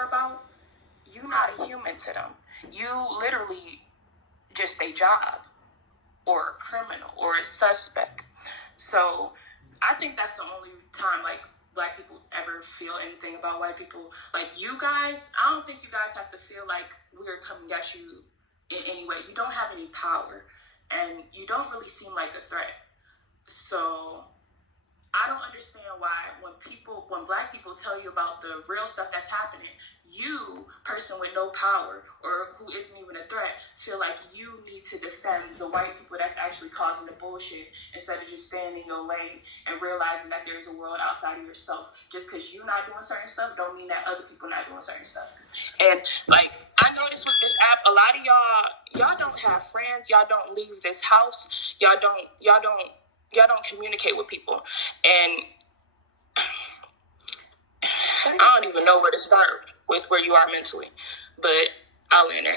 care about, you're not a human to them. You literally just a job or a criminal or a suspect. So I think that's the only time like black people ever feel anything about white people. Like you guys, I don't think you guys have to feel like we're coming at you in any way. You don't have any power and you don't really seem like a threat. So I don't understand why when black people tell you about the real stuff that's happening, you, person with no power or who isn't even a threat, feel like you need to defend the white people that's actually causing the bullshit instead of just staying in your lane and realizing that there's a world outside of yourself. Just because you're not doing certain stuff don't mean that other people not doing certain stuff. And like I noticed with this app, a lot of y'all don't have friends. Y'all don't leave this house. Y'all don't communicate with people. And I don't even know where to start with where you are mentally. But I'll end there.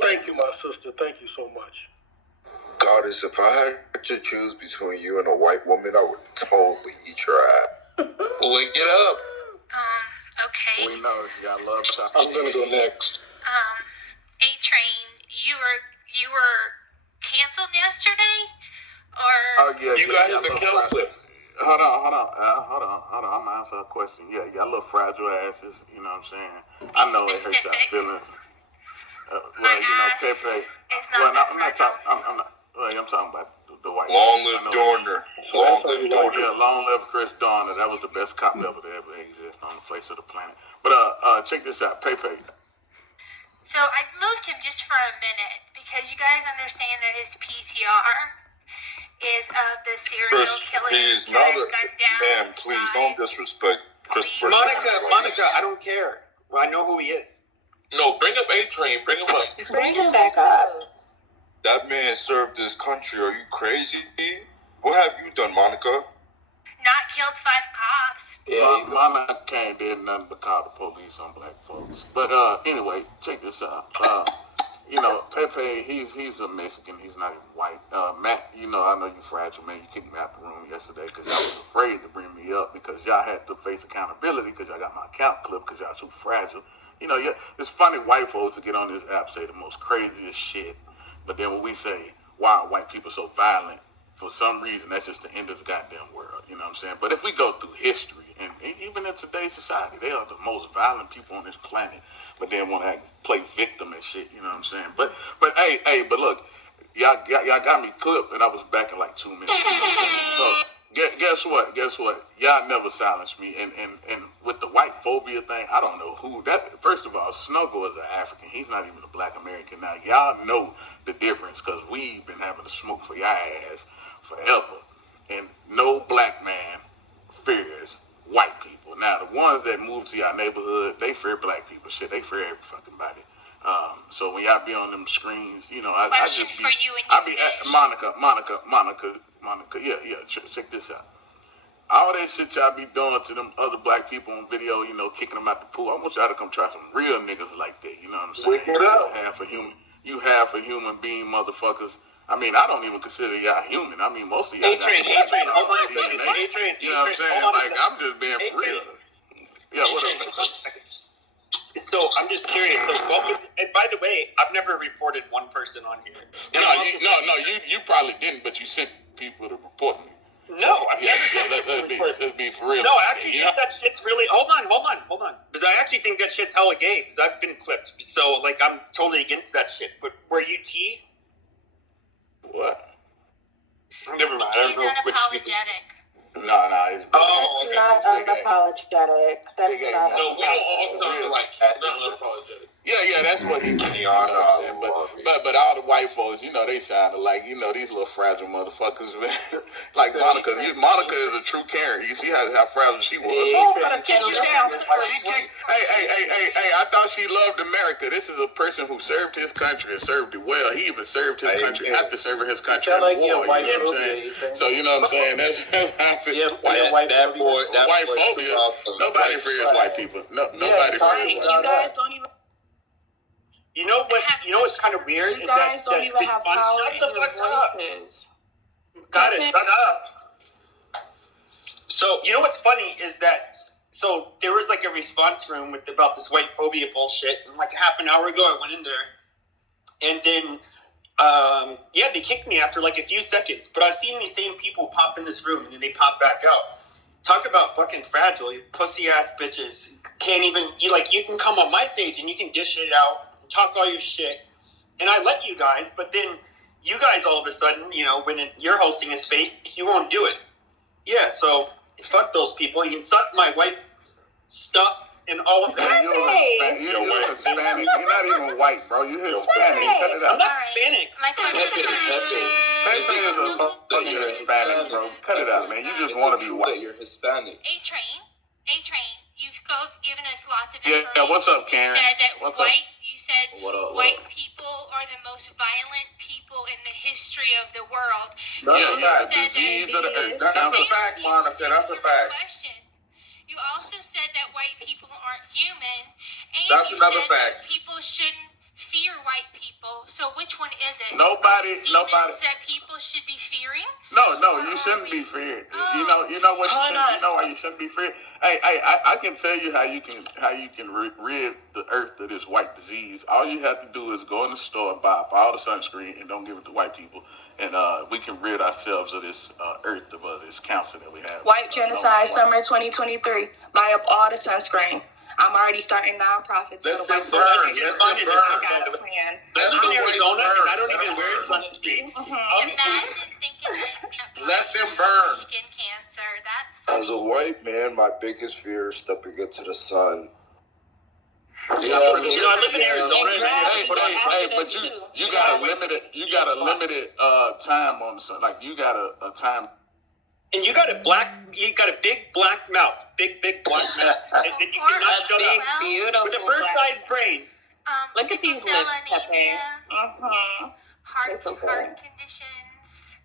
Thank you, my sister. Thank you so much. Goddess, if I had to choose between you and a white woman, I would totally eat your ass. Boy, get up. Okay. We know you got love shot. I'm gonna go next. A-Train, you were canceled yesterday? Or Oh yeah, you guys are canceled. Hold on. I'm gonna answer a question. Yeah, y'all little fragile asses. You know what I'm saying? I know it hurts y'all feelings. Pepe. I'm not talking. I'm talking about the white. Long live Dorner. Long live Dorner. Yeah, long live Chris Dorner. That was the best cop ever to ever exist on the face of the planet. But check this out, Pepe. So I moved him just for a minute because you guys understand that his PTR is of the serial killer. He is not a man. Please don't disrespect Christopher. Monica, I don't care. Well, I know who he is. No, bring up A-Train. Bring him up. Bring him back up. That man served this country. Are you crazy? What have you done, Monica? Not killed 5 cops. Yeah, Monica can't did nothing but call the police on black folks. But anyway, check this out. Pepe, he's a Mexican. He's not even white. Matt, I know you fragile, man. You kicked me out the room yesterday because y'all was afraid to bring me up because y'all had to face accountability because y'all got my account clipped because y'all too fragile. It's funny white folks to get on this app say the most craziest shit. But then when we say, why are white people so violent? For some reason, that's just the end of the goddamn world. You know what I'm saying? But if we go through history, and even in today's society, they are the most violent people on this planet. But they want to play victim and shit. You know what I'm saying? But look, y'all got me clipped, and I was back in like 2 minutes. So guess what? Y'all never silenced me. And with the white phobia thing, I don't know who that. First of all, Snuggle is an African. He's not even a black American. Now y'all know the difference because we've been having to smoke for y'all ass forever. And no black man fears white people. Now the ones that move to y'all neighborhood, they fear black people. Shit, they fear every fucking body. So when y'all be on them screens, I just be, Monica, yeah, check this out. All that shit y'all be doing to them other black people on video, kicking them out the pool. I want y'all to come try some real niggas like that. You know what I'm saying? You half a human being, motherfuckers. I mean, I don't even consider y'all human. I mean, most of y'all A-Train, hold on a second. A-Train, you know what I'm saying? Like, I'm just being for real. Yeah, whatever. So I'm just curious. So what was? And by the way, I've never reported one person on here. You probably didn't, but you sent people to report me. No, I've never. Let's be for real. No, I actually think that shit's really. Hold on. Because I actually think that shit's hella gay. Because I've been clipped. So I'm totally against that shit. But were you T? What? Never mind. I don't know which. Unapologetic. No, it's okay. Not unapologetic. That's not. No, we don't all sound like that. Not unapologetic. Yeah, that's what he. You know what I'm saying? But all the white folks, they sounded like these little fragile motherfuckers, man. Like Monica. Monica is a true Karen. You see how fragile she was. Oh, I'm gonna take you down. She kicked. Hey! I thought she loved America. This is a person who served his country and served it well. He even served his country after serving his country in war. You know what I'm saying? So you know what I'm saying? That's white phobia. Nobody fears white people. Nobody fears white people. You guys don't even. You know what's kind of weird? You guys don't even have power in your voices. Got it. Shut up. So, you know what's funny is that so there was like a response room about this white phobia bullshit, and like half an hour ago I went in there, and then they kicked me after like a few seconds. But I've seen these same people pop in this room and then they pop back out. Talk about fucking fragile, you pussy ass bitches. Can't even you can come on my stage and you can dish it out, and talk all your shit, and I let you guys. But then you guys all of a sudden, when you're hosting a space, you won't do it. Yeah, so fuck those people. You can suck my white stuff and all of that. You're Hispanic. You're not even white, bro. You're Hispanic. Cut it out. I'm not Hispanic. Pepe is a fucking Hispanic, bro. Cut it out, man. You just want to be white. You're Hispanic. A-Train, you've given us lots of information. Yeah, what's up, Karen? You said white people are the most violent people in the history of the world. Disease of the earth. That's a fact, Monica. That's a fact. You also said that white people aren't human, and That's you another said fact. that people shouldn't fear white people. So which one is it? Nobody. That people should be fearing? No, you shouldn't be feared. You know what? You know why you shouldn't be feared. Hey, I can tell you how you can rid the earth of this white disease. All you have to do is go in the store and buy up all the sunscreen and don't give it to white people, and we can rid ourselves of this earth of this cancer that we have. White genocide summer 2023. Buy up all the sunscreen. I'm already starting nonprofits for the white people. I got a plan. I live in Arizona and I don't even wear sunscreen. Imagine thinking that Let them burn. skin cancer. That's As a white man, my biggest fear is stepping into the sun. I live in Arizona. Hey, but you got a limited time on the sun. Like you got a time. And you got a big black mouth. Big black mouth. And you cannot shut up. Beautiful. With a bird-sized brain. Look at these lips, Pepe. Heart conditions,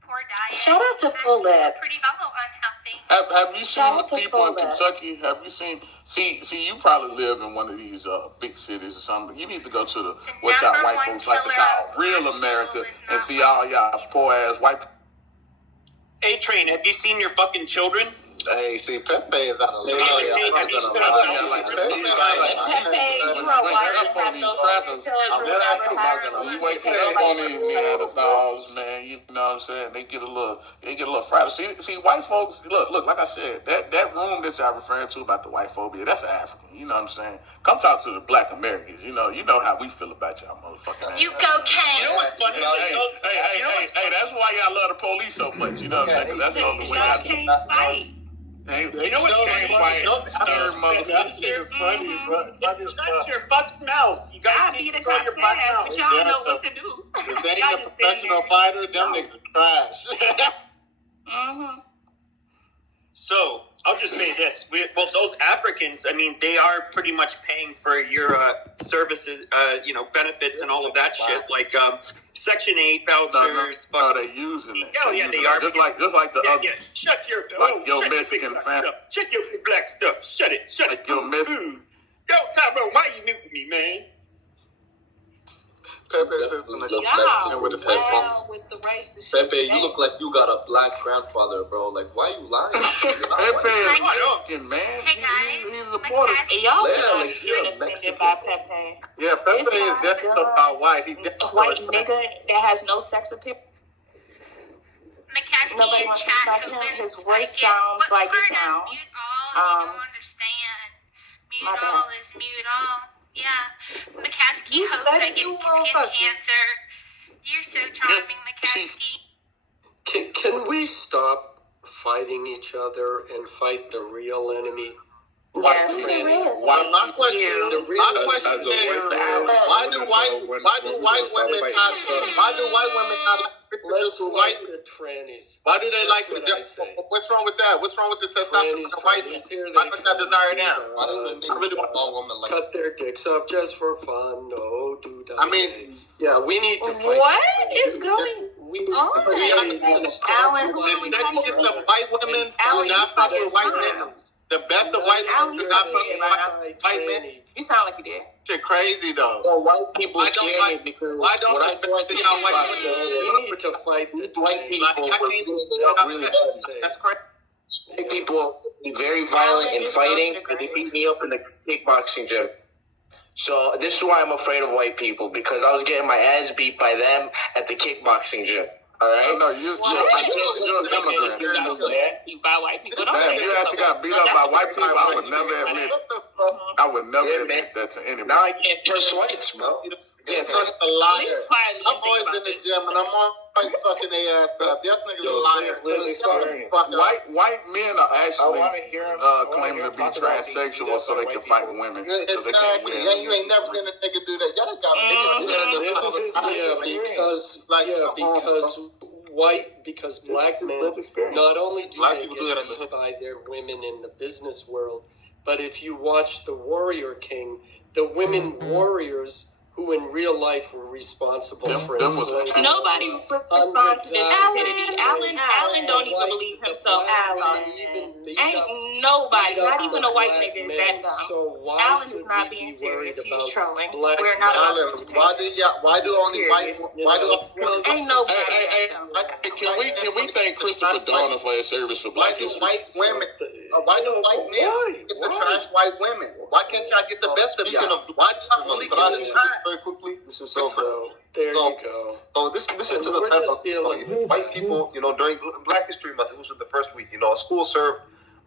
poor diet. Shout out to full lips. Pretty unhealthy. Have you seen the people in Kentucky? Have you seen? See, you probably live in one of these big cities or something. You need to go to the what y'all white folks like to call real America and see all y'all poor ass white people. A-Train, have you seen your fucking children? Hey, see, Pepe is out of line. You wake up on these Neanderthals, man. You know what I'm saying? They get a little fragile. See, white folks. Look. Like I said, that room that y'all referring to about the white phobia, that's African. You know what I'm saying? Come talk to the Black Americans. You know how we feel about y'all, motherfucking. You go, Ken. You know what's funny? Hey, that's why y'all love the police so much. You know what I'm saying? 'Cause that's the only way y'all can fight. You know what? That shit is funny, but Shut your fucking mouth. You I guys be need the to go your cops fucking ass, mouth. but y'all don't know what to do. If they Y'all ain't a just professional stand fighter, them niggas trash. So I'll just say this: those Africans, I mean, they are pretty much paying for your services, benefits and all of that shit, like Section 8 vouchers. No, they're using it. Oh yeah, they are. Just like the other. Yeah. Shut your your Mexican family. Shut your big black stuff. Shut it. Like your Mexican. Yo, Tyrone, why you muting me, man? Pepe says with the racist shit. Pepe, you look like you got a black grandfather, bro. Like, why you lying? Pepe is Mexican, man. Hey guys, He's a border. Y'all Yeah, are like, you're a offended Mexican. by Pepe. Yeah, Pepe is definitely about white. He White nigga that has no sex appeal. McCaskey Nobody in wants to chat fuck has him. been- His voice Yeah, sounds what like it part of sounds. Mute all? You don't understand. My Mute bad. all is mute all. Yeah. McCaskey You hopes said I get you skin motherfucker. cancer. You're so charming, McCaskey. Can we stop fighting each other and fight the real enemy? Yes. My question is, why do white women not Let's reproduce fight white? the trannies. Why do they like That's to? what I say. What's wrong with that? What's wrong with the testosterone Trannies, of white men? trannies, here Why they don't that come. desire now? I really want all women like cut their dicks off just for fun. No, do that. I mean, yeah, we need to fight. What the is trannies. going We on? need to stop Alan, the fighting sexiest each of white women do Alan, not you fuck with fucking white men. times. The best of white women do not fuck with white men. You sound like you did. Shit crazy though. Well, white people Why don't share it because why don't when I the go best to of y'all white We women need to fight the white trannies. people, Like, I can't- That's really what I'm saying. That's crazy. people be very violent in fighting. They beat me up in the kickboxing gym. So this is why I'm afraid of white people, because I was getting my ass beat by them at the kickboxing gym. All right. No, you're an immigrant. You got your ass beat by white people. Damn, you actually got beat up by white people. I would never admit. I would never admit that to anybody. Now I can't trust whites, bro. Yeah, that's a liar. I'm always in the gym and I'm always fucking their ass up. Y'all niggas are liars. White men are actually claiming to be transsexual so they can fight women. Exactly. Yeah, you ain't never seen a nigga do that. Y'all got because black men not only do they get beat by their women in the business world, but if you watch The Warrior King, the women warriors who in real life were responsible for enslaving. Nobody responds to this stupidity. Alan don't even believe himself. Ain't nobody, not even a white nigga, is that dumb. So Alan is not being serious. He's trolling. We're not allowed to take why do only white? Ain't nobody. Can we thank Christopher Dorner for his service for Black history? White women. Why do white men get the trash white women? Why can't y'all get the best of y'all? Why do y'all only get the trash? Very quickly, this is So there you go. So this is to the type of white people, during Black History Month, it was the first week, a school served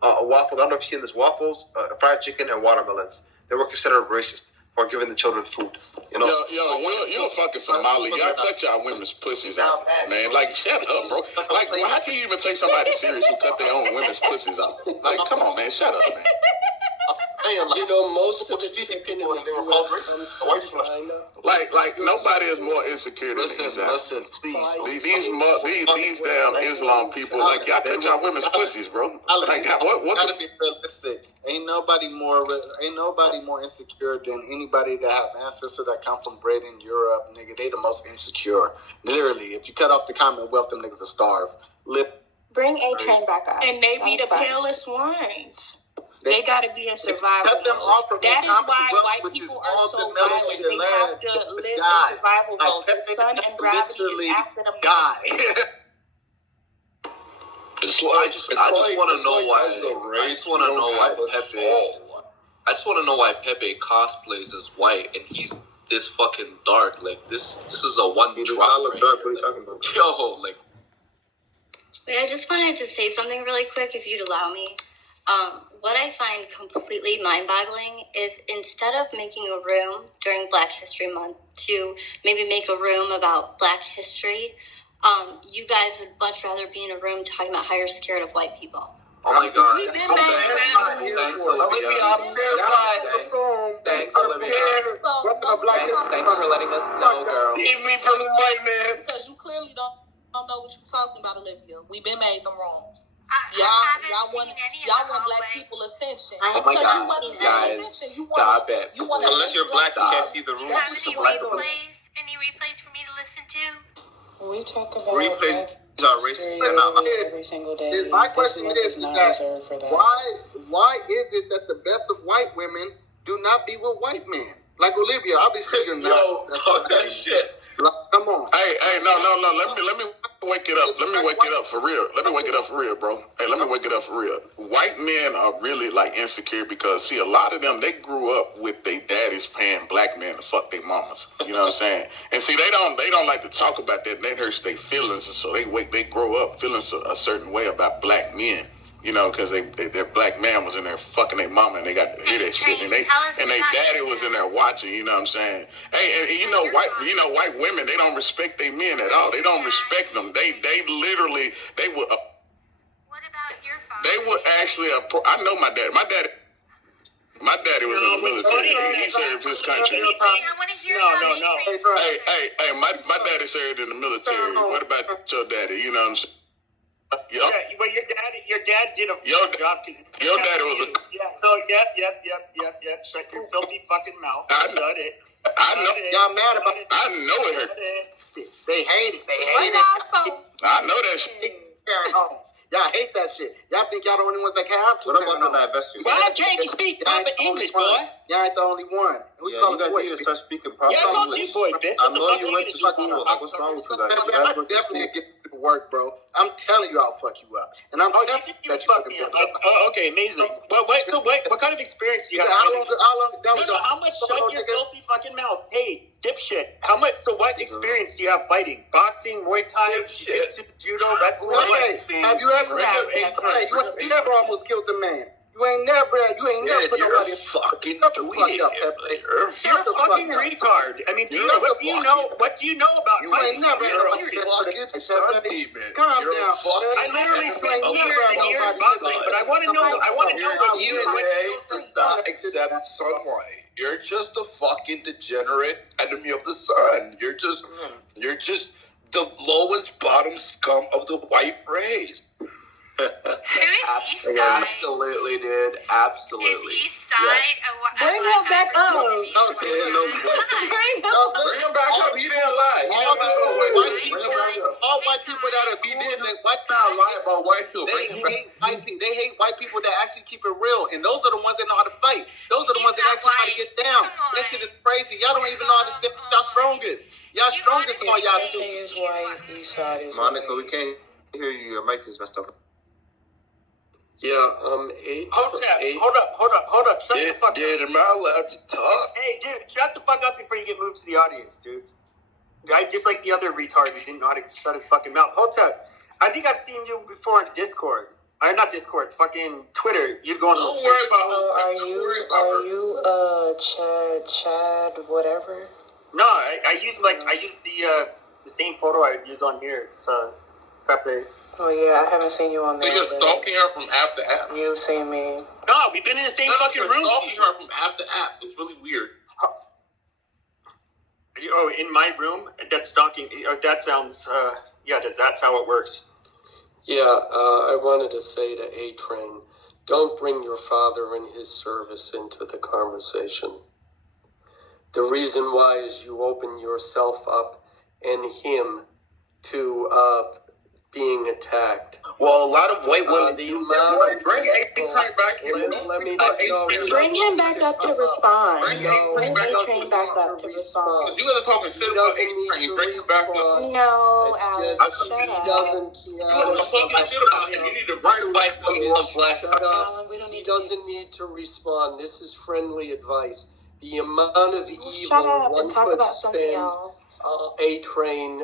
a waffle. I don't know if you've seen this, waffles, fried chicken, and watermelons. They were considered racist for giving the children food. You're a fucking Somali. Y'all cut y'all women's pussies out, man. Like, shut up, bro. Like, how can you even take somebody serious who cut their own women's pussies out? Like, come on, man. Shut up, man. Most of the chicken in the U.S. comes from China. Like nobody is more insecure than these guys. These damn Islam people, like, y'all cut y'all women's pussies, bro. Like, what? Gotta be realistic. Ain't nobody more insecure than anybody that have ancestors that come from Britain, Europe, nigga. They the most insecure. Literally, if you cut off the Commonwealth, them niggas will starve. Bring A-Train back up. And they be the palest ones. They gotta be in survival. Cut them off from that the is why Commonwealth, white which is people all are so the violent. melanated They have land to live in die. survival mode. Like, The sun and gravity is after them. I just want to know why. I just want to know why Pepe. I just want to know why Pepe cosplays as white and he's this fucking dark. Like this is a one drop. Right dark. What are you talking about? Yo, like. Wait, I just wanted to say something really quick, if you'd allow me. What I find completely mind-boggling is instead of making a room during Black History Month to maybe make a room about Black history, you guys would much rather be in a room talking about how you're scared of white people. Oh my God. We've been Thanks, Olivia. Thanks for letting us know, girl. Keep me from the white man. Because you clearly don't know what you're talking about, Olivia. We've been made them wrong. Y'all want black people attention. Oh my God, guys, stop it. Unless you're black, you can't see the room. Do you have any replays for me to listen to? We talk about replays are racist. Every single day. My question is not that reserved for that. why is it that the best of white women do not be with white men? Like Olivia, obviously you're not. Yo, talk that shit. Like, come on. Hey, no. Let me wake it up. Let me wake it up for real. Let me wake it up for real, bro. Hey, let me wake it up for real. White men are really like insecure because see, a lot of them they grew up with their daddies paying black men to fuck their mamas. You know what I'm saying? And see, they don't like to talk about that. That hurts their feelings, and so they grow up feeling a certain way about black men. You know, because their black man was in there fucking their mama, and they got to hear that shit, and their daddy was in there watching. You know what I'm saying? Hey, and white women, they don't respect their men at all. They don't respect them. They literally would. What about your father? They would actually. I know my daddy. My daddy was in the military. He served his country. I want to hear about you. Hey, my daddy served in the military. What about your daddy? You know what I'm saying? Yeah, but your dad did a job because your daddy was a. Yeah. So yep. Shut your filthy fucking mouth. I know. Y'all mad about it. I know it hurt. They hate it. I know that shit. Y'all hate that shit. Y'all think y'all the only ones that can have two. What about the divestiture? Why can't you speak proper English, boy? Y'all ain't the only one. You guys need to start speaking proper English. I know you went to school. Like, what's wrong with you guys? You guys went to school. Get to work, bro. I'm telling you, I'll fuck you up. And I'm telling you fuck me up. Okay, amazing. But wait, what kind of experience do you have? How much? Shut your filthy fucking mouth. Hey, dipshit. So what experience do you have fighting? Boxing, Muay Thai, jiu-jitsu, judo, wrestling? Have you ever you never almost killed a man? You ain't never put nobody in fucking You're a fucking retard. I mean, what do you know about fighting? You're a fucking sun demon. Calm You're down. a fucking I literally spent years and years boxing, but I want to know what DNA does not accept sunlight. You're just a fucking degenerate enemy of the sun. You're just the lowest bottom scum of the white race. Absolutely, dude. Absolutely. Is East Side Bring him back up. Bring him back up. He didn't lie. All white people that are he didn't lie about white people. They hate white people that actually keep it real, and those are the ones that know how to fight. Those are the ones that actually know how to get down. That shit is crazy. Y'all don't even know how to step y'all strongest. Y'all strongest all y'all do. Is white, East Side is Monica, white. we can't hear you. Your mic is messed up. Yeah, Hold up. Shut the fuck up. Am I allowed to talk? Hey, dude, shut the fuck up before you get moved to the audience, dude. I just like the other retard who didn't know how to shut his fucking mouth. Hold up. I think I've seen you before on Discord. Not Discord, fucking Twitter. You'd go on Don't worry about Are you Chad whatever? No, I use the same photo I would use on here. It's Pepe. Oh yeah, I haven't seen you on So there. you're stalking her from app to app? You've seen me. No, we've been in the same fucking room. You're stalking her from app to app. It's really weird. Oh, in my room? That's stalking. That sounds, that's how it works. Yeah, I wanted to say to A-Train, don't bring your father and his service into the conversation. The reason why is you open yourself up and him to being attacked. Well, a lot of white women bring A-Train back here. Bring him back up to respond. Bring A-Train back up to respond. You guys are talking shit about A-Train. Bring him back up. No, Alex, shut up. He doesn't You are talking shit about him. You need to right away Shut up. He doesn't need to respond. This is friendly advice. The amount of evil one could spend A-Train,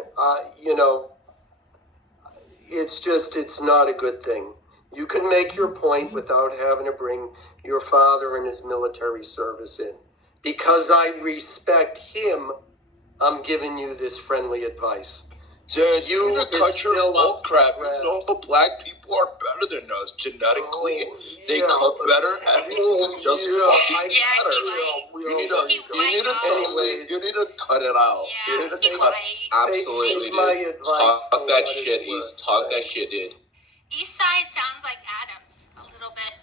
it's not a good thing. You can make your point without having to bring your father and his military service in. Because I respect him, I'm giving you this friendly advice. Dude, you need to cut your bull crap. You know, black people are better than us genetically. They cut better. Everything's just fucking better. You need to cut it out. You need to cut it. Absolutely, dude. Talk that shit, East. Talk that shit, dude. East Side sounds like Adams a little bit.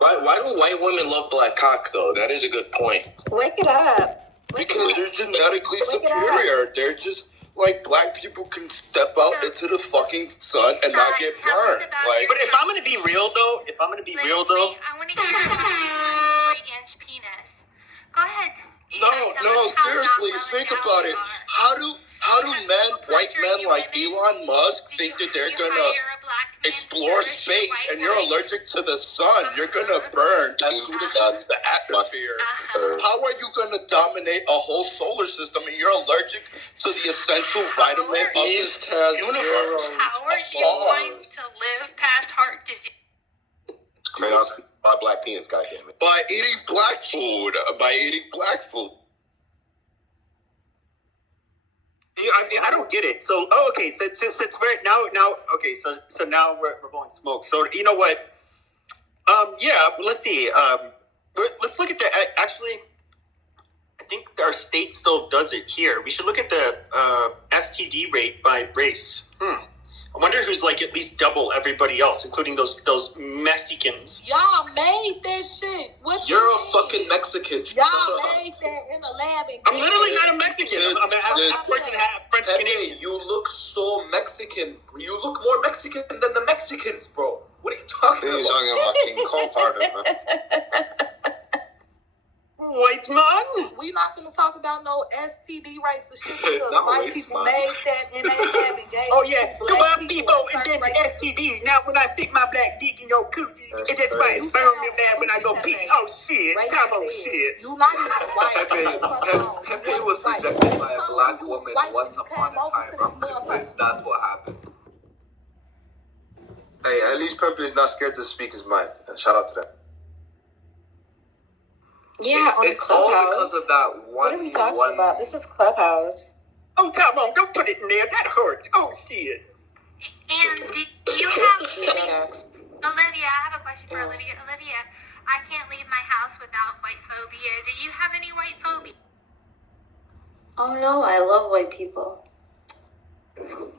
Why do white women love black cock, though? That is a good point. Wake it up. Because they're genetically superior. They're just like black people can step out into the fucking sun and not get burned. Like, but if I'm gonna be real though, I want to hear about 3-inch penis. Go ahead. No, seriously, think about it. How do white men like Elon Musk think that they're gonna explore space and you're allergic to the sun? You're gonna burn as soon as that's the atmosphere. How are you gonna dominate a whole solar system and you're allergic to the essential vitamin of this universe? How are you going to live past heart disease? By black penis, goddammit. By eating black food. I don't get it. So, okay. So we're now, okay. So now we're blowing smoke. So you know what? Let's see. Let's look at the. Actually, I think our state still does it here. We should look at the STD rate by race. I wonder who's like at least double everybody else, including those Mexicans. Y'all made that shit. You're a fucking Mexican. Y'all made that in the lab. I'm literally not a Mexican. I'm French Canadian. You look so Mexican. You look more Mexican than the Mexicans. He's talking about King Cold-Hearted, man. White man. We not finna talk about no STD rates or shit because white people made that and they have engaged. Oh yeah, the white people invented STD. Now when I stick my black dick in your coochie, it just might burn me bad when I go pee. Oh shit, come on shit. You not even white. Pepe was rejected by a black woman once upon a time. I'm convinced that's what happened. Hey, at least Pepe is not scared to speak his mind. Shout out to that. Yeah, it's all because of that one. What are we talking about? This is Clubhouse. Oh, come on, don't put it in there. That hurts. Oh, shit. And do you have... Olivia, I have a question for Olivia. Olivia, I can't leave my house without white phobia. Do you have any white phobia? Oh no, I love white people.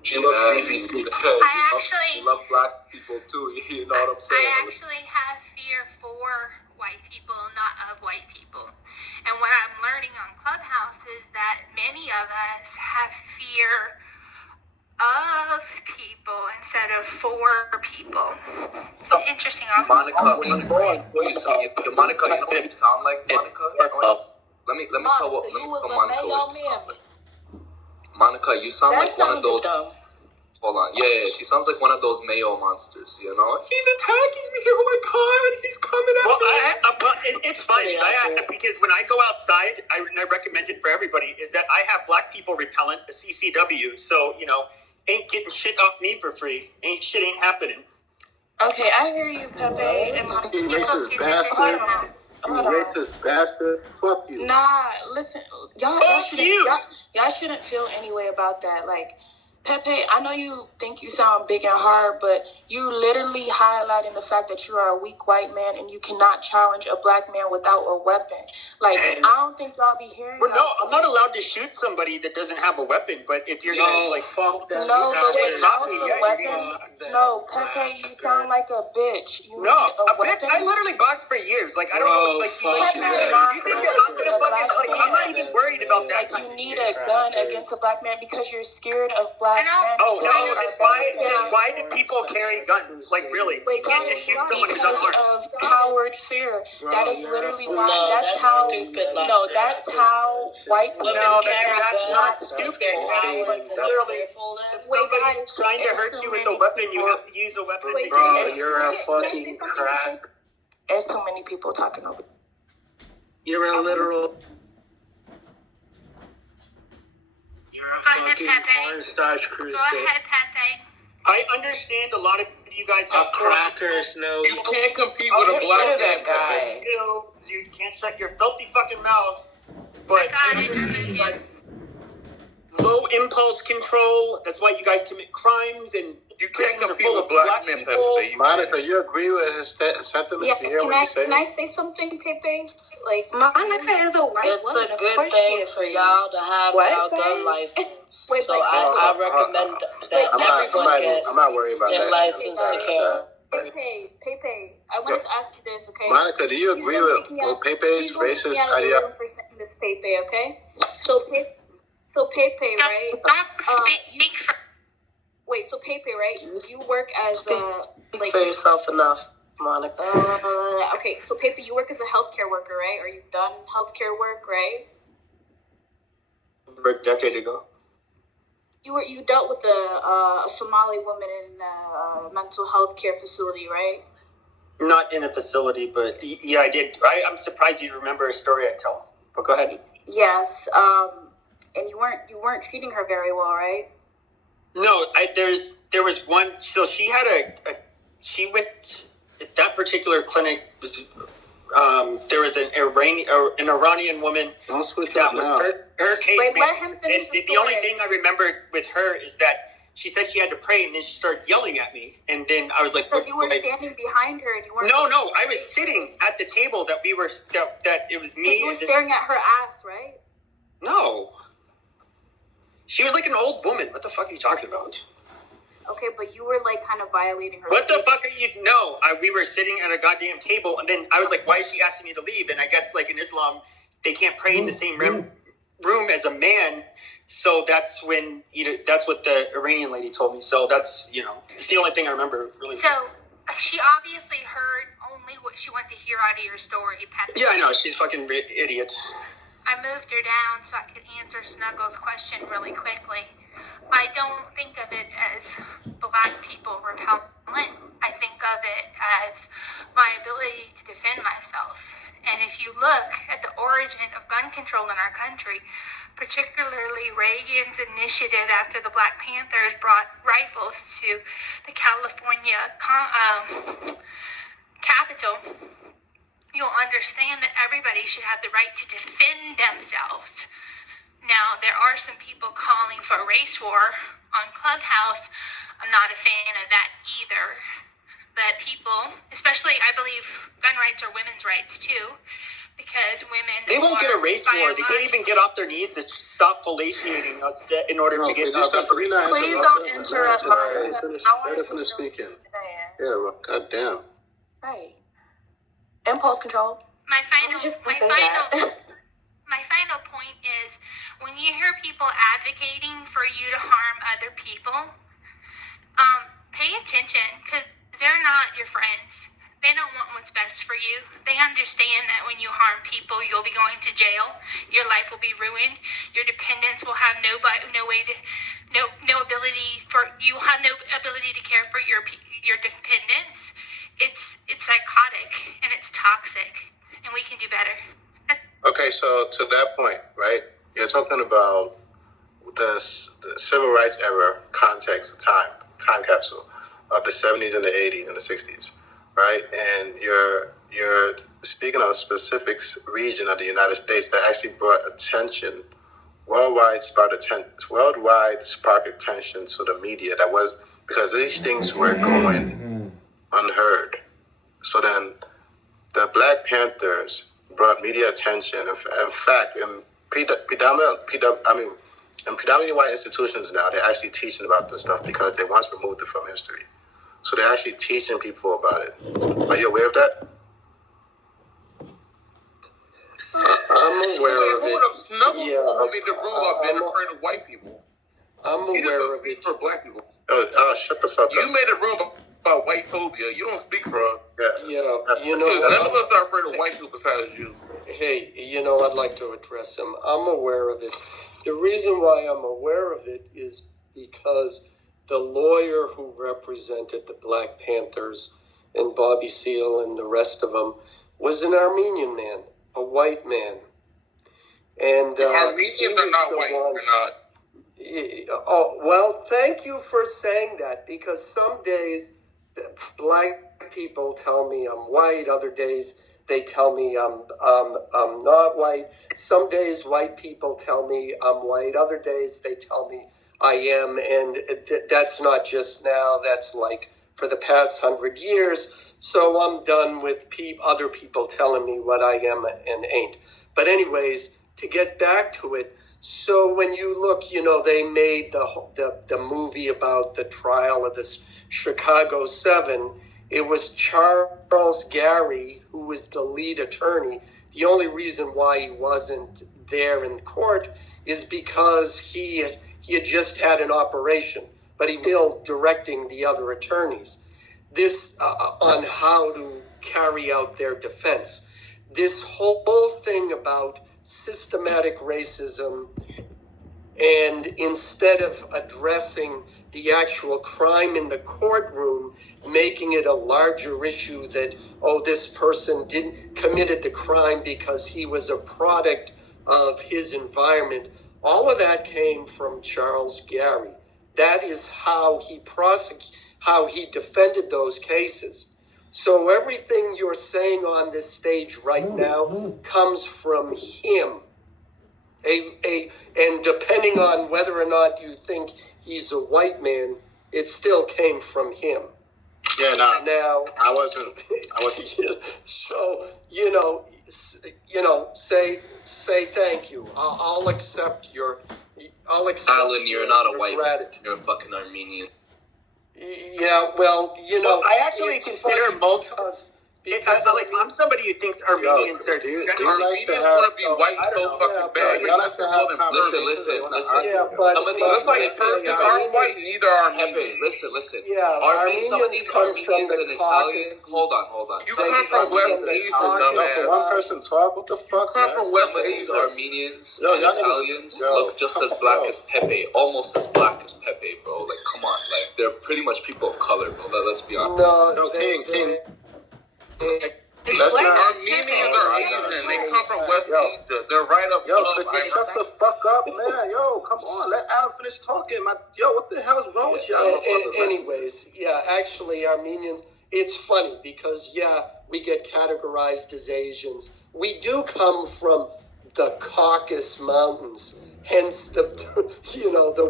She loves she loves black people too. You know what I'm saying? I actually have fear for white people, not of white people. And what I'm learning on Clubhouse is that many of us have fear of people instead of for people. It's an interesting Monica, you know what you sound like, Monica? Let me tell Monica what she sounds like. Monica, you sound like one of those. Hold on. Yeah, she sounds like one of those Mayo monsters, you know? He's attacking me. Oh my god, he's coming at me. It's funny. Because when I go outside, I recommend it for everybody, is that I have black people repellent, the CCW. So, you know, ain't getting shit off me for free. Shit ain't happening. Okay, I hear you, Pepe. And You racist bastard. You racist bastard. Fuck you. Nah, listen. Y'all shouldn't feel any way about that. Like, Pepe, I know you think you sound big and hard, but you literally highlighting the fact that you are a weak white man and you cannot challenge a black man without a weapon. Like, I don't think y'all be hearing. Well, no, I'm not allowed to shoot somebody that doesn't have a weapon. But if you're gonna fuck that. No, but without the weapon, no, Pepe, you sound like a bitch. You no, a bitch. I literally boxed for years. Like I don't know. Like you think that I'm gonna fucking like? I'm not even worried about that. Like you need a gun against a black man because you're scared of black. Oh no! Why do people carry guns? Like really? You can't just shoot someone who's because unarmed. of coward fear. That is literally why. That's how. Stupid, That's how white people. No, that's not stupid. Literally, if somebody's trying to hurt you with a weapon, you have to use a weapon. Bro, you're a fucking crack. There's too many people talking over. You're a literal. Fucking cornstarch crusader. Go ahead, Pepe. I understand a lot of you guys have crackers. No, you can't compete with a black that guy. You can't shut your filthy fucking mouth. But like low impulse control. That's why you guys commit crimes and you can't compete with black men, Pepe. Monica, you agree with his sentiment? Yeah, to hear what he's saying? Can I say something, Pepe? Like, Monica is a white woman. It's a good thing for y'all to have y'all gun license. I recommend that everyone get I'm not worried about their that. license to carry. Pepe, I wanted to ask you this, okay? Monica, do you agree with Pepe's racist idea? For saying this, Pepe, okay? So Pepe, right? Wait, so Pepe, right? You work as Speak for yourself enough, Monica. Okay, so Pepe, you work as a healthcare worker, right? Or you've done healthcare work, right? A decade ago. You dealt with a Somali woman in a mental health care facility, right? Not in a facility, but yeah, I did. I'm surprised you remember a story I tell. But go ahead. Yes, and you weren't treating her very well, right? No, there was one. So she had she went at that particular clinic was there was an Iranian woman Don't switch that up was now. her case. Wait, let him finish the only thing I remember with her is that she said she had to pray, and then she started yelling at me, and then I was like, because you were standing behind her, and you weren't. No, I was sitting at the table that we were that it was me. You were staring at her ass, right? No. She was like an old woman. What the fuck are you talking about? Okay, but you were like kind of violating her. What the fuck are you? No, we were sitting at a goddamn table, and then I was like, "Why is she asking me to leave?" And I guess like in Islam, they can't pray in the same room as a man. So that's when that's what the Iranian lady told me. So that's it's the only thing I remember really. So She obviously heard only what she wanted to hear out of your story, Pepe. Yeah, I know. She's a fucking idiot. I moved her down so I could answer Snuggles' question really quickly. I don't think of it as black people repellent. I think of it as my ability to defend myself. And if you look at the origin of gun control in our country, particularly Reagan's initiative after the Black Panthers brought rifles to the California Capitol, you'll understand that everybody should have the right to defend themselves. Now, there are some people calling for a race war on Clubhouse. I'm not a fan of that either. That people, especially I believe gun rights are women's rights too, because women... They won't get a race war. They can't even get off their knees to stop fellatiating us in order to get... Please don't interrupt my... Let us finish speaking. Yeah, well, goddamn. Right. Impulse control. My final point is, when you hear people advocating for you to harm other people, pay attention, because they're not your friends. They don't want what's best for you. They understand that when you harm people, you'll be going to jail. Your life will be ruined. Your dependents will have no ability to care for your dependents. It's psychotic and it's toxic, and we can do better. Okay, so to that point, right? You're talking about the civil rights era context, time capsule of the 70s and the 80s and the 60s, right? And you're speaking of a specific region of the United States that actually brought attention, worldwide sparked attention to the media. That was because these things were going unheard. So then the Black Panthers brought media attention. In fact, in predominantly white institutions now, they're actually teaching about this stuff because they once removed it from history. So they're actually teaching people about it. Are you aware of that? I'm aware of it. Snuggles told me the rule about being afraid of white people. I'm aware of it. For black people. Shut the fuck up. You made a rule about white phobia. You don't speak for us. Yeah, none of us are afraid of white people besides you. Hey, I'd like to address him. I'm aware of it. The reason why I'm aware of it is because the lawyer who represented the Black Panthers and Bobby Seale and the rest of them was an Armenian man, a white man. And Armenians are not white. They're not. Oh, well, thank you for saying that, because some days black people tell me I'm white, other days they tell me I'm not white. Some days white people tell me I'm white, other days they tell me I am, and that's not just now, that's like for the past 100 years. So I'm done with other people telling me what I am and ain't. But anyways, to get back to it, so when you look, they made the movie about the trial of this Chicago 7. It was Charles Gary who was the lead attorney. The only reason why he wasn't there in court is because he had just had an operation, but he was still directing the other attorneys. This on how to carry out their defense. This whole thing about systematic racism, and instead of addressing the actual crime in the courtroom, making it a larger issue that, this person committed the crime because he was a product of his environment. All of that came from Charles Gary. That is how he defended those cases. So everything you're saying on this stage right now comes from him. And depending on whether or not you think he's a white man, it still came from him. Yeah, no. Now I wasn't. So say thank you. I'll accept your. Alan, you're not a white man. You're a fucking Armenian. Yeah, well, I actually consider most. Because I'm somebody who thinks Armenians are. Armenians want to be white so fucking bad. Y'all like to have listen. Yeah, but It's like Turks are white, neither are Armenians. Listen. Yeah, Armenians come from the Caucasus. Hold on. You come from West Asia, dumbass. So one person talk. What the fuck? Come from West These Asia. Armenians and Italians look just as black as Pepe, almost as black as Pepe, bro. Like, come on, like they're pretty much people of color, bro. Let's be honest. No, King. Armenians are Asian. They come from West Asia. They're right up. Could you shut the fuck up, man? Come on, let Adam finish talking. What the hell is wrong with y'all? Anyways, actually, Armenians. It's funny because we get categorized as Asians. We do come from the Caucasus Mountains. Hence the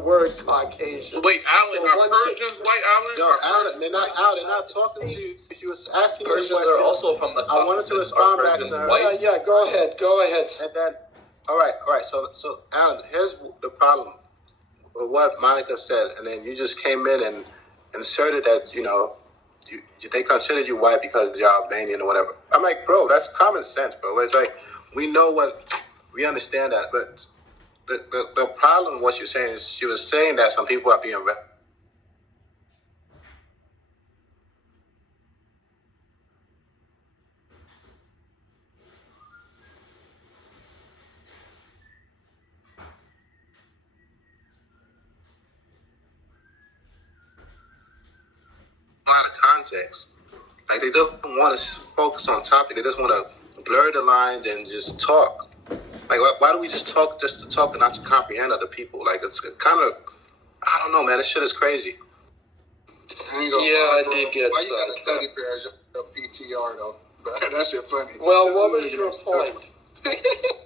word Caucasian. Wait, Alan, are Persians white, Alan? No, Alan, they're not out. They're not talking to you. She was asking you. Persians are also from the Caucasus. I wanted to respond back to her. Go ahead. And then, all right. So Alan, here's the problem with what Monica said, and then you just came in and inserted that they considered you white because you're Albanian or whatever. I'm like, bro, that's common sense, bro. It's like we understand that, but the problem with what you're saying is she was saying that some people are being out of context. Like, they don't want to focus on topic. They just want to blur the lines and just talk. Like, why do we just talk to talk and not to comprehend other people? Like, it's kind of, I don't know, man. This shit is crazy. I did get Why you got a teddy bear as your PTR, though? That shit funny. Well, what was your point?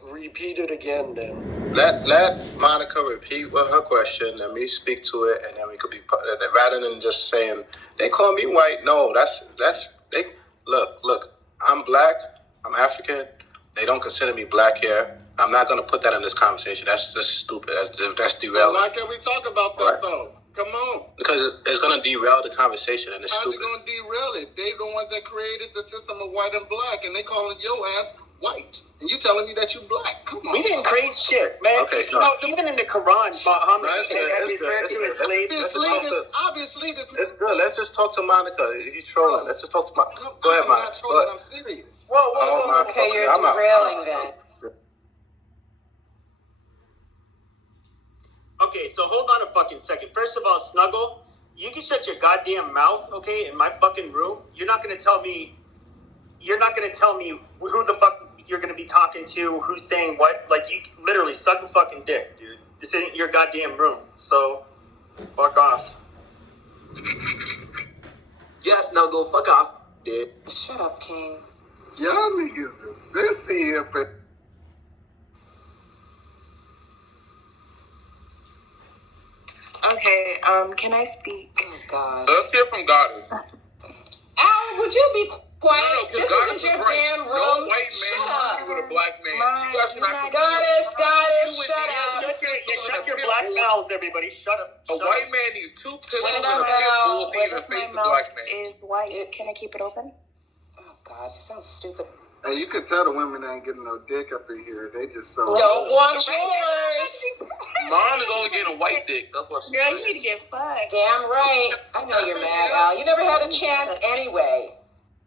Repeat it again, then. Let Monica repeat her question, and me speak to it, and then we could be, rather than just saying, they call me white. No, that's they. Look, I'm black, I'm African. They don't consider me black here. I'm not going to put that in this conversation. That's just stupid. That's derailing. Why can't we talk about that, though? Come on. Because it's going to derail the conversation, and it's stupid. How's it going to derail it? They the ones that created the system of white and black, and they calling your ass white. And you telling me that you black. Come on. We didn't create shit, man. Okay, even in the Quran, Muhammad is referred to as slaves. Obviously, it's good. Let's just talk to Monica. He's trolling. Let's just talk to Monica. Go ahead, Monica. I'm not trolling. I'm serious. Whoa. Okay, you're derailing that. Okay, so hold on a fucking second. First of all, Snuggle, you can shut your goddamn mouth, okay, in my fucking room. You're not gonna tell me who the fuck you're gonna be talking to, who's saying what. Like, you literally suck a fucking dick, dude. This ain't your goddamn room. So, fuck off. Yes, Snuggle, fuck off, dude. Shut up, King. Y'all niggas are sissy here, but... Okay, can I speak? Oh, God. Let's hear from Goddess. Al, would you be quiet? No, this isn't your damn room. No white man with a black man. You guys are not Goddess, shut up. Shut your black mouths, everybody. Shut up. A white man needs 2 pistols and a Shut up, pit bull Al. to even face a black man. Is white. Can I keep it open? Oh, God, you sound stupid. Hey, you could tell the women ain't getting no dick up in here. They just so... Don't want yours. Mom is only getting a white dick. That's what she's Girl, you need to get fucked. Damn right. I know you're mad, Al. You never had a chance anyway.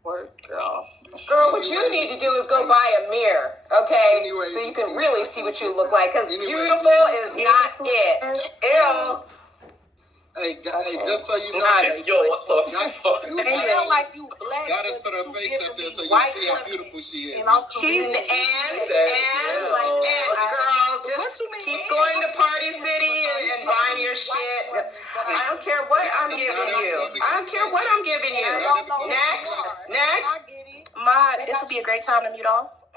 Word, girl. Girl, what you need to do is go buy a mirror, okay? Anyway, so you can really see what you look like. Because beautiful is not it. Ew. Hey, just so you know, what the fuck? You feel like you black, gotta put her face up there so you white see how beautiful she is. And girl, just keep going to Party City and buying your shit. I don't care what I'm giving you. Next. Ma, this would be a great time to mute all.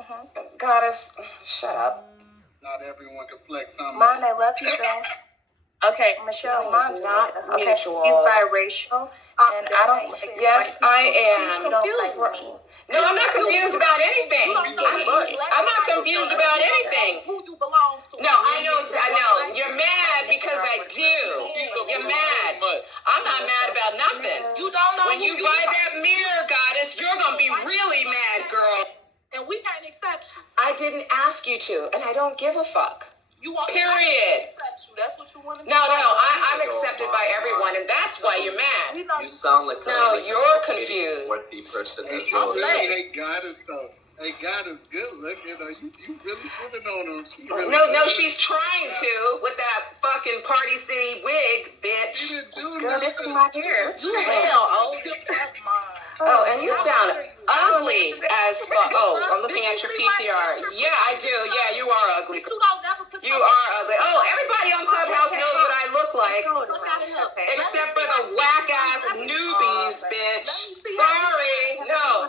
Goddess, shut up. Not everyone can flex on Ma, I love you, girl. Okay, Michelle, mine's not. Okay, he's biracial, and I don't like. Yes, I am. You don't like me. No, I'm not confused about anything. I'm not confused about anything. Who you belong to? No, I know. You're mad because I do. You're mad. I'm not mad about nothing. You don't know. When you buy that mirror, Goddess, you're gonna be really didn't ask you to, and I don't give a fuck. You want Period. That's what you want to do. No, I'm accepted by everyone, and that's why you're mad. You sound like you're confused. Worthy person. Hey, God is though. Hey, God is good looking. You really shitting on him. No, she's trying to with that fucking Party City wig, bitch. Girl, this is my hair. You hell old as fuck, Mom. Oh, and you sound ugly as fuck. Oh, I'm looking at your PTR. Yeah, I do. Yeah, you are ugly. You are ugly. Oh, everybody on Clubhouse knows what I look like. Except for the whack-ass newbies, bitch. Sorry. No.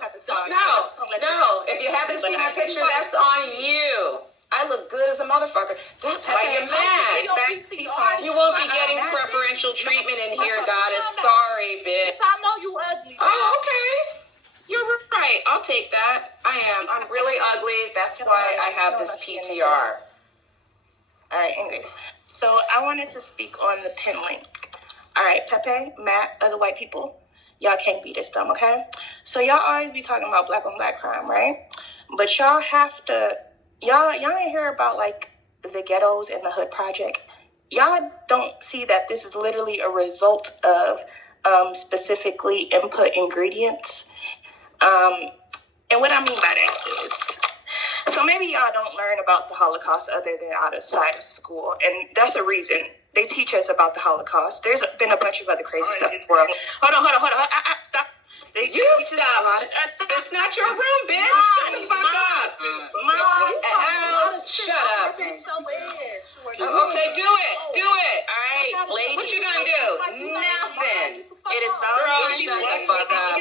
If you haven't seen my picture, that's on you. I look good as a motherfucker. That's why you're mad. You won't be getting preferential treatment in here, Goddess. Sorry, bitch. I know you ugly. Oh, okay. You're right. I'll take that. I am. I'm really ugly. That's why I have this PTR. All right, anyways. So I wanted to speak on the pin link. All right, Pepe, Matt, other white people, y'all can't be this dumb, okay? So y'all always be talking about black on black crime, right? But y'all have to, y'all ain't hear about like the ghettos and the hood project. Y'all don't see that this is literally a result of specifically input ingredients. And what I mean by that is, so maybe y'all don't learn about the Holocaust other than outside of school. And that's the reason they teach us about the Holocaust. There's been a bunch of other crazy stuff in the world. Hold on. Stop. You stop. It's not your room, bitch. Shut the fuck up. Mom, shut up. Okay, do it. All right, lady. What you gonna do? Nothing. It is girl, shut the fuck up.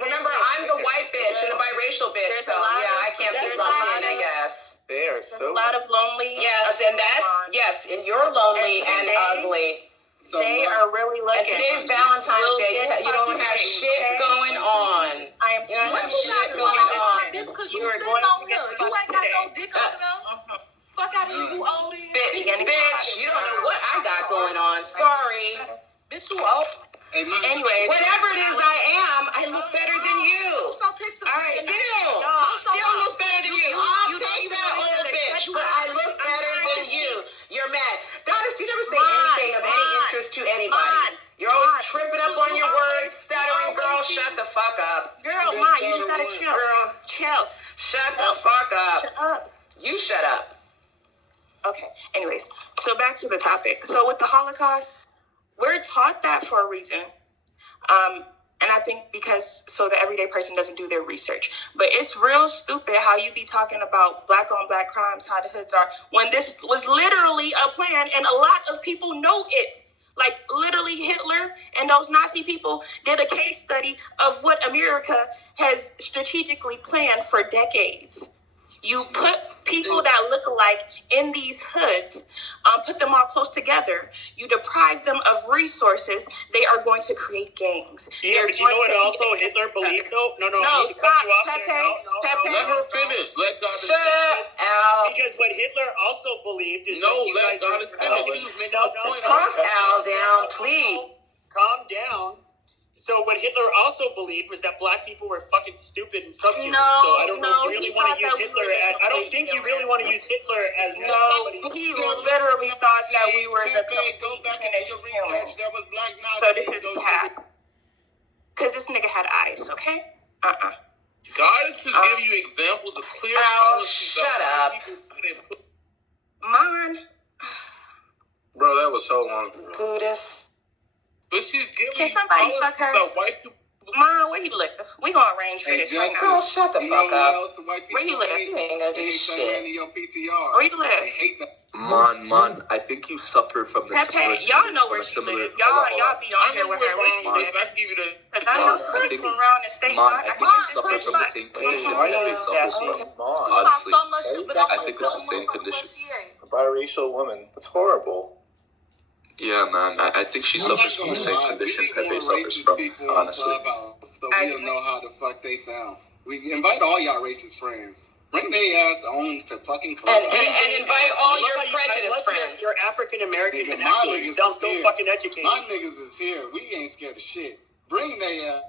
Remember, I'm the white bitch and the biracial bitch, so yeah, I can't be lumped in, I guess. They are so. A lot of lonely. Yes, and you're lonely and ugly. They are really looking. And today's Valentine's Day. You don't have shit going on. You don't have shit going on. This because you sitting on here. You ain't got no dick on her. Fuck out of here, you old ass. Bitch, you don't know what I got going on. Sorry. Bitch, you old. Anyways. Whatever it is I look better than you. Still look better than you. I'll take that old bitch, but I look better than you. You're mad. Goddess, you never say anything of any interest to anybody. You're always tripping up on your words, stuttering. Girl, shut the fuck up. Girl, Ma, you just gotta chill. Girl, chill. Shut the fuck up. Shut up. You shut up. Okay, anyways, so back to the topic. So with the Holocaust, we're taught that for a reason. And I think because so the everyday person doesn't do their research. But it's real stupid how you be talking about black on black crimes, how the hoods are, when this was literally a plan and a lot of people know it. Like literally Hitler and those Nazi people did a case study of what America has strategically planned for decades. You put people that look alike in these hoods, put them all close together. You deprive them of resources. They are going to create gangs. Yeah, but you know what also Hitler believed though? No, stop, Pepe. Let her finish. Let God shut up. Because what Hitler also believed is let God finish. Toss Al down, please. Calm down. So what Hitler also believed was that black people were fucking stupid and subhuman. So I don't know if you really want to use Hitler as... I don't think you really want to use Hitler as... He literally thought that we were the complete finished humans. So this is cap. Because this nigga had eyes, okay? God is to give you examples of clear... shut up. Mine. Bro, that was so long ago. Buddhist. But she's giving Can somebody fuck her? White people. Mom, where you live? We gonna arrange for this right now. Girl, shut the fuck up. Where you live? You ain't gonna do shit. Where you live? Man, I think you suffer from the Pepe, y'all know where she live. Y'all be on here with her. I give you the. Because I know some people around the state. I think you suffer from the same condition. Honestly, I think it's the same condition. A biracial woman. That's horrible. Yeah, man. I think she suffers from the same condition Pepe suffers from, honestly. So we don't know how the fuck they sound. We invite all y'all racist friends. Bring their ass on to fucking club. And invite all your prejudiced friends. You're African American and you sound so fucking educated. My niggas is here. We ain't scared of shit. Bring their ass.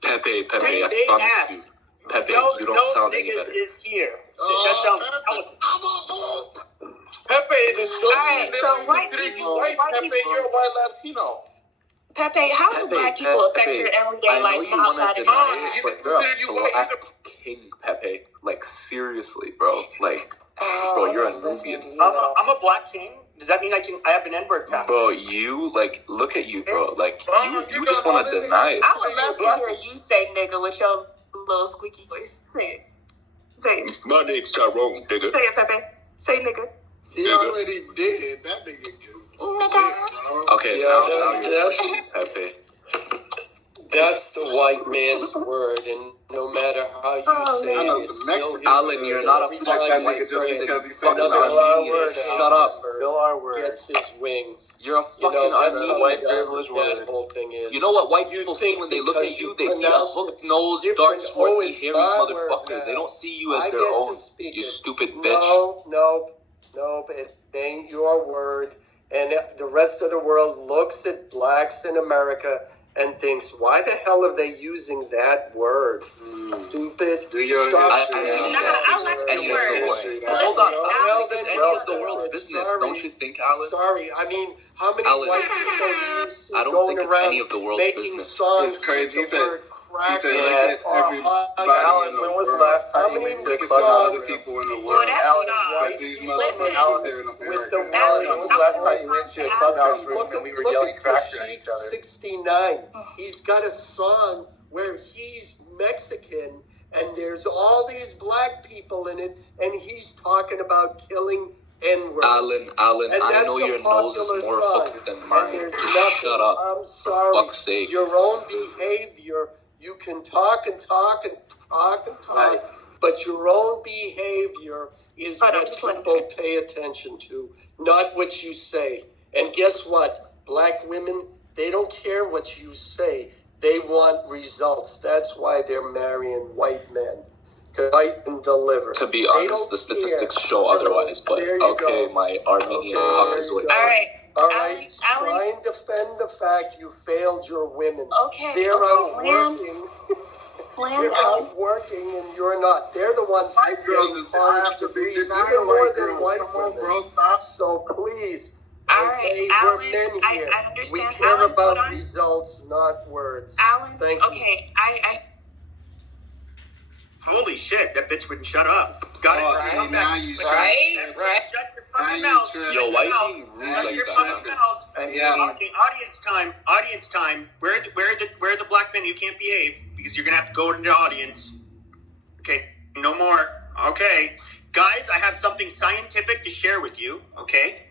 Pepe, I promise you. Pepe, you don't sound any niggas better. is here. That sounds intelligent. Pepe, the joke Alright, is so they white consider you people- white, white Pepe, people- you're a white Latino. Pepe, how do black people affect Pepe, your everyday I know life you want outside to of deny your it, but you're a black king, Pepe. Like, seriously, bro. Like, bro, you're a Nubian. I'm a black king. Does that mean I have an N-word pass? Bro, you, like, look at you, bro. Like, you just want to deny it. I would love to hear you say nigga with your little squeaky voice. Say it. Say it. My name's Tyrone, nigga. Say it, Pepe. Say nigga. He already did. That nigga Nigga. Okay, Yeah, now you're that's- pushing Pepe. That's the white man's word, and no matter how you say I know it, it's some still Mexicans. his Alan, you're word. not a Every fucking time white you say person it, because you another fucking Armenian. word Shut up. Bill our word. gets his wings. You're a You fucking know, that's Armenian. how white dumb privilege that word. whole thing is. You know what white You people think see when they look at because you? you They see a pronounce it hook-nosed, different, dark-swarthy, it's hairy my word motherfucker. now. They don't see you as I their get to own. speak You it. stupid bitch. No, it ain't your word. And the rest of the world looks at blacks in America and thinks, why the hell are they using that word? Stupid. Stop saying I like any the of the word. world. Hold on. I don't think it's any of the world's business. Sorry. Don't you think, Alan? Sorry, I mean, how many Alan, white people do you see I don't going think it's around any of the world's making business. songs It's crazy. with the He word crack He said, in look it at or everybody Alan, in the when was the world. last time How you many made Look music at about other songs people in the Well, world. that's Alan, not. white But these people Listen, motherfuckers here in with America. the Alan, when was the last time you went to a clubhouse room Look and we at, were look yelling at cracker at Tashik each other? 69. He's got a song where he's Mexican and there's all these black people in it and he's talking about killing N-words. Alan, And I that's know a your nose popular is more song. hooked than And mine. there's Just nothing. shut up. I'm sorry. For fuck's sake. Your own behavior, you can talk and talk and talk and talk, Right. but your own behavior is Hold on, what just let him people pay attention to, not what you say. And guess what? Black women, they don't care what you say. They want results. That's why they're marrying white men. Fight and deliver. To be They honest, don't the statistics care. show otherwise, but There you okay, go. my Armenian Okay, cock there is you like. go. All right. All right, Alan, try and defend the fact you failed your women. Okay. They're out Plan. working. Plan They're out. out working and you're not. They're the ones White girls getting is college have to be degrees, denying even more white than girls. white Come on, women. bro. Stop. So please, All okay, right, we're Alan, men here. I understand. We care Alan, hold about on. results, not words. Alan, Thank you. okay, I Holy shit, that bitch wouldn't shut up. Got it. Oh, Come now back. you right. Shut your fucking Now you mouth. tripping. Yo, why you Mouth. being rude Now Shut like your you that? fucking mouth. Yeah. Okay, audience time. Where are the black men who can't behave? Because you're gonna have to go into the audience. Okay, no more. Okay, guys, I have something scientific to share with you. Okay,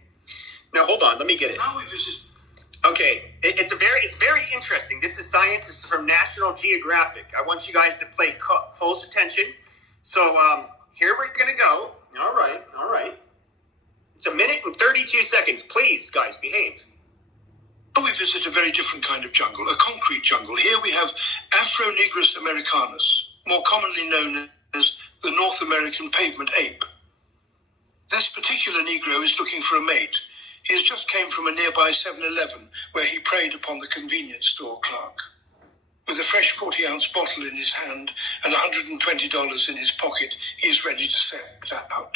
now hold on, let me get it. Now we visit. Okay, it's very interesting. This is science. This is from National Geographic. I want you guys to pay close attention. So here we're gonna go. All right. It's 1 minute and 32 seconds. Please, guys, behave. We visit a very different kind of jungle, a concrete jungle. Here we have Afro-Negrus americanus, more commonly known as the North American pavement ape. This particular Negro is looking for a mate. He has just came from a nearby 7-Eleven where he preyed upon the convenience store clerk. With a fresh 40-ounce bottle in his hand and $120 in his pocket, he is ready to set out.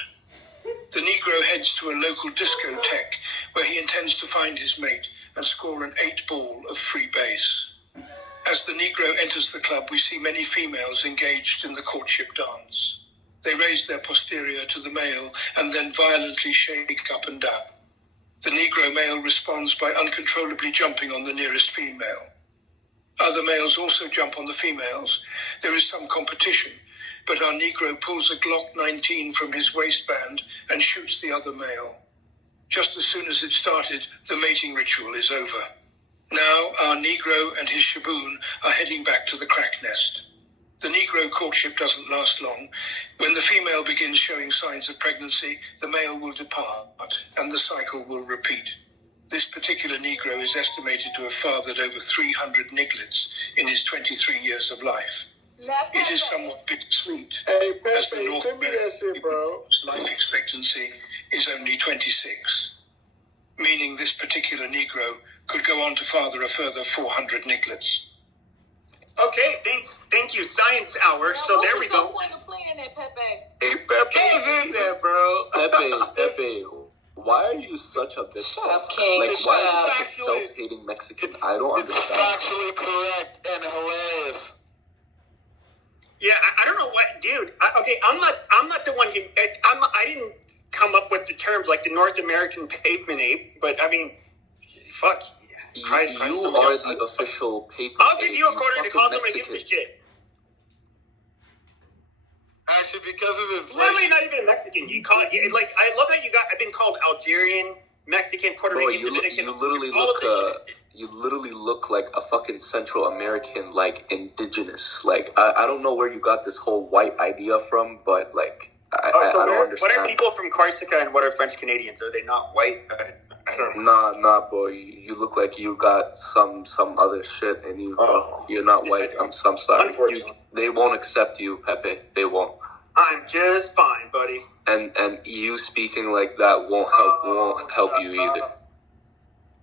The Negro heads to a local discotheque where he intends to find his mate and score an 8-ball of free base. As the Negro enters the club, we see many females engaged in the courtship dance. They raise their posterior to the male and then violently shake up and down. The Negro male responds by uncontrollably jumping on the nearest female. Other males also jump on the females. There is some competition, but our Negro pulls a Glock 19 from his waistband and shoots the other male. Just as soon as it started, the mating ritual is over. Now our Negro and his shaboon are heading back to the crack nest. The Negro courtship doesn't last long. When the female begins showing signs of pregnancy, the male will depart, and the cycle will repeat. This particular Negro is estimated to have fathered over 300 niglets in his 23 years of life. It is somewhat bittersweet, Hey, as the Pepe, North send me that shit, bro. life expectancy is only 26, meaning this particular Negro could go on to father a further 400 niglets. Okay, thank you, Science Hour. So there we go. such a bitch? Shut up, King. Like, Shut why up. are you such a self-hating Mexican? I don't understand. It's factually correct and hilarious. Yeah, I don't know what, dude. Okay, I'm not the one who. I didn't come up with the terms like the North American pavement ape, but I mean, fuck. You are the official pavement. I'll give you a quarter to call somebody who gives a shit. Actually, because of inflation. Literally, not even a Mexican. You call it like I love how you got. I've been called Algerian, Mexican, Puerto Rican, Dominican. You literally look like a fucking Central American, like indigenous. Like I don't know where you got this whole white idea from, but like I don't understand. What are people from Corsica and what are French Canadians? Are they not white? I don't know. Nah, boy. You look like you got some other shit, and you're not white. I'm sorry. Unfortunately, they won't accept you, Pepe. They won't. I'm just fine, buddy. And you speaking like that won't help you either.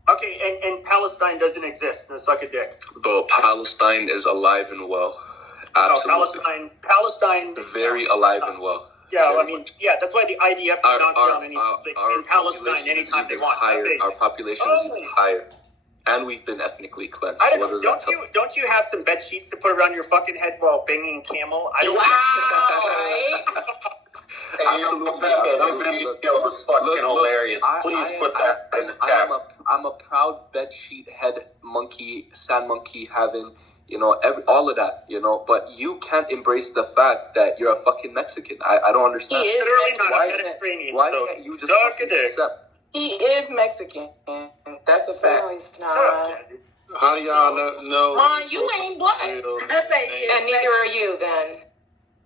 Okay, and Palestine doesn't exist. No, suck a dick. Bro, Palestine is alive and well. Absolutely. No, Palestine. Very alive and well. Yeah, I mean, that's why the IDF can knock down any in Palestine anytime they want. Our population is even higher, and we've been ethnically cleansed. I don't know. Don't you have some bed sheets to put around your fucking head while banging camel? I don't. Wow. Absolutely. That video was fucking hilarious. Please put that in the chat. I'm a proud bedsheet head monkey, sand monkey having, all of that, but you can't embrace the fact that you're a fucking Mexican. I don't understand. He is literally not a Mediterranean. Why can't you just accept? He is Mexican. That's a fact. No, he's not. How do y'all know? Ron, you ain't black. And neither are you, then.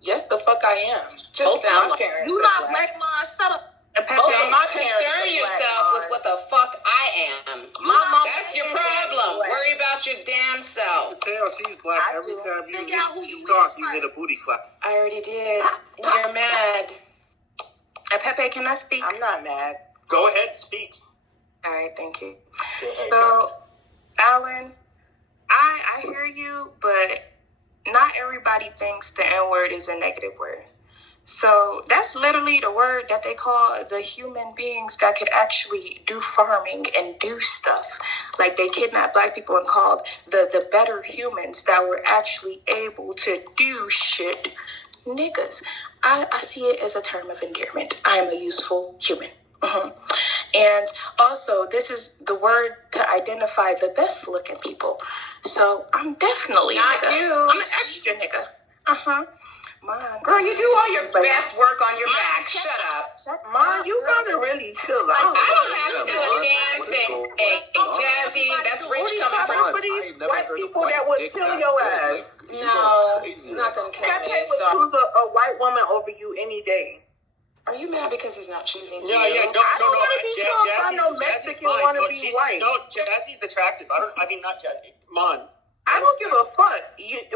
Yes, the fuck I am. Just both sound my like parents You are not black. black, Mom. Shut up. Both of my parents Concern are yourself black, with what the fuck I am. My mom. That's your problem. Worry about your damn self. Tell she's black every time you talk, you hit a booty clap. I already did. You're mad. Pepe, can I speak? I'm not mad. Go ahead, speak. All right, thank you. So, Alan, I hear you, but not everybody thinks the N-word is a negative word. So that's literally the word that they call the human beings that could actually do farming and do stuff. Like they kidnapped black people and called the better humans that were actually able to do shit niggas. I see it as a term of endearment. I am a useful human. And also, this is the word to identify the best looking people. So I'm definitely not a nigga. you. I'm an extra nigga. Mine. Girl, you do all your best work on your back. Shut up. Mom, you gotta really chill out. I don't have to do a damn thing. Hey, Jazzy, that's rich coming from these white people that would kill your ass. No, not gonna kill me. Pepe would choose a white woman over you any day. Are you mad because he's not choosing you? Yeah, I don't want to be told by no Mexican want to be white. No, Jazzy's attractive. I mean, not Jazzy. Mon. I don't give a fuck.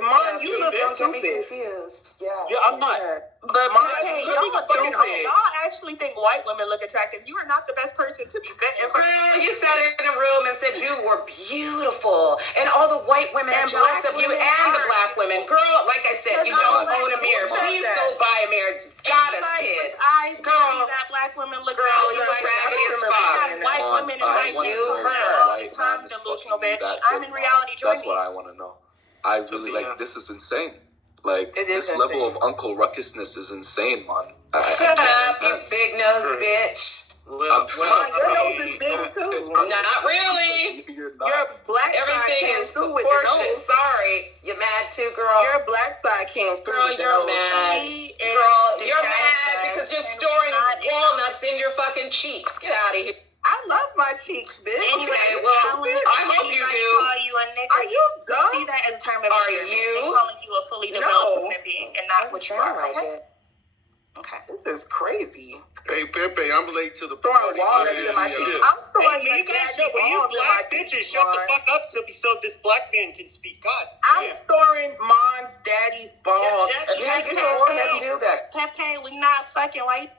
Mom, you look Don't get me stupid. confused. Yeah, I'm not. But Mom, hey, y'all actually think white women look attractive. You are not the best person to be vetting for. Girl, you sat in a room and said you were beautiful, and all the white women are jealous of you and the black women. Girl, like I said, you don't own a mirror. Please go buy a mirror. Goddess kid. Girl, that black women look. Girl, you raggedy as fuck. White women and white men all the time. Delusional bitch. I'm in reality. That's what I want to know. I really this is insane. Like this level of Uncle Ruckusness is insane, man. Shut up, you big nose bitch. Your nose is big too. Not really. Your black everything side is proportionate. Sorry, you're mad too, girl. Your black side came through. Girl, you're mad. Girl, you're mad because you're storing walnuts in your fucking cheeks. Get out of here. I love my cheeks, bitch. Anyway, well, I hope you do. Are you dumb? See that as a term of Are endearment. you? They're calling you a fully developed human being and not what you are. Okay. This is crazy. Hey, Pepe, I'm late to the throwing walnuts in my teeth. I'm throwing you guys know, when you black bitches, shut the fuck up so this black man can speak. God. I'm storing Mom's daddy's balls. Yeah, you go ahead and do that. Pepe, we not fucking white.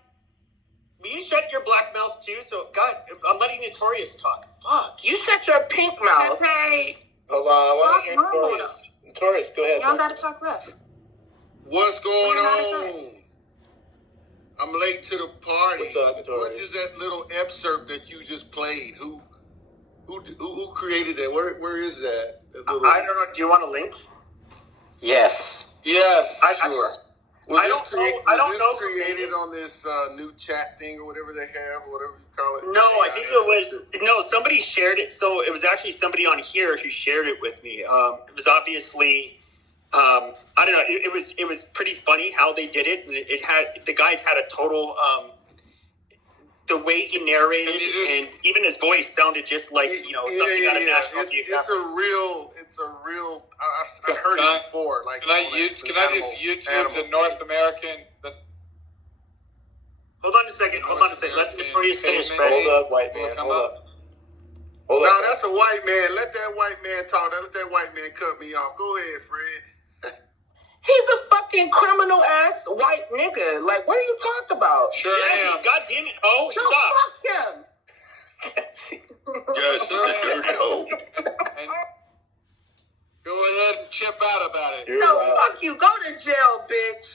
Will you shut your black mouth too? So, God, I'm letting Notorious talk. Fuck. You shut your pink mouth. Pepe. Hold on, I want to hear Notorious. Notorious, go ahead. You don't gotta talk rough. What's going on? I'm late late to the party. What's up, Tori? What is that little excerpt that you just played? Who created that? Where is that? I don't know. Do you want a link? Yes. Yes, sure. Was this created on this new chat thing or whatever they have, or whatever you call it? No, I think it was. No, somebody shared it. So it was actually somebody on here who shared it with me. It was obviously, I don't know. It was pretty funny how they did it. And the guy had a total. The way he narrated and even his voice sounded just like something out of National Geographic. It's a real. I've heard it before. Like, can I just YouTube the North American? Hold on a second. Let Victoria's finish. Hold up, white man. Hold up. No, that's a white man. Let that white man talk. Let that white man cut me off. Go ahead, Fred. He's a fucking criminal ass white nigga. Like, what are you talking about? Sure am. God damn it. Oh, so stop. fuck him. Yes, dirty hoe. Go ahead and chip out about it. No, fuck you. Go to jail, bitch.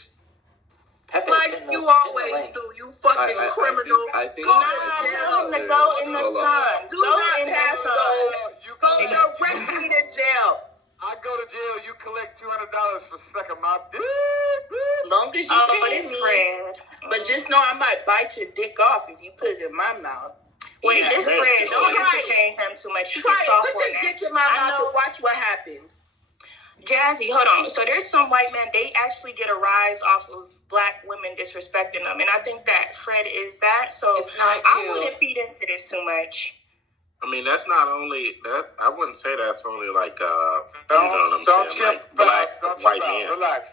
Like you always do, you fucking criminal. I think go to jail. To go in the sun. Do not pass go. Go directly to jail. I go to jail. You collect $200 for sucking my dick. Long as you pay me. But just know I might bite your dick off if you put it in my mouth. Wait, this Fred, don't entertain him too much. Try it. Put your dick in my mouth and watch what happens. Jazzy, hold on. So there's some white men, they actually get a rise off of black women disrespecting them. And I think that Fred is that. So I wouldn't feed into this too much. I mean, that's not only that. I wouldn't say that's only like you know what I'm saying, like black white men. Relax.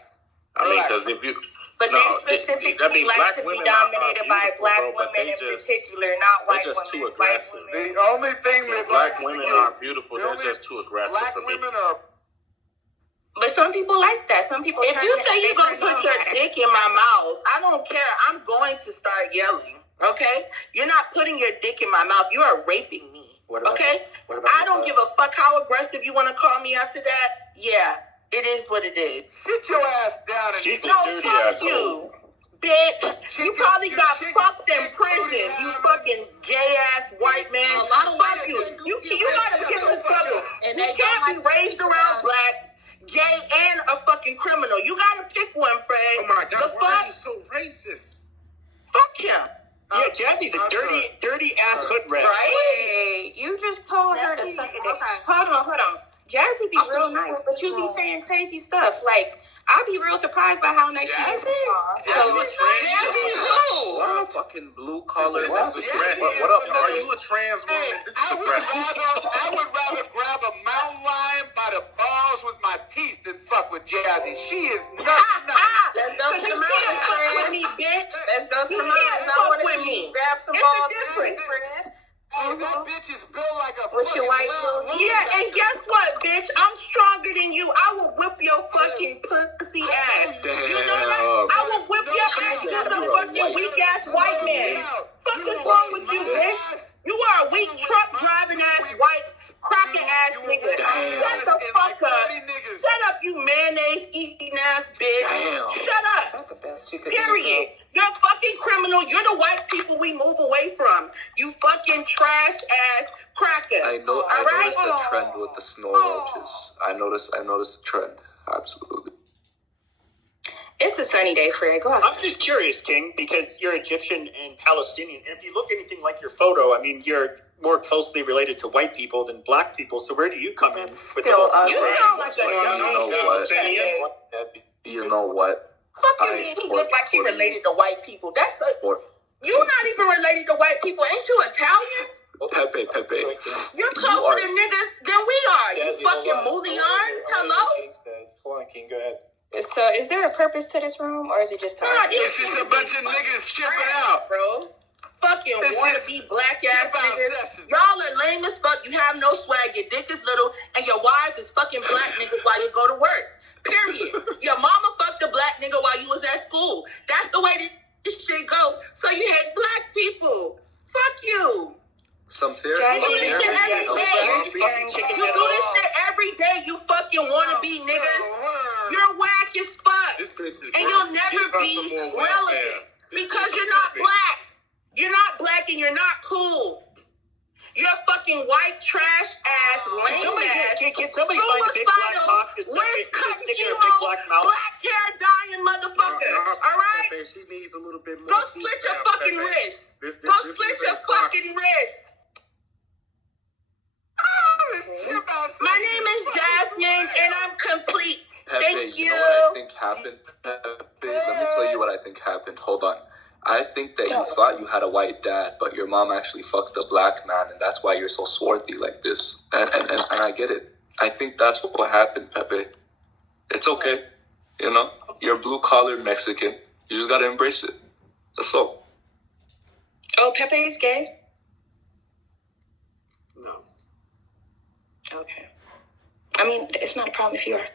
I mean, because if you but they specifically like to be dominated by black women in particular, not white women. They're just too aggressive. The only thing that black women are beautiful. They're just too aggressive for me. But some people like that. Some people. If you say you're gonna put your dick in my mouth, I don't care. I'm going to start yelling. Okay? You're not putting your dick in my mouth. You are raping me. Okay? I don't give a fuck how aggressive you want to call me after that. Yeah, it is what it is. Sit your ass down and fuck you, bitch. You probably got fucked in prison. You fucking gay ass white man. Fuck you. You gotta pick a struggle. You can't be raised around black, gay, and a fucking criminal. You gotta pick one, Fred. Oh my God, why are you so racist? Fuck him. Yeah, Jazzy's a dirty ass hood rat. Right? You just told her to suck it. Hold on. Jazzy be real nice, but you be saying crazy stuff. Like, I be real surprised by how nice she is. Jazzy who? Wow, fucking blue collar. What up? Are you a trans woman? This is aggressive. I would rather grab a mountain lion by the balls with my teeth than fuck with Jazzy. She is nothing. Let's go to the mountains, Fred. Bitch. Let's go to the mountains. I want to see grab some balls and Fred. Oh, that bitch is built like a with your white clothes. Yeah, and guess what, bitch? I'm stronger than you. I will whip your fucking pussy ass. Damn. You know that? I will whip your ass. You're the fucking weak ass white man. Fuck is wrong with you, bitch? You are a weak truck driving ass white cracker ass nigga. Shut the fuck up. Shut up, you mayonnaise eating ass bitch. Damn. Shut up. Period. You're a fucking criminal. You're the white people we move away from. You fucking trash ass cracker. I noticed the trend with the snow roaches. I noticed the trend. Absolutely. It's a sunny day, Fred. Go outside. I'm just curious, King, because you're Egyptian and Palestinian, and if you look anything like your photo, I mean, you're more closely related to white people than black people. So where do you come in? With still the you sound like You know what? Fuck you mean he look like he related to white people? That's the. You're not even related to white people. Ain't you Italian? Pepe. You're closer to niggas than we are. You fucking Mulian. Hello? Hold on, King. Go ahead. So, is there a purpose to this room, or is it just time? It's just a bunch of niggas chipping out, bro. Fucking wannabe black ass niggas. Y'all are lame as fuck. You have no swag. Your dick is little, and your wives is fucking black niggas while you go to work. Period. Your mama fucked a black nigga while you was at school. That's the way this shit go. So you hate black people. Fuck you. Some theory. You do this shit every day. You do this shit every day. You fucking wannabe niggas. You're whack as fuck. And you'll never be relevant. Because you're not black. You're not black and you're not cool. You're a fucking white trash ass, lame ass, can somebody find a big black cock to stick in her big black mouth? Black hair dying motherfucker. All right? Pepe, she needs a little bit more. Go slit your fucking wrist. Go slit your fucking wrist. My name is Jasmine and I'm complete. Pepe, Thank you. You know what I think happened? Pepe, let me tell you what I think happened. Hold on. I think that you thought you had a white dad, but your mom actually fucked a black man, and that's why you're so swarthy like this. And I get it. I think that's what happened, Pepe. It's okay. You know? You're blue-collar Mexican. You just gotta embrace it. That's all. Oh, Pepe is gay? No. Okay. I mean, it's not a problem if you are.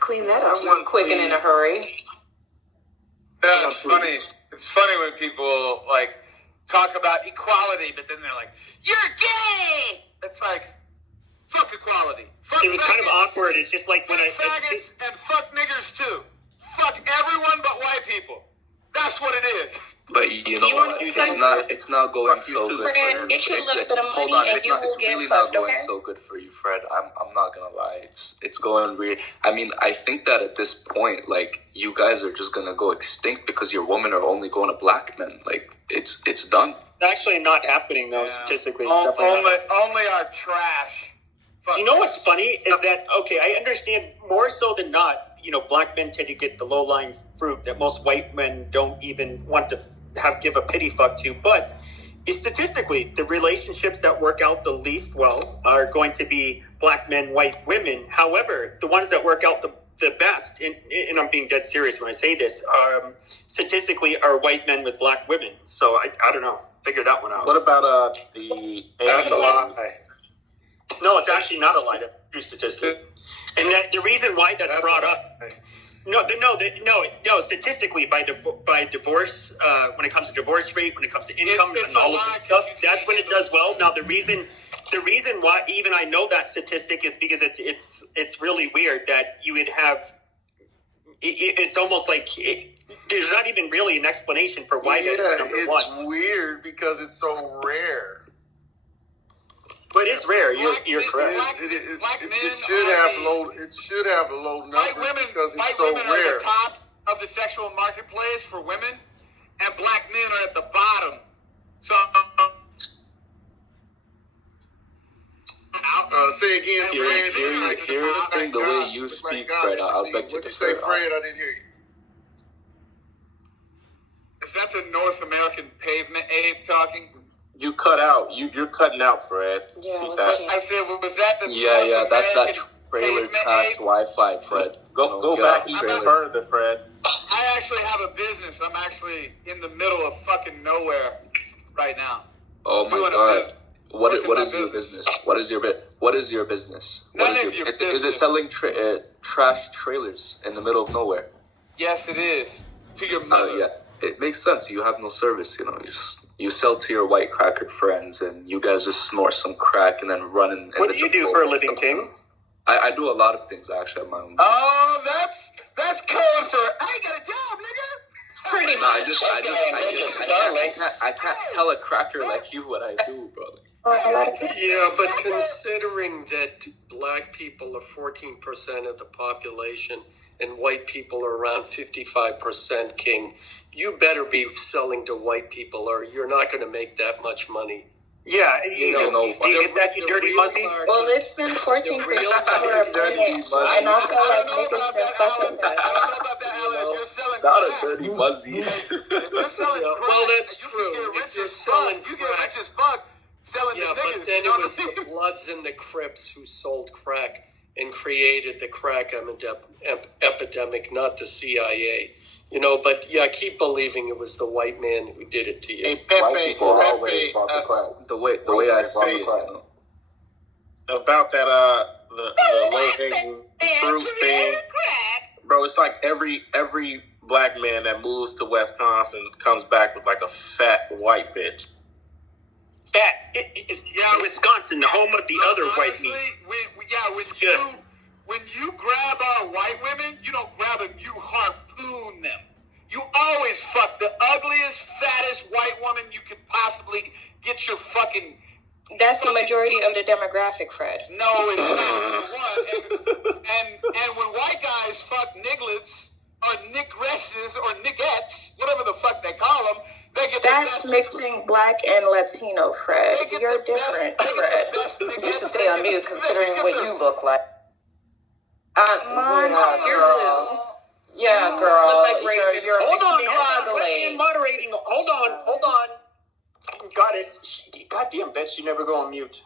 Clean that up real quick and in a hurry. Yeah, it's funny. It's funny when people like talk about equality, but then they're like, "You're gay." It's like, fuck equality. Fuck it was kind of awkward. It's just like when faggots and fuck niggers too. Fuck everyone but white people. That's what it is. But you know what? It's not going so good for him. Get you a little bit of Hold money on, and you will get really fucked, not going okay? so good for you, Fred. I'm not gonna lie. It's going weird. I mean, I think that at this point, like, you guys are just gonna go extinct because your women are only going to black men. Like, it's done. It's actually not happening though, statistically. Only our trash. You know what's funny is that, okay, I understand more so than not, you know, black men tend to get the low-lying fruit that most white men don't even want to give a pity fuck to. But statistically, the relationships that work out the least well are going to be black men, white women. However, the ones that work out the best, and I'm being dead serious when I say this, statistically are white men with black women. So I don't know. Figure that one out. What about the... That's a lie. No, it's actually not a lie. That's a true statistic. And that the reason why that's brought up... No. Statistically, by divorce, when it comes to divorce rate, when it comes to income, and all of this stuff, that's when it does well. Now, the reason why even I know that statistic is because it's really weird that you would have. It's almost like there's not even really an explanation for why that's number one. It's weird because it's so rare. But it's rare. You're correct. It should have low numbers because it's so women rare. are at the top of the sexual marketplace for women, and black men are at the bottom. So, say again, Fred. Hearing the way you speak, Fred, I'll beg to What'd you say, Fred? I didn't hear you. Is that the North American pavement ape talking? You cut out. You're cutting out, Fred. Yeah, I said, was that the Yeah, that's that American trailer pavement trash ape? Wi-Fi, Fred. Go back even further, Fred. I actually have a business. I'm actually in the middle of fucking nowhere right now. Oh my God! What is your business? What is your business? Is it selling trash trailers in the middle of nowhere? Yes, it is. To your mother. Yeah, it makes sense. You have no service. You know, you sell to your white cracker friends, and you guys just snort some crack and then run in. What do you do for a living, King? I do a lot of things actually at my own. Oh, that's code for I got a job, nigga. Pretty much. I can't tell a cracker like you what I do, brother. Yeah, but considering that black people are 14% of the population and white people are around 55%, King, you better be selling to white people or you're not going to make that much money. Yeah, do you get that, you dirty muzzy? Well, it's been 14% for a minute, and I feel like niggas been fucking Not a dirty muzzy. Well, that's true. If you're selling you get rich as fuck selling to niggas. But then it was the Bloods and the Crips who sold crack and created the crack epidemic, not the CIA. You know, but yeah, keep believing it was the white man who did it to you. Hey, Pepe, the way I see it. About that, the low-hanging fruit thing, bro. It's like every black man that moves to Wisconsin comes back with like a fat white bitch. Wisconsin, the home of the other white meat. When you grab our white women, the demographic, Fred. No, it's not. And when white guys fuck nigglets or nigresses or niggettes, whatever the fuck they call them, they get That's mixing black and Latino, Fred. You're different, Fred. You have to stay on mute considering what you look like. Mom, you're blue. Yeah, girl. Look like Raven. You're Hold on, ugly. moderating. Hold on. Goddess, goddamn bitch, you never go on mute.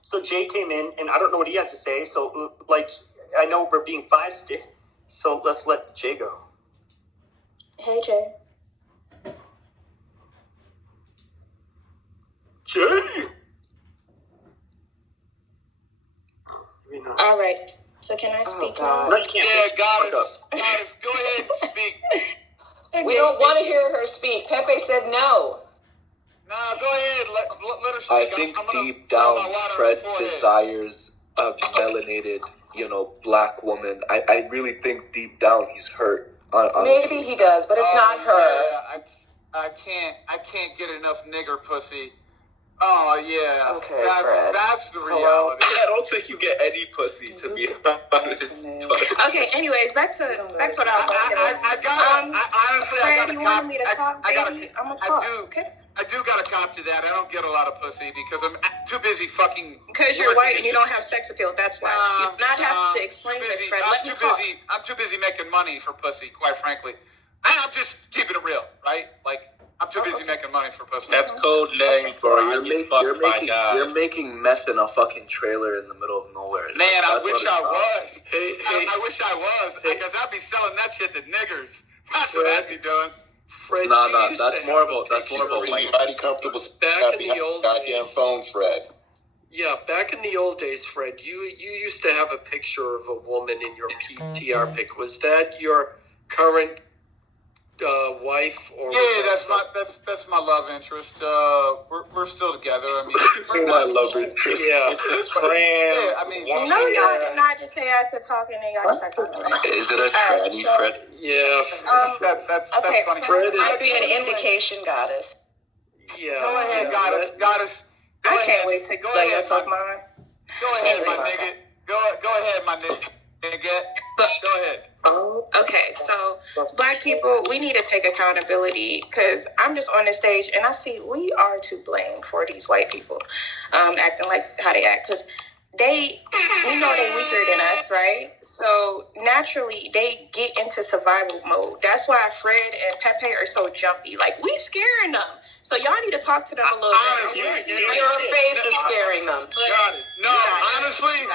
So Jay came in, and I don't know what he has to say. So, like, I know we're being feisty, so let's let Jay go. Hey, Jay. Jay. All right. So can I speak now? No, you can't. Yeah, Goddess, go ahead and speak. We don't want to hear her speak. Pepe said no. Nah, go ahead. Let her speak. I think deep down, Fred desires a melanated, black woman. I really think deep down he's hurt. Honestly. Maybe he does, but it's not her. Yeah, I can't get enough nigger pussy. Oh yeah, okay, that's the reality. I don't think you get any pussy, to be honest. Okay. Anyways, back to what I was Honestly, Fred, you wanted me to talk, baby? I'm gonna talk. Okay. I do gotta cop to that. I don't get a lot of pussy because I'm too busy fucking. Because you're white and you don't have sex appeal. That's why. You do not have to explain this, Fred. Let me talk. I'm too busy making money for pussy. Quite frankly, I'm just keeping it real, right? Like. I'm too busy making money for pussy. That's code name for you're making meth in a fucking trailer in the middle of nowhere. Man, I wish I was. I wish I was, because I'd be selling that shit to niggers. That's what I'd be doing. Fred, that's more of a mighty comfortable back in the old goddamn phone, Fred. Yeah, back in the old days, Fred, you used to have a picture of a woman in your PTR pic. Was that your current wife? Or that's my love interest. We're still together. I mean, my love interest. Yeah, it's a trans. Yeah, I mean, no, y'all did not just say I could talk and then y'all just start talking. Is it a tranny, Fred? Yeah. That's okay, funny. Fred Might be an indication, Goddess. Yeah. Go ahead, Goddess. I can't wait to lay yourself mine. Go ahead, my nigga. Go ahead, my nigga. Go ahead. Okay, so black people, we need to take accountability because I'm just on the stage and I see we are to blame for these white people acting like how they act because we know they weaker than us, right? So naturally they get into survival mode. That's why Fred and Pepe are so jumpy. Like we scaring them. So y'all need to talk to them a little bit. Your face is scaring them. Honestly,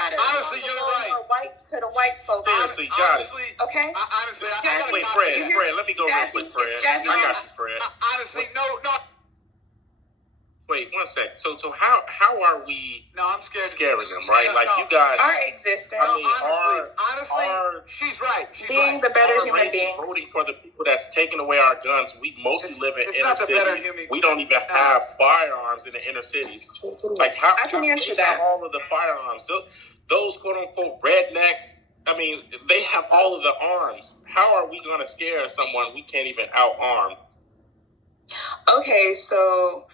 you're right. To the white folks. Seriously, Goddess. Okay? Honestly, Wait, Fred, let me go real quick, Fred. I got you, Fred. Honestly, no. Wait, one sec. So how are we? No, I'm scared. Scaring them, right? Like you guys. Our existence. Honestly, she's right. Being the better human being. Voting for the people that's taking away our guns. We mostly live in inner cities. We don't even have firearms in the inner cities. Like how? I can answer that. that. All of the firearms. Those quote unquote rednecks. I mean, they have all of the arms. How are we going to scare someone we can't even out-arm? Okay, so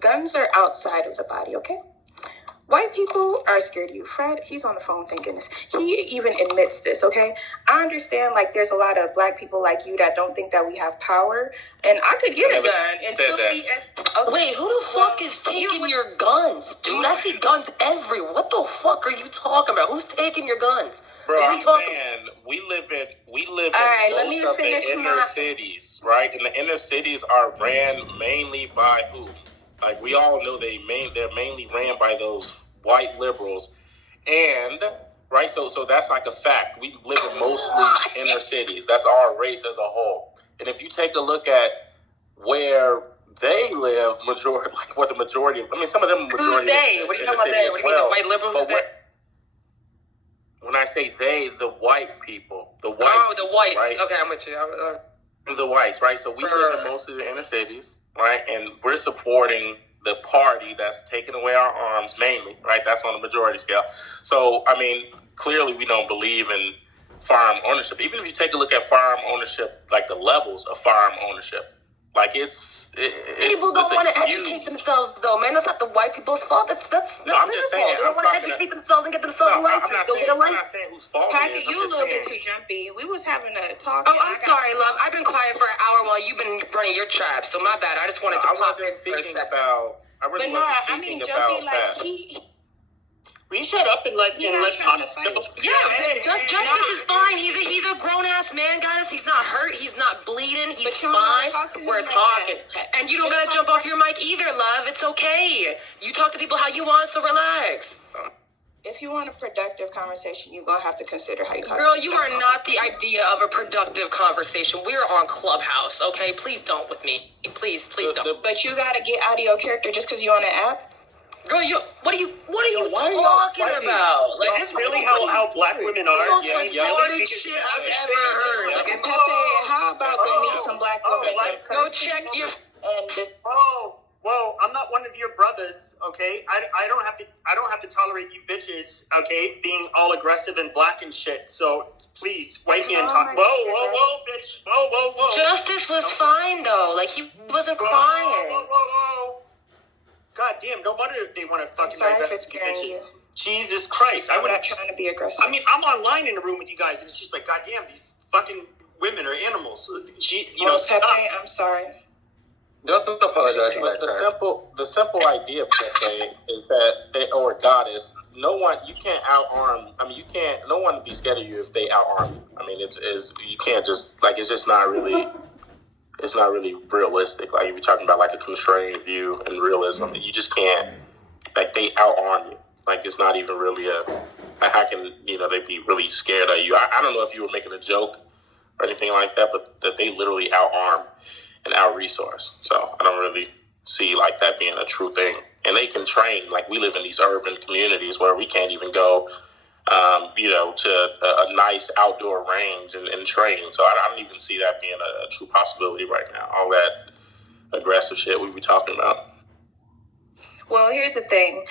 guns are outside of the body, okay? White people are scared of you. Fred, he's on the phone thinking this. He even admits this, okay? I understand, like, there's a lot of black people like you that don't think that we have power. And I could get a gun and still be as... Okay. Wait, who the fuck is taking your guns, dude? I see guns everywhere. What the fuck are you talking about? Who's taking your guns? Bro, I'm saying we live in most of the inner cities, right? And the inner cities are ran mainly by who? Like we all know they're mainly ran by those white liberals, and right. So that's like a fact. We live in mostly inner cities. That's our race as a whole. And if you take a look at where they live, what the majority. I mean, some of them majority. Who's they? What are you talking about? They? What do you mean the white liberals? When I say they, the white people, the whites. Oh, the whites. Right? Okay, I'm with you. The whites, right? So we live in most of the inner cities, right? And we're supporting the party that's taking away our arms mainly, right? That's on the majority scale. So, I mean, clearly we don't believe in firearm ownership. Even if you take a look at firearm ownership, like the levels of firearm ownership, Like people don't want to educate themselves, though, man. That's not the white people's fault. That's No, I'm their just fault. saying. They don't want to educate themselves and get themselves No, licensed. Go get a I'm license. not saying whose fault Packy, it is. you a little bit too jumpy. We was having a talk. Oh, I'm sorry, love. I've been quiet for an hour while you've been running your trap, so my bad. I just wanted to I pop wasn't in for a speaking second. about. I really wasn't speaking about that. Will you shut up and let honest? Yeah, Justice is fine. He's a grown ass man, guys. He's not hurt. He's not bleeding. He's fine. We're talking, and you don't gotta jump off your mic either, love. It's okay. You talk to people how you want, so relax. If you want a productive conversation, you're gonna have to consider how you talk. Girl, you are not the idea of a productive conversation. We're on Clubhouse, okay? Please don't with me. Please don't. But you gotta get out of your character just because you're on the app. Girl, what are you talking about? Like, is this really how black women are? The most retarded shit I've ever heard. Like, Pepe, how about go meet some black women? Go check your. Whoa! I'm not one of your brothers, okay? I don't have to tolerate you bitches, okay, being all aggressive and black and shit. So please, white man talk. Whoa, bitch! Whoa! Justice was fine though. Like he wasn't crying. Whoa! God damn! No wonder they want to fucking divest bitches. Jesus Christ! I'm not trying to be aggressive. I mean, I'm online in a room with you guys, and it's just like, God damn, these fucking women are animals. Pepe, I'm sorry. Don't apologize. But the simple idea, Pepe, is that or Goddess, no one, you can't outarm. I mean, no one be scared of you if they outarm you. I mean, it's you can't just like it's just not really. It's not really realistic. Like if you're talking about like a constrained view and realism, you just can't. Like they outarm you. Like it's not even really how can they be really scared of you? I don't know if you were making a joke or anything like that, but that they literally outarm and out-resource. So I don't really see like that being a true thing. And they can train. Like we live in these urban communities where we can't even go, to a nice outdoor range and train. So I don't even see that being a true possibility right now. All that aggressive shit we be talking about. Well, here's the thing.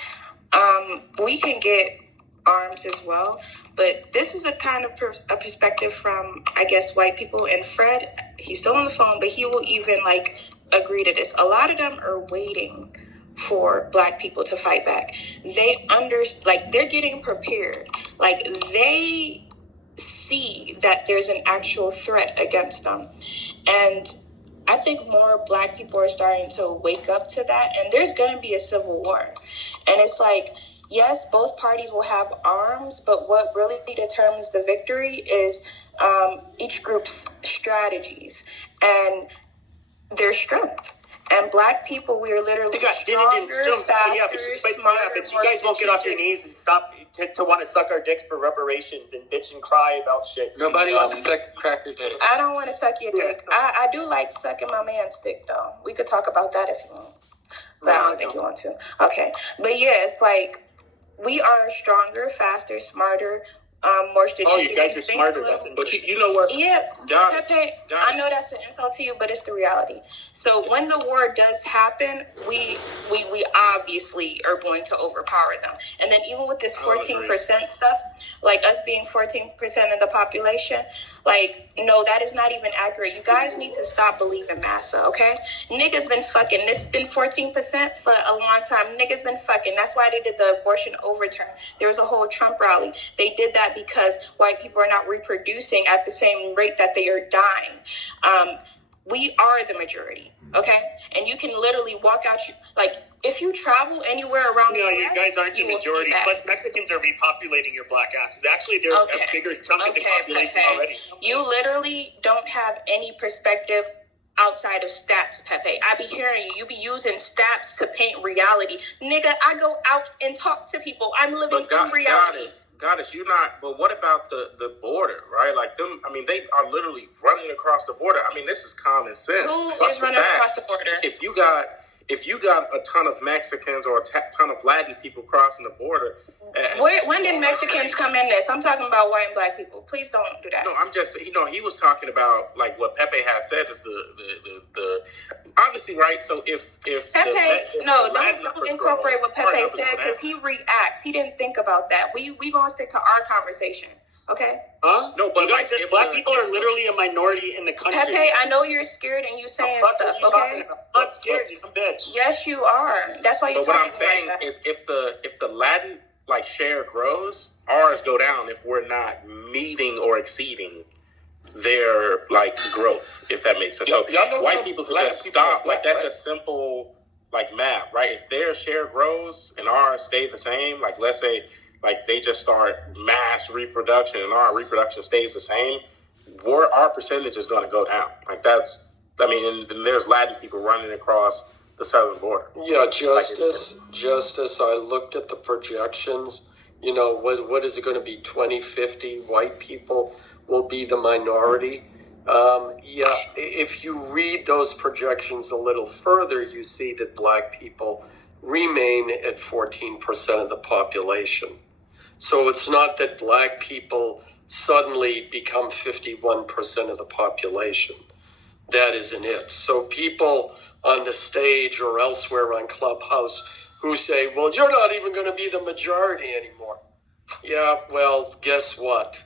We can get arms as well, but this is a kind of a perspective from, I guess, white people. And Fred, he's still on the phone, but he will even agree to this. A lot of them are waiting for black people to fight back. They're getting prepared. They see that there's an actual threat against them. And I think more black people are starting to wake up to that, and there's going to be a civil war. And it's yes, both parties will have arms, but what really determines the victory is each group's strategies and their strength. And black people, we are literally stronger, faster, but you guys won't get off your knees and stop to want to suck our dicks for reparations and bitch and cry about shit. Nobody wants to crack your dick. I don't want to suck your dick. I do like sucking my man's dick, though. We could talk about that if you want. But I don't think you want to. Okay. But yeah, it's we are stronger, faster, smarter, more strategic. Oh, you guys are smarter. That's but you know what? Yeah, Pepe, I know that's an insult to you, but it's the reality. So when the war does happen, we obviously are going to overpower them. And then even with this 14% stuff, us being 14% of the population, no, that is not even accurate. You guys need to stop believing massa, okay? Niggas been fucking. This has been 14% for a long time. Niggas been fucking. That's why they did the abortion overturn. There was a whole Trump rally. They did that because white people are not reproducing at the same rate that they are dying. We are the majority, okay? And you can literally walk out, if you travel anywhere around the US, you guys aren't the majority. Plus, Mexicans are repopulating your black asses. Actually, they're a bigger chunk of the population already. You literally don't have any perspective outside of stats, Pepe. I be hearing you. You be using stats to paint reality. Nigga, I go out and talk to people. I'm living in reality. Goddess, you're not. But what about the border, right? Them. I mean, they are literally running across the border. I mean, this is common sense. Who is running across the border? If you got a ton of Mexicans or a ton of Latin people crossing the border. When did Mexicans come in this? I'm talking about white and black people. Please don't do that. No, I'm just, he was talking about what Pepe had said is the obviously, right? So if Pepe, don't incorporate what Pepe said because he reacts. He didn't think about that. We gonna stick to our conversation. Okay. Huh? No, but guys, black people are literally a minority in the country. Pepe, I know you're scared and you saying stuff. Okay. I'm not scared, you dumb bitch. Yes, you are. That's why you're. But what I'm saying is, if the Latin share grows, ours go down if we're not meeting or exceeding their growth. If that makes sense. So white people could just stop. That's a simple math, right? If their share grows and ours stay the same, let's say they just start mass reproduction and our reproduction stays the same, our percentage is going to go down. And there's Latin people running across the southern border. Yeah, Justice, I looked at the projections. What is it going to be? 2050 white people will be the minority. If you read those projections a little further, you see that black people remain at 14% of the population. So it's not that black people suddenly become 51% of the population. That isn't it. So people on the stage or elsewhere on Clubhouse who say, well, you're not even going to be the majority anymore. Yeah, well, guess what?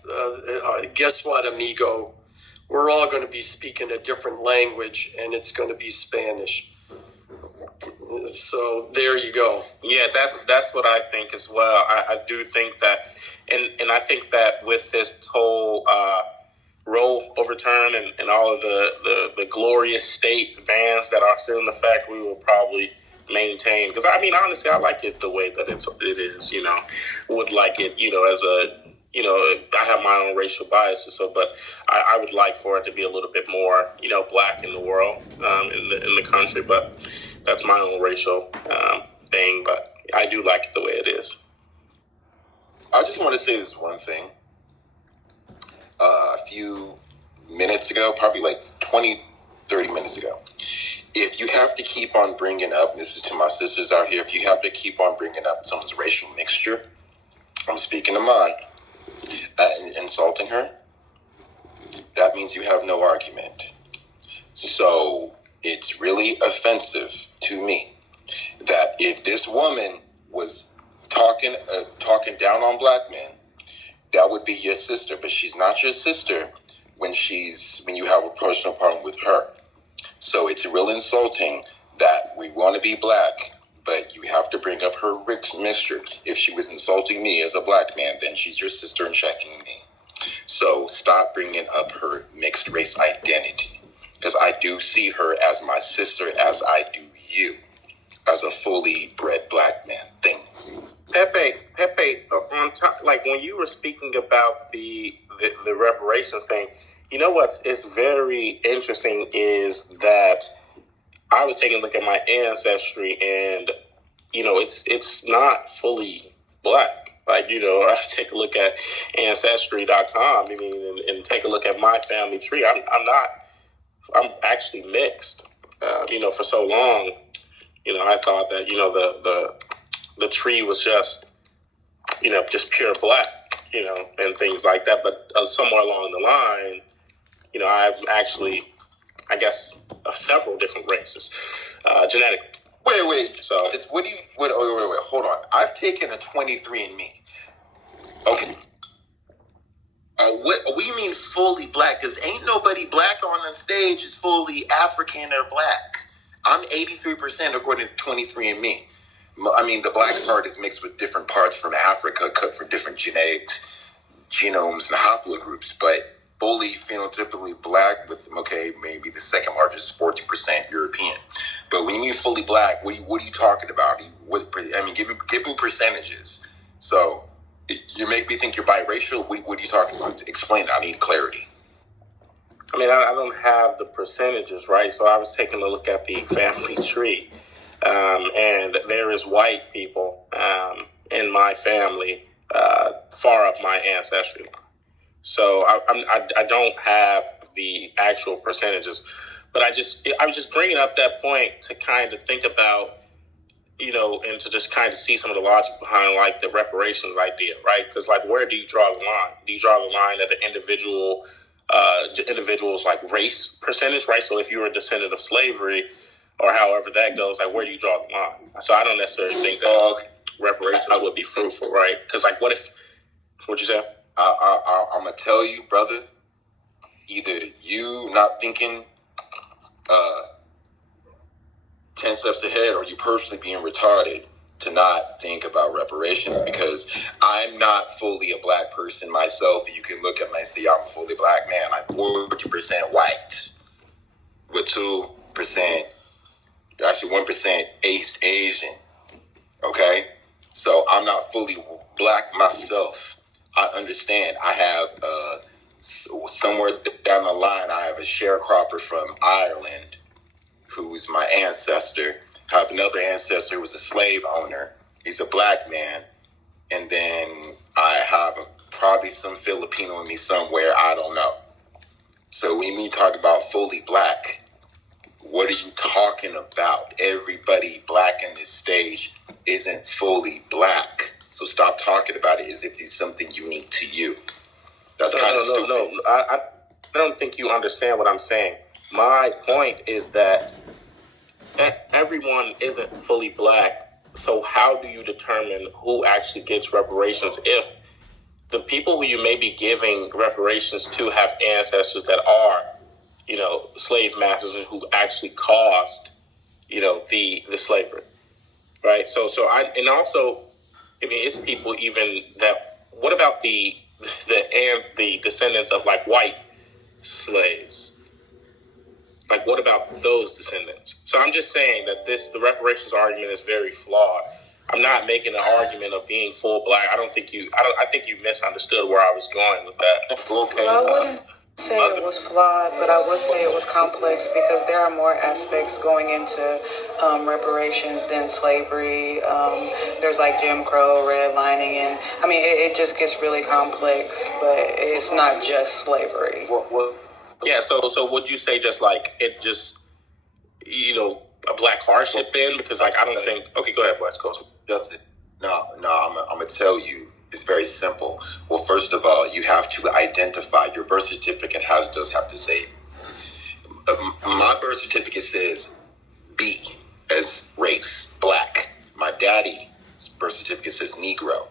Guess what, amigo? We're all going to be speaking a different language, and it's going to be Spanish. So there you go. Yeah, that's what I think as well. I do think that, and I think that with this whole Roe overturn and all of the glorious states bans that are still in effect, we will probably maintain. Because honestly, I like it the way that it is. Would like it. As a I have my own racial biases, but I would like for it to be a little bit more black in the world, in the country. But that's my own racial thing. But I do like it the way it is. I just want to say this one thing. A few minutes ago, probably 20, 30 minutes ago, if you have to keep on bringing up, and this is to my sisters out here, if you have to keep on bringing up someone's racial mixture, I'm speaking to mine, and insulting her, that means you have no argument. So it's really offensive to me that if this woman was talking down on black men, that would be your sister, but she's not your sister when you have a personal problem with her. So it's real insulting that we want to be black, but you have to bring up her mixture. If she was insulting me as a black man, then she's your sister and checking me. So stop bringing up her mixed race identity, because I do see her as my sister as I do you, as a fully bred black man. Thank you. Pepe, on top, when you were speaking about the reparations thing, it's very interesting is that I was taking a look at my ancestry, and it's not fully black. I take a look at ancestry.com. And take a look at my family tree. I'm actually mixed. For so long, I thought that the tree was just pure black, and things like that. But somewhere along the line, I've actually, I guess, several different races, genetically. Wait. So wait, hold on. I've taken a 23andMe. Okay. What we mean fully black? Because ain't nobody black on the stage is fully African or black. I'm 83% according to 23andMe. The black part is mixed with different parts from Africa, cut for different genetics, genomes, and haplogroups, but fully phenotypically black with, maybe the second largest, 40% European. But when you mean fully black, what are you talking about? Give me percentages. So you make me think you're biracial. What are you talking about? Explain it. I need clarity. I don't have the percentages, right? So I was taking a look at the family tree. And there is white people in my family far up my ancestry line. So I don't have the actual percentages, but I was just bringing up that point to kind of think about, and to just kind of see some of the logic behind the reparations idea, right? Because where do you draw the line? Do you draw the line at the individual's race percentage, right? So if you're a descendant of slavery, or however that goes, where do you draw the line? So I don't necessarily think that reparations would be fruitful, right? Because what'd you say? I'm gonna tell you, brother. Either you not thinking 10 steps ahead, or you personally being retarded to not think about reparations. Because I'm not fully a black person myself. You can look at me and say I'm a fully black man. I'm 40% white with 2%, actually 1% Asian. Okay, so I'm not fully black myself. I understand. I have somewhere down the line, I have a sharecropper from Ireland who's my ancestor. I have another ancestor who was a slave owner. He's a black man. And then I have probably some Filipino in me somewhere. I don't know. So when you talk about fully black, what are you talking about? Everybody black in this stage isn't fully black. So stop talking about it as if it's something unique to you. That's kind of stupid. No. I don't think you understand what I'm saying. My point is that everyone isn't fully black. So how do you determine who actually gets reparations if the people who you may be giving reparations to have ancestors that are, slave masters and who actually caused, the slavery, right? So it's people even that. What about the descendants of like white slaves? Like, what about those descendants? So I'm just saying that the reparations argument is very flawed. I'm not making an argument of being full black. I think you misunderstood where I was going with that. Okay. Well, I wouldn't say it was flawed, but I would say it was complex because there are more aspects going into reparations than slavery. There's like Jim Crow, redlining, and it just gets really complex, but it's not just slavery. Yeah, so would you say just like it just, a black hardship then? Because like I don't think. Okay, go ahead, West Coast. Justin, no, I'm gonna tell you. It's very simple. Well, first of all, you have to identify. Your birth certificate does have to say. My birth certificate says B as race, black. My daddy's birth certificate says Negro,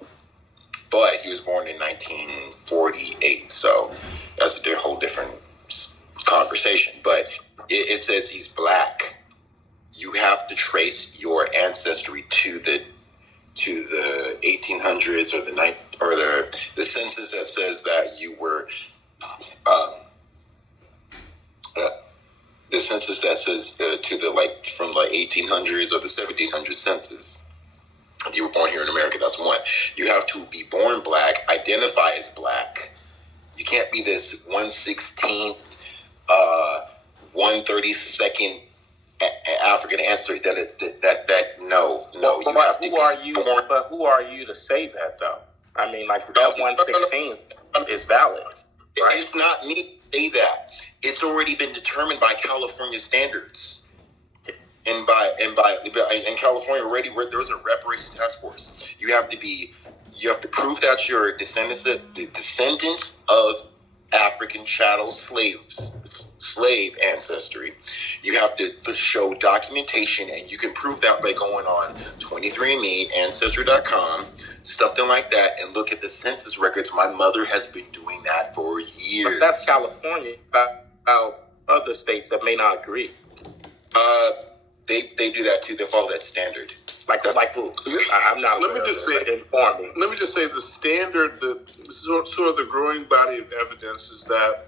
but he was born in 1948, so that's a whole different conversation. But it says he's black. You have to trace your ancestry to the 1800s or the census that says that you were the census that says to the from 1800s or the 1700s census. If you were born here in America, that's one. You have to be born black, identify as black. You can't be this 1/16th, 1/32nd African ancestry. No. You have to. But who are you to say that though? I mean, like that 1/16th is valid, right? It's not me to say that. It's already been determined by California standards, and in California already, where there's a reparations task force. You have to prove that you're descendants of African chattel slave ancestry. You have to show documentation, and you can prove that by going on 23andMe, Ancestry.com, something like that, and look at the census records. My mother has been doing that for years. But that's California. About other states that may not agree. They do that too. They follow that standard. Like who? I'm not. Let me just say the standard, sort of the growing body of evidence is that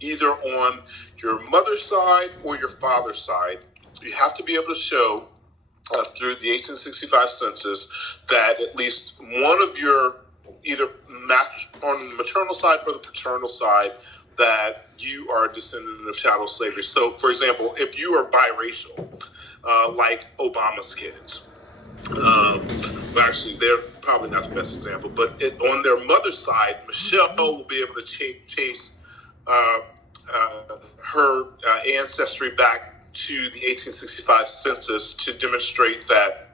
either on your mother's side or your father's side, you have to be able to show through the 1865 census that at least one of your either match on the maternal side or the paternal side that you are a descendant of chattel slavery. So, for example, if you are biracial, like Obama's kids, actually, they're probably not the best example, but on their mother's side, Michelle will be able to chase her ancestry back to the 1865 census to demonstrate that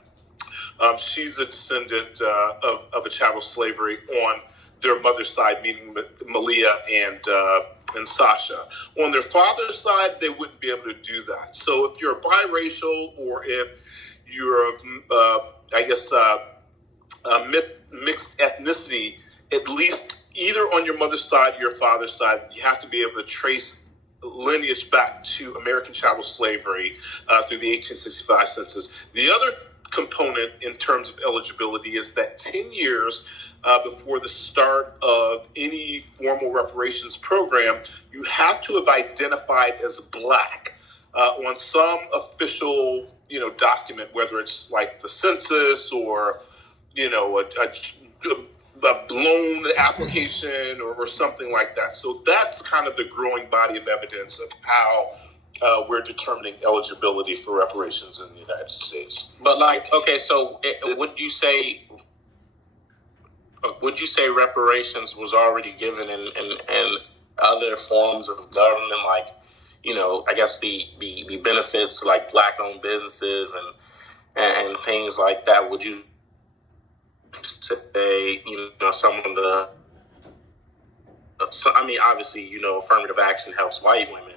she's a descendant of a chattel slavery on their mother's side, meaning Malia and Sasha. On their father's side, they wouldn't be able to do that. So if you're biracial or if you're of, mixed ethnicity, at least either on your mother's side or your father's side, you have to be able to trace lineage back to American chattel slavery through the 1865 census. The other component in terms of eligibility is that 10 years before the start of any formal reparations program, you have to have identified as black on some official, document, whether it's like the census or, a loan application or something like that. So that's kind of the growing body of evidence of how we're determining eligibility for reparations in the United States. But so would you say reparations was already given in other forms of government, like, I guess the benefits like black-owned businesses and things like that? Would you say, some of the, obviously, affirmative action helps white women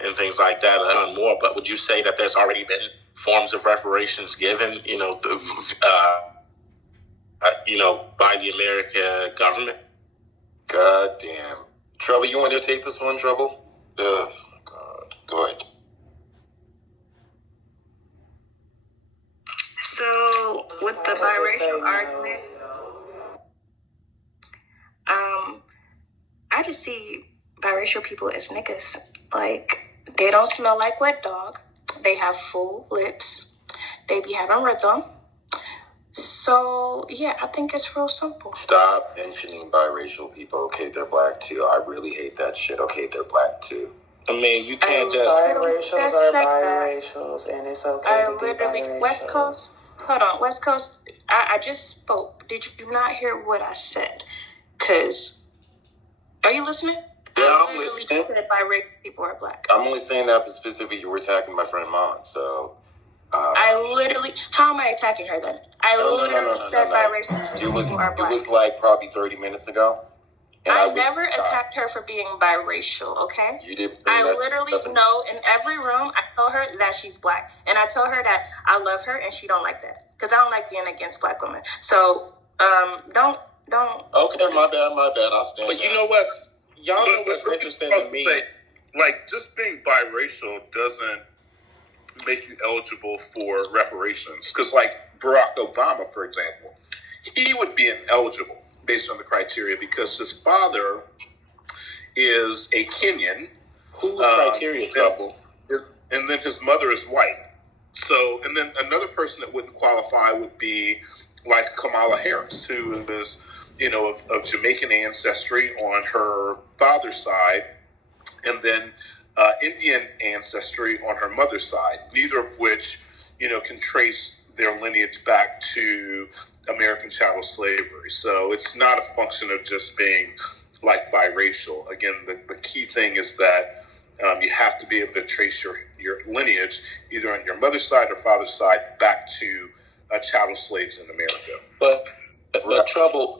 and things like that and more, but would you say that there's already been forms of reparations given, by the American government? God damn. Trouble, you want to take this one, Trouble? Oh, my God. Go ahead. So, with the biracial argument, I just see biracial people as niggas. Like, they don't smell like wet dog. They have full lips. They be having rhythm. So, yeah, I think it's real simple. Stop mentioning biracial people. Okay, they're black too. I really hate that shit. Okay, they're black too. I mean, you can't just... Biracials are biracials, and it's okay to be biracial. West Coast, hold on, West Coast, I just spoke. Did you not hear what I said? Because, are you listening? Yeah, I'm listening. You said biracial people are black. I'm only saying that specifically you were attacking my friend Mon, so... I literally, how am I attacking her then? I literally said biracial people are black. It was like probably 30 minutes ago. I never attacked her for being biracial, okay? You did. I literally know in every room, I tell her that she's black. And I tell her that I love her and she don't like that. Because I don't like being against black women. So, don't. Okay, my bad. I'll stand But you know what's, y'all know what's interesting to me? Like, just being biracial doesn't make you eligible for reparations. Because, like, Barack Obama, for example, he would be ineligible based on the criteria because his father is a Kenyan. Whose criteria, Trouble? And then his mother is white. So, and then another person that wouldn't qualify would be like Kamala Harris, who is, of Jamaican ancestry on her father's side, and then Indian ancestry on her mother's side, neither of which, can trace their lineage back to American chattel slavery. So it's not a function of just being like biracial. Again, the key thing is that you have to be able to trace your lineage either on your mother's side or father's side back to chattel slaves in America. But trouble.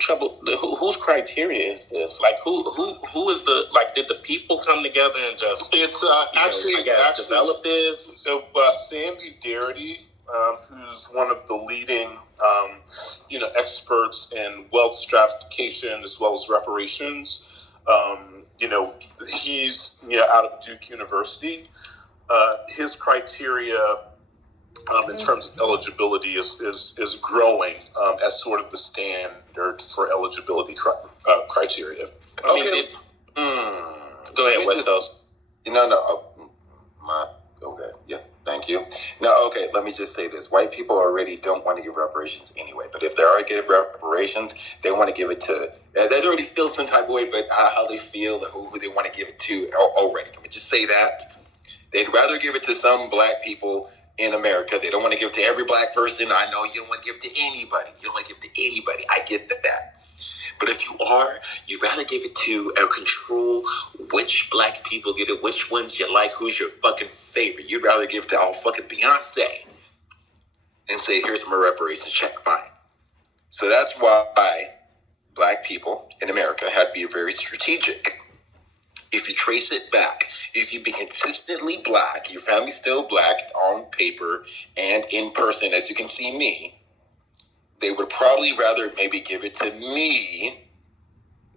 Whose criteria is this? Like, who is the, like? Did the people come together and just? It's actually develop this. So Sandy Darity, who's one of the leading, experts in wealth stratification as well as reparations. He's out of Duke University. His criteria in terms of eligibility is growing as sort of the standard for eligibility criteria. Okay. Go ahead, West Coast. Okay, yeah, thank you. Now, okay, let me just say this. White people already don't want to give reparations anyway, but if they are give reparations, they want to give it to, they already feel some type of way, but how they feel and who they want to give it to already. Can we just say that? They'd rather give it to some black people in America. They don't want to give it to every black person. I know you don't want to give it to anybody. You don't want to give it to anybody. I get that. But if you are, you'd rather give it to or control which black people get it, which ones you like, who's your fucking favorite. You'd rather give it to all fucking Beyonce and say, here's my reparations check, fine. So that's why black people in America had to be very strategic. If you trace it back, if you be consistently black, your family's still black on paper and in person, as you can see me, they would probably rather maybe give it to me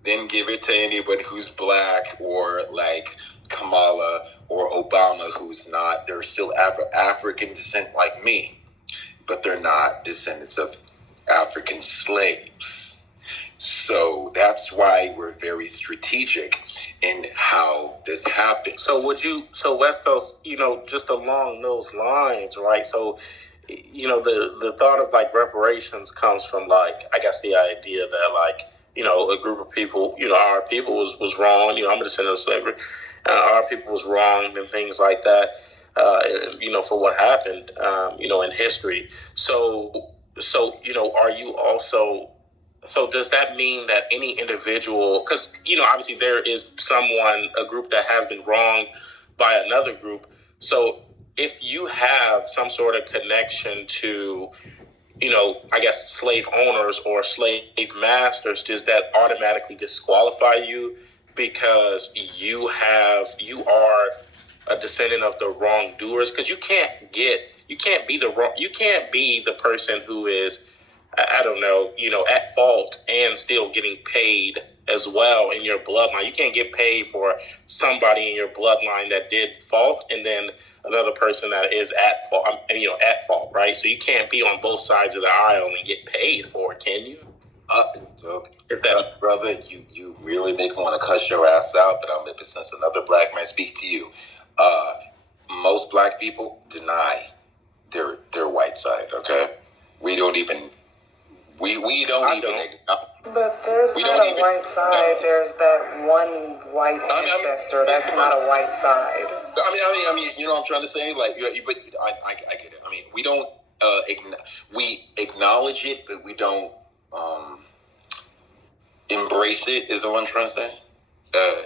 then give it to anybody who's black or like Kamala or Obama who's not. They're still African descent like me, but they're not descendants of African slaves. So that's why we're very strategic in how this happens. So West Coast, just along those lines, right? So, the thought of like reparations comes from like, I guess the idea that like, a group of people, our people was wrong. I'm a descendant of slavery. Our people was wrong and things like that, for what happened, in history. So, are you also... So does that mean that any individual, because, obviously there is a group that has been wronged by another group. So if you have some sort of connection to, I guess slave owners or slave masters, does that automatically disqualify you because you are a descendant of the wrongdoers? Because you can't be the person who is, I don't know, at fault and still getting paid as well in your bloodline. You can't get paid for somebody in your bloodline that did fault and then another person that is at fault, right? So you can't be on both sides of the aisle and get paid for it, can you? Brother, you really make me want to cuss your ass out, but I'm since another black man speak to you. Most black people deny their white side, okay? We don't even... But there's not a white side. There's that one white ancestor. That's not a white side. I mean, you know what I'm trying to say? Like, but I get it. I mean, we don't we acknowledge it, but we don't embrace it. Is what I'm trying to say?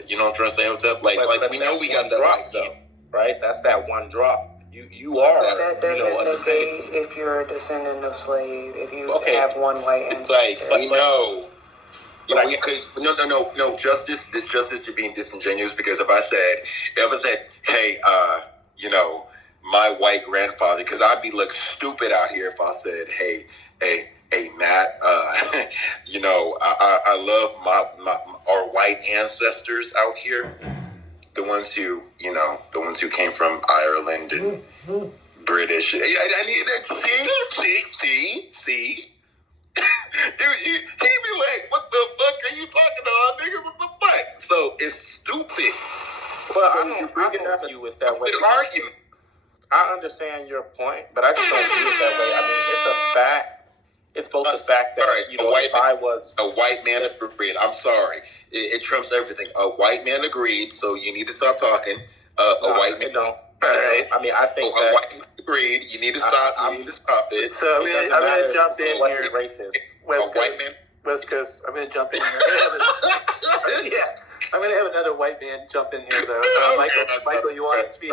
You know what I'm trying to say? What's up? Like we know we got that drop, though, right? That's that one drop. You are. That doesn't negate if you're a descendant of slave. If you have one white ancestor, we know. No. Justice, you're being disingenuous because if I said, hey, my white grandfather, because I'd be looking stupid out here if I said, hey, Matt, I love our white ancestors out here. The ones who came from Ireland and British. See. Dude, he'd be like, what the fuck are you talking about, nigga? What the fuck? So it's stupid. But I don't view it that way. I understand your point, but I just don't view it that way. I mean, it's a fact. It's both the fact that, a white man agreed. I'm sorry. It trumps everything. A white man agreed, so you need to stop talking. White man don't. Right. I mean, I think that... A white man agreed. You need to stop. You need to stop it. So, I'm going to jump in here. Racist. West Coast, I'm going to jump in here. I'm going to have another white man jump in here, though. Michael, you want to speak?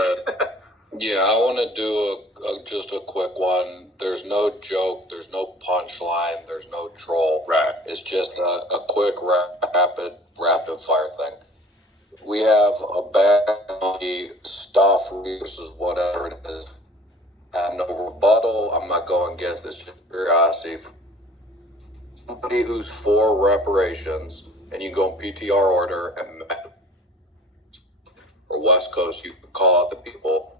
Yeah, I want to do just a quick one. There's no joke. There's no punchline. There's no troll. Right. It's just a quick, rapid fire thing. We have a bad stuff versus whatever it is. I have no rebuttal. I'm not going against this. Just curiosity. Somebody who's for reparations, and you go in PTR order, and or West Coast, you can call out the people.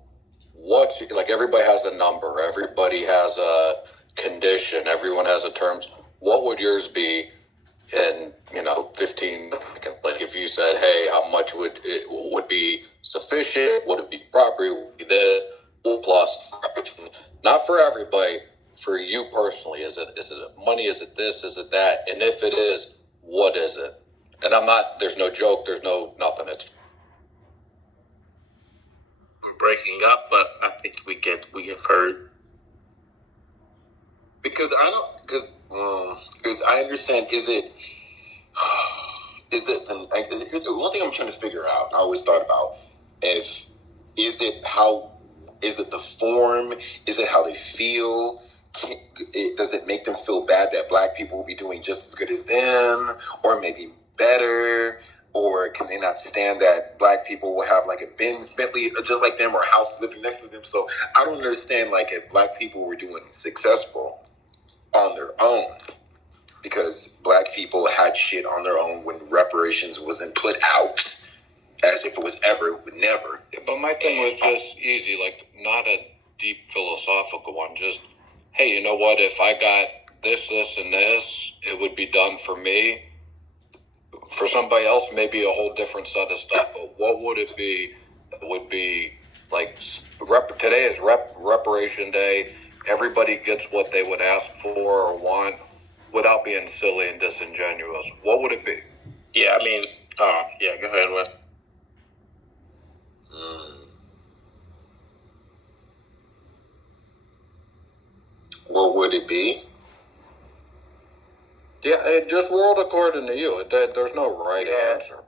Like everybody has a number, everybody has a condition, everyone has a terms. What would yours be in 15 seconds? Like if you said, hey, how much would be sufficient? Would it be proper? Would it be this plus? Not for everybody. For you personally, is it money? Is it this? Is it that? And if it is, what is it? And there's no joke. There's no nothing. It's breaking up, but I think we get heard. Because I understand. Is it the one thing I'm trying to figure out? I always thought about is it the form? Is it how they feel? Does it make them feel bad that black people will be doing just as good as them, or maybe better? Or can they not stand that black people will have like a Bentley just like them or a house living next to them? So I don't understand, like, if black people were doing successful on their own, because black people had shit on their own when reparations wasn't put out as if it was ever, never. Yeah, but my thing was just easy, like not a deep philosophical one. Just, hey, you know what? If I got this, and this, it would be done for me. For somebody else, maybe a whole different set of stuff. But what would it be? It would be like today is reparation day. Everybody gets what they would ask for or want without being silly and disingenuous. What would it be? Yeah, I mean, yeah, go ahead, Wes. What would it be? Yeah, just world according to you. There's no right answer.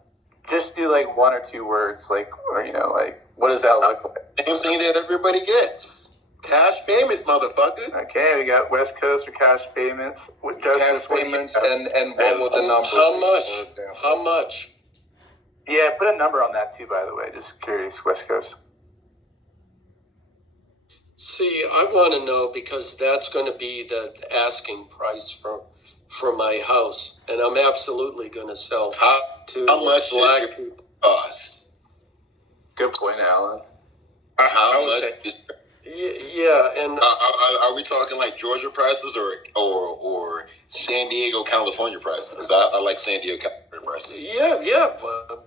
Just do like one or two words, like, or like, what does that look like? Same thing that everybody gets. Cash payments, motherfucker. Okay, we got West Coast for cash payments. Cash payments, and what would the number be? How much? Yeah, put a number on that too, by the way. Just curious, West Coast. See, I want to know because that's going to be the asking price for my house, and I'm absolutely going to sell to how much black people. Cost? Good point, Alan. How much? Yeah, and are we talking like Georgia prices or San Diego, California prices? I like San Diego, California prices. Yeah,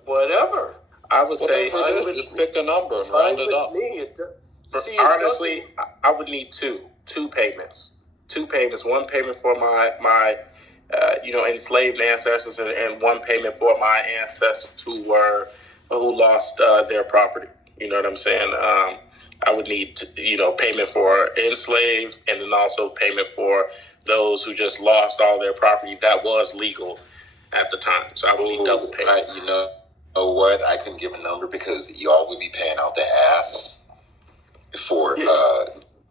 whatever. I would say just pick a number and round it up. Honestly, I would need two payments. One payment for my enslaved ancestors, and one payment for my ancestors who lost their property. You know what I'm saying? I would need payment for enslaved, and then also payment for those who just lost all their property that was legal at the time. So I would need double payment. You know what? I couldn't give a number because y'all would be paying out the ass for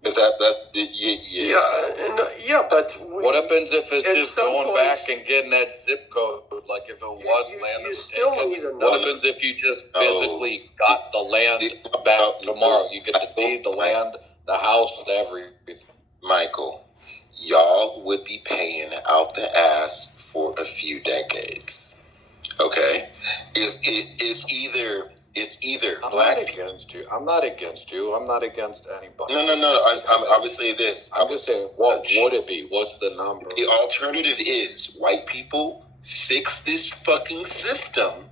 is that's but what happens if it's just going back and getting that zip code? Like if it was land, you still need a number. What happens if you just physically got the land back tomorrow? You get the deed, the land, the house, everything. Michael, y'all would be paying out the ass for a few decades. Okay, it's either I'm black. not against you. I'm not against you. I'm not against anybody. No. I would say this. I'm just saying, what would it be? What's the number? The alternative is white people fix this fucking system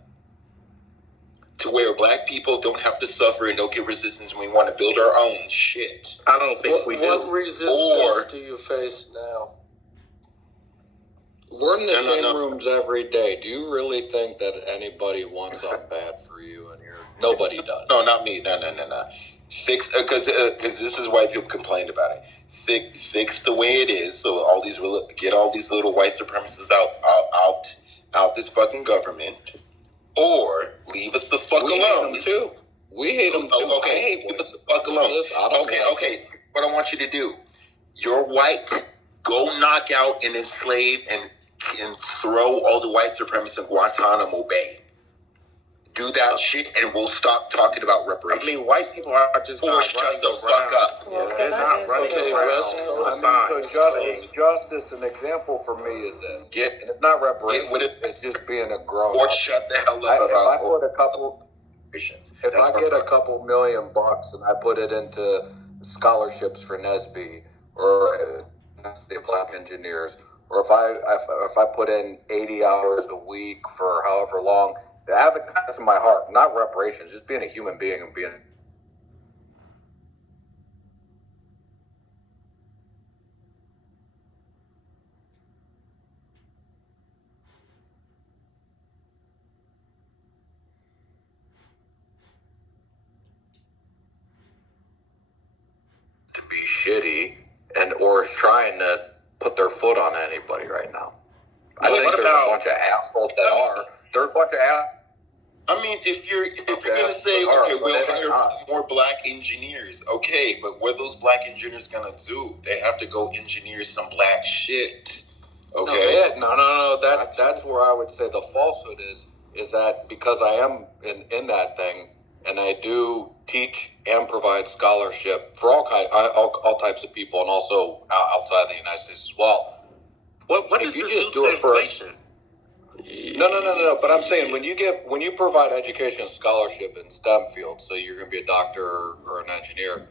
to where black people don't have to suffer and don't get resistance when we want to build our own shit. I don't think we do. What resistance do you face now? We're in the same rooms every day. Do you really think that anybody wants something bad for you in here? Nobody does. No, not me. No. Fix because this is why people complained about it. Fix the way it is. So get all these little white supremacists out this fucking government, or leave us the fuck alone. Hate them too. We hate them too. Okay, leave us the fuck alone. Okay. What I want you to do, you're white. Go knock out and enslave and throw all the white supremacists in Guantanamo Bay. Do that shit, and we'll stop talking about reparations. I mean, white people are just not shut the fuck up. They're not running around. Justice, an example for me is this. And it's not reparations. It's just being a grown up. Or shut the hell up. If I get a couple $1 million and I put it into scholarships for Nesby or the black engineers, or if I put in 80 hours a week for however long, I have the kindness in my heart, not reparations, just being a human being and being. To be shitty or is trying to put their foot on anybody right now. I think there's a bunch of assholes that are. There's a bunch of assholes. I mean, if you're gonna say, okay, we'll hire more black engineers, okay, but what are those black engineers gonna do? They have to go engineer some black shit. Okay. No. That's where I would say the falsehood is that because I am in that thing, and I do teach and provide scholarship for all types of people, and also outside the United States as well. What does this do to inflation? No. But I'm saying when you provide education scholarship in STEM fields, so you're going to be a doctor or an engineer,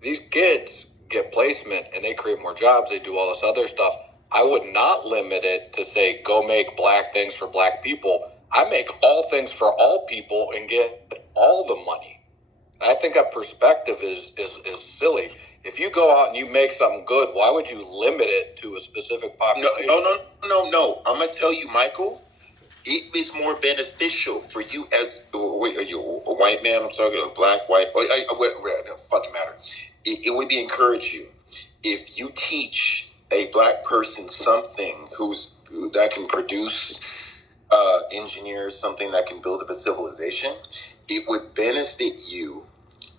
these kids get placement and they create more jobs. They do all this other stuff. I would not limit it to say go make black things for black people. I make all things for all people and get all the money. I think that perspective is silly. If you go out and you make something good, why would you limit it to a specific population? No. I'm gonna tell you, Michael. It is more beneficial for you as are you a white man. I'm talking a black, white. It doesn't fucking matter. It would be encourage you if you teach a black person something that can produce engineers, something that can build up a civilization. It would benefit you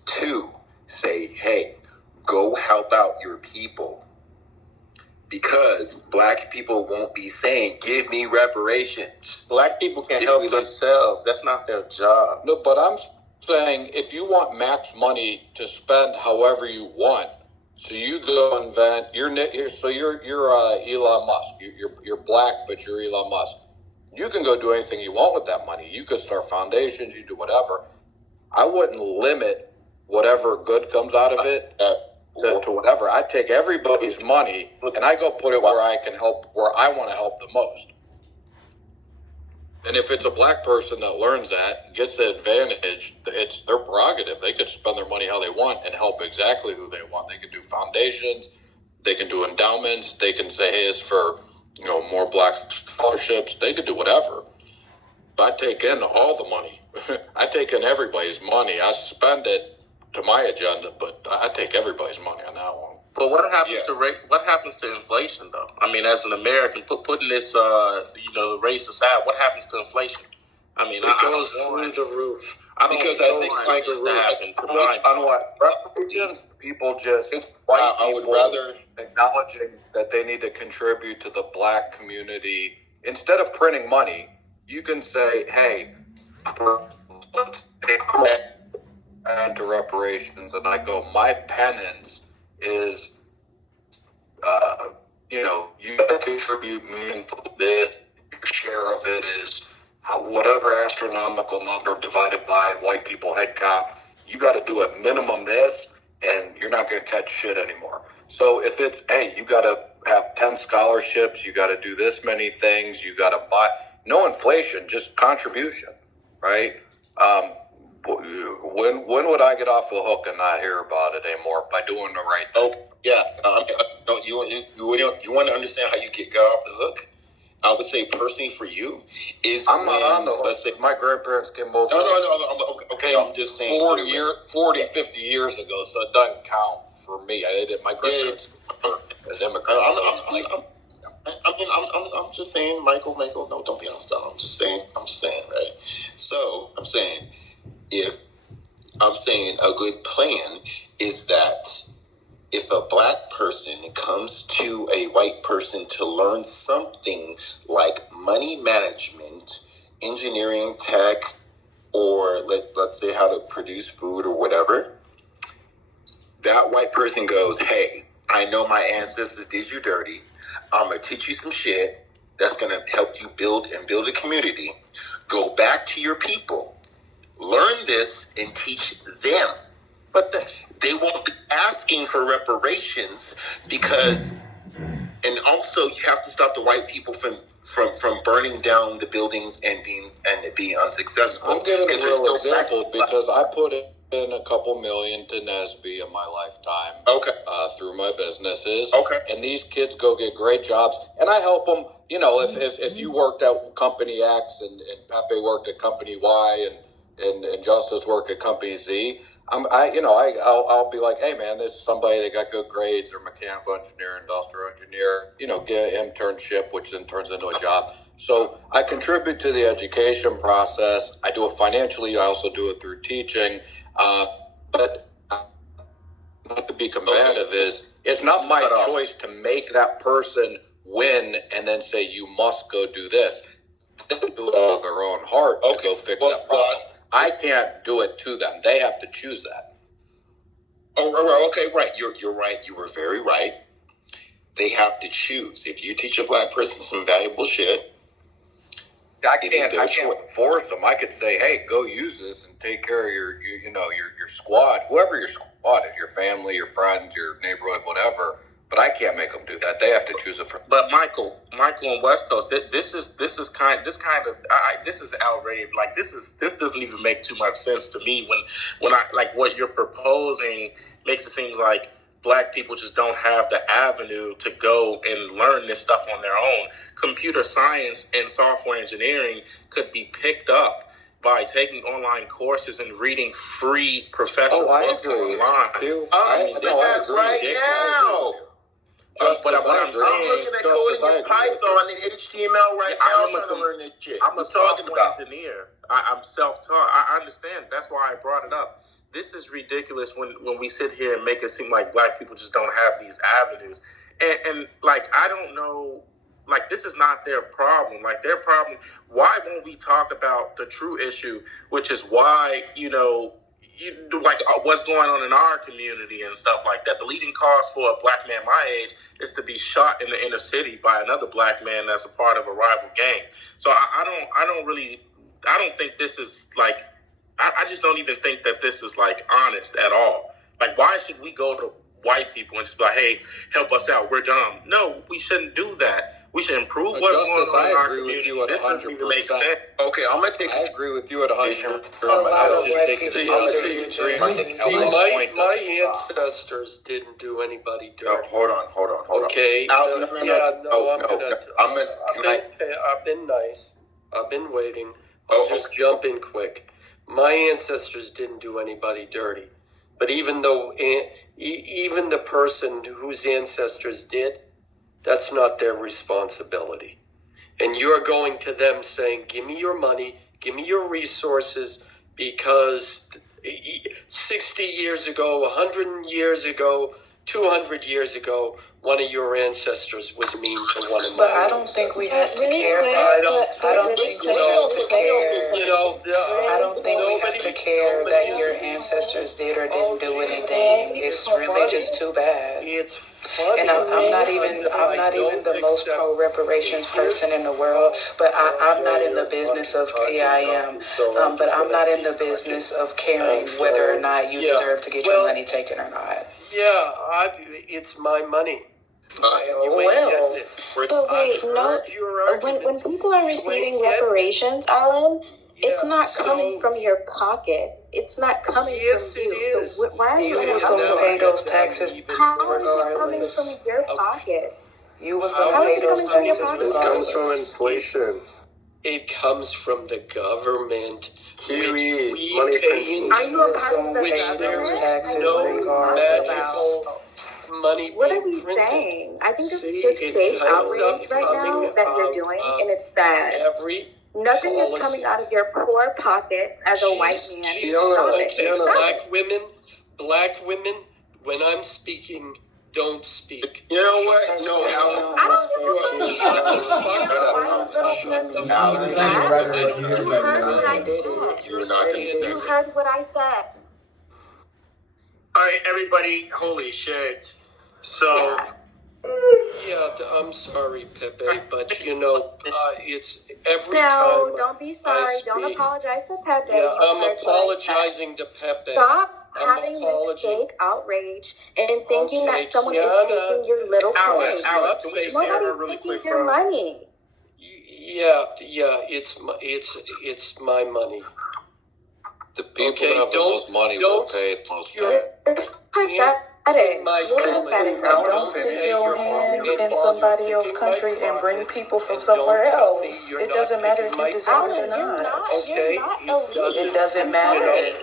to say, hey, go help out your people. Because black people won't be saying, give me reparations. Black people can help themselves. That's not their job. No, but I'm saying if you want max money to spend however you want, so you go invent, you're Elon Musk. You're black, but you're Elon Musk. You can go do anything you want with that money. You could start foundations, you do whatever. I wouldn't limit whatever good comes out of it to whatever. I take everybody's money and I go put it where I can help, where I want to help the most. And if it's a black person that learns that, gets the advantage, it's their prerogative. They could spend their money how they want and help exactly who they want. They can do foundations, they can do endowments, they can say, hey, it's for more black scholarships. They could do whatever. But I take in all the money. I take in everybody's money. I spend it to my agenda, but I take everybody's money on that one. But what happens to inflation, though? I mean, as an American, putting this race aside, what happens to inflation? I mean, it goes through the roof. I don't want reparations. People just I would rather acknowledging that they need to contribute to the black community. Instead of printing money, you can say, hey, let's take into reparations, and I go, my penance is, you got to contribute meaningful to this. Your share of it is whatever astronomical number divided by white people head count. You got to do at minimum this, and you're not going to catch shit anymore. So if it's, hey, you got to have 10 scholarships, you got to do this many things, you got to buy, no inflation, just contribution, right? When would I get off the hook and not hear about it anymore by doing the right thing? Oh, yeah. You want to understand how you got off the hook? I would say personally for you is I'm not on the hook. Let's say my grandparents came over. No. Okay, I'm just saying 50 years ago, so it doesn't count for me. I did my grandparents as immigrants. I'm just saying, Michael, no, don't be hostile. I'm just saying, right? So I'm saying, a good plan is that if a black person comes to a white person to learn something like money management, engineering, tech, or let's say how to produce food or whatever, that white person goes, hey, I know my ancestors did you dirty. I'm going to teach you some shit that's going to help you build a community. Go back to your people, learn this, and teach them. But they won't be asking for reparations because, and also you have to stop the white people from burning down the buildings and being unsuccessful. I'm giving a real example because I put in a couple million to NSB in my lifetime. Okay. Through my businesses. Okay. And these kids go get great jobs, and I help them. If you worked at company X and Pepe worked at company Y and Justice worked at company Z. I'll be like, hey man, this is somebody that got good grades, or mechanical engineer, industrial engineer, get an internship, which then turns into a job. So I contribute to the education process. I do it financially. I also do it through teaching. But not to be combative it's not my choice to make that person win and then say, you must go do this. They do it out of their own heart to go fix that problem. I can't do it to them. They have to choose that. Oh, okay, right. You're right. You were very right. they have to choose. If you teach a black person some valuable shit, I can't force them. I could say, hey, go use this and take care of your squad, whoever your squad is, your family, your friends, your neighborhood, whatever. But I can't make them do that. They have to choose it for. But Michael on West Coast, this is outrage. Like this doesn't even make too much sense to me when I like what you're proposing makes it seem like black people just don't have the avenue to go and learn this stuff on their own. Computer science and software engineering could be picked up by taking online courses and reading free professor books online. That's right now. But what I'm saying, I'm looking at coding in Python and HTML right now. I'm trying to learn this shit. I'm a software engineer. I'm self-taught. I understand. That's why I brought it up. This is ridiculous when we sit here and make it seem like black people just don't have these avenues. And like, I don't know, like, this is not their problem. Like, their problem, why won't we talk about the true issue, which is why, what's going on in our community and stuff like that. The leading cause for a black man my age is to be shot in the inner city by another black man that's a part of a rival gang. So I don't think this is like, I just don't even think that this is like honest at all. Like, why should we go to white people and just be like, hey, help us out, we're dumb? No, we shouldn't do that. We should improve what's going on in our community. This doesn't even make sense. Okay, I'm gonna take. I agree with you at 100%. My ancestors didn't do anybody dirty. No, hold on. Okay. I've been nice. I've been waiting. I'll just jump in quick. My ancestors didn't do anybody dirty, but even the person whose ancestors did, that's not their responsibility. And you're going to them saying, give me your money, give me your resources, because 60 years ago, 100 years ago, 200 years ago, one of your ancestors was mean to one of my But I don't think we have to care. I don't think we have to care. I don't think we have to care that your ancestors did or didn't do anything. It's really just too bad. And I'm not even the most pro reparations person in the world, but I'm not in the business of but I'm not in the business of caring whether or not you deserve to get your money taken or not. Yeah, it's my money. But wait, when people are receiving reparations, Alan, it's not coming from your pocket. It's not coming from you. Yes, it is. So why are you going to pay those taxes? How is it coming from your pocket? You was going to pay those taxes regardless. It comes from inflation. It comes from the government. QE, money printing. Are you a part of the government? Taxes magical money what being are we printed. saying? I think this is just fake outrage right now that you're doing, and it's sad. Nothing is coming out of your poor pockets as a white man. Black women, when I'm speaking, don't speak. You know what? No, Alan. I You heard what I said. All right, everybody. Holy shit. So. Yeah, I'm sorry, Pepe, but it's every time. No, don't be sorry. Don't apologize to Pepe. Yeah, I'm apologizing to Pepe. Stop having this fake outrage and thinking that someone is taking your little coin. Nobody's taking your money. Yeah, it's my money. The people that have the most money will pay the most tax. Don't stick your hand in somebody else's country and bring people from somewhere else. It doesn't matter if you deserve it or not. It doesn't matter.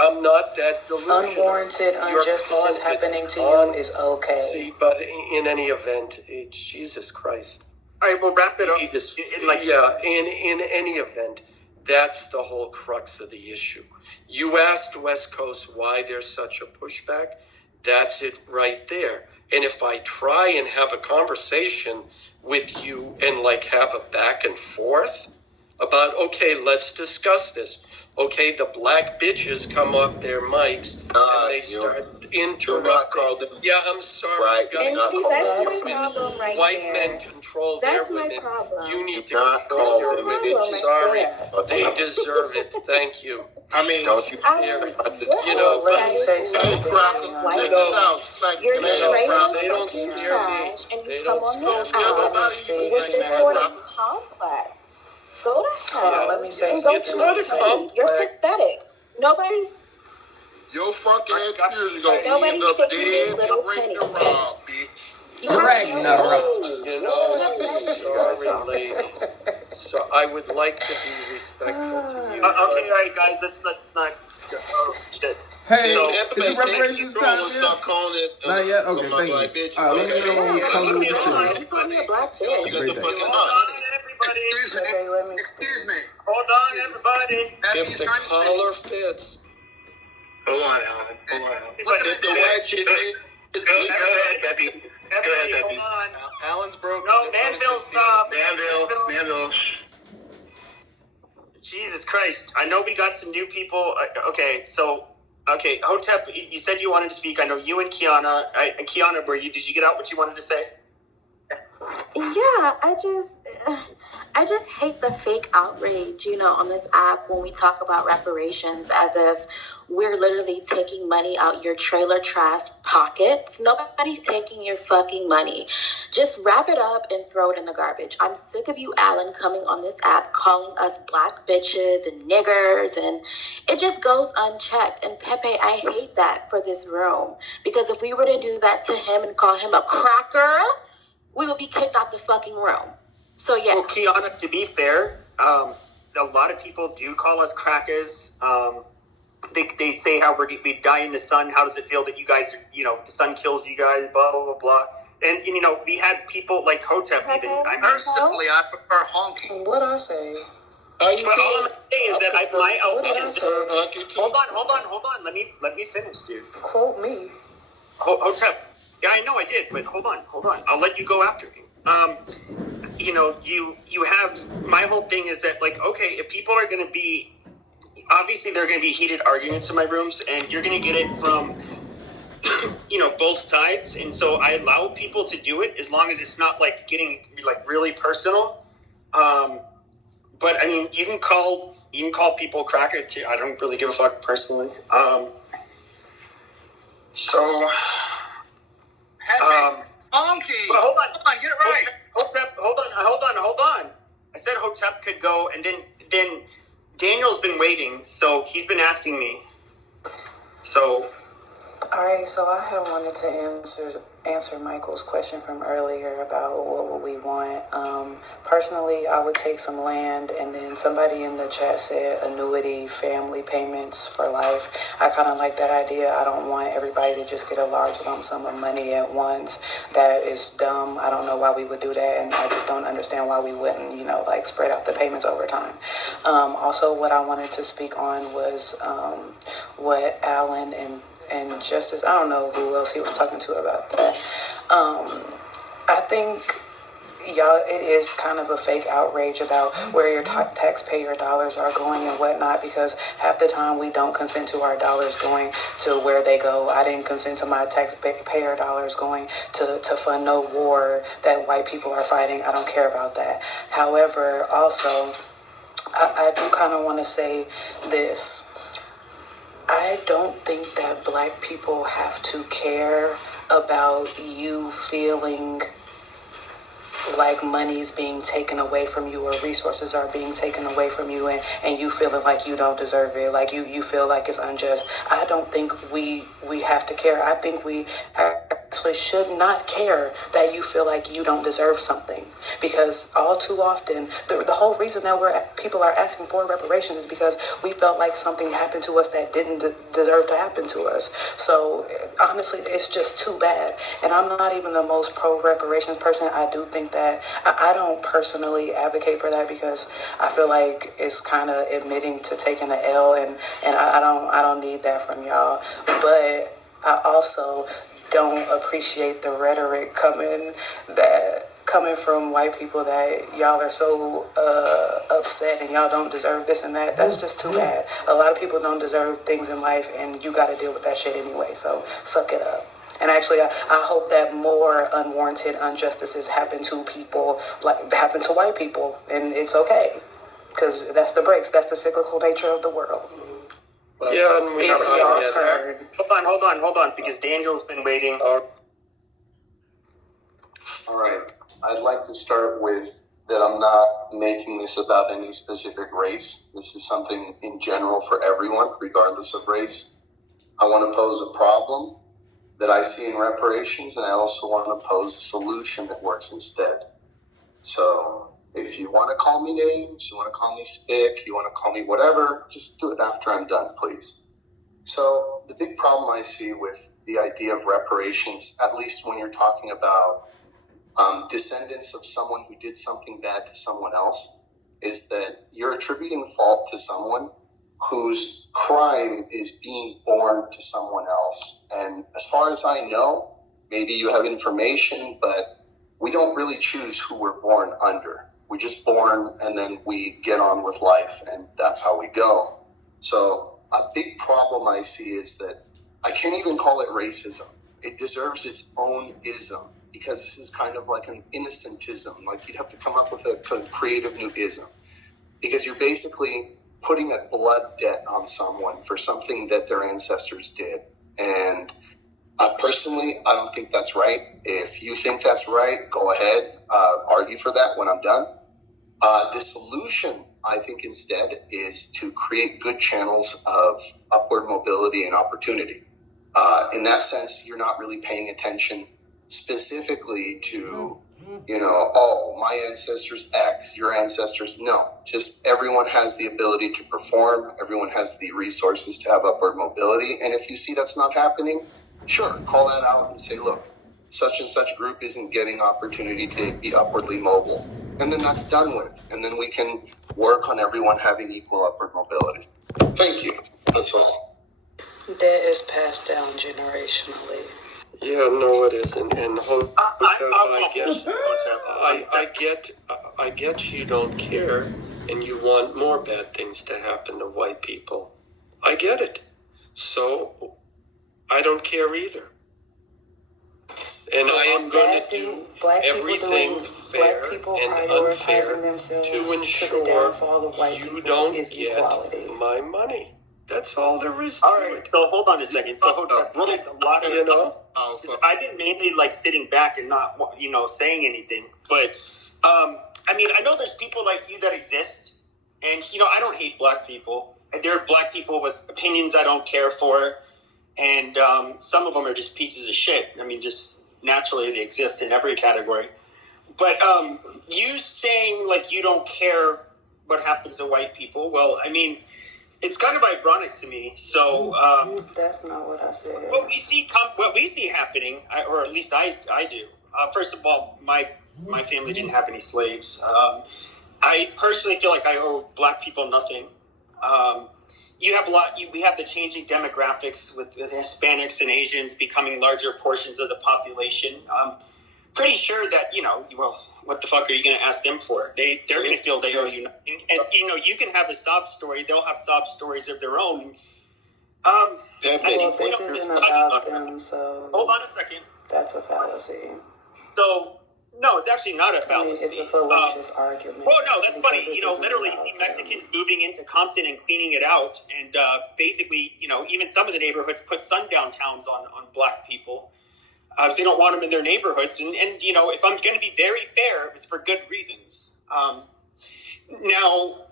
I'm not that delusional. Unwarranted injustices happening to you is okay. See, but in any event, Jesus Christ. All right, we'll wrap it up. In any event, that's the whole crux of the issue. You asked West Coast why there's such a pushback. That's it right there. And if I try and have a conversation with you and have a back and forth, about, okay, let's discuss this. Okay, the black bitches come off their mics and they start interrupting. Yeah, I'm sorry. Right. That's my problem right White there. men control That's their my women. problem. You need to control your women. Sorry, they deserve it. Thank you. I mean, don't you dare. You know, let me say something. They don't scare me. They don't scare me. With this sort of complex. Go to hell. Let me say something. It's not a complex. You're pathetic. Nobody's. Your fucking excuse is gonna end up dead and raped and robbed, bitch. You're ragging out of You know, sorry, ladies. So I would like to be respectful to you. Okay, all right, guys, let's not. Oh shit. Hey, So, is it reparations time yet? Not yet? Okay, thank you. All right, let me know when we come to the decision. Okay, let me excuse me. Hold on, everybody. If the collar fits. Hold on, Alan. If the white chick is Go ahead, Debbie. Everybody, hold on. Alan's broken. No, Manville, stop. Manville. Jesus Christ. I know we got some new people. Okay, Hotep, you said you wanted to speak. I know you and Kiana. Kiana, did you get out what you wanted to say? Yeah, I just hate the fake outrage, on this app when we talk about reparations as if we're literally taking money out your trailer trash pockets. Nobody's taking your fucking money. Just wrap it up and throw it in the garbage. I'm sick of you, Alan, coming on this app calling us black bitches and niggers, and it just goes unchecked. And Pepe, I hate that for this room, because if we were to do that to him and call him a cracker, we would be kicked out the fucking room. So, yeah. Well, Kiana, to be fair, a lot of people do call us crackers. They say how we die in the sun. How does it feel that you guys, the sun kills you guys, blah, blah, blah, blah. And, we had people like Hotep even. Personally, I prefer honky. What I say? But all I'm saying is that my outlook is hold on. Let me finish, dude. Quote me. Hotep. Yeah, I know I did, but hold on. I'll let you go after me. You have, my whole thing is that, like, okay, if people are going to be, obviously there are going to be heated arguments in my rooms, and you're going to get it from, both sides. And so I allow people to do it as long as it's not, like, getting, like, really personal. But, I mean, you can call people cracker, too. I don't really give a fuck personally. Honky. But hold on, get it right. Hotep, hold on. I said Hotep could go, and then Daniel's been waiting, so he's been asking me. So. All right, so I had wanted to answer Michael's question from earlier about what would we want. Personally, I would take some land, and then somebody in the chat said annuity, family payments for life. I kind of like that idea. I don't want everybody to just get a large lump sum of money at once. That is dumb. I don't know why we would do that, and I just don't understand why we wouldn't, spread out the payments over time. Also, what I wanted to speak on was what Alan and Justice, I don't know who else he was talking to about that. I think, y'all, it is kind of a fake outrage about where your taxpayer dollars are going and whatnot, because half the time we don't consent to our dollars going to where they go. I didn't consent to my taxpayer dollars going to fund no war that white people are fighting. I don't care about that. However, also, I do kind of want to say this. I don't think that black people have to care about you feeling like money's being taken away from you or resources are being taken away from you and you feeling like you don't deserve it, like you feel like it's unjust. I don't think we have to care. I think we actually should not care that you feel like you don't deserve something, because all too often the whole reason that people are asking for reparations is because we felt like something happened to us that didn't deserve to happen to us. So honestly, it's just too bad. And I'm not even the most pro reparations person. I do think that I don't personally advocate for that, because I feel like it's kind of admitting to taking an L, and I don't need that from y'all. But I also don't appreciate the rhetoric coming coming from white people that y'all are so upset and y'all don't deserve this and that. That's just too bad. A lot of people don't deserve things in life, and you got to deal with that shit anyway. So suck it up. And actually, I hope that more unwarranted injustices happen to people, like happen to white people, and it's okay, because that's the breaks. That's the cyclical nature of the world. But yeah, and it's your turn. Hold on, because Daniel's been waiting. All right. I'd like to start with that I'm not making this about any specific race. This is something in general for everyone, regardless of race. I want to pose a problem that I see in reparations, and I also want to pose a solution that works instead. So if you want to call me names, you want to call me spick, you want to call me whatever, just do it after I'm done, please. So the big problem I see with the idea of reparations, at least when you're talking about descendants of someone who did something bad to someone else, is that you're attributing fault to someone whose crime is being born to someone else. And as far as I know, maybe you have information, but we don't really choose who we're born under. We're just born and then we get on with life, and that's how we go. So a big problem I see is that I can't even call it racism. It deserves its own ism, because this is kind of like an innocentism. Like you'd have to come up with a creative new ism, because you're basically putting a blood debt on someone for something that their ancestors did. And personally, I don't think that's right. If you think that's right, go ahead, argue for that when I'm done. The solution, I think, instead, is to create good channels of upward mobility and opportunity. In that sense, you're not really paying attention specifically to, my ancestors X, your ancestors. No, just everyone has the ability to perform. Everyone has the resources to have upward mobility. And if you see that's not happening, sure, call that out and say, look, such and such group isn't getting opportunity to be upwardly mobile. And then that's done with. And then we can work on everyone having equal upward mobility. Thank you. That's all. That is passed down generationally. Yeah, no, it isn't. And I get you don't care, and you want more bad things to happen to white people. I get it. So I don't care either. And so I am going to do everything fair and unfair to ensure you don't get my money. That's all there is to it. All right, so hold on a second. So hold on. A lot of, I've been mainly like sitting back and not, saying anything. But, I know there's people like you that exist. And, I don't hate black people. And there are black people with opinions I don't care for. And some of them are just pieces of shit. Just naturally they exist in every category. But you saying like you don't care what happens to white people, well, it's kind of ironic to me. So that's not what I said. What we see happening, or at least I do. First of all, my family didn't have any slaves. I personally feel like I owe black people nothing. You have we have the changing demographics with Hispanics and Asians becoming larger portions of the population. Pretty sure that, what the fuck are you going to ask them for? They're going to feel they owe you nothing. And, you can have a sob story. They'll have sob stories of their own. This isn't about them, so... Hold on a second. That's a fallacy. So, no, it's actually not a fallacy. It's a fallacious argument. Well, no, that's funny. Literally, you see Mexicans moving into Compton and cleaning it out. And basically, even some of the neighborhoods put sundown towns on black people. They don't want them in their neighborhoods. And if I'm going to be very fair, it was for good reasons. Now,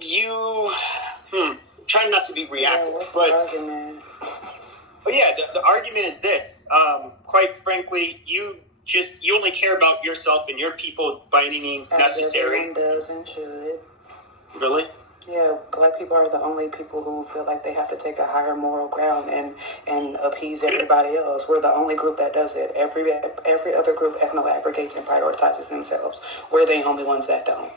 you... trying not to be reactive. What's the argument? But yeah, the argument is this. Quite frankly, you only care about yourself and your people by any means necessary. Everyone does and should. Really? Yeah, black people are the only people who feel like they have to take a higher moral ground and appease everybody else. We're the only group that does it. Every other group ethno-aggregates and prioritizes themselves. We're the only ones that don't.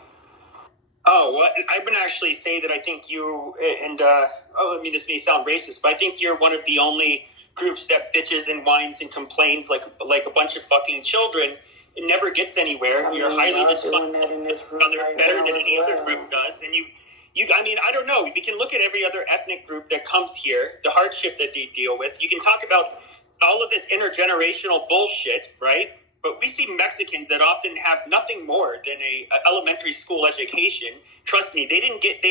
Oh, well, I would actually say that I think you, and this may sound racist, but I think you're one of the only groups that bitches and whines and complains like a bunch of fucking children. It never gets anywhere. You're highly dysfunctional. They're better than any other group does, and you. I mean, I don't know. We can look at every other ethnic group that comes here, the hardship that they deal with. You can talk about all of this intergenerational bullshit, right? But we see Mexicans that often have nothing more than a elementary school education. Trust me, they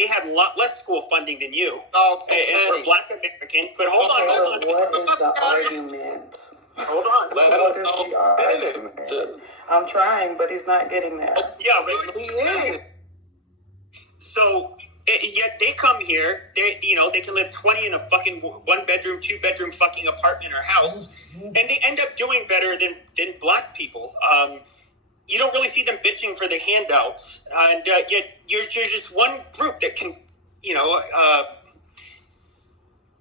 had a lot less school funding than you. And for Black Americans. But hold on. What is the argument? Hold on. What is the argument? I'm trying, but he's not getting there. Yeah, but he is. So, yet they come here. They can live 20 in a fucking 1-bedroom, 2-bedroom fucking apartment or house, and they end up doing better than Black people. You don't really see them bitching for the handouts, and yet you're just one group that can,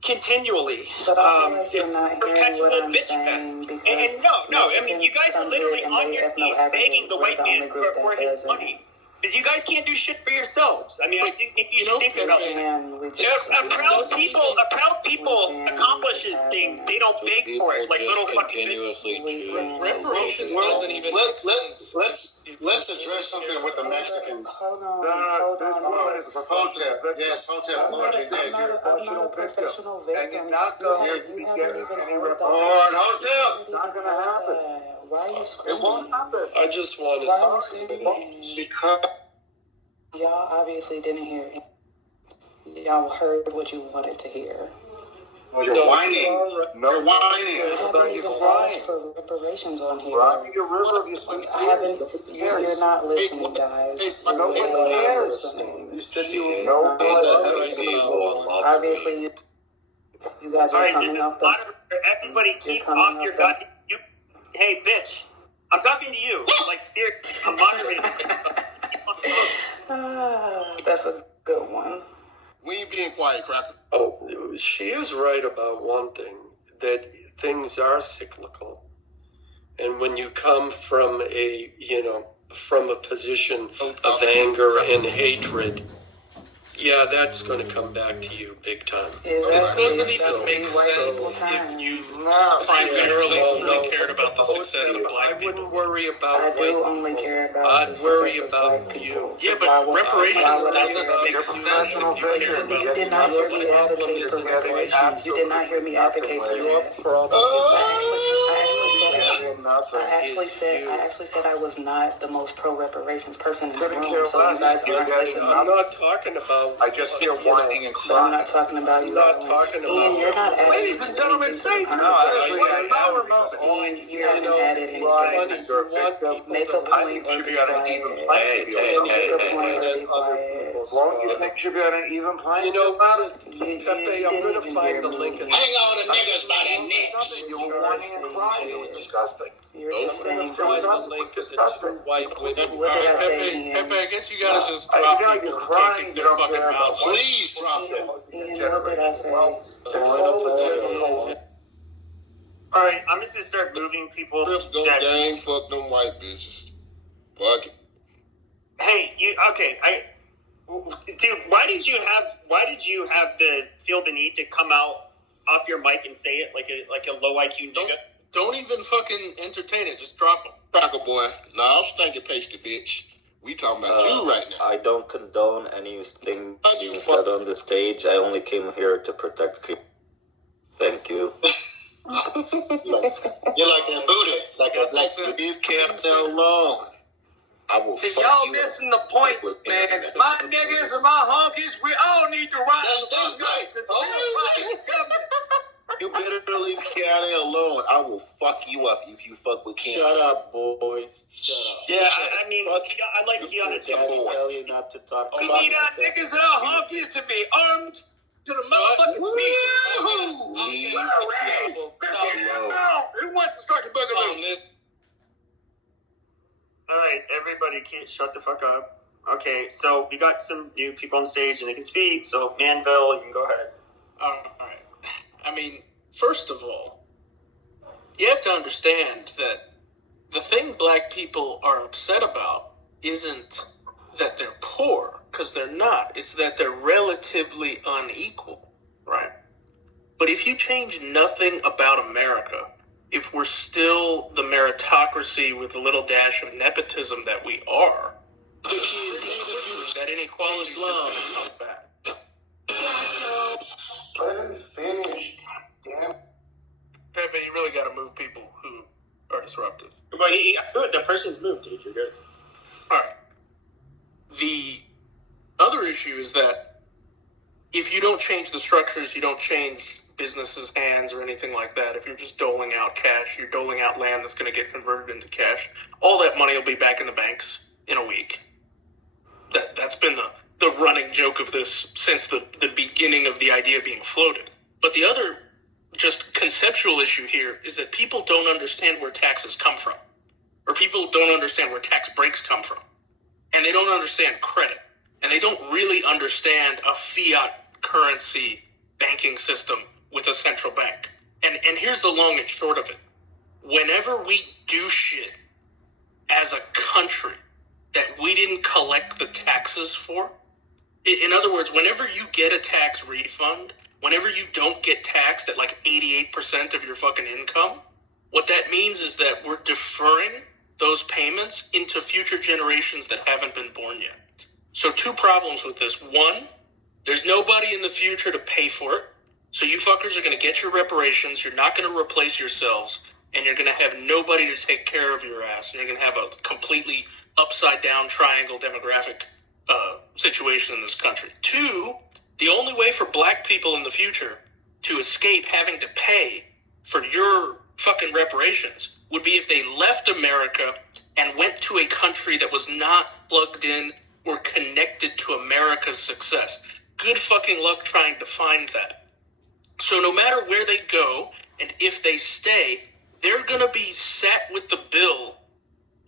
continually. But I feel like you're not hearing what I'm saying, because no. I mean, you guys are literally on your knees begging the white man for his money. Because you guys can't do shit for yourselves. I mean, I think you should think about that. A proud people accomplishes things. They don't beg for it like little fucking reparations doesn't even. Let's address something with the Mexicans. Hold on. Yes, Hotep. I'm not a professional victim. You haven't even heard that. Hotep. It's not gonna happen. Why are you screaming? It won't happen. I just want to say, y'all obviously didn't hear it. Y'all heard what you wanted to hear. You're whining. No whining. I haven't even asked for reparations on here. You're not listening, guys. Nobody cares. You said you were obviously, you guys are coming off the... Everybody keep off your goddamn... Hey, bitch, I'm talking to you. Like, seriously, I'm moderating. That's a good one. We ain't being quiet, Cracker. Oh, she is right about one thing, that things are cyclical. And when you come from a position of anger and hatred, yeah, that's going to come back to you big time. Exactly. That makes sense if you primarily only cared about the success of Black people. I wouldn't worry about I do only care about I'd worry about you. Yeah, but reparations doesn't make sense if you care about you. Did not hear me advocate for reparations. You did not hear me advocate for that. I actually said I was not the most pro-reparations person in the room, so you guys aren't listening. I'm not talking about... I just hear whining and crying. I'm not talking about you. Ian, you're not adding. Ladies and gentlemen, say to Ian, you haven't added anything. Make a point or be quiet. Make a point or be quiet. Won't you think you should be on an even playing field? Pepe, I'm going to find the link. Hang all the niggas by the necks. You were whining and crying. It was disgusting. You're just saying find the link to the two white women. What did I say, Ian? Pepe, I guess you gotta just drop people you're crying. their fucking mouth. Please drop them. Ian, what did I say? All right, I'm just gonna start moving people. Gang, fuck them white bitches. Fuck it. Hey, dude, why did you feel the need to come out off your mic and say it like a low IQ nigga? Don't even fucking entertain it. Just drop them. Cracker boy. Nah, I'm stinking pasty, bitch. We talking about you right now. I don't condone anything you said on the stage. I only came here to protect people. Thank you. You're like that booty. Like a black leave Captain alone. I will fuck y'all you missing the point, man. My niggas and my honkies, we all need to ride. That's right. You better leave Keanu alone. I will fuck you up if you fuck with Keanu. Shut up, boy. Shut up. Yeah, I like Keanu too. I tell you not to talk We about need our niggas and our honkies to be armed to the motherfucking teeth. Leave Who wants to start the boogaloo? All right, everybody can't shut the fuck up. Okay, so we got some new people on stage and they can speak. So Manville, you can go ahead. All right. I mean, first of all, you have to understand that the thing Black people are upset about isn't that they're poor, because they're not. It's that they're relatively unequal, right? But if if you change nothing about America, if we're still the meritocracy with a little dash of nepotism that we are, that inequality is going to come back. Let him finish. Damn. Pepe, you really got to move people who are disruptive. Well, the person's moved, dude. You're good. All right. The other issue is that if you don't change the structures, you don't change businesses' hands or anything like that. If you're just doling out cash, you're doling out land that's going to get converted into cash. All that money will be back in the banks in a week. That's been the running joke of this since the beginning of the idea being floated. But the other just conceptual issue here is that people don't understand where taxes come from. Or people don't understand where tax breaks come from. And they don't understand credit. And they don't really understand a fiat currency banking system with a central bank. And here's the long and short of it. Whenever we do shit as a country that we didn't collect the taxes for, in other words, whenever you get a tax refund, whenever you don't get taxed at like 88% of your fucking income, what that means is that we're deferring those payments into future generations that haven't been born yet. So 2 problems with this. 1, there's nobody in the future to pay for it. So you fuckers are going to get your reparations. You're not going to replace yourselves. And you're going to have nobody to take care of your ass. And you're going to have a completely upside down triangle demographic situation in this country. 2, the only way for black people in the future to escape having to pay for your fucking reparations would be if they left America and went to a country that was not plugged in or connected to America's success. Good fucking luck trying to find that. So no matter where they go, and if they stay, they're going to be sat with the bill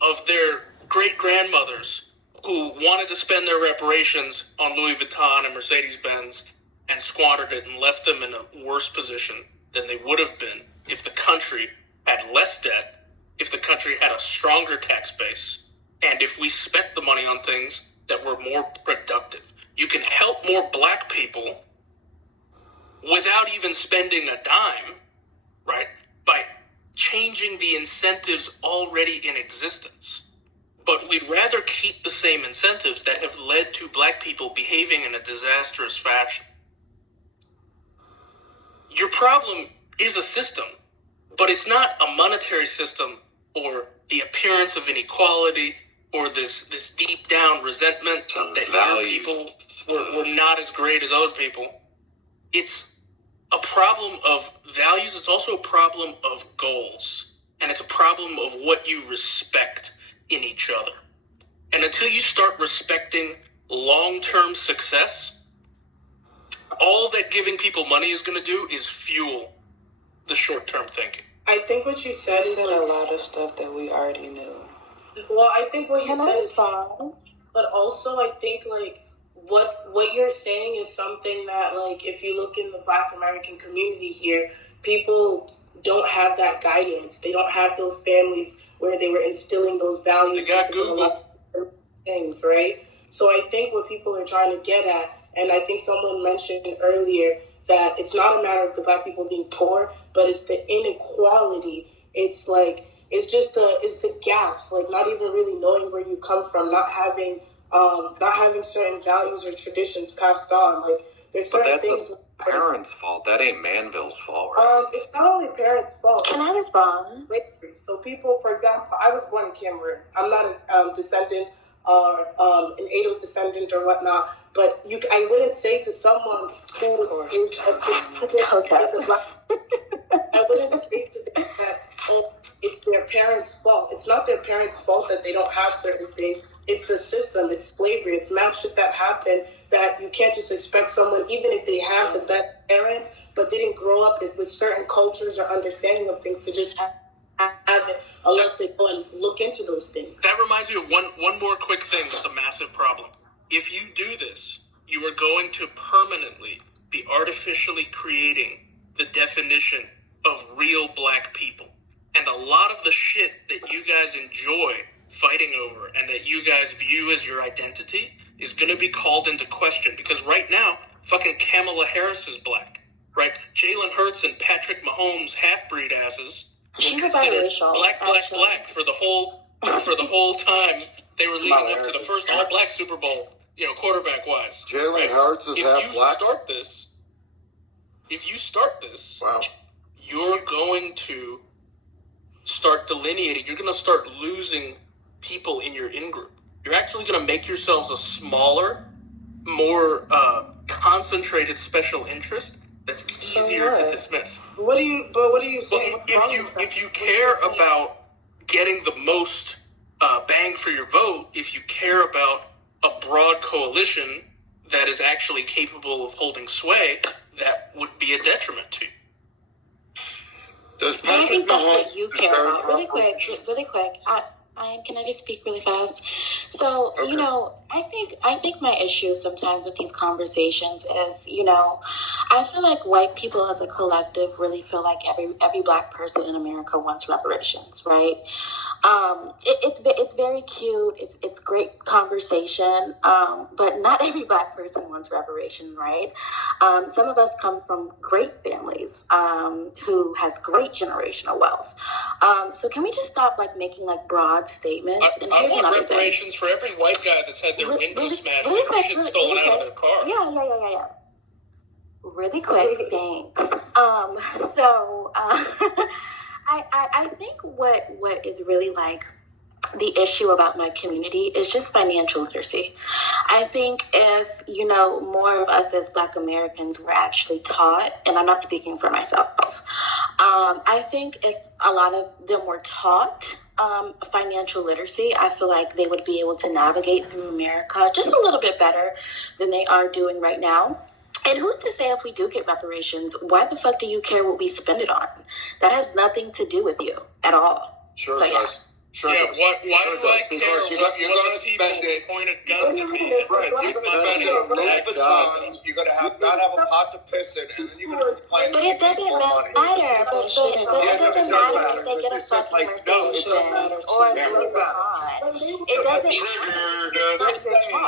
of their great-grandmothers who wanted to spend their reparations on Louis Vuitton and Mercedes-Benz and squandered it and left them in a worse position than they would have been if the country had less debt, if the country had a stronger tax base, and if we spent the money on things that were more productive. You can help more black people without even spending a dime, right, by changing the incentives already in existence. But we'd rather keep the same incentives that have led to black people behaving in a disastrous fashion. Your problem is a system, but it's not a monetary system or the appearance of inequality or this deep down resentment that young people were not as great as other people. It's a problem of values. It's also a problem of goals. And it's a problem of what you respect in each other. And until you start respecting long-term success, all that giving people money is going to do is fuel the short-term thinking. I think what you said is a lot of stuff that we already knew. Well, I think what you said is fine, but also I think like what you're saying is something that like if you look in the Black American community here, people don't have that guidance. They don't have those families where they were instilling those values. They got Google. A lot of things, right? So I think what people are trying to get at, and I think someone mentioned earlier that it's not a matter of the Black people being poor, but it's the inequality. It's like it's the gaps, like not even really knowing where you come from, not having certain values or traditions passed on. Like there's certain things. Parents' fault. That ain't Manville's fault, right? It's not only parents' fault. Can I respond? So people, for example, I was born in Cameroon. I'm not a descendant or an ADOS descendant or whatnot, but I wouldn't say to someone who is a Black, I wouldn't say to them that, it's their parents' fault. It's not their parents' fault that they don't have certain things. It's the system. It's slavery. It's mad shit that happened that you can't just expect someone, even if they have the best parents, but didn't grow up with certain cultures or understanding of things, to just have it unless they go and look into those things. That reminds me of one more quick thing that's a massive problem. If you do this, you are going to permanently be artificially creating the definition of real Black people. And a lot of the shit that you guys enjoy fighting over and that you guys view as your identity is going to be called into question. Because right now, fucking Kamala Harris is Black. right? Jalen Hurts and Patrick Mahomes half-breed asses. She's a biracial. Black for the whole time they were leading up to the first all-black Super Bowl, quarterback-wise. Jalen Hurts is half-black? If you start this, wow, you're going to start delineating. You're going to start losing people in your in-group. You're actually going to make yourselves a smaller, more concentrated special interest that's easier to dismiss. What do you say? If you care about getting the most bang for your vote, if you care about a broad coalition that is actually capable of holding sway, that would be a detriment to you. I think that's what you care about. Really quick. Can I just speak really fast? So, okay. I think my issue sometimes with these conversations is, I feel like white people as a collective really feel like every black person in America wants reparations, right? It's very cute. It's great conversation, but not every black person wants reparation, right? Some of us come from great families who has great generational wealth. So can we just stop making broad statements? I want reparations for every white guy that's had their window smashed and shit stolen out of their car. Yeah. Really quick, thanks. I think what is really the issue about my community is just financial literacy. I think if, more of us as Black Americans were actually taught, and I'm not speaking for myself, I think if a lot of them were taught financial literacy, I feel like they would be able to navigate through America just a little bit better than they are doing right now. And who's to say if we do get reparations, why the fuck do you care what we spend it on? That has nothing to do with you at all. Sure so, it does. Sure why do I care because you're going to spend it. Pointed guns at me? Right. You're going to spend it on Louis Vuitton. You're going to not have a pot to piss in, and then you're going to complain. But it doesn't matter. But it doesn't matter if they get a fucking Mercedes or a Louis Vuitton. It doesn't matter.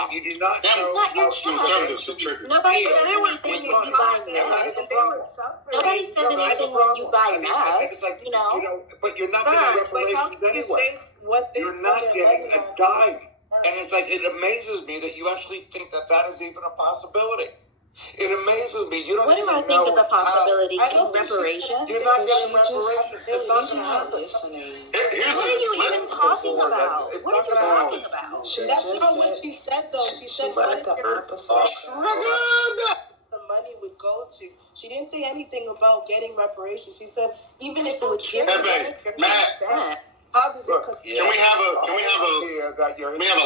You do not know how conservatives. Nobody says anything when you buy meth. Nobody says anything when you buy meth. But you're not getting reparations anyway. You're not getting a dime. And it amazes me that you actually think that is even a possibility. It amazes me. You don't even know. What do I think is a possibility? Getting reparations? You're not getting reparations. It's not going to happen. What are you even talking about? What are you talking about? That's not what she said, though. She said the money would go to. She didn't say anything about getting reparations. She said even if it was given, how does it? Can we have a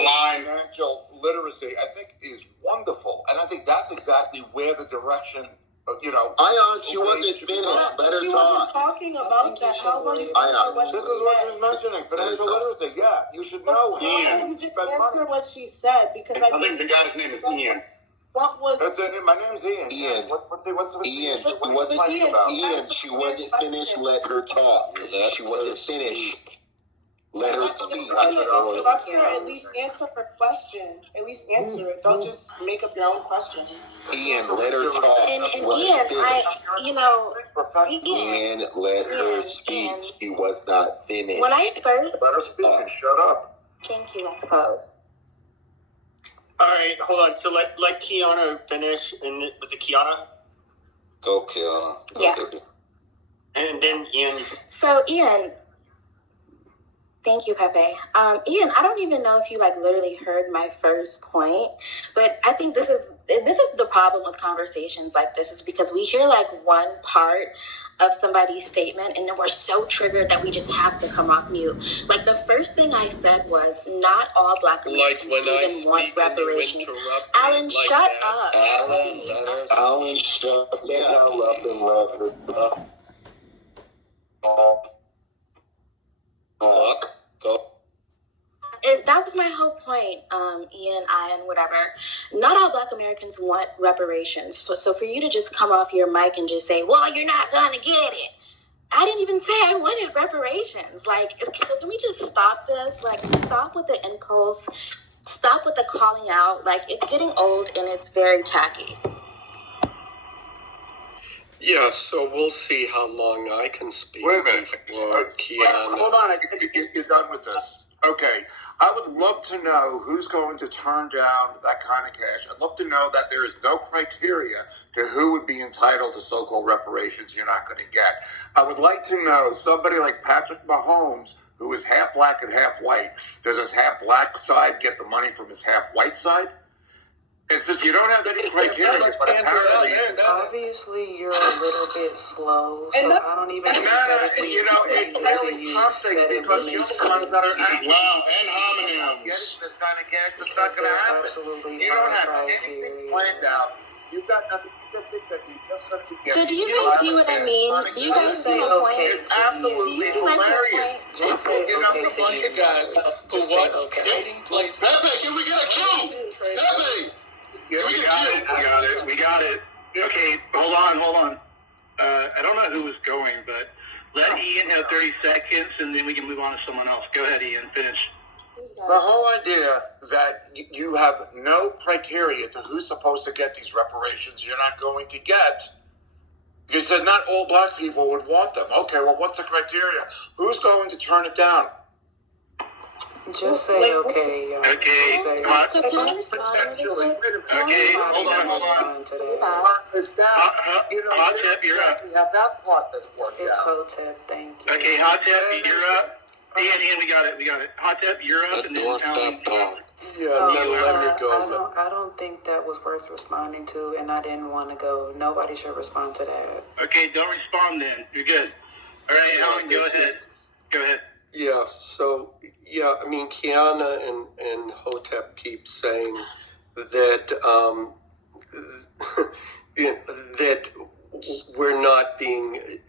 line? Financial literacy, I think, is wonderful, and I think that's exactly where the direction. Ion, she wasn't finished. Let her talk. She wasn't talking about that. How about you? This is what she's mentioning. Financial literacy. Yeah, you should know. Ian. You just answer what she said because I think the guy's name is Ian. What was? My name's Ian. Ian. What's the Ian? Ian. She wasn't finished. Let her talk. She wasn't finished. Let her speak. At least answer her question. At least answer it. Don't just make up your own question. Ian, let her talk. And Ian, Ian, let her speak. She was not finished. When I first let her speak and shut up. Thank you, I suppose. All right, hold on. So let Kiana finish. And was it Kiana? Go, Kiana. Yeah. And then Ian. So Ian. Thank you, Pepe. Ian, I don't even know if you literally heard my first point, but I think this is the problem with conversations like this is because we hear one part of somebody's statement and then we're so triggered that we just have to come off mute. The first thing I said was not all Black Americans even want reparations. Alan, shut up. Alan, shut up and Go. That was my whole point, Ian, whatever. Not all Black Americans want reparations. So for you to just come off your mic and just say, well, you're not going to get it. I didn't even say I wanted reparations. So can we just stop this? Stop with the impulse. Stop with the calling out. It's getting old and it's very tacky. Yeah, so we'll see how long I can speak. Wait a minute. Kiana. Hold on. You're done with this. Okay. I would love to know who's going to turn down that kind of cash. I'd love to know that there is no criteria to who would be entitled to so-called reparations you're not going to get. I would like to know somebody like Patrick Mahomes, who is half black and half white. Does his half black side get the money from his half white side? It's just you don't have any criteria, but apparently... Obviously, you're a little bit slow, so I don't even hypothetically it's really something because you're the ones that are actually... Wow, and homonyms. This kind of cash, it's not going to happen. Absolutely You don't have anything planned out. You've got nothing. You just think that you're just going to be getting... So do you guys see what I mean? Do you guys see my point? It's absolutely hilarious. Just say You know, okay a to bunch you of guys who want trading Pepe, can we get a cue? Pepe! Yeah, we got it. Okay, hold on. I don't know who was going, but let Ian have 30 seconds, and then we can move on to someone else. Go ahead, Ian. Finish. The whole idea that you have no criteria to who's supposed to get these reparations you're not going to get, because that not all black people would want them. Okay, well, what's the criteria? Who's going to turn it down? Just say okay, y'all. Okay. Say, So can I respond really quick? Okay, hold on. Hotep, you're up. We have that part that's worked It's out. Hotep, thank you. Okay, Hotep, you're up. Ian, we got it. Hotep, you're up, and then Alan. Let me go. I don't think that was worth responding to, and I didn't want to go. Nobody should respond to that. Okay, don't respond then. You're good. All right, Alan, go ahead. Yeah, so, I mean, Kiana and Hotep keep saying that that we're not being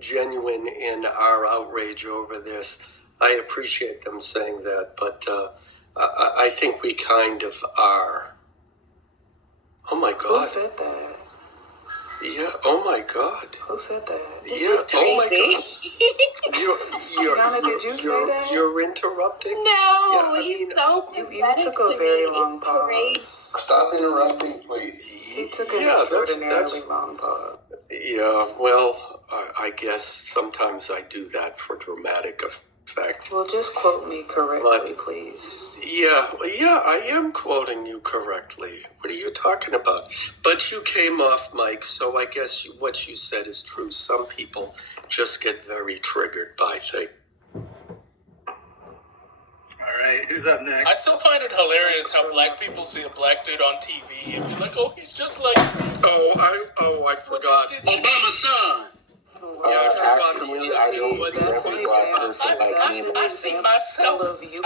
genuine in our outrage over this. I appreciate them saying that, but I think we kind of are. Oh, my God. Who said that? Yeah, oh my God. Who said that? Yeah, oh my God. Kiana, did you say that? You're interrupting? No, he's so You took a very long pause. Stop interrupting, please. He took an extraordinarily long pause. Yeah, well, I guess sometimes I do that for dramatic effect. Well, just quote me correctly, please. Yeah, I am quoting you correctly. What are you talking about? But you came off mic, so I guess what you said is true. Some people just get very triggered by things. All right, who's up next? I still find it hilarious how black people see a black dude on TV and be like, "Oh, he's just like." I forgot. Obama's son. Actually, I don't see every black person like me. I see myself. I see myself. I don't see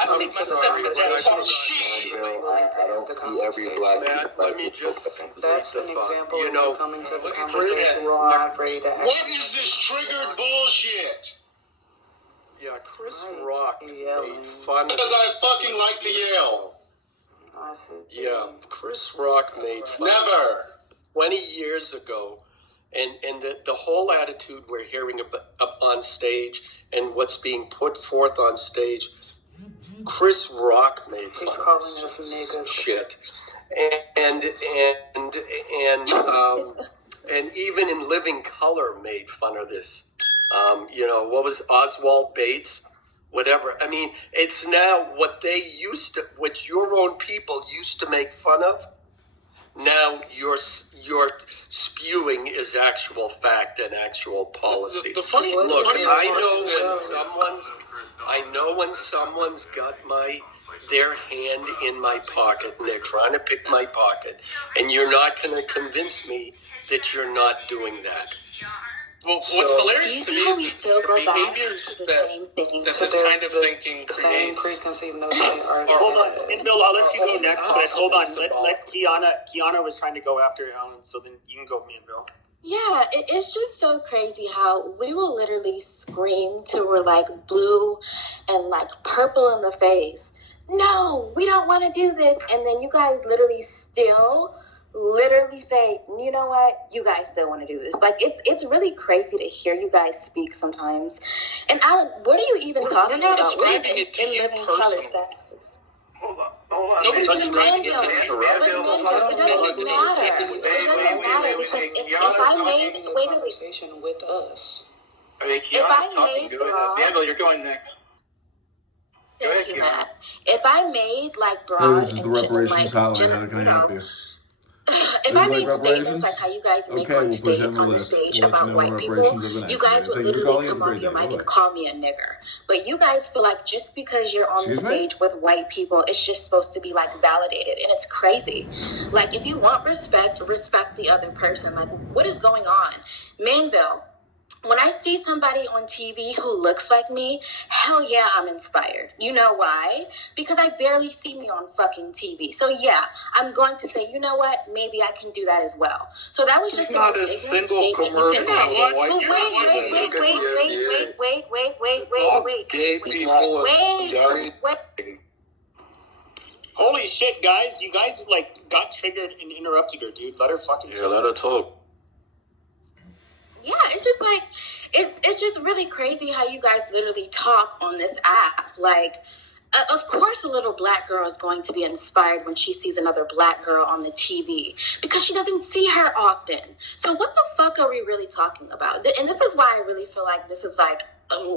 every black person like me. That's an example of you coming to the conversation not ready to act. What is this triggered bullshit? Yeah, Chris Rock made fun of... Because I fucking like to yell. Yeah, Chris Rock made fun Never. 20 years ago. And the whole attitude we're hearing up on stage and what's being put forth on stage, Chris Rock made fun of this shit. And even in Living Color made fun of this. What was Oswald Bates? Whatever. I mean, it's now what your own people used to make fun of. Now your spewing is actual fact and actual policy. The funny Look, I know when someone's got their hand in my pocket and they're trying to pick my pocket, and you're not going to convince me that you're not doing that. Well, what's hilarious to me is the behaviors that this kind of thinking the same preconceived notion. Hold on, and Bill, I'll let you go next, but hold on. Let Kiana was trying to go after Alan, so then you can go, me and Bill. Yeah, it's just so crazy how we will literally scream till we're like blue and like purple in the face. No, we don't want to do this. And then you guys literally say, you know what, you guys still want to do this. Like, it's really crazy to hear you guys speak sometimes. And Alan, what are you even talking about? Describing it to you personally. Hold Nobody's describing it to me. It doesn't matter. Because if I made conversation with us. If I made Daniel, you're going next. Thank you, Matt. If I made like broad This is the reparations hotline. How can I help you? If I made statements like how you guys make on the stage about white people, you guys would literally come off your mic and call me a nigger. But you guys feel like just because you're on the stage with white people, it's just supposed to be like validated, and it's crazy. Like if you want respect, respect the other person. Like what is going on, Manville? When I see somebody on TV who looks like me, hell yeah, I'm inspired. You know why? Because I barely see me on fucking TV. So yeah, I'm going to say, you know what? Maybe I can do that as well. So that was just not a single commercial. Wait. Holy shit, guys! You guys like got triggered and interrupted her, dude. Let her fucking. Yeah, let her talk. Yeah, it's just like, it's just really crazy how you guys literally talk on this app. Like, of course a little black girl is going to be inspired when she sees another black girl on the TV because she doesn't see her often. So what the fuck are we really talking about? And this is why I really feel like this is like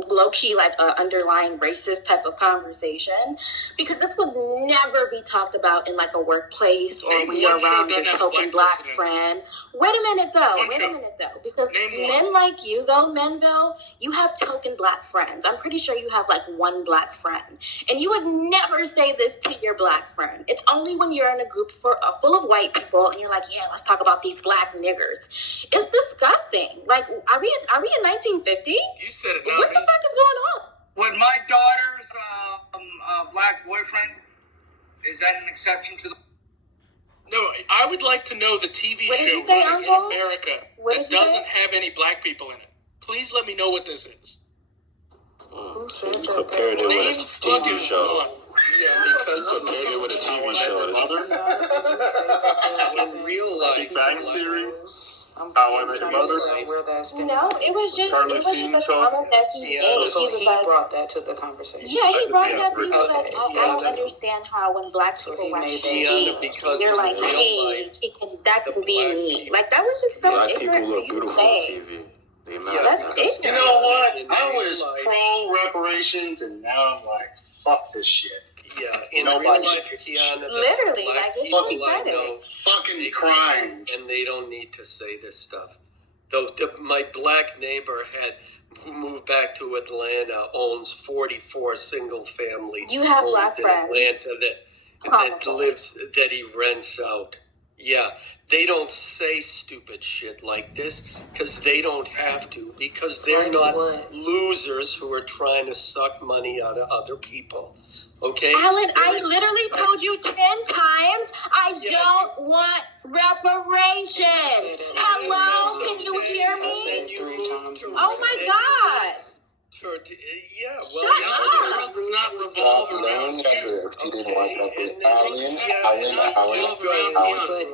low-key like an underlying racist type of conversation, because this would never be talked about in like a workplace or when you're around your token black friend. Wait a minute though, because men like you though, Menville, you have token black friends. I'm pretty sure you have like one black friend, and you would never say this to your black friend. It's only when you're in a group full of white people and you're like, yeah, let's talk about these black niggers. It's disgusting. Like, are we in 1950? You said it. What the fuck is going on? With my daughter's black boyfriend, is that an exception to the... No, I would like to know the TV show in America that doesn't have any black people in it. Please let me know what this is. Who said that? Compared it with a TV show. Yeah, because compared it with a TV show. In real life, Bang Theory. No, it was just a comment that he made. So he brought that to the conversation. Yeah, he brought it up. He was like, I don't understand how when black people watch TV, they're like, hey, that can be me. Like, that was just so ignorant for you to say. That's ignorant. You know what? I was pro reparations, and now I'm like, fuck this shit. Yeah, in real life, Kiana, literally, black like, it's people I pathetic. know fucking crying, and they don't need to say this stuff. My black neighbor who moved back to Atlanta, owns 44 single-family homes in Atlanta that he rents out. Yeah, they don't say stupid shit like this because they don't have to, because they're not losers who are trying to suck money out of other people. Okay? Alan, I literally told you 10 times I don't want reparations. Hello? Can you hear me? Oh my God. Yeah, well, the world does not revolve around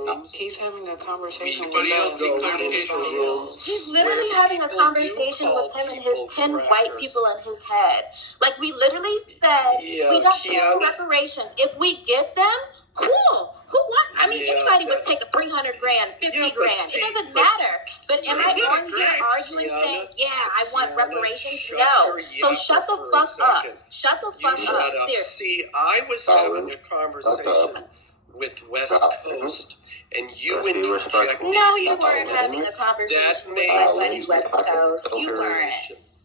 But he's having a conversation with us. He's literally having a conversation with him and his 10 white people in his head. Like, we literally said, we don't care for reparations. If we get them, cool. Who wants? I mean, anybody would take a $300,000, $50,000. It doesn't matter. But am I on here arguing saying, yeah, I want reparations? No. So shut the fuck up. Shut the fuck up. Seriously. See, I was having a conversation with West Coast, and you interjected. No, you weren't having a conversation with my West Coast. You weren't.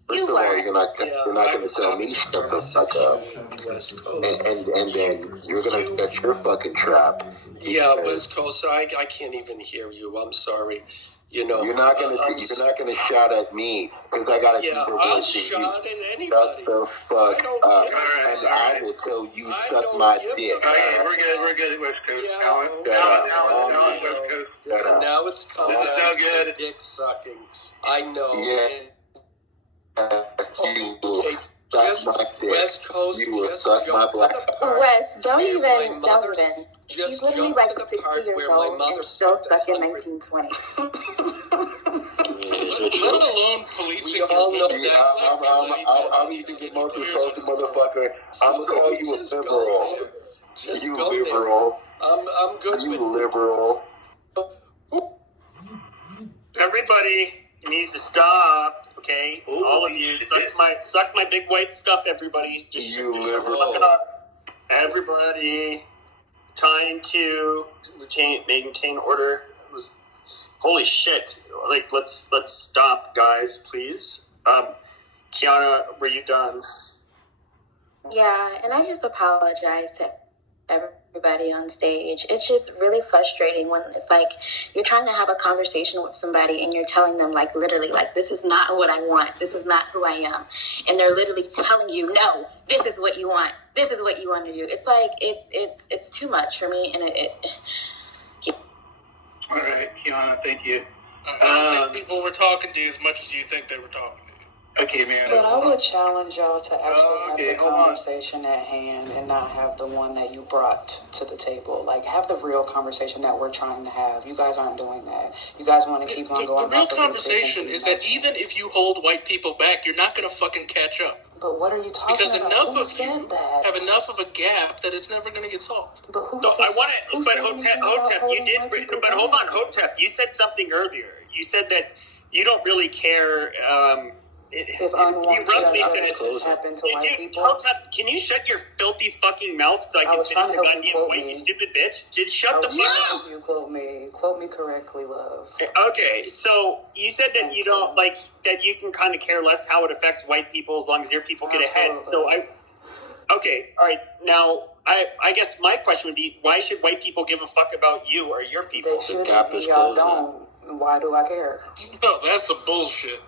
First of all, you're not going to tell me shut the fuck up, and then you're going to set your fucking trap. Yeah, West Coast, I can't even hear you. I'm sorry. You know, you're not going to shout at me because I got to keep it I'll shout at anybody. Shut the fuck up, and I will tell you suck my dick. We're good, West Coast. Alan, West Coast. Now it's come down to dick sucking. I know. Yeah. Just West Coast, just jump to the part. West, don't even. He's literally like 60 years old and still stuck in 1920. Let alone policing. We all know that. I'm even get most insulted, motherfucker. I'm gonna call you a liberal. Just you go liberal. there. I'm good you with liberal. Everybody needs to stop, okay? All of you, suck my big white stuff. Everybody, just liberal. fuck it up. Everybody, trying to maintain order. It was holy shit. Like let's stop, guys, please. Kiana, were you done? Yeah, and I just apologize to everybody on stage. It's just really frustrating when it's like you're trying to have a conversation with somebody and you're telling them like literally like this is not what I want. This is not who I am. And they're literally telling you, no, this is what you want. This is what you want to do. It's like it's too much for me and All right, Kiana, thank you. I don't think people were talking to you as much as you think they were talking to you. Okay, man. But I would challenge y'all to actually have the conversation at hand and not have the one that you brought to the table. Like, have the real conversation that we're trying to have. You guys aren't doing that. You guys want to keep on going. The real conversation is that even if you hold white people back, you're not going to fucking catch up. But what are you talking about? Who said that? Have enough of a gap that it's never going to get solved. But who so said? I want to. But Hotep, you did. But hold on, Hotep, you said something earlier. You said that you don't really care. If unwanted injustices happen to white people. Hotep, can you shut your filthy fucking mouth so I can finish your goddamn point, you stupid bitch? Just shut the fuck up. You quote me. Quote me correctly, love. Okay, so you said that you don't like that you can kind of care less how it affects white people as long as your people get ahead. So okay, all right. Now I guess my question would be, why should white people give a fuck about you or your people? They shouldn't. Y'all don't. Why do I care? No, that's some bullshit.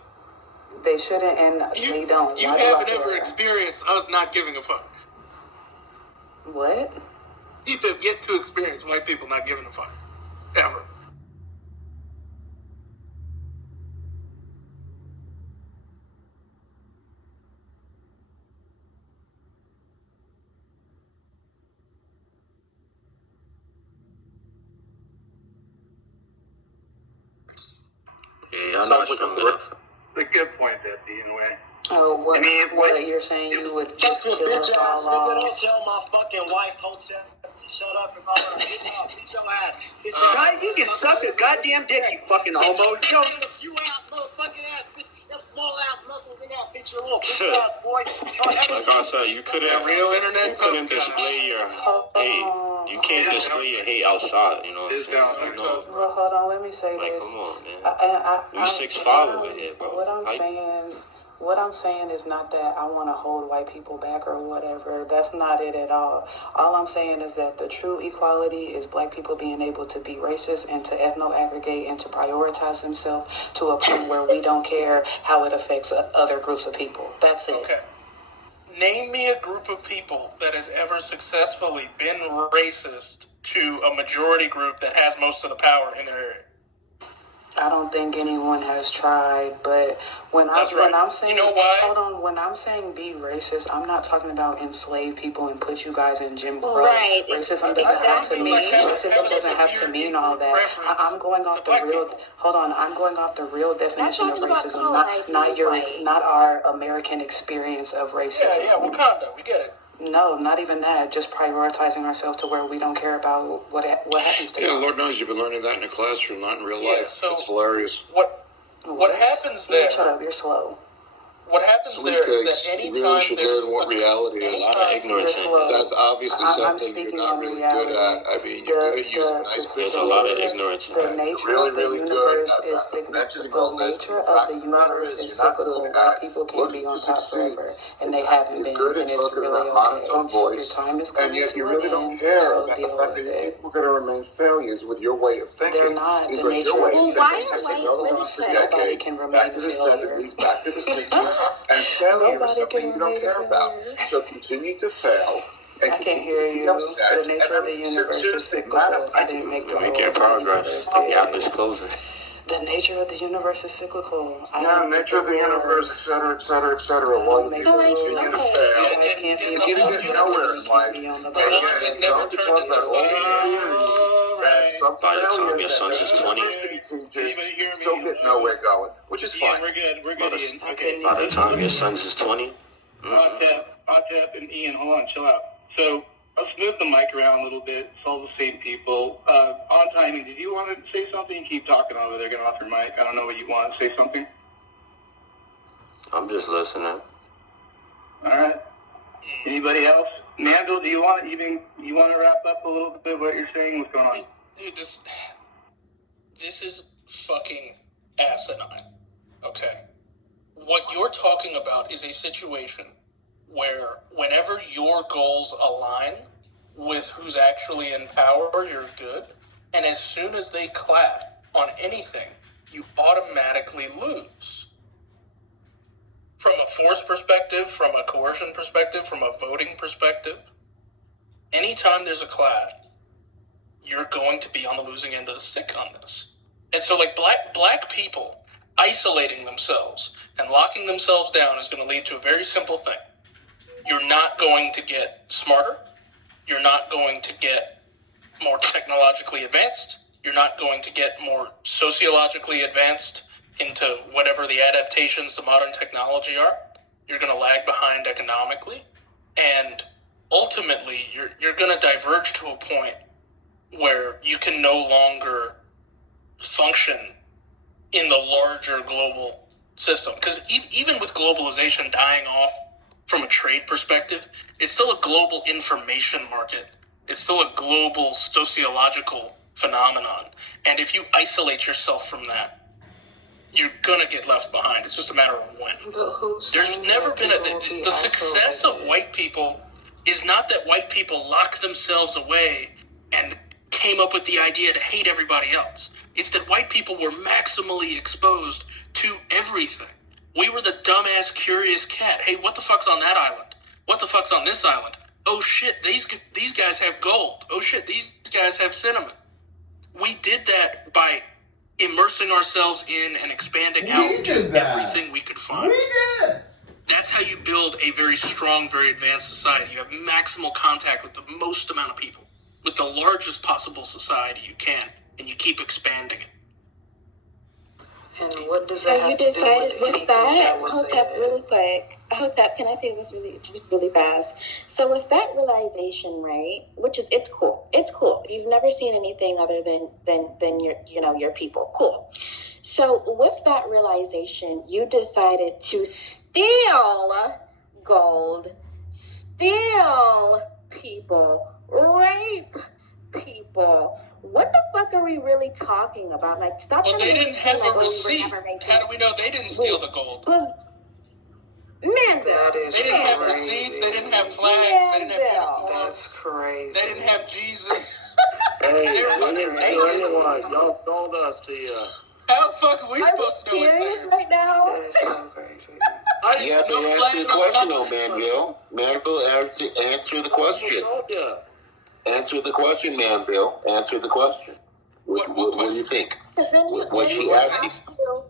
They shouldn't, and they don't. You haven't ever experienced us not giving a fuck. What? You have yet to experience white people not giving a fuck. Ever. Yeah, I'm not sure. A good point, Deputy, in a way. Oh, what you're saying you would just kill us all off? Don't tell my fucking wife, Hotep, to shut up and I'm gonna beat your ass. Guys, you can suck a goddamn dick, you fucking homo. Yo, you ass motherfucking ass, bitch. Them small ass muscles in that bitch, your little bitch ass boy. Like I said, you couldn't display your hate. You can't display your hate outside, you know what I'm saying? Well, hold on, let me say this. Come on, man. You 6'5" over here, bro. What I'm saying is not that I want to hold white people back or whatever. That's not it at all. All I'm saying is that the true equality is black people being able to be racist and to ethno-aggregate and to prioritize themselves to a point where we don't care how it affects other groups of people. That's it. Okay. Name me a group of people that has ever successfully been racist to a majority group that has most of the power in their area. I don't think anyone has tried, but when I'm saying, you know why? Hold on, when I'm saying be racist, I'm not talking about enslave people and put you guys in Jim Crow. Right. Racism doesn't have to mean all that. I'm going off the real. Hold on, I'm going off the real definition of racism, not our American experience of racism. Yeah, Wakanda, we get it. No, not even that. Just prioritizing ourselves to where we don't care about what happens to you. Yeah, Lord knows you've been learning that in the classroom, not in real life. So it's hilarious. What happens there? Shut up, you're slow. What happens there is that anytime you really should learn what reality is. A lot of ignorance. That's obviously something you're not really good at. I mean, you're good at using nice There's a lot of ignorance. The nature of the universe is cyclical. White people can't be on top forever, and they haven't been, and it's really okay. Your time is coming to an end, and yet you really don't care so about deal the fact with that it. people are going to remain failures with your way of thinking. They're not. The nature of the universe is cyclical. Nobody can remain a failure. Back to the 60s. And failure is something you don't care about. So continue to fail. I can hear you. The nature of the universe is cyclical. I didn't make the rules. Making progress. The gap is closing. The nature of the universe is cyclical. The nature of the universe, et cetera, et cetera. While you continue to fail, you guys can't be you get nowhere in life. On the And again, don't talk about all the theories. By the time your son's is 20, you still get nowhere going, which is fine. We're good. Ian. Okay. By the time your son's is 20, Hotep and Ian, hold on, chill out. So, Let's move the mic around a little bit. It's all the same people. On timing, did you want to say something? Keep talking over there. Get off your mic. I don't know what you want to say something. I'm just listening. All right. Anybody else? Mandel, do you want to wrap up a little bit what you're saying? What's going on? Dude, this is fucking asinine. Okay. What you're talking about is a situation where whenever your goals align with who's actually in power, you're good. And as soon as they clash on anything, you automatically lose. From a force perspective, from a coercion perspective, from a voting perspective, anytime there's a clash, you're going to be on the losing end of the stick on this. And so, like, black people isolating themselves and locking themselves down is going to lead to a very simple thing. You're not going to get smarter. You're not going to get more technologically advanced. You're not going to get more sociologically advanced into whatever the adaptations to modern technology are. You're going to lag behind economically. And ultimately, you're going to diverge to a point where you can no longer function in the larger global system. Because even with globalization dying off from a trade perspective, it's still a global information market. It's still a global sociological phenomenon. And if you isolate yourself from that, you're going to get left behind. It's just a matter of when. There's never been the success of white people is not that white people locked themselves away and came up with the idea to hate everybody else. It's that white people were maximally exposed to everything. We were the dumbass curious cat. Hey, what the fuck's on that island? What the fuck's on this island? Oh shit, these guys have gold. Oh shit, these guys have cinnamon. We did that by immersing ourselves in and expanding out to everything we could find. We did. That's how you build a very strong, very advanced society. You have maximal contact with the most amount of people, with the largest possible society you can, and you keep expanding it. And what does that have to do with anything that was Hotep, said? really quick. Hotep, can I say this just really fast? So with that realization, right, which is, it's cool. It's cool. You've never seen anything other than your people. Cool. So with that realization, you decided to steal gold, steal people, rape people. What the fuck are we really talking about? Like, stop. Well, they didn't have a receipt. How do we know they didn't steal the gold? Man, that is they didn't have crazy. receipts. They didn't have flags. They didn't have uniforms. That's crazy. They didn't have Jesus. Hey, naked. y'all sold us to you. How the fuck are we supposed to know what's serious there? right now? That is so crazy. You have to answer the question, though, Manville. Manville, answer the question. Answer the question, Manville. Answer the question. What do you think? What she asked you?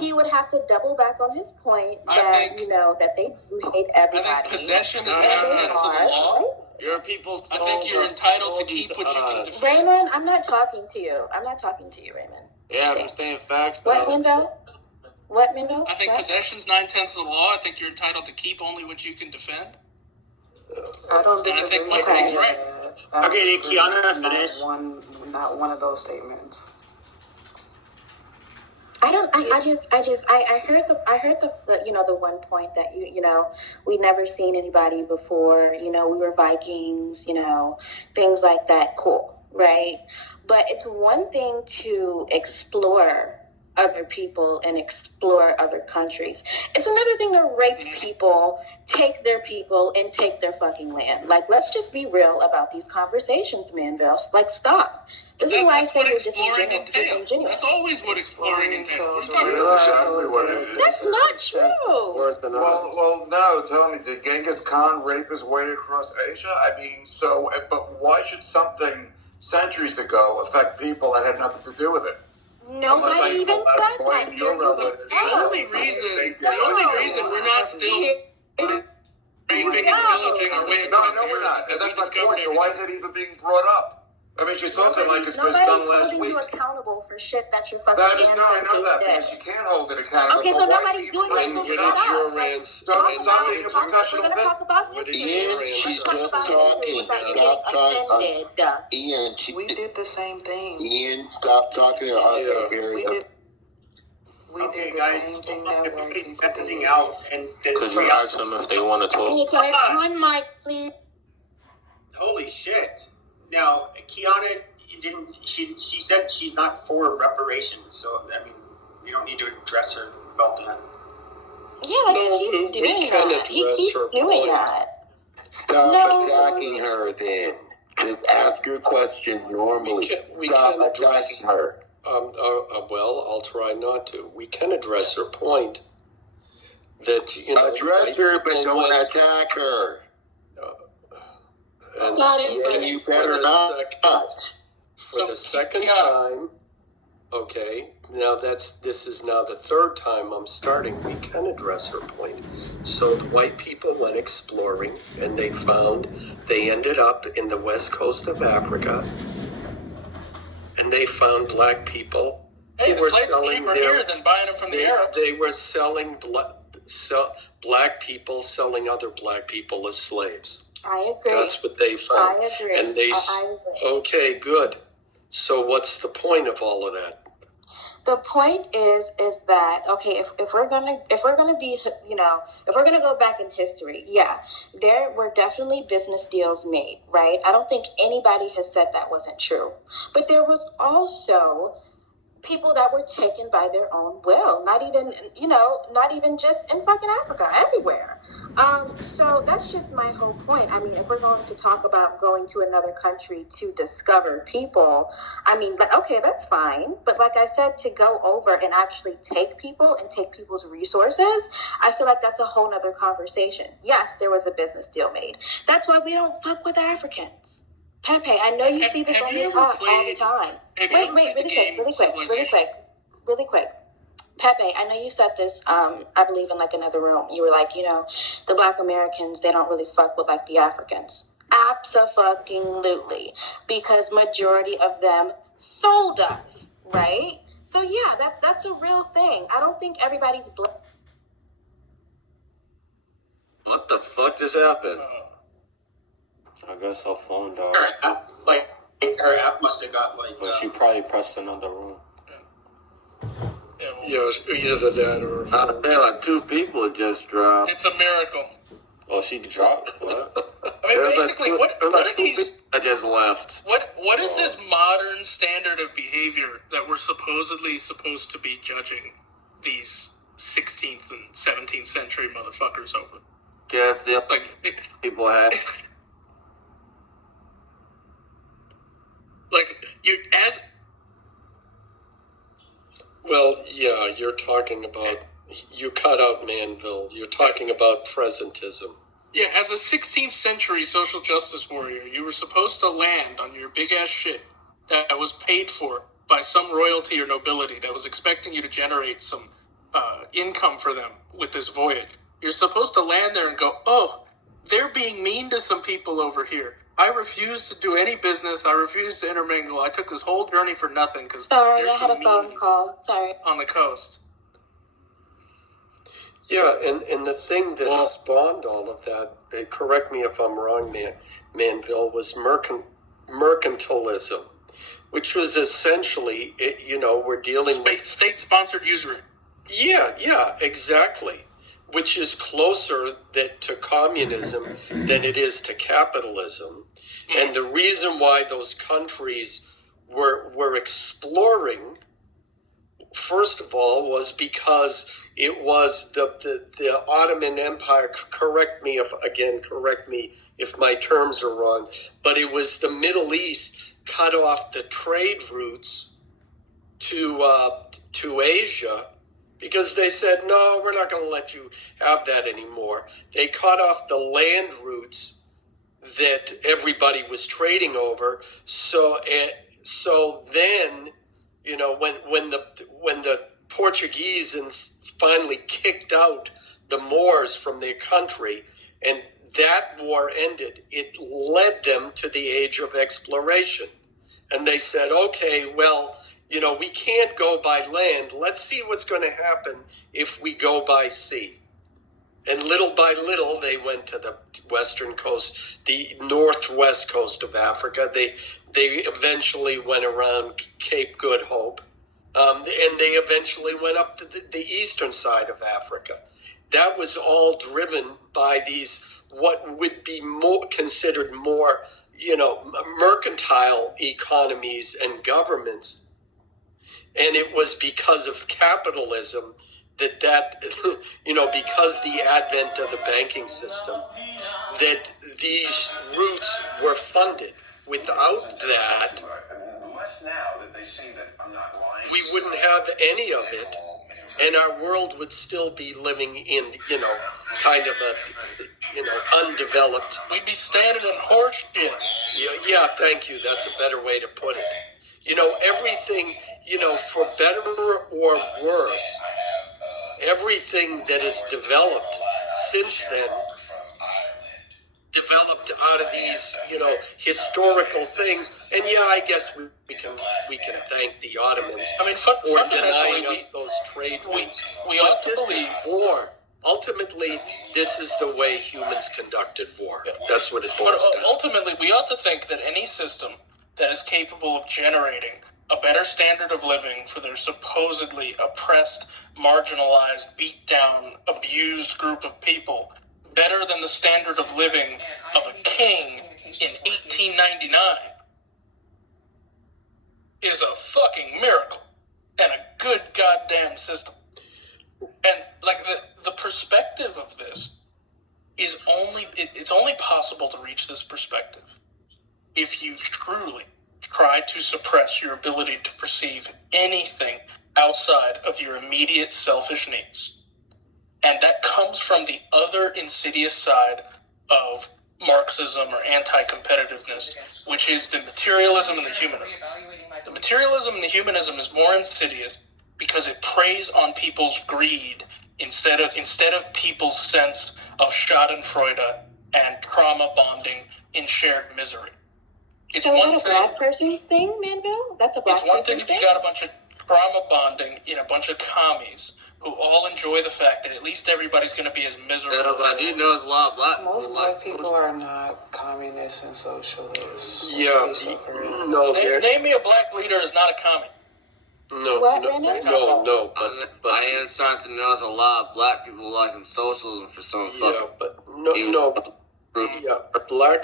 He would have to double back on his point that that they do hate everybody. I think possession is 9/10 of the law. Your people. I think you're entitled to keep what you can defend. Raymond, I'm not talking to you. Raymond. Yeah, I'm saying facts. What, Mendo? I think possession's 9/10 of the law. I think you're entitled to keep only what you can defend. I don't disagree with Michael is right. that. Okay, Kiana, finish. Not one of those statements. I heard the one point that we never seen anybody before, we were Vikings, things like that. Cool, right? But it's one thing to explore other people and explore other countries. It's another thing to rape people, take their people, and take their fucking land. Like, let's just be real about these conversations, Manville. Like, stop. This is why I say you're disingenuous. That's always what exploring entails. That's not true. Well, no, tell me, did Genghis Khan rape his way across Asia? I mean, but why should something centuries ago affect people that had nothing to do with it? Nobody even said that. The only reason we're not still raping and pillaging our way across No, we're not. the earth And that's my point. So why is it even being brought up? I mean, she's talking like it's been done last week. Nobody's holding you accountable for shit that your fucking I know ancestors that, did. because you can't hold it accountable. Okay, so nobody's doing it. So What shut is up. your rants? Stop being a professional. We're gonna talk about What is history. your rants? She's just talking. Stop talking. Ian, We did the same thing. Ian, stop talking. We did the same thing that white people did. Out and Could you ask them if they want to talk? Can you one mic, please? Holy shit! Now, Kiana didn't. She said she's not for reparations. So I mean, we don't need to address her about that. Yeah, he keeps doing that. He keeps doing that. Stop attacking her then. Just ask your questions normally. Stop attacking her. Well, I'll try not to. We can address her point that, address her, but don't attack her. And you better not. For the second time, okay, now this is now the third time I'm starting, we can address her point. So the white people went exploring, and they ended up in the west coast of Africa, and they found black people Hey, who were it's selling cheaper here than buying them from the Arabs. They were selling black people selling other black people as slaves. I agree. That's what they found. I agree. And they I agree. Okay, good. So what's the point of all of that? The point is that okay, if we're gonna be, if we're gonna go back in history, yeah, there were definitely business deals made, right? I don't think anybody has said that wasn't true, but there was also people that were taken by their own will, not even just in fucking Africa, everywhere. So that's just my whole point. I mean, if we're going to talk about going to another country to discover people, I mean, okay, that's fine. But like I said, to go over and actually take people and take people's resources, I feel like that's a whole nother conversation. Yes, there was a business deal made. That's why we don't fuck with Africans. Pepe, I know you see this on this talk all the time. Wait, really quick. Pepe, I know you said this, I believe in like another room. You were like, the Black Americans, they don't really fuck with like the Africans. Abso-fucking-lutely. Because majority of them sold us, right? So yeah, that's a real thing. I don't think everybody's black. What the fuck just happened? I guess her phone died. Her app must have got But she probably pressed another room. Yeah, either that or... I feel like two people just dropped. It's a miracle. Oh, she dropped? What? I mean, basically, what are these... I just left. What is this modern standard of behavior that we're supposed to be judging these 16th and 17th century motherfuckers over? Guess the people had... Well, yeah, you're talking about... You cut out Manville. You're talking about presentism. Yeah, as a 16th century social justice warrior, you were supposed to land on your big-ass shit that was paid for by some royalty or nobility that was expecting you to generate some income for them with this voyage. You're supposed to land there and go, oh, they're being mean to some people over here. I refuse to do any business. I refuse to intermingle. I took this whole journey for nothing because Sorry, I had a phone call. Sorry. On the coast. Yeah, and the thing that spawned all of that, correct me if I'm wrong, Manville, was mercantilism, which was essentially, we're dealing with... State-sponsored usury. Yeah, exactly. Which is closer to communism than it is to capitalism. And the reason why those countries were exploring, first of all, was because it was the Ottoman Empire. Correct me if my terms are wrong, but it was the Middle East cut off the trade routes to Asia. Because they said, no, we're not going to let you have that anymore. They cut off the land routes that everybody was trading over. So then, when the Portuguese finally kicked out the Moors from their country, and that war ended, it led them to the age of exploration. And they said, okay, well, we can't go by land. Let's see what's going to happen if we go by sea. And little by little, they went to the western coast, the northwest coast of Africa. They eventually went around Cape Good Hope. And they eventually went up to the eastern side of Africa. That was all driven by these, what would be considered more, mercantile economies and governments. And it was because of capitalism that because the advent of the banking system, that these routes were funded. Without that, we wouldn't have any of it, and our world would still be living in, kind of a, undeveloped. We'd be standing in horse shit. Yeah, thank you. That's a better way to put it. Everything, for better or worse, everything that has developed since then, developed out of these, historical things. And I guess we can thank the Ottomans for denying us those trade routes. But this is war. Ultimately, this is the way humans conducted war. That's what it boils down. Ultimately, we ought to think that any system that is capable of generating a better standard of living for their supposedly oppressed, marginalized, beat down, abused group of people, better than the standard of living of a king in 1899, is a fucking miracle and a good goddamn system. And the perspective of this is it's only possible to reach this perspective if you truly try to suppress your ability to perceive anything outside of your immediate selfish needs. And that comes from the other insidious side of Marxism or anti-competitiveness, which is the materialism and the humanism. The materialism and the humanism is more insidious because it preys on people's greed instead of people's sense of schadenfreude and trauma bonding in shared misery. It's so is that a black person's thing, Manville? That's a black person's thing? It's one thing if you got a bunch of trauma bonding in a bunch of commies who all enjoy the fact that at least everybody's going to be as miserable. Yeah, but I do know there's a lot of black people. Most black people are not communists and socialists. Yeah, no. Name me a black leader who's not a commie. No, what, no, but I am starting to know there's a lot of black people liking socialism for some fucking... Yeah, but no. Yeah, black...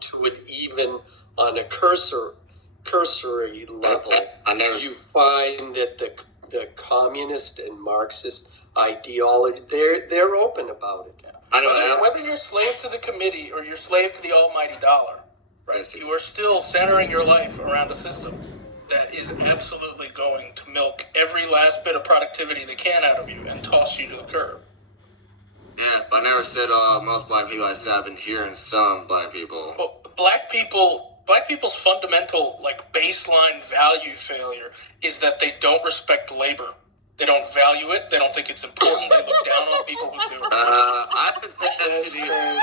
To it even on a cursory level, you find that the communist and Marxist ideology, they're open about it. I know whether you're slave to the committee or you're slave to the almighty dollar, right? You are still centering your life around a system that is absolutely going to milk every last bit of productivity they can out of you and toss you to the curb. Yeah, but I never said most black people. I said I've been hearing some black people. Well, black people's fundamental, baseline value failure is that they don't respect labor. They don't value it. They don't think it's important. They look down on people who do. I've been saying that shit either.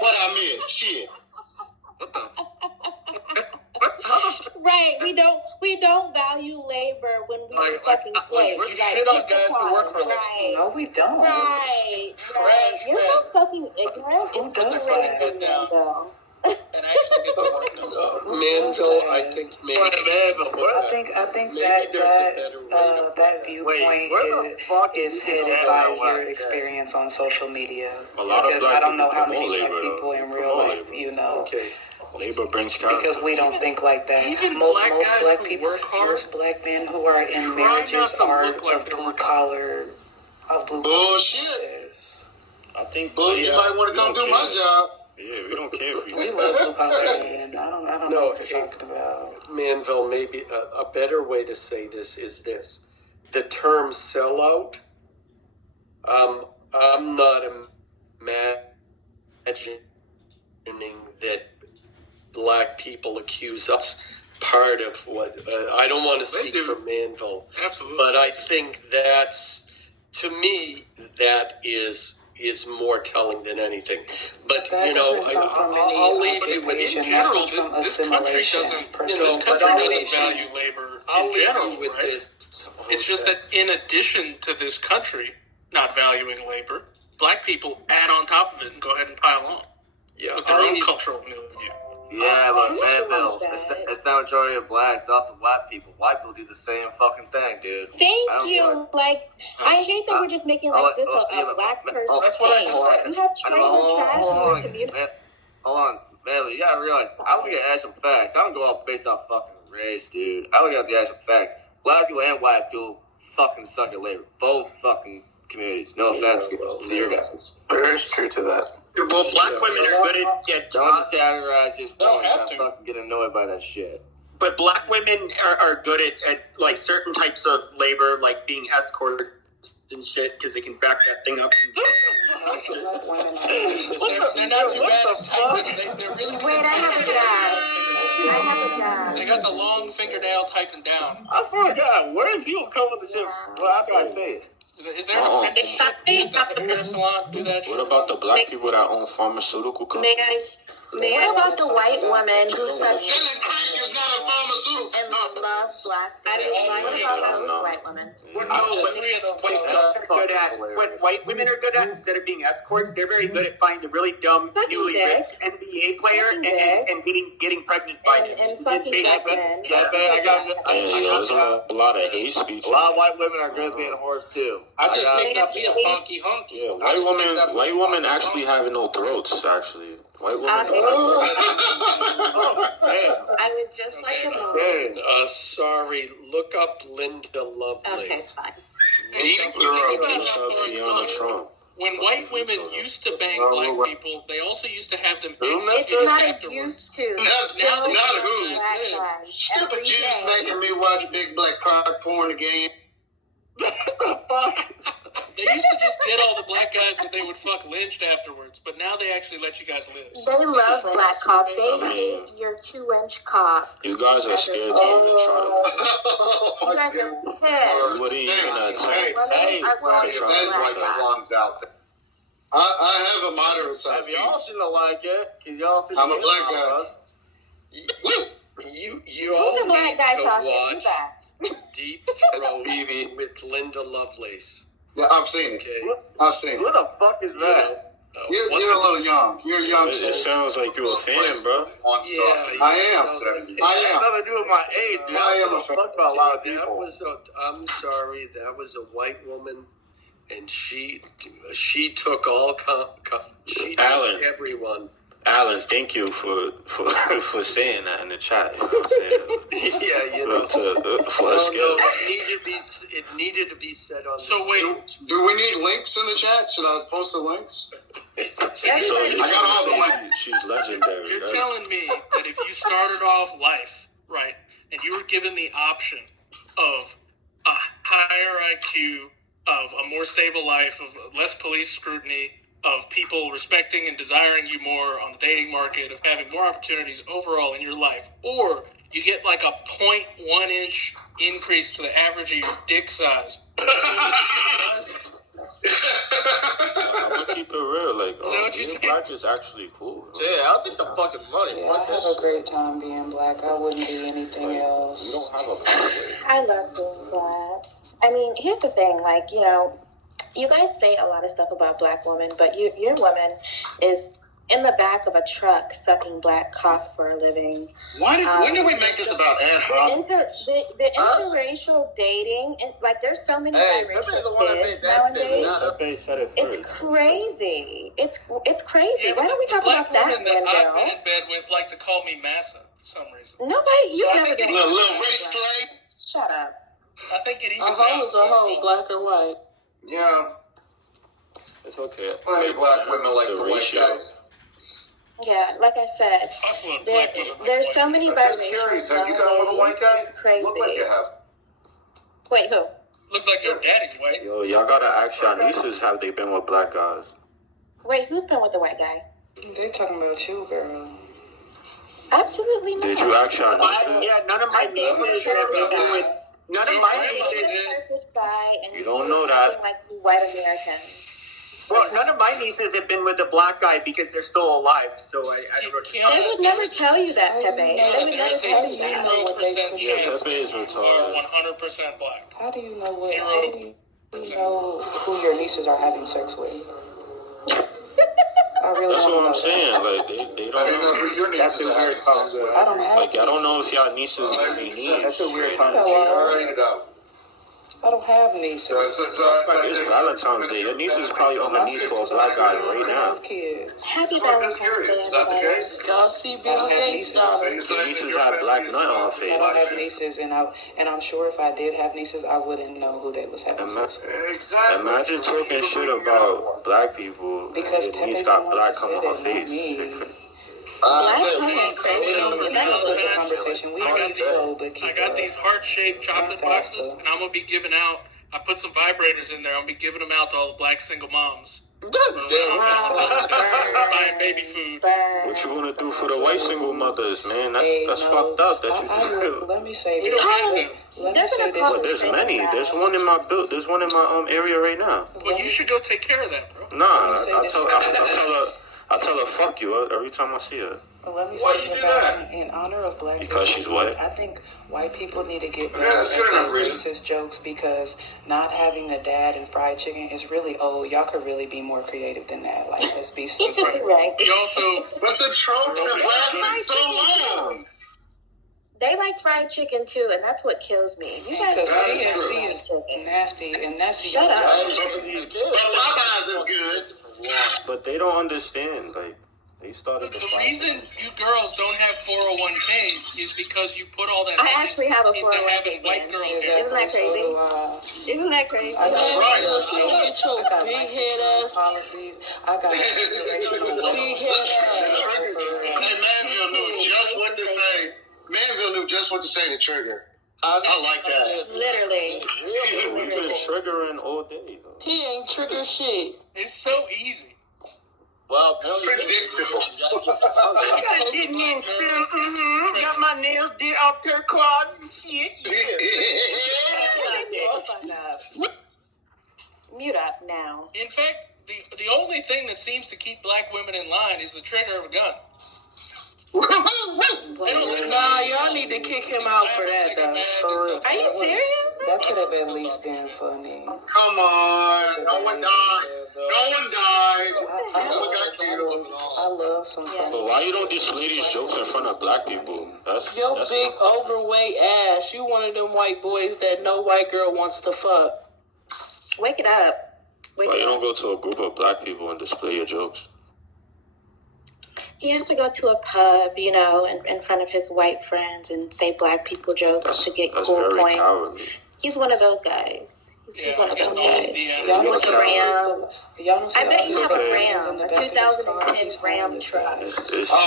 What I miss? Shit. What the? Right, we don't value labor when we were fucking slaves. You shit on guys who work for a living. Right. No, we don't. Right. You're so fucking ignorant. Who put their fucking head down and actually get to work? Manville, I think maybe. I think that viewpoint is headed by your experience on social media. Because I don't know how many black people in real life, Okay. Labor brings character. Because we don't think like that. Even most black people, work hard, most black men who are in marriages are of blue collar. Bullshit. I think you might want to come do my job. Yeah, we don't care if you. We love blue collar men. I don't know what you're talking about. Manville, maybe a better way to say this is this: the term sellout. I'm not imagining that black people accuse us. Part of what I don't want to speak for Manville, absolutely, but I think that's, to me, that is more telling than anything. But that I'll leave you with in general, this country doesn't value labor in general, right? It's just that in addition to this country not valuing labor, black people add on top of it and go ahead and pile on with their own cultural milieu. Yeah, but Manville, it's not majority of blacks, it's also white people. White people do the same fucking thing, dude. Thank you. Like, I hate that we're just making like this a black person. That's what I said. You have trailer trash in your community. Hold on, Manville, you gotta realize, I look at actual facts. I don't go off based off fucking race, dude. I look at the actual facts. Black people and white people fucking suck at labor. Both fucking communities. No offense to your guys. There is truth to that. Well, black women are good at don't just categorize just one. I fucking get annoyed by that shit. But black women are good at like certain types of labor, like being escorts and shit, because they can back that thing up. They're not too bad. They're really good. Wait, I have a guy. They got the long fingernails typing down. I swear to God, where did you come with the shit? Well, after I say it. Is there an apprentice hair salon do that shit? What about the black people that own pharmaceutical companies? What about the white woman who says selling crack is not a pharmaceutical and loves black people? What about those white women? What white women are good at, instead of being escorts, they're very good at finding a really dumb, newly rich NBA player and getting pregnant by him. And fucking men. There's a lot of hate speech. A lot of white women are good at being a horse too. I just think that be a funky hunky. Yeah, white women actually have no throats. Actually, white women. I would just like to know. Sorry, look up Linda Lovelace. Okay, fine. Tiana Trump. When white women used to bang black people, they also used to have them It's not used to. Not who. Stupid Jews making me watch big black cock porn again. What the fuck? They used to just get all the black guys that they would fuck lynched afterwards, but now they actually let you guys live. They love black cock. They hate your 2-inch cock. You guys are scared to even try to. You guys are pissed. What are you gonna attack? I have a moderate size. Have y'all seen the like it? Can y'all see? I'm a black guy. You all need to watch Deep Throat with Linda Lovelace. Yeah, I've seen it. Okay. I've seen it. Who the fuck is that? You're a little young. You're young. It sounds like you're a fan, bro. Yeah, I am. I am. Nothing to do with my age, dude. I am a fan. Fuck about a lot of people. I'm sorry. That was a white woman, and she took all she Alan. took everyone. Alan, thank you for saying that in the chat. You know what I'm saying? Yeah, you know. For a skill. It needed to be said on. So wait, do we need links in the chat? Should I post the links? I got all the links. She's legendary. You're telling me that if you started off life right, and you were given the option of a higher IQ, of a more stable life, of less police scrutiny, of people respecting and desiring you more on the dating market, of having more opportunities overall in your life, or you get like a 0.1 inch increase to the average of your dick size. I'm gonna keep it real, like, being black is actually cool. Yeah, I'll take the fucking money. Yeah, I have a great time being black. I wouldn't be anything else. You don't have a problem. I love being black. I mean, here's the thing, like, you know, you guys say a lot of stuff about black women, but your woman is in the back of a truck sucking black cock for a living. When did we make this about Ed Hub? The interracial dating, and like, there's so many biracial kids nowadays. It's crazy. It's crazy. Yeah, why don't we talk about that, I've been in bed with like to call me massa for some reason. Nobody, you never get a little race play. Shut up. I think it A hoe is a hoe, black or white. Yeah. It's okay. Plenty of black women like the white guys. Yeah, like I said, there's so many biracials. Have you got one of white guys? It's crazy. Look like you have. Wait, who? Looks like your daddy's white. Yo, y'all gotta ask your nieces, have they been with black guys? Wait, who's been with the white guy? They talking about you, girl. Absolutely not. Did you ask your nieces? Yeah, none of my nieces have been with. None of my nieces. You don't know that. Like white Americans. Well, none of my nieces have been with a black guy because they're still alive. So I don't know. They would never tell you that, Pepe. They would never tell you that. Yeah, Pepe is retarded. 100% black. How do you know what? How do you know who your nieces are having sex with? I really That's what I'm saying. Like they don't know. That's a weird concept. I don't have. Like I don't know if y'all nieces really need. That's a weird concept. I don't have nieces. It's Valentine's Day. Your niece is probably on her knees for a black guy right now. Happy Valentine's Day, everybody. Y'all see Bill Gates' daughter. Your nieces have black nut on her face. I don't have nieces, and I'm sure if I did have nieces, I wouldn't know who they was having sex with. Imagine talking shit about black people. Because your niece got black come on her face. The conversation we need so, but I got these heart-shaped chocolate boxes, and I'm gonna be giving out. I put some vibrators in there. I'm gonna be giving them out to all the black single moms. Buying baby food. What you wanna do for the white single mothers, man? That's fucked up. That you do. Let me say this. But there's many. There's one in my area right now. Well, you should go take care of that, bro. Nah, I tell her fuck you every time I see her. Well, let me say this in honor of black people. Because she's white. I think white people need to get better at racist jokes because not having a dad and fried chicken is really old. Y'all could really be more creative than that. Like, let's be serious. Right. We also, but the trope has lasted so long. They like fried chicken too, and that's what kills me. You guys Because KFC is nasty, and that's the Shut up. Popeyes is good. But they don't understand. Like they started the reason you girls don't have 401k is because you put all that. I actually have a into 401k. having white girl hair. Isn't that crazy? Isn't that crazy? I got big head ass policies. I got big head ass. Hey, Manville knew just what to say. Manville knew just what to say to trigger. I like that. Literally. We've been triggering all day. Though. He ain't trigger shit. It's so easy. Well, predictable. Got my nails did all turquoise and shit. Mute up now. In fact, the only thing that seems to keep black women in line is the trigger of a gun. Nah, y'all need to kick him out for that, though. For real. Are you serious? That could have at least been funny. Come on. No one died. No one died. I love some fun. But why you don't display these jokes in front of black people? That's big overweight ass. You one of them white boys that no white girl wants to fuck. Wake it up. Why you don't go to a group of black people and display your jokes? He has to go to a pub, in front of his white friends and say black people jokes to get cool points. Cowardly. He's one of those guys. He's one of those guys. Y'all know I bet you have a Ram, a 2010 Ram truck. Hold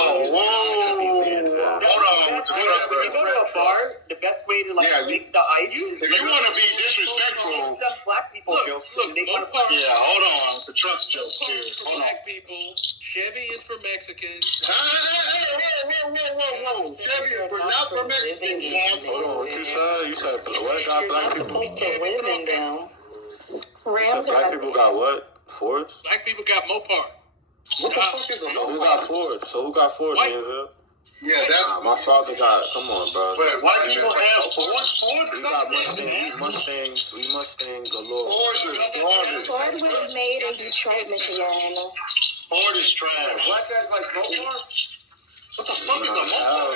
on. When you go to a bar, the best way to make the ice is if you want to be disrespectful. Some black people jokes. Hold on. The truck joke here. For black people, Chevy is for Mexicans. Whoa. Chevy is not for Mexicans. Hold on, what you said? You said what got black people? Women down. So black people got what? Fords? Black people got Mopar. What the fuck is a Mopar? Who got Ford, Manville? Yeah, that. My father got. Come on, bro. Wait, white people have Fords? We got Mustangs. We Mustang galore. Ford was made in Detroit, Michigan. Ford is trash. Black guys like Mopar? What the fuck is a Mopar?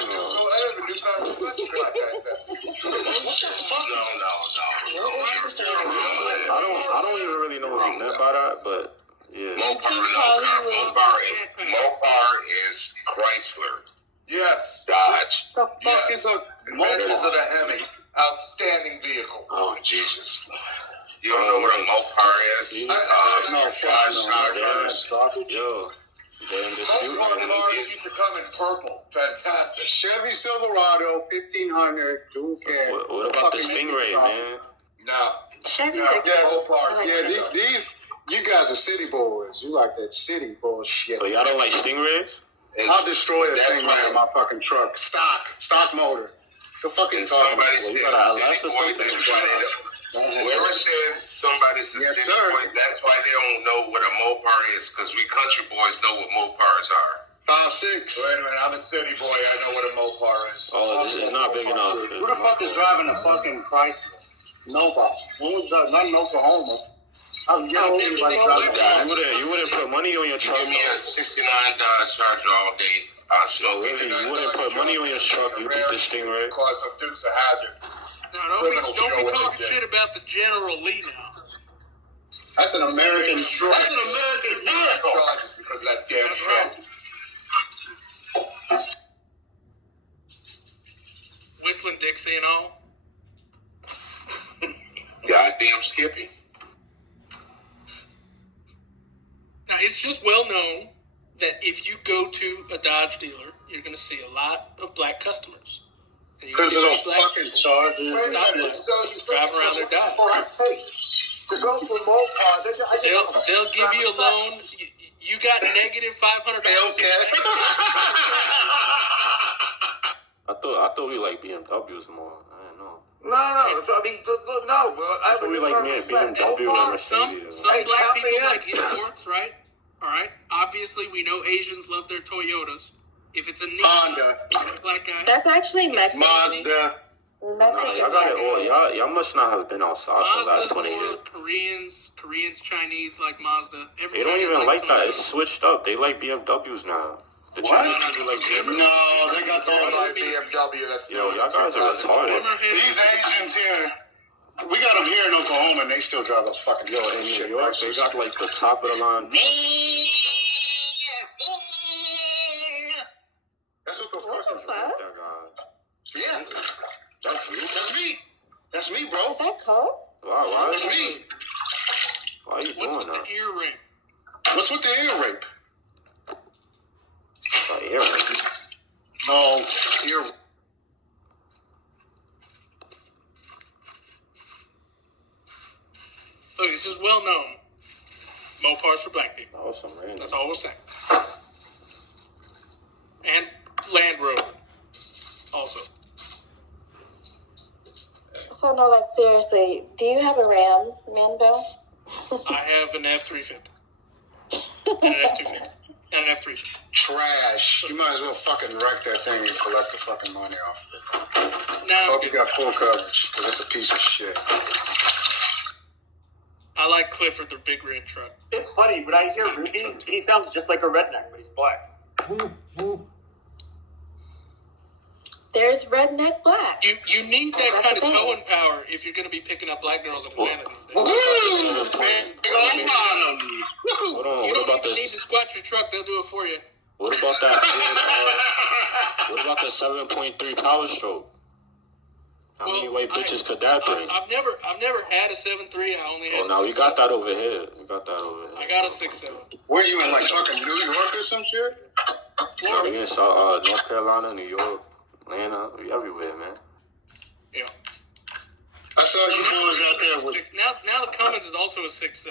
I don't even really know what he meant by that, but yeah. Mopar is Chrysler. Yes. Dodge. The fuck is a Mopar? Is a Hemi. Outstanding vehicle. Oh, Jesus. You don't know what a Mopar is? Yo. Mopar cars used to come in purple. Fantastic. Chevy Silverado, 1500, dual cab. What about the Stingray, man? No. Chevy's Mopar. Yeah, these, you guys are city boys. You like that city bullshit. So y'all don't like Stingrays? I'll destroy a Stingray in my fucking truck. Stock motor. The fucking talking about. Whoever said somebody's a city boy, that's why they don't know what a Mopar is, because we country boys know what Mopars are. 5'6". Wait a minute, I'm a city boy. I know what a Mopar is. Oh, this is not big enough. Who the fuck is driving a fucking Chrysler? Nobody. When was that? Not in Oklahoma. You wouldn't put money on your truck. Give me a '69 Dodge Charger all day. You wouldn't put money on your truck. You beat this thing, right? Cause of Dukes of Hazzard. Now, don't be talking shit about the General Lee now. That's an American truck. That's an American vehicle. Because of that damn truck. Whistling Dixie and all. Goddamn Skippy. Now, it's just well known that if you go to a Dodge dealer, you're going to see a lot of black customers. Because of those fucking Chargers. Driving around their Dodge. To go to Mopar, they'll give you a loan. You got negative $500. I thought we like BMWs more. I didn't know. No. I thought we like BMW and Mercedes. Some black people like imports, right? All right. Obviously, we know Asians love their Toyotas. If it's a Honda, black guy. That's actually Mexican. Mazda. Mexican. Y'all got it all. Y'all must not have been outside for the last 20 years. Koreans, Chinese like Mazda. They don't even like that. It's switched up. They like BMWs now. The Chinese people like BMWs. No, they got their like BMW. Yo, y'all guys are retarded. These Asians here, we got them here in Oklahoma, and they still drive those fucking in New York. They got like the top of the line. That's what the fuck is that guy. Yeah. That's you? That's me, bro. Is that Cole? Why? That's me. Why are you doing that? What's with the ear ring? What's with the ear rape? Ear rape? No, ear. Look, it's just well known. Mopars for black people. That was some random. That's all we're saying. And Land Rover. Also. So, no, like, seriously, do you have a Ram, Manville? I have an F-350. And an F-250. And an F-350. Trash. You might as well fucking wreck that thing and collect the fucking money off of it. No. Hope you got full coverage, because it's a piece of shit. I like Clifford, their big red truck. It's funny, but I hear he sounds just like a redneck, but he's black. There's redneck black. You need that kind of towing power if you're going to be picking up black girls in Atlanta these days. You don't even need to squat your truck; they'll do it for you. What about that? What about the 7.3 Power Stroke? How many white bitches could that bring? I've never had a 7.3. I only had. Oh, now we got that over here. I got a 6.7. Where are you in, like fucking New York or some shit? Florida. We in North Carolina, New York, Atlanta, we everywhere, man. Yeah. I saw you boys out there with. Now the Cummins is also a 6.7.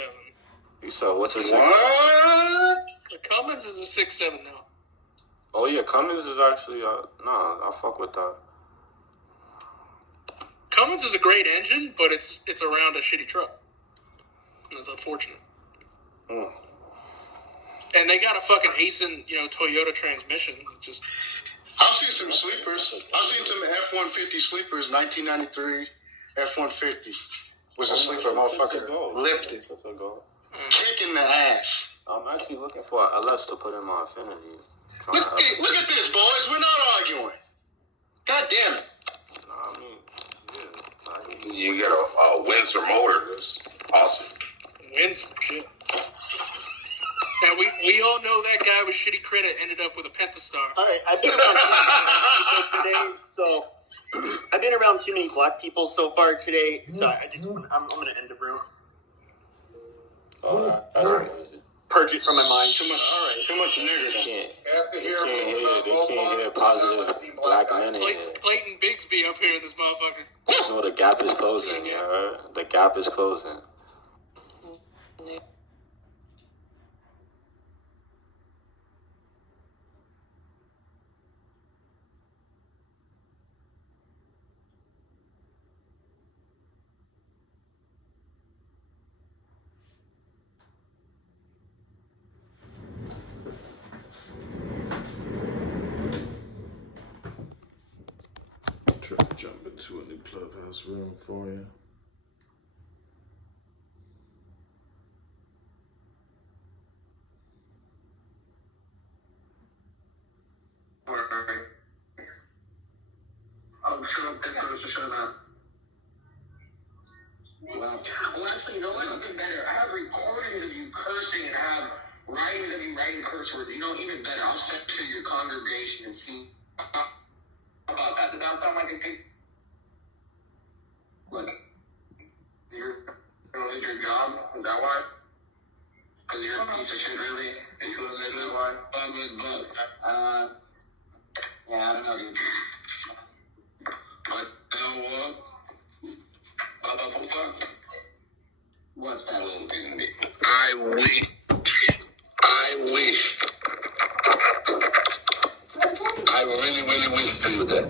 You saw what's a 6.7? What? The Cummins is a 6.7 now. Oh yeah, Cummins is actually I fuck with that. Cummins is a great engine, but it's around a shitty truck. And it's unfortunate. And they got a fucking Aisin, Toyota transmission. Just. I've seen some sleepers. I've seen some F-150 sleepers. 1993 F-150 was a sleeper, motherfucker. Lifted. Kicking the ass. I'm actually looking for an LS to put in my Affinity. Look at this, boys. We're not arguing. God damn it. You get a Windsor motor. That's awesome. Windsor shit. Now, we all know that guy with shitty credit ended up with a Pentastar. All right, I've been around people today, so I've been around too many black people so far today, so I'm going to end the room. Purge it from my mind. Too much nigger. They can't hear positive black men in here. Clayton Bigsby up here in this motherfucker. No, the gap is closing, yeah, right? The gap is closing. to a new clubhouse room for you. I'm sure that person shut up. Well, actually, you know what? Even better. I have recordings of you cursing and I have writings of you writing curse words. You know, even better. I'll send to your congregation and see about that. Does that sound like a good? What? You're gonna lose your job? Is that why? Because you're a piece of shit, really? Is that really why? Yeah, I don't know, dude. But, you know what? What's that little thing? I wish. I really, really wish to do that.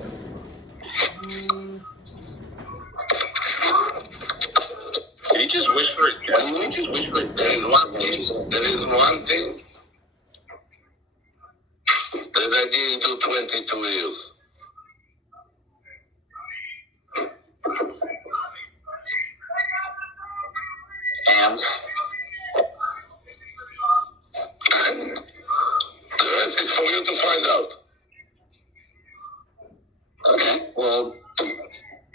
Did he just wish for his death? There is one thing that I didn't do 22 years. And the rest is for you to find out. Okay, well,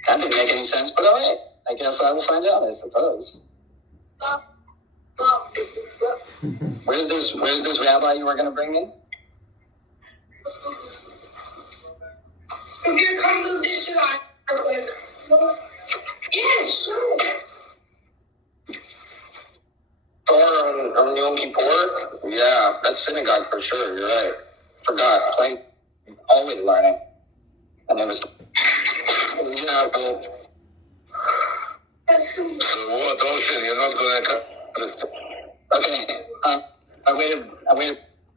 that didn't make any sense, but all right. I guess I will find out, I suppose. Where's this rabbi you were going to bring in? Here, come move this shit on. Yes. Or on Yom Kippur? Yeah, that's synagogue for sure, you're right. Forgot, like, always learning. I never... Yeah, but... So what, Ocean, you're not going to... Okay, I waited...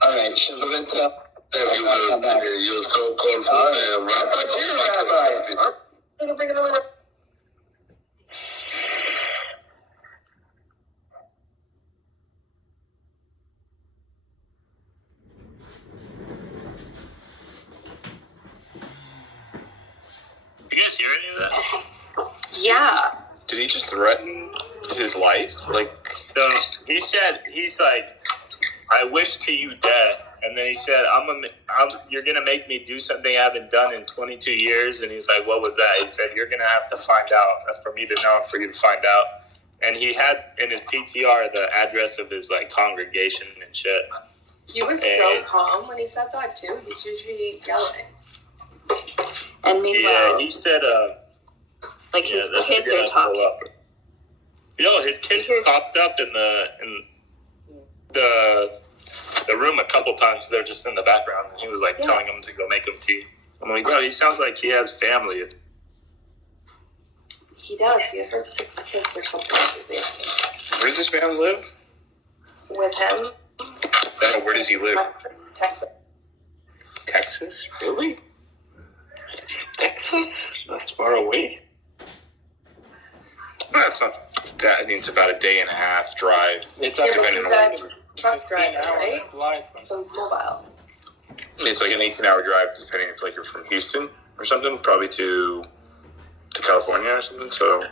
Alright, Shavitza. You're so called for rabbi. Did you guys hear any of that? Yeah. Did he just threaten his life? Like, no, he's like, I wish to you death. And then he said, you're going to make me do something I haven't done in 22 years. And he's like, what was that? He said, you're going to have to find out. That's for me to know and for you to find out. And he had in his PTR the address of his, like, congregation and shit. He was so calm when he said that, too. He's usually yelling. And meanwhile... Yeah, he said, like, his kids are talking. You know, his kid popped up in the room a couple times. They're just in the background. And he was, like, telling him to go make him tea. I'm like, bro, he sounds like he has family. He does. He has, like, 6 kids or something. Where does this man live? With him. No, where does he live? Texas. Texas? Really? Texas? That's far away. That's not that. I mean, it's about a day and a half drive. It's up depending on where. Truck driver, right? So it's mobile. I mean, it's like an 18-hour drive, depending if like you're from Houston or something, probably to California or something. So,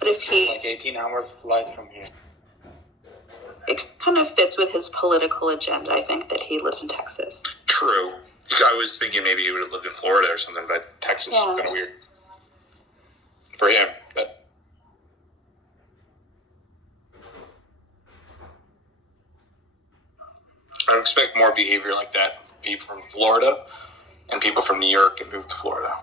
but if he like 18 hours flight from here, it kind of fits with his political agenda. I think that he lives in Texas. True. I was thinking maybe he would have lived in Florida or something, but Texas is kind of weird for him. But I would expect more behavior like that. People from Florida and people from New York that moved to Florida.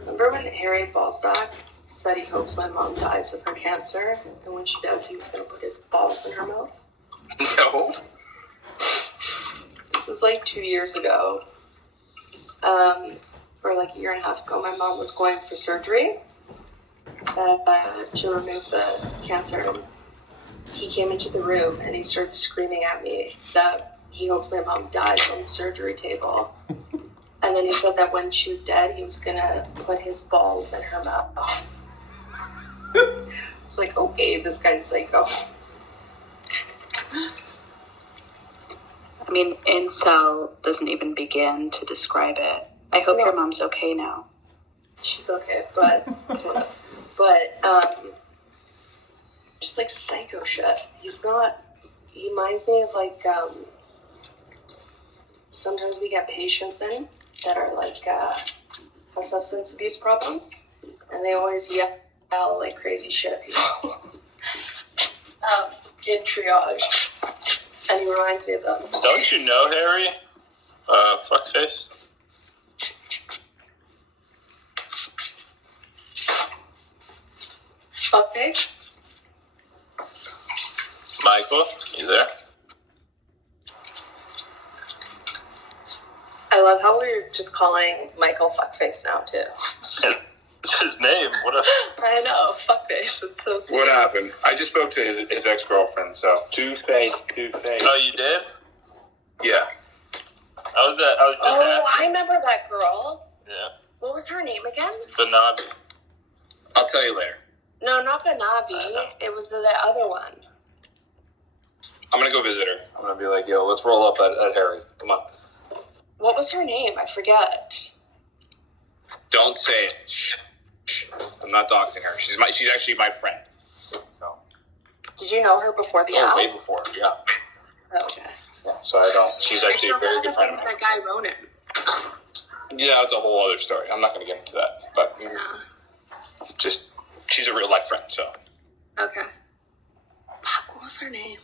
Remember when Harry Balzac said he hopes my mom dies of her cancer, and when she does, he was going to put his balls in her mouth? No. This is like 2 years ago. Or like a year and a half ago, my mom was going for surgery to remove the cancer. He came into the room and he started screaming at me that he hoped my mom dies on the surgery table. And then he said that when she was dead, he was gonna put his balls in her mouth. It's like, okay, this guy's psycho. I mean, incel doesn't even begin to describe it. I hope your mom's okay now. She's okay, but just like psycho shit. He's not. He reminds me of like sometimes we get patients in that are like have substance abuse problems, and they always yell like crazy shit at people in triage, and he reminds me of them. Don't you know Harry? Fuckface. Fuckface? Michael, you there? I love how we're just calling Michael Fuckface now, too. It's his name. What a... I know, Fuckface. It's so sweet. What happened? I just spoke to his ex-girlfriend, so... Two-Face. Oh, you did? Yeah. I was just asking. I remember that girl. Yeah. What was her name again? The Navi. I'll tell you later. No, not the Navi. It was the other one. I'm gonna go visit her. I'm gonna be like, yo, let's roll up at Harry. Come on. What was her name? I forget. Don't say it. Shh. I'm not doxing her. She's actually my friend. So. Did you know her before the app? Way before, yeah. Oh, okay. Yeah, so I don't. She's actually a very good friend of mine. That guy Ronan. Yeah, it's a whole other story. I'm not gonna get into that, but yeah. Just she's a real life friend, so. Okay. Fuck, what was her name?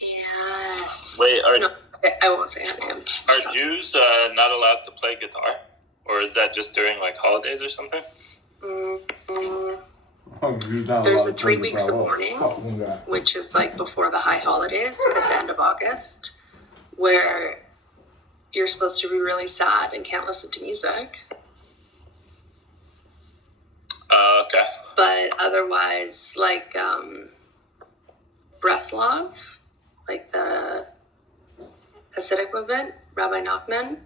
Yes. Wait, No, I won't say her name. Are Jews not allowed to play guitar? Or is that just during like holidays or something? There's a 3 weeks of mourning, which is like before the high holidays at the end of August, where you're supposed to be really sad and can't listen to music. Okay. But otherwise, like Breslov, like the Hasidic movement, Rabbi Nachman,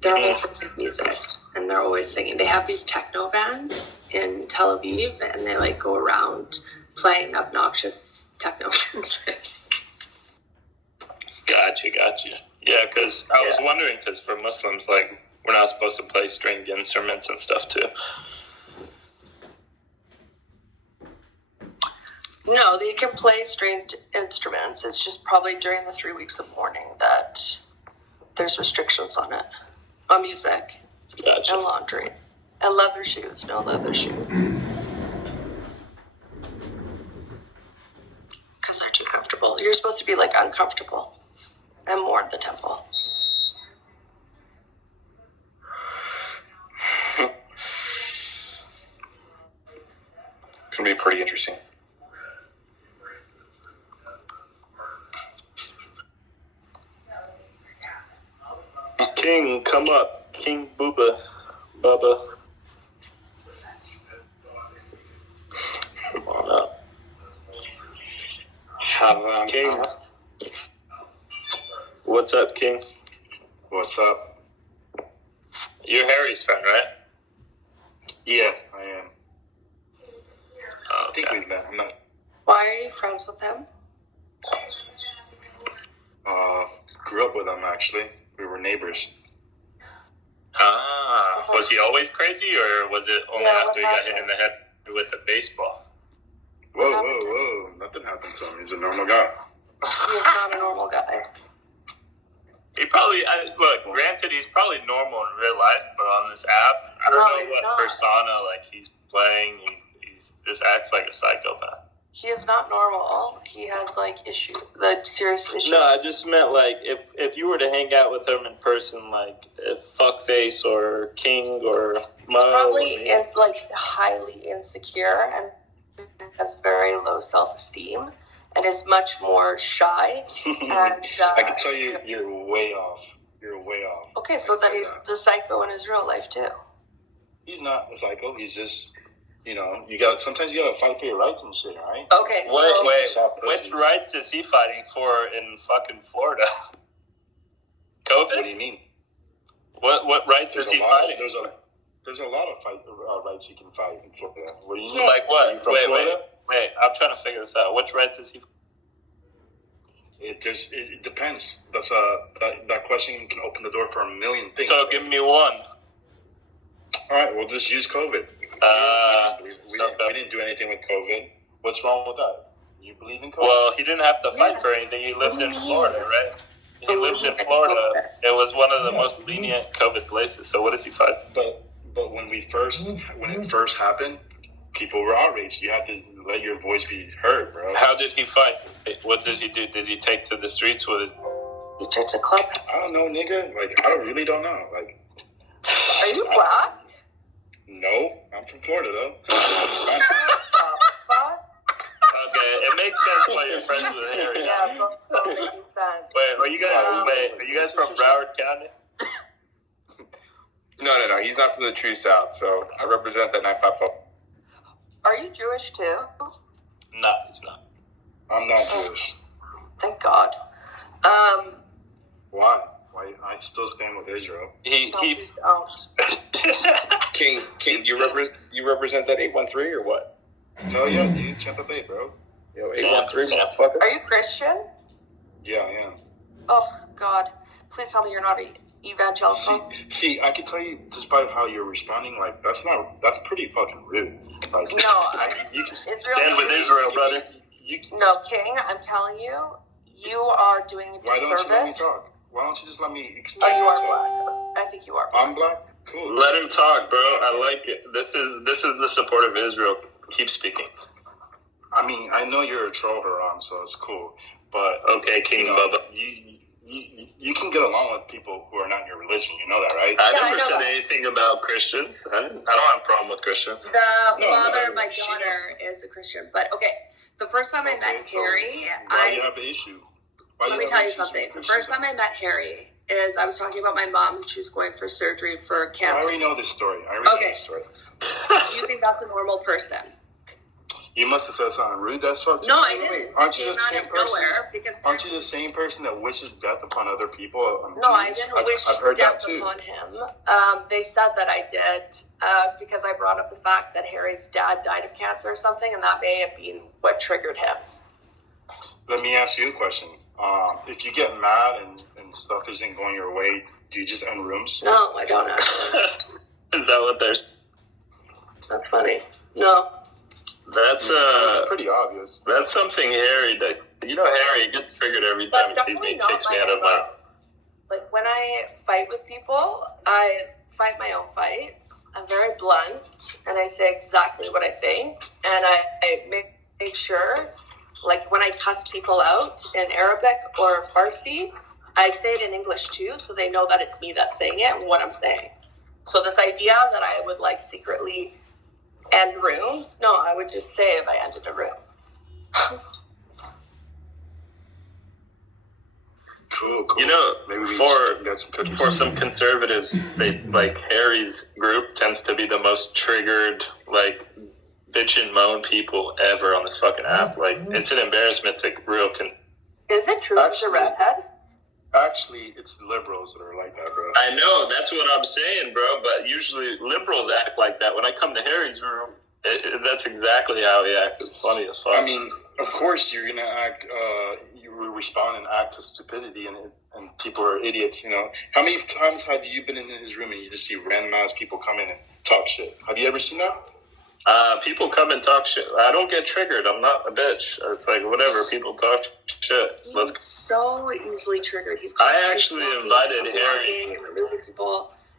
they're always playing his music. And they're always singing. They have these techno bands in Tel Aviv, and they like go around playing obnoxious techno music. Gotcha. Yeah, because I was wondering, because for Muslims, like, we're not supposed to play stringed instruments and stuff, too. No, they can play stringed instruments. It's just probably during the 3 weeks of mourning that there's restrictions on it, on music. Gotcha. And laundry. And leather shoes. No leather shoes. Because they're too comfortable. You're supposed to be like uncomfortable and mourn the temple. It's gonna be pretty interesting. King, come up. King Bubba. Bubba. Come on up. King. What's up, King? What's up? You're Harry's friend, right? Yeah, I am. Oh, okay. I think we've met. I'm not. Why are you friends with him? Grew up with him, actually. We were neighbors. Was he always crazy, or was it only after he got hit in the head with a baseball? Whoa. Nothing happened to him. He's a normal guy. He's not a normal guy. He probably, look, granted, he's probably normal in real life, but on this app, I don't know what persona, like, he's playing. He's just acts like a psychopath. He is not normal. He has, like, issues, like, serious issues. No, I just meant, like, if you were to hang out with him in person, like, if Fuckface or King or He's probably, like, highly insecure and has very low self-esteem and is much more shy. And I can tell you, you're way off. Okay, so then he's the psycho in his real life, too. He's not a psycho. He's just... sometimes you gotta fight for your rights and shit, right? Okay, Wait, which rights is he fighting for in fucking Florida? COVID? What do you mean? What rights is he fighting? There's a lot of rights you can fight in Florida. What do you mean? Yeah. Like what? Are you from Wait, Florida? wait. I'm trying to figure this out. Which rights is he? It depends. That question can open the door for a million things. So give me one. All right, we'll just use COVID. We didn't do anything with COVID. What's wrong with that? You believe in COVID? Well, he didn't have to fight for anything. He lived in Florida, right? He lived in Florida. It was one of the most lenient COVID places. So what does he fight? But when it first happened, people were outraged. You have to let your voice be heard, bro. How did he fight? What did he do? Did he take to the streets with his? He took to club. I don't know, nigga. Like, I really don't know. Like, Are you black? No, I'm from Florida though. Okay, it makes sense why you're friends with Harry. Yeah, that makes sense. Wait, are you guys from Broward County? No. He's not from the true South, so I represent that 954. Are you Jewish too? No, he's not. I'm not Jewish. Thank God. Why? I still stand with Israel. King, you represent that 813 or what? No, yeah, dude, Tampa Bay, bro. Yo, 813, motherfucker. Are you Christian? Yeah, I am. Oh God! Please tell me you're not evangelical. See, I can tell you just by how you're responding. Like, that's pretty fucking rude. Like, No, you can stand with Israel, brother. No, King, I'm telling you, you are doing a disservice. Why don't you let me talk? Why don't you just let me explain you myself? are black. I think you are black. I'm black? Cool. Let him talk, bro. I like it. This is the support of Israel. Keep speaking. I mean, I know you're a troll, Haram, so it's cool. But okay, King Bubba. You can get along with people who are not in your religion. You know that, right? I never said anything about Christians. I don't have a problem with Christians. The father of my daughter is a Christian. But okay, the first time I met Harry, Why do you have an issue? Let me tell you something. The first time I met Harry is I was talking about my mom who she was going for surgery for cancer. I already know this story. Know this story. You think that's a normal person? You must have said something rude. That's fucked. No, I didn't. Aren't you the same person? Because aren't you the same person that wishes death upon other people? No, I didn't wish I've heard death that too. upon him. They said that I did because I brought up the fact that Harry's dad died of cancer or something, and that may have been what triggered him. Let me ask you a question. If you get mad and stuff isn't going your way, do you just end rooms? No, I don't actually. Is that what there's? That's funny. No. That's pretty obvious. That's something Harry that Harry gets triggered every time he sees me, kicks me out of my. Like when I fight with people, I fight my own fights. I'm very blunt, and I say exactly what I think, and I make sure. Like when I cuss people out in Arabic or Farsi, I say it in English too, so they know that it's me that's saying it and what I'm saying. So this idea that I would like secretly end rooms, no, I would just say if I ended a room. Cool. Maybe for some conservatives, they like Harry's group tends to be the most triggered, like bitch and moan people ever on this fucking app. Like, it's an embarrassment to real. Is it true he's a redhead? Actually, it's liberals that are like that, bro. I know, that's what I'm saying, bro. But usually liberals act like that. When I come to Harry's room, that's exactly how he acts. It's funny as fuck. I mean, of course you're gonna act. You respond and act to stupidity, and people are idiots. You know, how many times have you been in his room and you just see random ass people come in and talk shit? Have you ever seen that? People come and talk shit. I don't get triggered. I'm not a bitch. It's like, whatever. People talk shit. He's so easily triggered. I actually invited Harry.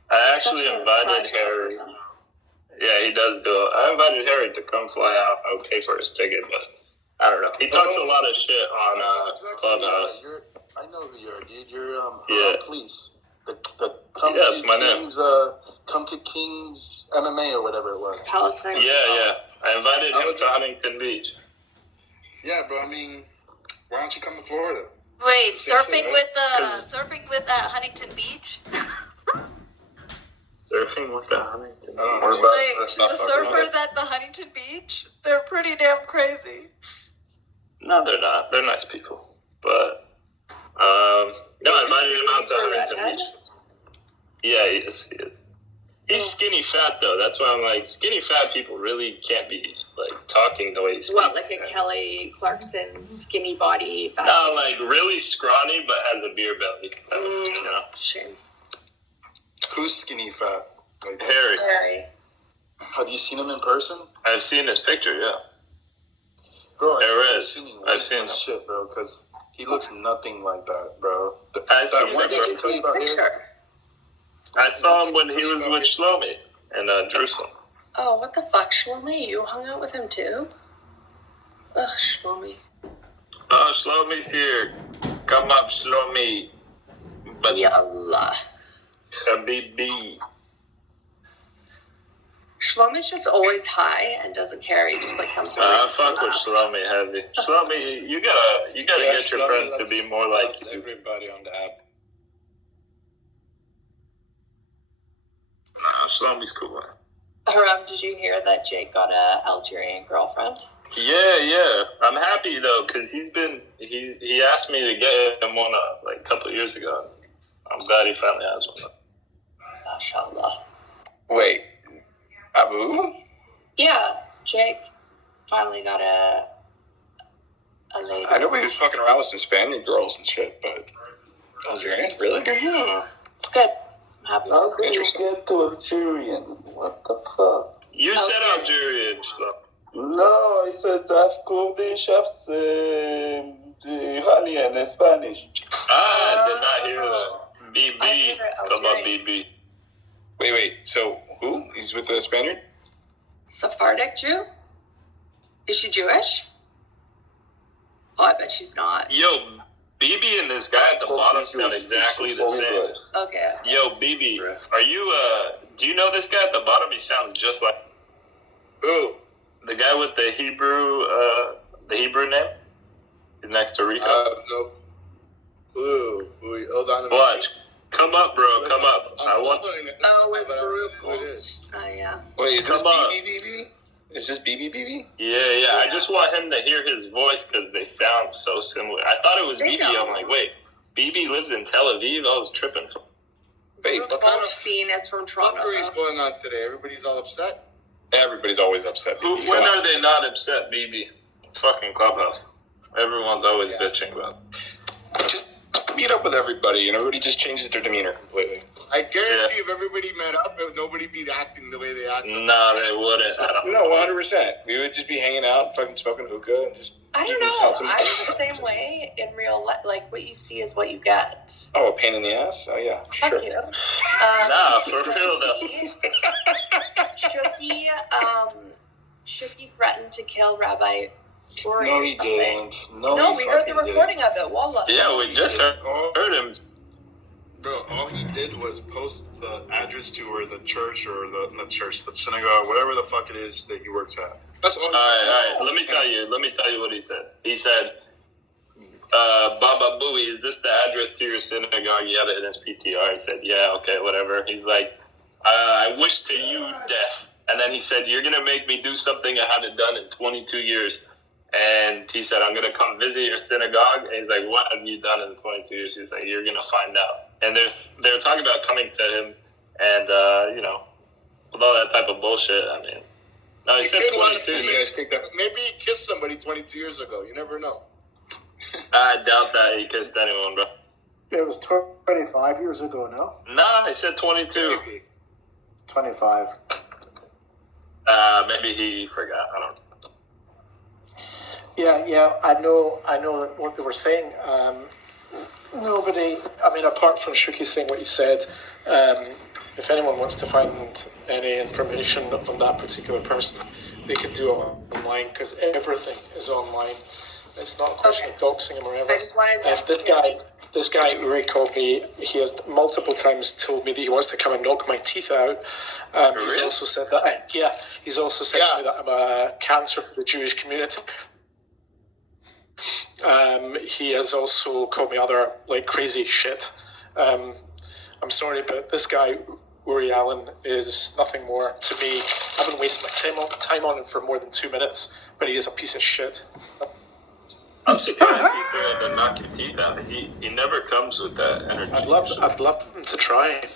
I actually invited Harry. Yeah, he does do it. I invited Harry to come fly out. I would pay for his ticket, but I don't know. He talks a lot of shit on Clubhouse. I know who you are, dude. You're police. It's my name. Come to King's MMA or whatever it was. Palestine. Yeah. I invited him to Huntington Beach. Yeah, bro. I mean, why don't you come to Florida? Wait, surfing with Huntington Beach? Surfing with the Huntington. Wait, the surfers at the Huntington Beach? They're pretty damn crazy. No, they're not. They're nice people. But, No, I invited him out to Huntington Beach. Yeah, he is. He's skinny fat, though. That's why I'm like, skinny fat people really can't be, like, talking the way he speaks. What, like a Kelly Clarkson skinny body fat? No, like, really scrawny, but has a beer belly. You know. Shame. Who's skinny fat? Like, Harry. Have you seen him in person? I've seen his picture, yeah. Bro, I've seen him. Shit, bro, because he looks nothing like that, bro. I saw him when he was with Shlomi in Jerusalem. Oh, what the fuck, Shlomi? You hung out with him too? Ugh, Shlomi. Oh, Shlomi's here. Come up, Shlomi. Yallah. Habibi. Shlomi's just always high and doesn't care. He just like comes around. Fuck with Shlomi heavy. Shlomi, you gotta get your friends to be more like you. Everybody on the app. Shlomi's cool, man. Haram, did you hear that Jake got a Algerian girlfriend? Yeah. I'm happy though, cause he asked me to get him one like a couple of years ago. I'm glad he finally has one. MashaAllah. Wait, Abu? Yeah, Jake finally got a lady. I know he was fucking around with some Spaniard girls and shit, but Algerian, really? Mm-hmm. It's good. I'm happy. How did you get to Algerian? What the fuck? You said Algerian, No, I said half Kurdish, half Iranian, Spanish. I did not hear that. BB, come on, BB. Wait. So who? He's with the Spaniard? Sephardic Jew? Is she Jewish? Oh, I bet she's not. Yo, BB and this guy at the bottom sound exactly the same. Okay. Yo, BB, are you, do you know this guy at the bottom? He sounds just like... Who? The guy with the Hebrew name? He's next to Rico. No. Ooh, hold on a minute. Watch. Come up, bro. Come up. with Baruch. Oh, yeah. Wait, is this Come up. BB? Is this BB? Yeah. I just want him to hear his voice because they sound so similar. I thought it was BB. I'm like, wait, BB lives in Tel Aviv? I was tripping. Wait, what kind of scene is from Toronto? What is going on today? Everybody's all upset? Everybody's always upset. When are they not upset, BB? It's fucking Clubhouse. Everyone's always bitching about it. Just meet up with everybody, and everybody just changes their demeanor completely. I guarantee if everybody met up, nobody be acting the way they act. No, they wouldn't. No, 100%. We would just be hanging out, fucking smoking hookah, and just... I don't know. I'm the same way in real life. Like, what you see is what you get. Oh, a pain in the ass? Oh, yeah, Fuck sure. you. Nah, for real, though. Shuki threatened to kill Rabbi Uri. No, he didn't. No, we heard the recording of it. Wallah. Yeah, we just heard him. Bro, all he did was post the address to where the church or the synagogue, whatever the fuck it is that he works at. That's all. All right. Let me tell you what he said. He said, Baba Booey, is this the address to your synagogue? You have it in his PTR. He said, yeah, okay, whatever. He's like, I wish to you death. And then he said, you're going to make me do something I haven't done in 22 years. And he said, I'm going to come visit your synagogue. And he's like, what have you done in 22 years? He's like, you're going to find out. And they're talking about coming to him and, with all that type of bullshit. I mean, no, he said 22. You guys think that maybe he kissed somebody 22 years ago. You never know. I doubt that he kissed anyone, bro. It was 25 years ago, no? No, he said 22. 25. Maybe he forgot. I don't know. Yeah, I know what they were saying. Nobody, apart from Shuki saying what he said, if anyone wants to find any information on that particular person, they can do it online, because everything is online. It's not a question of doxing him or whatever. I just wanted to... This guy, Uri, called me. He has multiple times told me that he wants to come and knock my teeth out. He's also said that he's also said to me that I'm a cancer to the Jewish community. He has also called me other crazy shit. I'm sorry, but this guy, Uri Allen, is nothing more to me. I've been wasting my time on him for more than 2 minutes, but he is a piece of shit. I'm surprised he threatened to knock your teeth out. He never comes with that energy. I'd love him to try.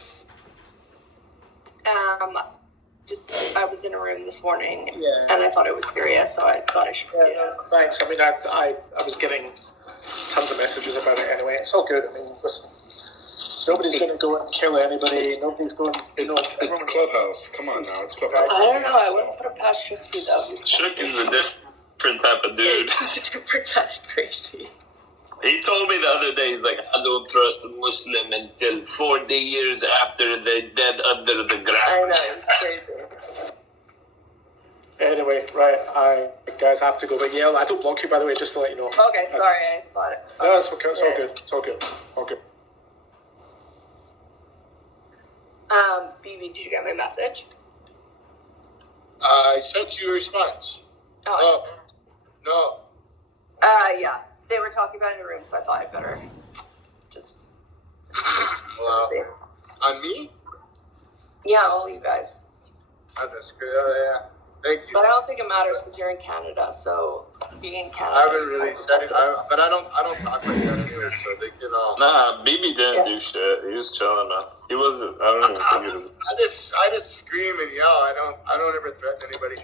I was in a room this morning, and I thought it was serious, so I thought I should. Thanks. I mean, I was getting tons of messages about it anyway. It's all good. I mean, listen, nobody's going to go and kill anybody. Nobody's going. It's Clubhouse. Come on now, it's Clubhouse. I don't know. I wouldn't put it past Shooky though. Shooky's a different type of dude. He's a different kind of crazy. He told me the other day, he's like, I don't trust a Muslim until 40 years after they're dead under the ground. I know, it's crazy. Anyway, right, I guys have to go. But yeah, I don't block you, by the way, just to let you know. Okay, sorry, I thought it. No, it's okay. It's all good. It's all good. All good. BB, did you get my message? I sent you a response. Oh. No. Yeah. They were talking about it in the room, so I thought I'd better just see. On me? Yeah, all you guys. Oh, that's good. Yeah. Thank you. But I don't think it matters because you're in Canada, so being in Canada. I haven't really said it, but I don't talk like that anyway, so they can all. Nah, BB didn't do shit. He was chilling, man. He wasn't. I don't even think he was. I just scream and yell. I don't ever threaten anybody.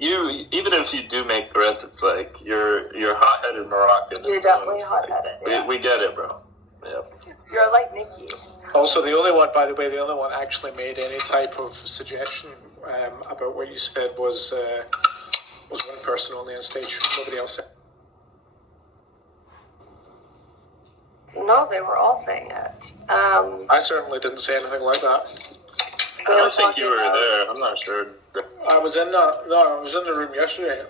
You even if you do make threats, it's like you're hot-headed Moroccan. You're definitely hot-headed. Yeah. We get it, bro. Yeah. You're like Nikki. Also, the only one, by the way, actually made any type of suggestion about what you said was one person only on stage. Nobody else said. No, they were all saying it. I certainly didn't say anything like that. I don't think you were there. I'm not sure. I was in the room yesterday.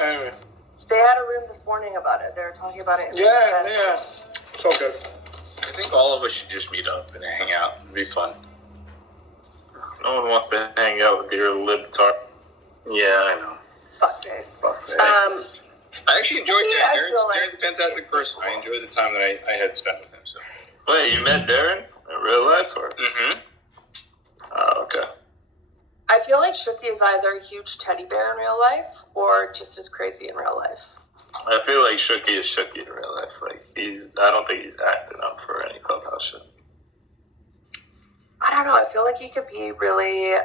Anyway. They had a room this morning about it. They were talking about it. Yeah. It's all good. I think all of us should just meet up and hang out. It'd be fun. No one wants to hang out with your libtard. Yeah, I know. Fuck this. I actually enjoyed Darren. Darren's a fantastic person. I enjoyed the time that I had spent with him. So. Wait, you met Darren in real life, or? Mm-hmm. Oh, okay. I feel like Shooky is either a huge teddy bear in real life or just as crazy in real life. I feel like Shooky is Shooky in real life. Like I don't think he's acting up for any Clubhouse shit. I don't know. I feel like he could be really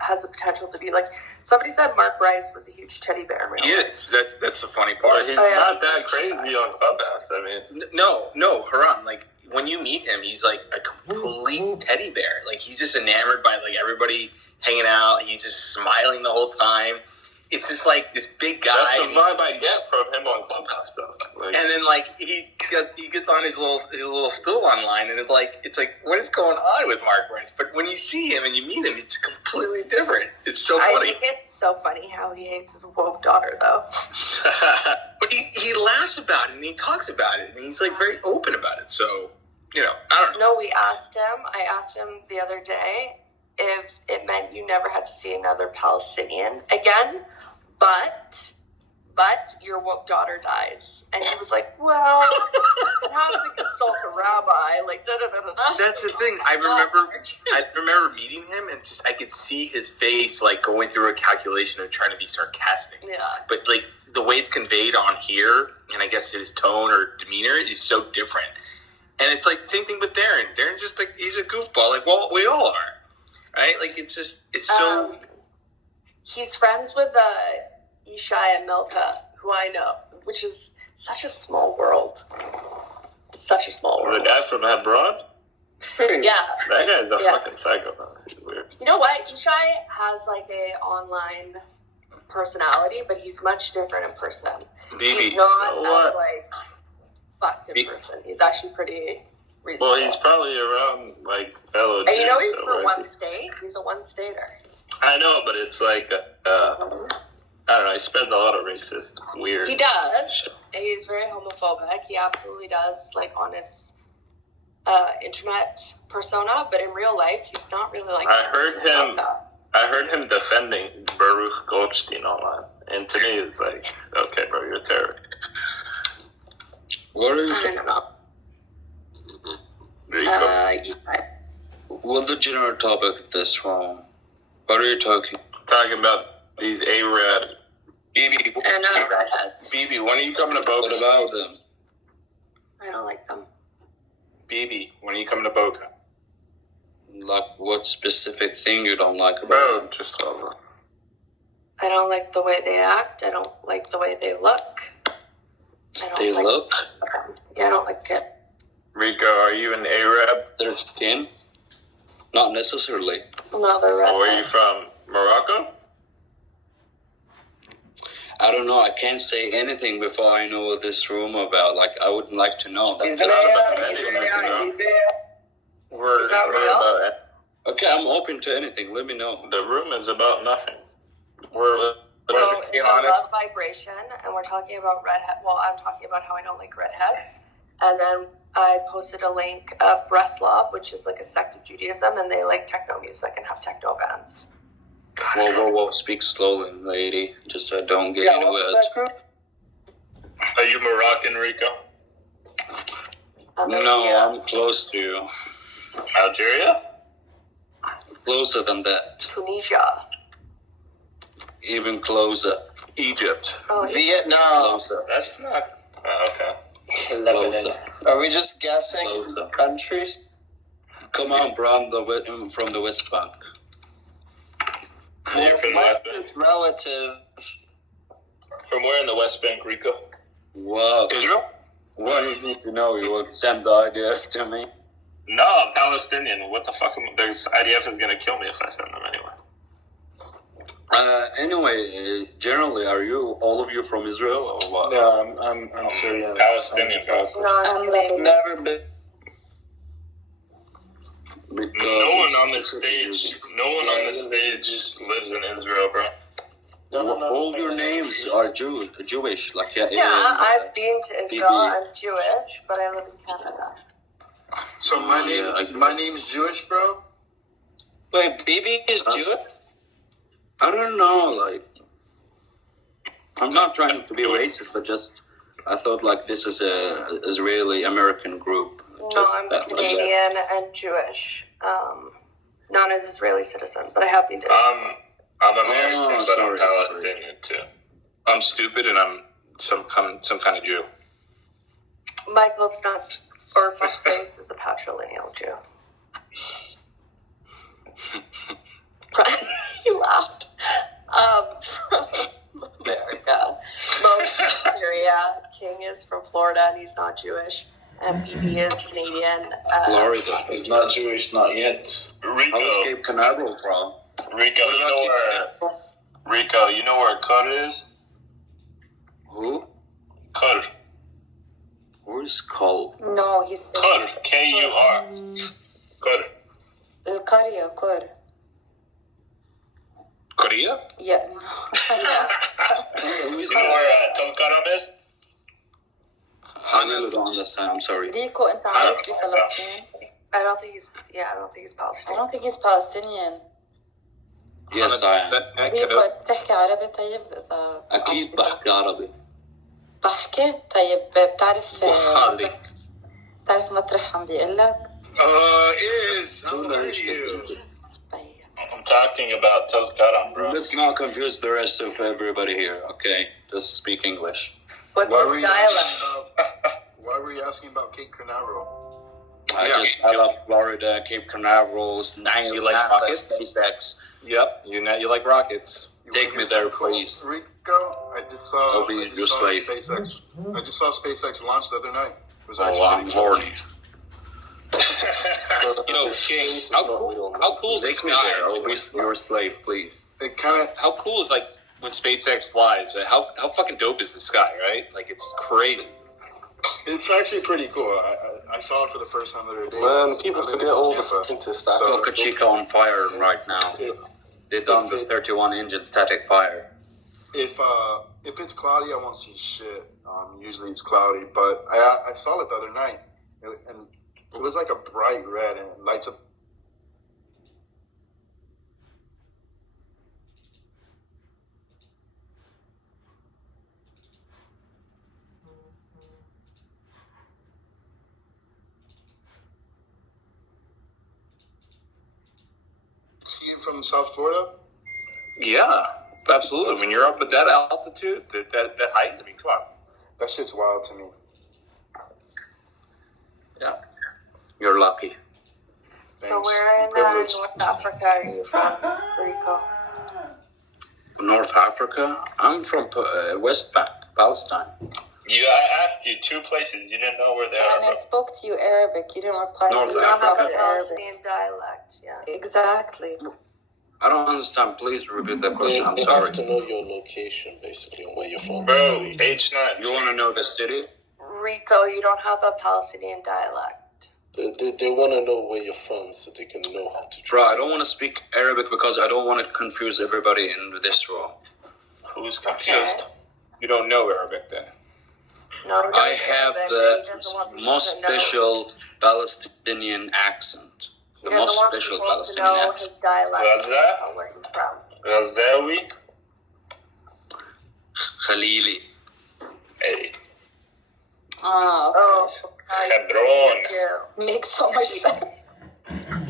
has the potential to be like somebody said. Mark Rice was a huge teddy bear in real life. He is. That's the funny part. He's not that crazy on Clubhouse. I mean, no, Haran. Like when you meet him, he's like a complete teddy bear. Like he's just enamored by like everybody hanging out. He's just smiling the whole time. It's just like this big guy. That's the vibe I get from him on Clubhouse, though. Like, and then like he gets on his little stool online, and it's like what is going on with Mark Rice? But when you see him and you meet him, it's completely different. It's so funny. I think it's so funny how he hates his woke daughter, though. But he laughs about it and he talks about it, and he's like very open about it. So I don't know. No, I asked him the other day if it meant you never had to see another Palestinian again. But your woke daughter dies. And he was like, well, how to consult a rabbi? Like, da-da-da-da-da. That's the thing. I remember meeting him, and just I could see his face, like, going through a calculation of trying to be sarcastic. Yeah. But, like, the way it's conveyed on here, and I guess his tone or demeanor is so different. And it's, like, the same thing with Darren. Darren's just, like, he's a goofball. Like, well, we all are. Right? Like, it's so... He's friends with Ishai and Milka, who I know, which is such a small world. Such a small world. The guy from Hebron? Yeah. That guy's a fucking psychopath. He's weird. You know what? Ishai has like a online personality, but he's much different in person. He's not as like fucked in person. He's actually pretty reasonable. Well, he's probably around like fellow and you know he's from one state? He's a one-stater. I know, but it's like, I don't know, he spends a lot of racist, weird. He does. He's very homophobic. He absolutely does, like, on his internet persona, but in real life, he's not really like I heard him defending Baruch Goldstein online, and to me, it's like, okay, bro, you're a terrorist. What is I don't know. What's the general topic of this one? What are you talking? Talking about These Arabs. And redheads. BB, when are you coming to Boca? What about them? I don't like them. BB, when are you coming to Boca? Like, what specific thing you don't like about them? Just over. I don't like the way they act. I don't like the way they look. They look? Yeah, I don't like it. Rico, are you an Arab? Their skin? Not necessarily. No, they're red. Where are you from? Morocco? I don't know. I can't say anything before I know what this room about. Like, I would like to know. That's Is that real? Okay, I'm open to anything. Let me know. The room is about nothing. So it's a love vibration, and we're talking about redhead. Well, I'm talking about how I don't like redheads, and then I posted a link of Breslov, which is like a sect of Judaism, and they like techno music and have techno bands. Whoa, speak slowly, lady. Just so I don't get any words. Are you Moroccan, Rico? No, I'm close to you. Algeria? Closer than that. Tunisia. Even closer. Egypt. Vietnam. Closer. That's not... okay. Closer. Are we just guessing Closer. countries? Come on, bro. I'm from the West Bank. You're from the West Bank? Is relative. From where in the West Bank, Rico? Wow. Israel? What do you need to know? You will send the IDF to me? No, I'm Palestinian. What the fuck? The IDF is going to kill me if I send them anywhere. Anyway, generally, are you all of you from Israel or what? No, I'm Syrian. Palestinian, bro. No, I'm Lebanese. Never been. No one on this stage lives in Israel, bro. All your names are Jewish, like Yeah, I've been to Israel. I'm Jewish, but I live in Canada. So my name's Jewish, bro? Wait, BB is Jewish? I don't know, like, I'm not trying to be racist, but just, I thought, like, this is a Israeli-American group. No, I'm Canadian and Jewish. Not an Israeli citizen, but I have been to Israel. I'm American, but I'm Palestinian, too. I'm stupid, and I'm some kind of Jew. Michael's not, or fuckface is a patrilineal Jew. He laughed. From America. Mo from Syria. King is from Florida, and he's not Jewish. And BB is Canadian. Florida. He's not Jewish, not yet. Rico. How is Cape Canaveral from? Rico, you know where Qur is? Who? Qur. Where's Cole? No, he's... Qur. K-U-R. Qur. Qur. Korea? Yeah. You know where Tel Karam is? I really don't understand. I'm sorry. Rico, أنت عارف في فلسطين? I don't think he's Palestinian. I don't think he's Palestinian. Yes, I am. ريكو بتحكي عربي طيب إذا أكيد بحكي عربي. بحكي طيب بتعرف مطرح عم بيقول لك؟ How are you? I'm talking about Tel Karam, bro. Let's not confuse the rest of everybody here, okay? Just speak English. What's his dialect? Why were you asking about Cape Canaveral? I love Florida, Cape Canaveral's, You like rockets? SpaceX. Yep, you like rockets. Take me there, please. Rico, I just saw slave. SpaceX. I just saw SpaceX launch the other night. It was I'm horny. You know, King, how cool is Take me there. I'll be your slave, please. It kind of. How cool is, like, when SpaceX flies? How fucking dope is the sky, right? Like, it's crazy. It's actually pretty cool. I saw it for the first time the other day. Man, people forget all the scientists. Boca Chica on fire right now. They done the 31 engine static fire. If it's cloudy, I won't see shit. Usually it's cloudy, but I saw it the other night, and it was like a bright red, and it lights up. See you from South Florida? Yeah, Absolutely. When you're up at that altitude, that height, I mean, come on. That shit's wild to me. Yeah. You're lucky. So where in North Africa are you from, Rico? North Africa? I'm from West Bank, Palestine. I asked you 2 places. You didn't know where they are. And I spoke to you Arabic. You didn't reply. North You don't have Africa. a Palestinian dialect, yeah. Exactly. I don't understand. Please repeat the question. I'm They sorry. have to know your location, basically, and where you're from. Bro, So you- H9. You want to know the city? Rico, you don't have a Palestinian dialect. They want to know where you're from so they can know how to Bro, I don't want to speak Arabic because I don't want to confuse everybody in this room. Who's confused? You don't know Arabic then. No, I have the most special Palestinian accent. The most special Palestinian know accent. his dialect. Gaza? Where he's from. Ghazawi? Khalili. Hey. Oh, Hebron. makes so much sense.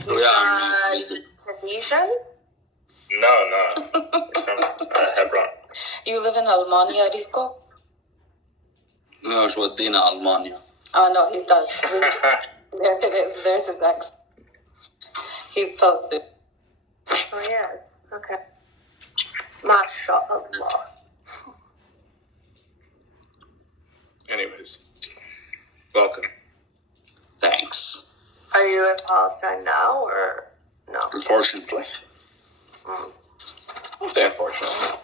Tunisian? No. He's from Hebron. You live in Almania, Rico? No, شو ودينا ألمانيا. Oh no, he does. There it is. There's his accent. He's posted. Oh yes. Okay. MashaAllah. Anyways. Welcome. Thanks. Are you in Palestine now or no? Unfortunately. What's that unfortunately?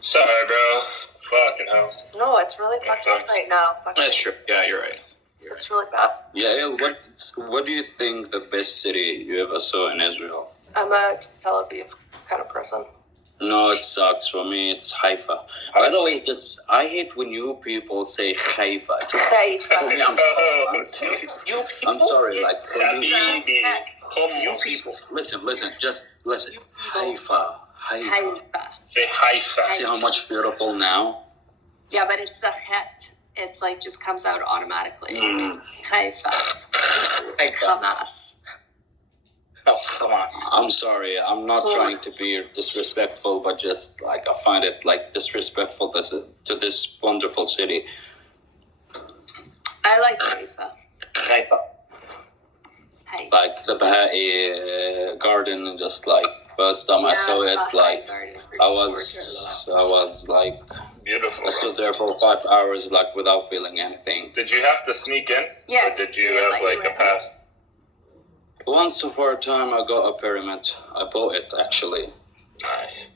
Sorry, bro. Fucking hell. No, it's really fucked up sucks. right now. That's true. Yeah, you're right. It's really bad. Yeah, what do you think the best city you ever saw in Israel? I'm a Tel Aviv kind of person. No, it sucks. For me, it's Haifa. By the way, I hate when you people say Haifa. For me, I'm sorry. Like, for me, You people. listen. Just listen. Haifa. Say Haifa. See how much beautiful now? Yeah, but it's the het. It's like just comes out automatically. Haifa. Hamas. Oh, come on. I'm sorry. I'm not trying to be disrespectful, but just like I find it like disrespectful to this wonderful city. I like Haifa. Haifa. Like the Baha'i garden, just like first time I saw it, like I was like beautiful. I stood there for 5 hours, like without feeling anything. Did you have to sneak in? Yeah. Or did you have like a pass? Once upon a time, I got a pyramid. I bought it actually. Nice.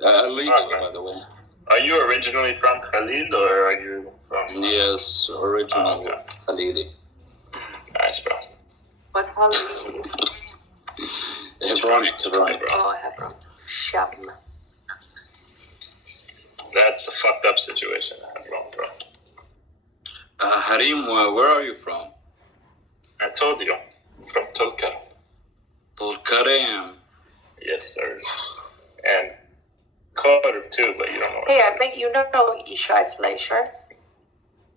Legal, by the way. Are you originally from Khalil or are you from? Yes, original Khalili. Nice, bro. What's Khalili? Hebron. Oh, Hebron. Sham. That's a fucked up situation, Hebron, bro. Harim, where are you from? I told you. I'm from Tulkarm. Tulkarm. Yes, sir. And Kitover too, but you don't know. Hey, I bet you don't know Ishai Fleischer.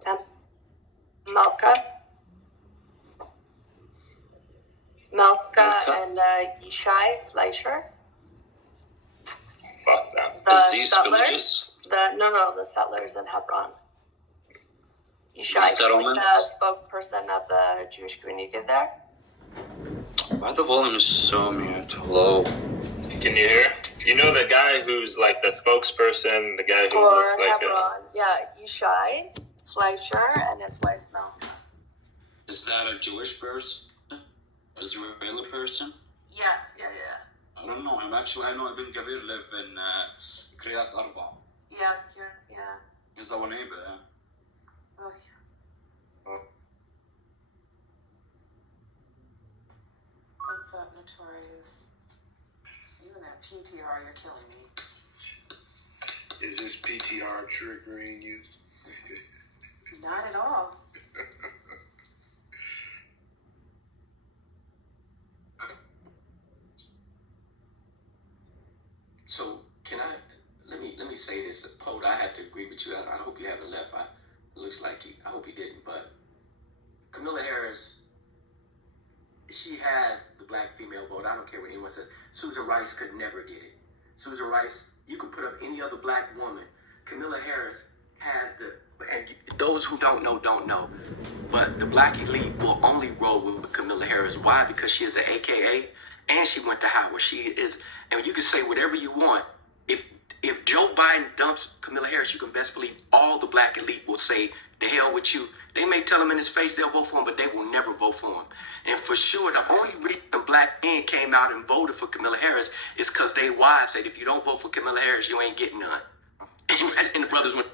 And Malka and Ishai Fleischer. Fuck them. The these settlers. villages? The settlers in Hebron. Ishai is Settlements? the spokesperson of the Jewish community there. Why the volume is so mute? Low. Can you hear? You know the guy who's like the spokesperson, the guy who For looks like Hebron. Yeah, Ishai Fleischer and his wife Malka. Is that a Jewish person? Israeli person? Yeah. I don't know. I know Ibn Gavir live in Kriyat Arba. Yeah. He's our neighbor. Oh, yeah. What's up, Notorious? You and that PTR, you're killing me. Is this PTR triggering you? Not at all. So let me say this, Poet. I have to agree with you. I hope you haven't left. It looks like I hope you didn't. But Kamala Harris, she has the black female vote. I don't care what anyone says. Susan Rice could never get it. Susan Rice, You can put up any other black woman. Kamala Harris has and those who don't know, but the black elite will only roll with Kamala Harris. Why? Because she is an AKA, and she went to Howard. She is, and you can say whatever you want. If Joe Biden dumps Kamala Harris, you can best believe all the black elite will say, "The hell with you." They may tell him in his face they'll vote for him, but they will never vote for him. And for sure, the only reason black men came out and voted for Kamala Harris is because they wives said, "If you don't vote for Kamala Harris, you ain't getting none." And the brothers went.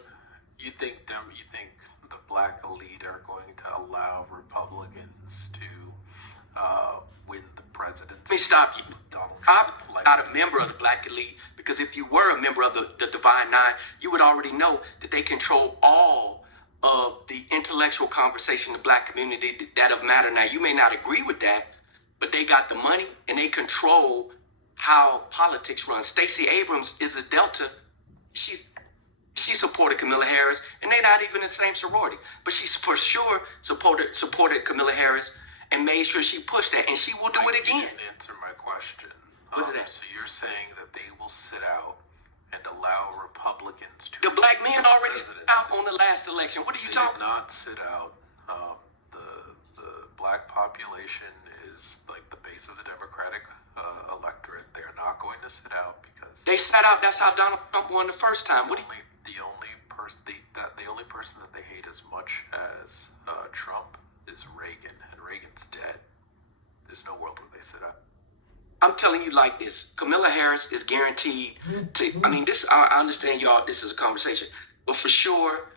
You think the black elite are going to allow Republicans to win the presidency? Let me stop you. I'm not a member of the black elite, because if you were a member of the Divine Nine, you would already know that they control all of the intellectual conversation in the black community that of matter. Now, you may not agree with that, but they got the money and they control how politics runs. Stacey Abrams is a Delta. She supported Kamala Harris, and they're not even in the same sorority. But she for sure supported Kamala Harris and made sure she pushed that, and she will do it again. You didn't answer my question. What's that? So you're saying that they will sit out and allow Republicans to... The black men already sit out on the last election. What are you talking about? They did not sit out. The black population is like the base of the Democratic electorate. They're not going to sit out because... They sat out. That's how Donald Trump won the first time. The only person that they hate as much as Trump is Reagan, and Reagan's dead. There's no world where they sit out. I'm telling you like this. Kamala Harris is guaranteed to, I understand y'all, this is a conversation, but for sure,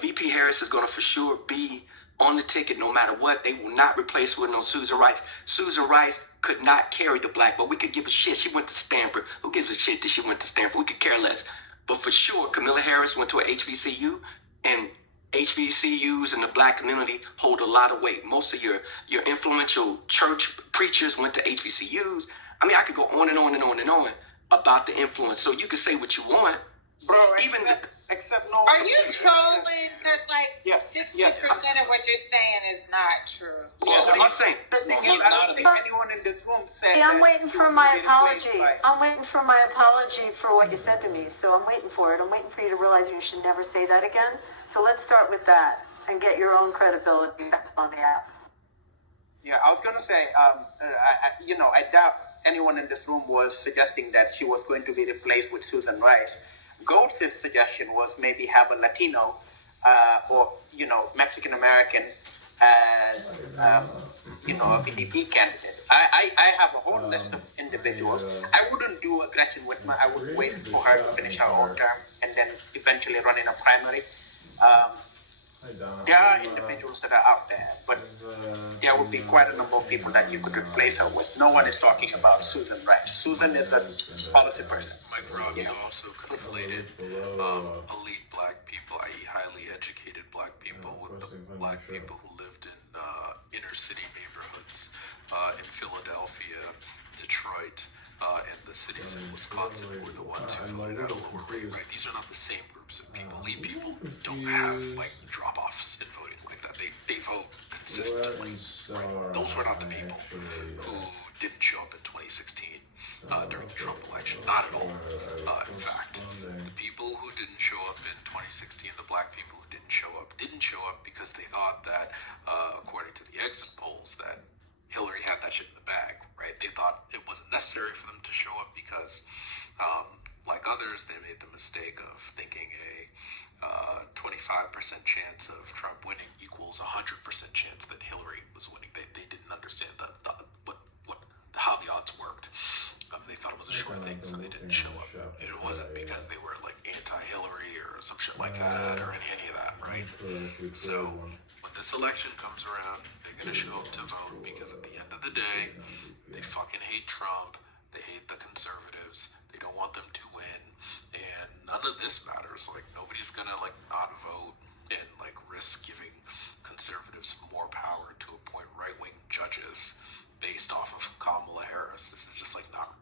VP Harris is going to for sure be on the ticket no matter what. They will not replace her with no Susan Rice. Susan Rice could not carry the black, but we could give a shit. She went to Stanford. Who gives a shit that she went to Stanford? We could care less. But for sure, Kamala Harris went to a HBCU, and HBCUs in the black community hold a lot of weight. Most of your influential church preachers went to HBCUs. I could go on and on and on and on about the influence. So you can say what you want, bro. Except no. Are you trolling? Because 60% of what you're saying is not true. Yeah, I'm saying. I don't think anyone in this room said. I'm waiting for my apology. I'm waiting for my apology for what you said to me. So I'm waiting for it. I'm waiting for you to realize you should never say that again. So let's start with that and get your own credibility back on the app. Yeah, I was going to say, I doubt anyone in this room was suggesting that she was going to be replaced with Susan Rice. Golds' suggestion was maybe have a Latino or Mexican American as a VP candidate. I have a whole list of individuals. I wouldn't do a Gretchen Whitmer. I would wait for her to finish her own term and then eventually run in a primary. There are individuals that are out there, but there would be quite a number of people that you could replace her with. No one is talking about Susan Rice. Susan is a policy person. Mike Robbie also conflated elite black people, i.e. highly educated black people, with the black people who lived in inner city neighborhoods in Philadelphia, Detroit, and the cities in Wisconsin who were the ones who voted at a lower rate, right? These are not the same groups of people. Elite people don't have drop-offs in voting like that. They vote consistently, right? Those were not the people who didn't show up in 2016 during the Trump election. Not at all. In fact, the people who didn't show up in 2016, the black people who didn't show up because they thought that, according to the exit polls, that Hillary had that shit in the bag, right? They thought it wasn't necessary for them to show up because, like others, they made the mistake of thinking a 25% chance of Trump winning equals 100% chance that Hillary was winning. They didn't understand how the odds worked. They thought it was a short thing, so they didn't show up. And it wasn't because they were anti-Hillary or some shit like that or any of that, right? So when this election comes around, they're going to show up to vote because at the end of the day, they fucking hate Trump. They hate the conservatives. They don't want them to win. And none of this matters. Nobody's going to not vote and risk giving conservatives more power to appoint right-wing judges based off of Kamala Harris. This is just not.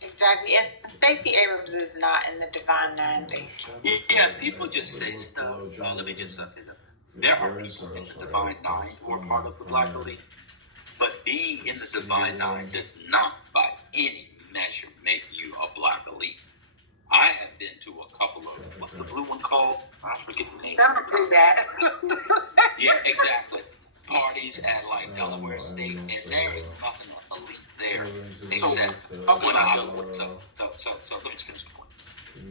Exactly. And Stacey Abrams is not in the Divine Nine thing. Yeah, people just say stuff. Let me just say that. There are people in the Divine Nine who are part of the black elite. But being in the Divine Nine does not, by any measure, make you a black elite. okay? And there is nothing elite there. Except, let me just finish the point.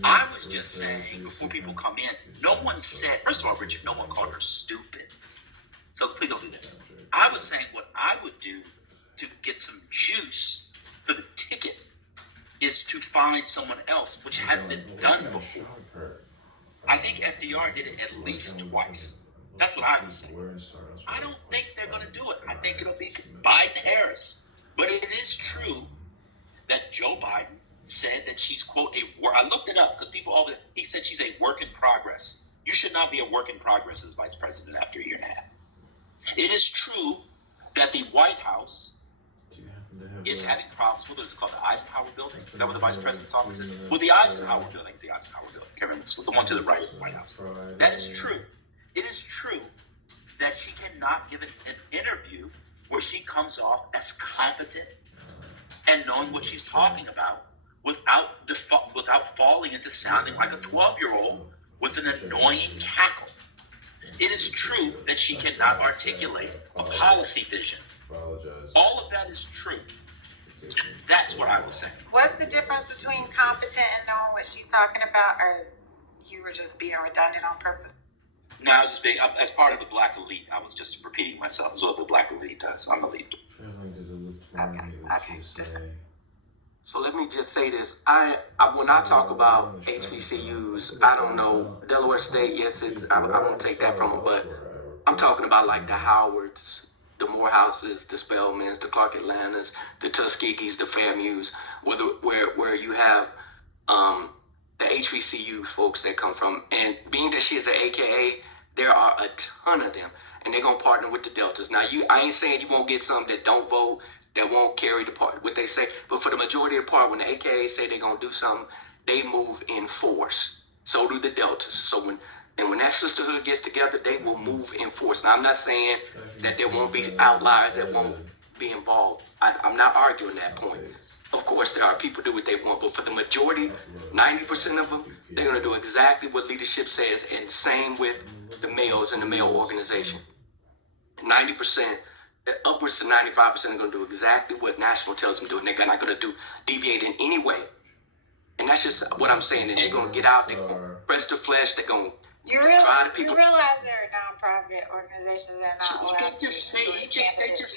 I was just saying, before people come in, no one said, first of all, Richard, no one called her stupid. So please don't do that. I was saying what I would do to get some juice for the ticket is to find someone else, which has been done before. I think FDR did it at least twice. That's what I was saying. I don't think they're going to do it. I think it'll be Biden-Harris. But it is true that Joe Biden said that she's, quote, I looked it up because he said she's a work in progress. You should not be a work in progress as vice president after a year and a half. It is true that the White House is having problems with what is it called, the Eisenhower Building. Is that what the vice president's office is? Well, the Eisenhower Building is the Eisenhower Building. Kevin, the one to the right of the White House. That is true. It is true that she cannot give an interview where she comes off as competent and knowing what she's talking about without falling into sounding like a 12-year-old with an annoying cackle. It is true that she cannot articulate a policy vision. All of that is true. That's what I was saying. What's the difference between competent and knowing what she's talking about, or you were just being redundant on purpose? No, I was just being, as part of the black elite, I was just repeating myself. That's what the black elite does. I'm elite. Okay. So let me just say this. When I talk about HBCUs, I don't know. Delaware State, yes, I won't take that from them, but I'm talking about like the Howards, the Morehouses, the Spelmans, the Clark Atlantas, the Tuskegees, the FAMUs, where you have the HBCU folks that come from. And being that she is an AKA, there are a ton of them, and they're going to partner with the Deltas. Now, I ain't saying you won't get some that don't vote, that won't carry the part, what they say. But for the majority of the part, when the AKA say they're going to do something, they move in force. So do the Deltas. So when that sisterhood gets together, they will move in force. Now, I'm not saying that there won't be outliers that won't be involved. I'm not arguing that point. Of course, there are people do what they want, but for the majority, 90% of them, they're going to do exactly what leadership says, and same with the males in the male organization. 90%, upwards to 95% are going to do exactly what national tells them to do, and they're not going to deviate in any way. And that's just what I'm saying. And they're going to get out, they're going to press the flesh, they're going to try the people. You realize they're nonprofit organizations, they're not allowed They just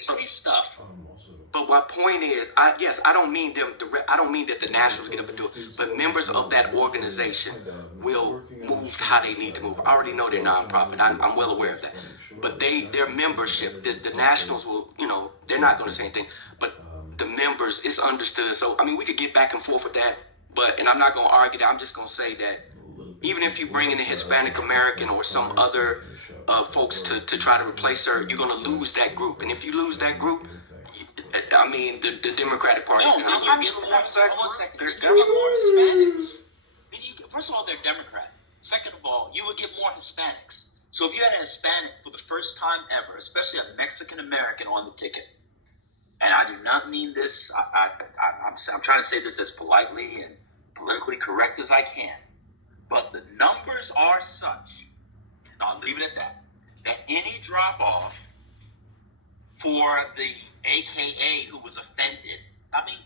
say stuff. But my point is, I don't mean them. I don't mean that the Nationals get up and do it. But members of that organization will move how they need to move. I already know they're nonprofit. I'm well aware of that. But their membership, the Nationals will, they're not going to say anything. But the members, it's understood. So I mean, we could get back and forth with that. And I'm not going to argue that. I'm just going to say that even if you bring in a Hispanic American or some other folks to try to replace her, you're going to lose that group. And if you lose that group, I mean, the Democratic Party. No, then you get more Hispanics. First of all, they're Democrat. Second of all, you would get more Hispanics. So if you had a Hispanic for the first time ever, especially a Mexican American on the ticket, and I do not mean this, I'm trying to say this as politely and politically correct as I can, but the numbers are such, and I'll leave it at that any drop-off for the AKA who was offended, I mean,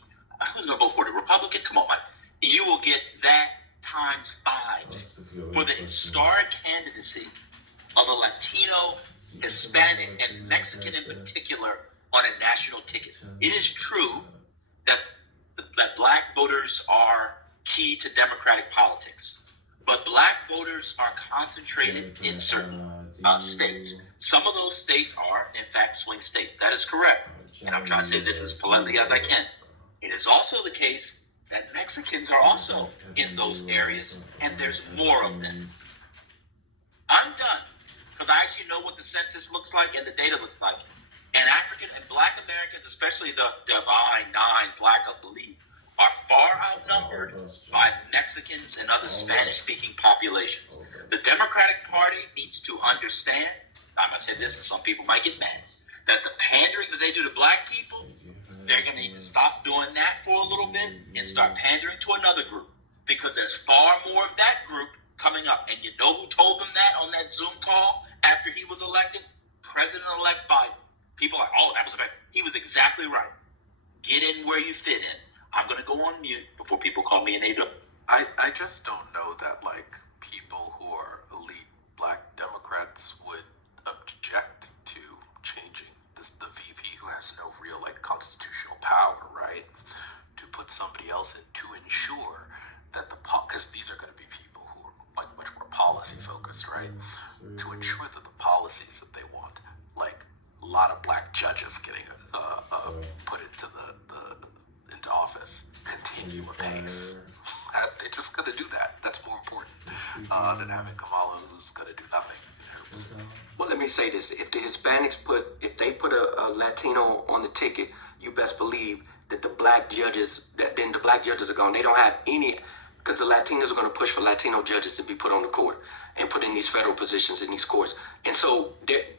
who's going to vote for the Republican? Come on, Mike. You will get that times 5 for the historic candidacy of a Latino, Hispanic, and Mexican in particular on a national ticket. It is true that black voters are key to Democratic politics, but black voters are concentrated in certain states. Some of those states are, in fact, swing states. That is correct. And I'm trying to say this as politely as I can. It is also the case that Mexicans are also in those areas, and there's more of them. I'm done, because I actually know what the census looks like and the data looks like. And African and Black Americans, especially the divine 9 Black elite, are far outnumbered by Mexicans and other Spanish-speaking populations. The Democratic Party needs to understand, I'm going to say this, and some people might get mad, that the pandering that they do to black people, they're going to need to stop doing that for a little bit and start pandering to another group, because there's far more of that group coming up. And you know who told them that on that Zoom call after he was elected? President-elect Biden. People are all apples and pears. He was exactly right. Get in where you fit in. I'm going to go on mute before people call me an AW. I just don't know that, like, people who are elite black Democrats would object to changing the VP who has no real, like, constitutional power, right? To put somebody else in to ensure that because these are going to be people who are, like, much more policy focused, right? To ensure that the policies that they want, like a lot of black judges getting put into into office, continue apace. They're just going to do that. That's more important than having Kamala, who's going to do nothing. Well, let me say this: if the Hispanics put a Latino on the ticket, you best believe that the black judges are gone. They don't have any, because the Latinos are going to push for Latino judges to be put on the court and put in these federal positions in these courts. And so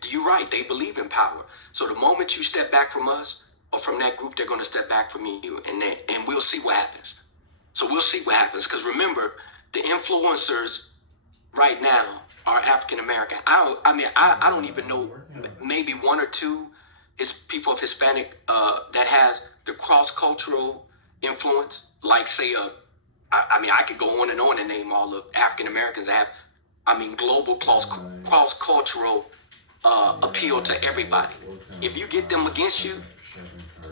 you're right; they believe in power. So the moment you step back from us or from that group, they're going to step back from you, and we'll see what happens. So we'll see what happens, because remember, the influencers right now are African American. I don't even know, maybe one or two is people of Hispanic that has the cross-cultural influence, like say I could go on and name all the African Americans that have, global cross-cultural appeal to everybody. If you get them against you,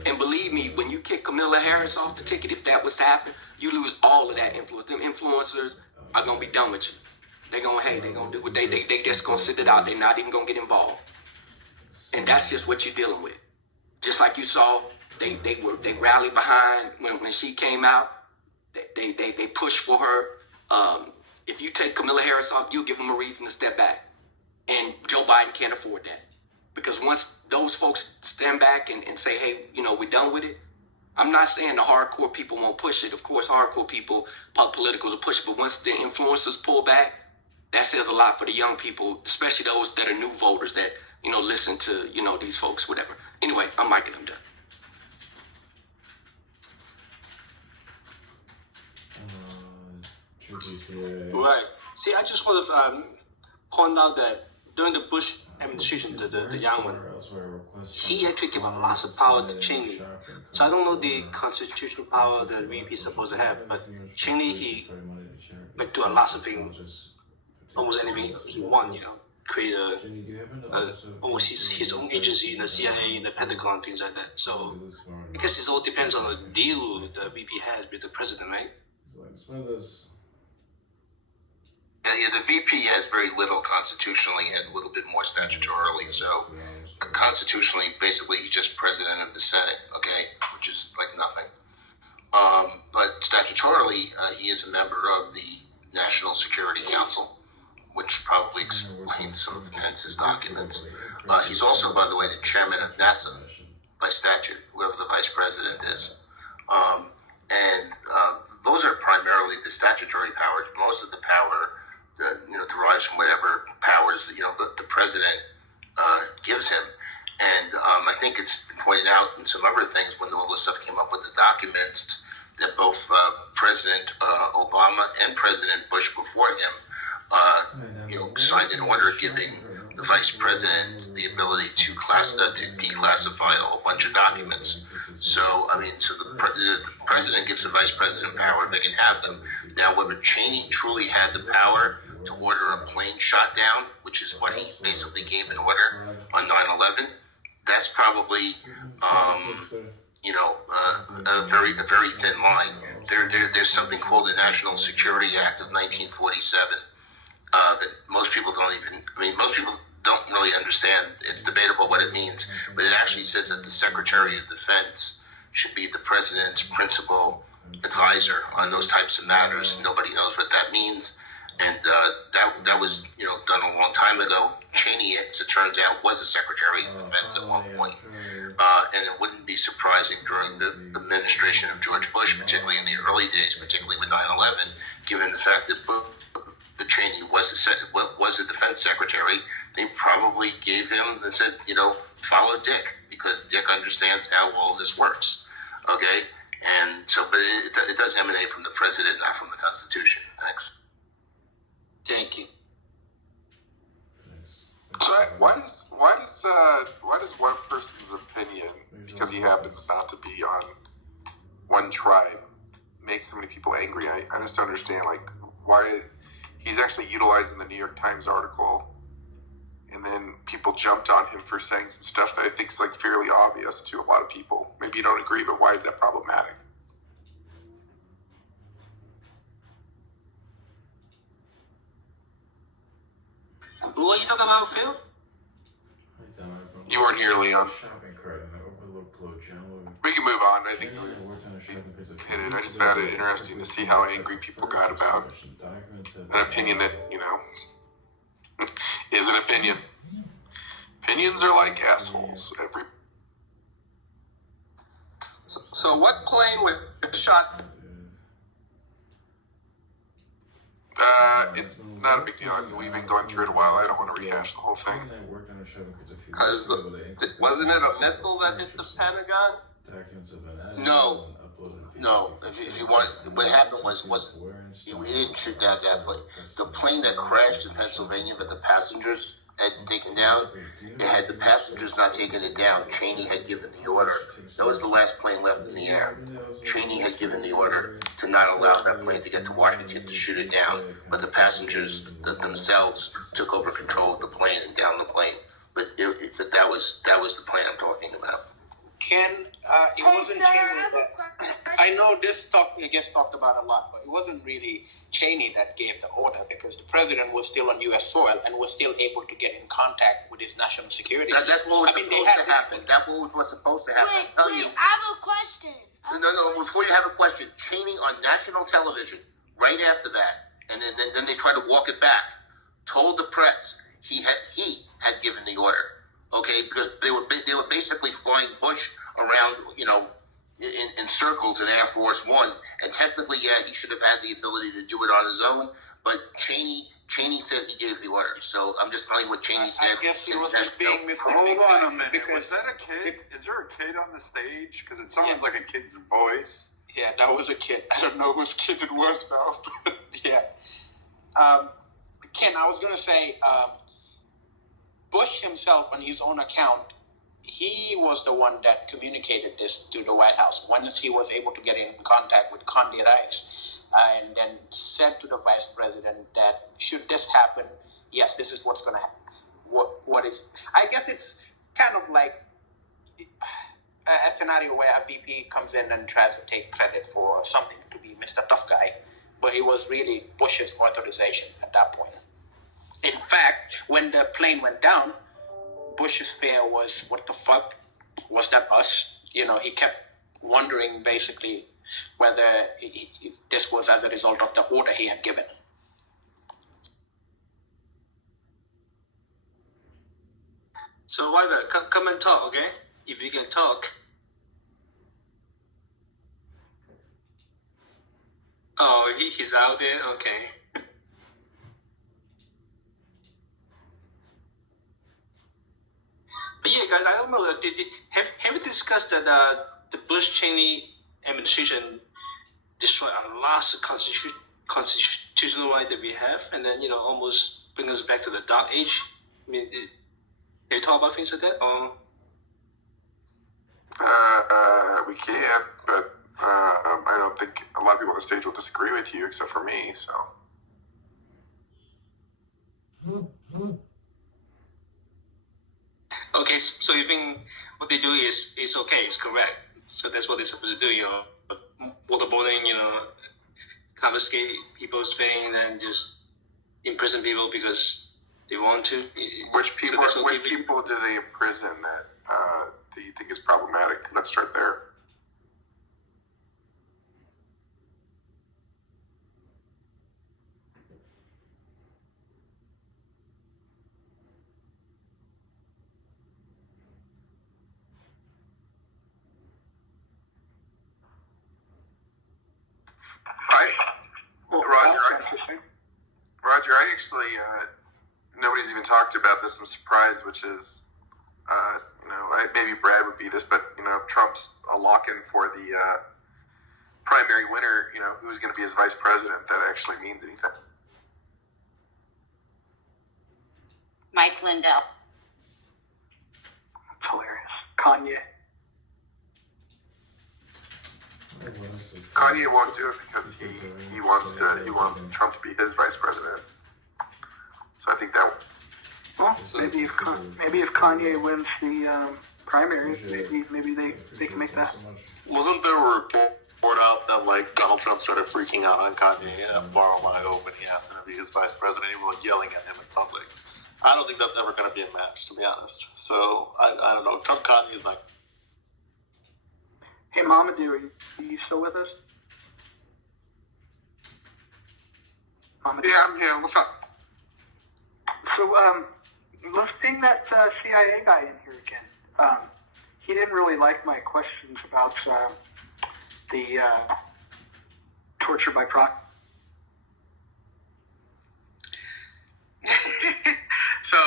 and believe me, when you kick Kamala Harris off the ticket, if that was to happen, you lose all of that influence. Them influencers are going to be done with you. They're going to do what they just going to sit it out. They're not even going to get involved. And that's just what you're dealing with. Just like you saw, they rallied behind when she came out. They pushed for her. If you take Kamala Harris off, you'll give them a reason to step back. And Joe Biden can't afford that. Because once those folks stand back and say, hey, we're done with it, I'm not saying the hardcore people won't push it. Of course, hardcore people, politicals will push it. But once the influencers pull back, that says a lot for the young people, especially those that are new voters that, listen to, these folks, whatever. Anyway, I'm Mike and I'm done. Right. See, I just want to point out that during the Bush administration, the young one, he actually gave a lot of power to Cheney. So I don't know the constitutional power that VP is supposed to have, but Cheney, he might do a lot of things, almost anything he wants, create almost his own agency in the CIA, in the Pentagon, things like that. So I guess it all depends on the deal the VP has with the president, right? Yeah, the VP has very little constitutionally, has a little bit more statutorily. So constitutionally, basically, he's just president of the Senate, okay, which is like nothing. But statutorily, he is a member of the National Security Council, which probably explains some of Pence's documents. He's also, by the way, the chairman of NASA by statute, whoever the vice president is. Those are primarily the statutory powers. Most of the power derives from whatever powers the president gives him. And I think it's been pointed out in some other things when all this stuff came up with the documents that both President Obama and President Bush before him signed an order giving the vice president the ability to declassify a whole bunch of documents. So the president gives the vice president power; they can have them. Now, whether Cheney truly had the power to order a plane shot down, which is what he basically gave an order on 9/11, that's probably a very thin line. There's something called the National Security Act of 1947 that most people don't really understand. It's debatable what it means, but it actually says that the Secretary of Defense should be the president's principal advisor on those types of matters. Nobody knows what that means, and that was done a long time ago. Cheney, as it turns out, was a Secretary of Defense at one point, and it wouldn't be surprising during the administration of George Bush, particularly in the early days, particularly with 9/11, given the fact that Cheney was a defense secretary. They probably gave him and said, follow Dick, because Dick understands how all this works. Okay? And so, but it does emanate from the president, not from the Constitution. Thanks. Thank you. So why does one person's opinion, because he happens not to be on one tribe, make so many people angry? I just don't understand, like, why he's actually utilizing the New York Times article, and then people jumped on him for saying some stuff that I think is like fairly obvious to a lot of people. Maybe you don't agree, but why is that problematic? Who are you talking about, Phil? You weren't here, Leon. We can move on. I think we hit it. I just found it interesting to see how angry people got about an opinion that, is an opinion. Opinions are like assholes. So what plane was shot? It's not a big deal. I mean, we've been going through it a while. I don't want to rehash the whole thing. Because wasn't it a missile that hit the Pentagon? No. If you want, what happened was it didn't shoot down that plane. The plane that crashed in Pennsylvania, but the passengers had taken down, it had the passengers not taken it down. Cheney had given the order. That was the last plane left in the air. Cheney had given the order to not allow that plane to get to Washington to shoot it down, but the passengers themselves took over control of the plane and down the plane. But that was the plane I'm talking about. Ken, it wasn't Cheney that. I know this gets talked about a lot, but it wasn't really Cheney that gave the order because the president was still on U.S. soil and was still able to get in contact with his national security. That's what was supposed to happen. That was supposed to happen. Wait, I have a question. No. Before you have a question, Cheney on national television, right after that, and then they tried to walk it back, told the press he had given the order. Okay, because they were basically flying Bush around, in circles in Air Force One, and technically, he should have had the ability to do it on his own. But Cheney said he gave the order. So I'm just telling you what Cheney said. I guess he was just being mistaken. Hold on a minute. Was that a kid? Is there a kid on the stage? Because it sounds like a kid's voice. Yeah, that was a kid. I don't know whose kid it was now, but yeah. Ken, I was going to say. Bush himself, on his own account, he was the one that communicated this to the White House once he was able to get in contact with Condi Rice, and then said to the vice president that should this happen, yes, this is what's going to happen. What is? I guess it's kind of like a scenario where a VP comes in and tries to take credit for something to be Mr. Tough Guy, but it was really Bush's authorization at that point. In fact, when the plane went down, Bush's fear was, what the fuck? Was that us? He kept wondering, basically, whether this was as a result of the order he had given. So, Ryder, come and talk, okay? If you can talk. Oh, he's out there? Okay. But yeah, guys, I don't know. Have you discussed that the Bush-Cheney administration destroyed our last constitutional right that we have, and then almost bring us back to the dark age? I mean, did you talk about things like that? Or? We can, but I don't think a lot of people on the stage will disagree with you, except for me. So. Okay, so you think what they do is okay, it's correct. So that's what they're supposed to do, waterboarding, confiscate people's thing and just imprison people because they want to. Which people do they imprison that do you think is problematic? Let's start there. Roger, I actually, nobody's even talked about this. I'm surprised, which is, maybe Brad would be this, but, Trump's a lock-in for the primary winner, who's going to be his vice president. That actually means anything. Mike Lindell. That's hilarious. Kanye. Kanye won't do it because he wants Trump to be his vice president. So I think that. Well, maybe if Kanye wins the primaries, maybe they can make that. Wasn't there a report out that like Donald Trump started freaking out on Kanye at Mar-a-Lago when he asked him to be his vice president? He was like yelling at him in public. I don't think that's ever going to be a match, to be honest. So I don't know. Trump Kanye is like. Hey, Mamadou, are you still with us? Mamadou? Yeah, I'm here. What's up? So, let's ping that CIA guy in here again. He didn't really like my questions about the torture by proxy. So,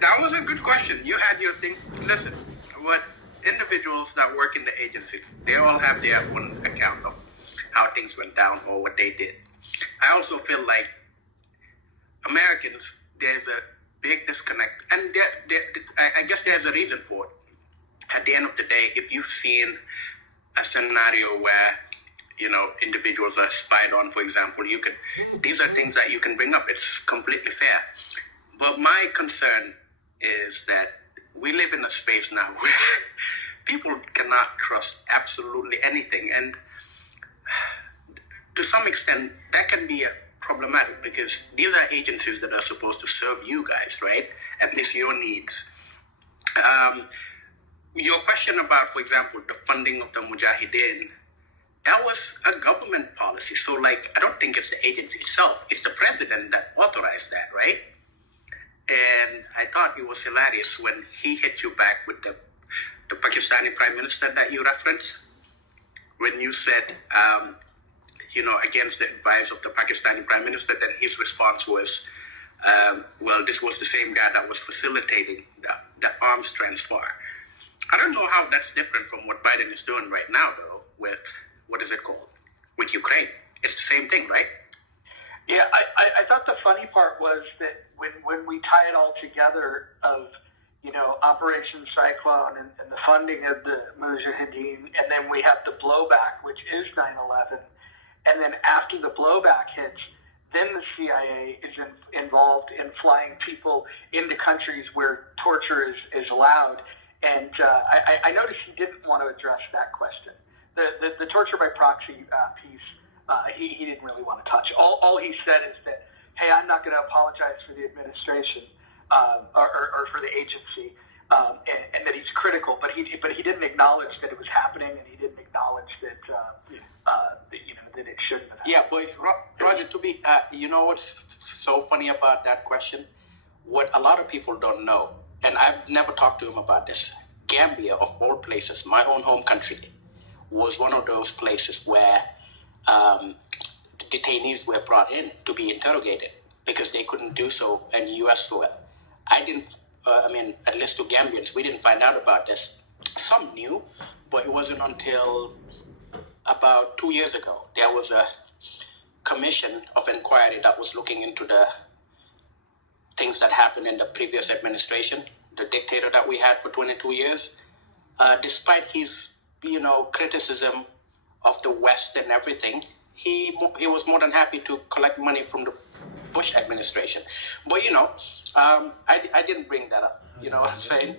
that was a good question. You had your thing. Listen, what individuals that work in the agency, they all have their own account of how things went down or what they did. I also feel like Americans, there's a big disconnect, and I guess there's a reason for it. At the end of the day, if you've seen a scenario where individuals are spied on, for example, these are things that you can bring up. It's completely fair. But my concern is that we live in a space now where people cannot trust absolutely anything, and to some extent, that can be problematic because these are agencies that are supposed to serve you guys, right? At least your needs. Your question about, for example, the funding of the Mujahideen, that was a government policy. So, I don't think it's the agency itself. It's the president that authorized that, right? And I thought it was hilarious when he hit you back with the Pakistani prime minister that you referenced, when you said, against the advice of the Pakistani prime minister, then his response was, this was the same guy that was facilitating the arms transfer. I don't know how that's different from what Biden is doing right now, though, with, what is it called, with Ukraine. It's the same thing, right? Yeah, I thought the funny part was that when we tie it all together of, Operation Cyclone and the funding of the Mujahideen, and then we have the blowback, which is 9/11, and then after the blowback hits, then the CIA is involved in flying people into countries where torture is allowed. And I noticed he didn't want to address that question. The torture by proxy piece, he didn't really want to touch. All he said is that, hey, I'm not going to apologize for the administration or for the agency, and that he's critical. But he didn't acknowledge that it was happening, and he didn't acknowledge that that it shouldn't have happened. Yeah, but Roger, to be, what's so funny about that question? What a lot of people don't know, and I've never talked to him about this. Gambia, of all places, my own home country, was one of those places where detainees were brought in to be interrogated because they couldn't do so in U.S. soil. I didn't, at least to Gambians, we didn't find out about this. Some knew, but it wasn't until about 2 years ago. There was a commission of inquiry that was looking into the things that happened in the previous administration, the dictator that we had for 22 years. Despite his, criticism of the West and everything, he was more than happy to collect money from the Bush administration. But, I didn't bring that up. You know what I'm saying?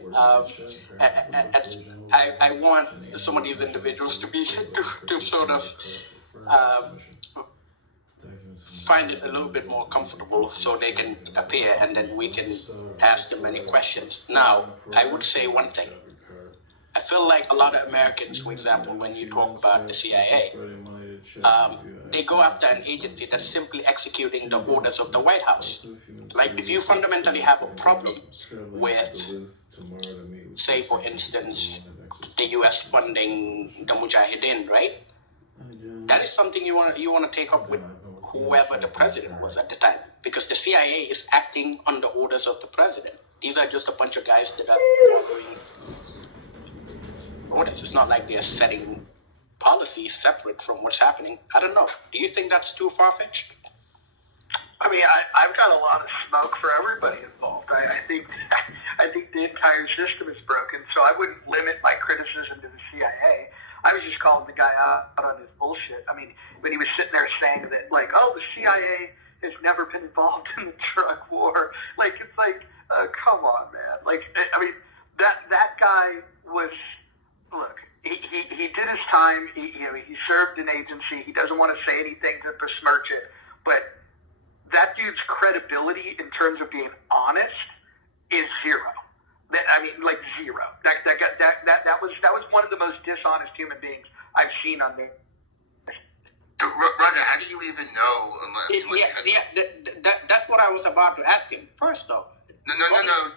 I want some of these individuals to be to sort of find it a little bit more comfortable so they can appear, and then we can ask them many questions. Now, I would say one thing. I feel like a lot of Americans, for example, when you talk about the CIA, they go after an agency that's simply executing the orders of the White House. Like, if you fundamentally have a problem with, say, for instance, the U.S. funding the Mujahideen, right? That is something you want to take up with whoever the president was at the time, because the CIA is acting under orders of the president. These are just a bunch of guys that are following orders. It's not like they're setting policies separate from what's happening. I don't know. Do you think that's too far-fetched? I mean, I've got a lot of smoke for everybody involved. I think the entire system is broken, so I wouldn't limit my criticism to the CIA. I was just calling the guy out on his bullshit. I mean, when he was sitting there saying that, like, oh, the CIA has never been involved in the drug war. Like, it's like, come on, man. Like, I mean, that guy was, look, he did his time. He served an agency. He doesn't want to say anything to besmirch it, but that dude's credibility in terms of being honest is zero. I mean, like zero. That was one of the most dishonest human beings I've seen on there. Roger, how do you even know? That's what I was about to ask him. First, though. No.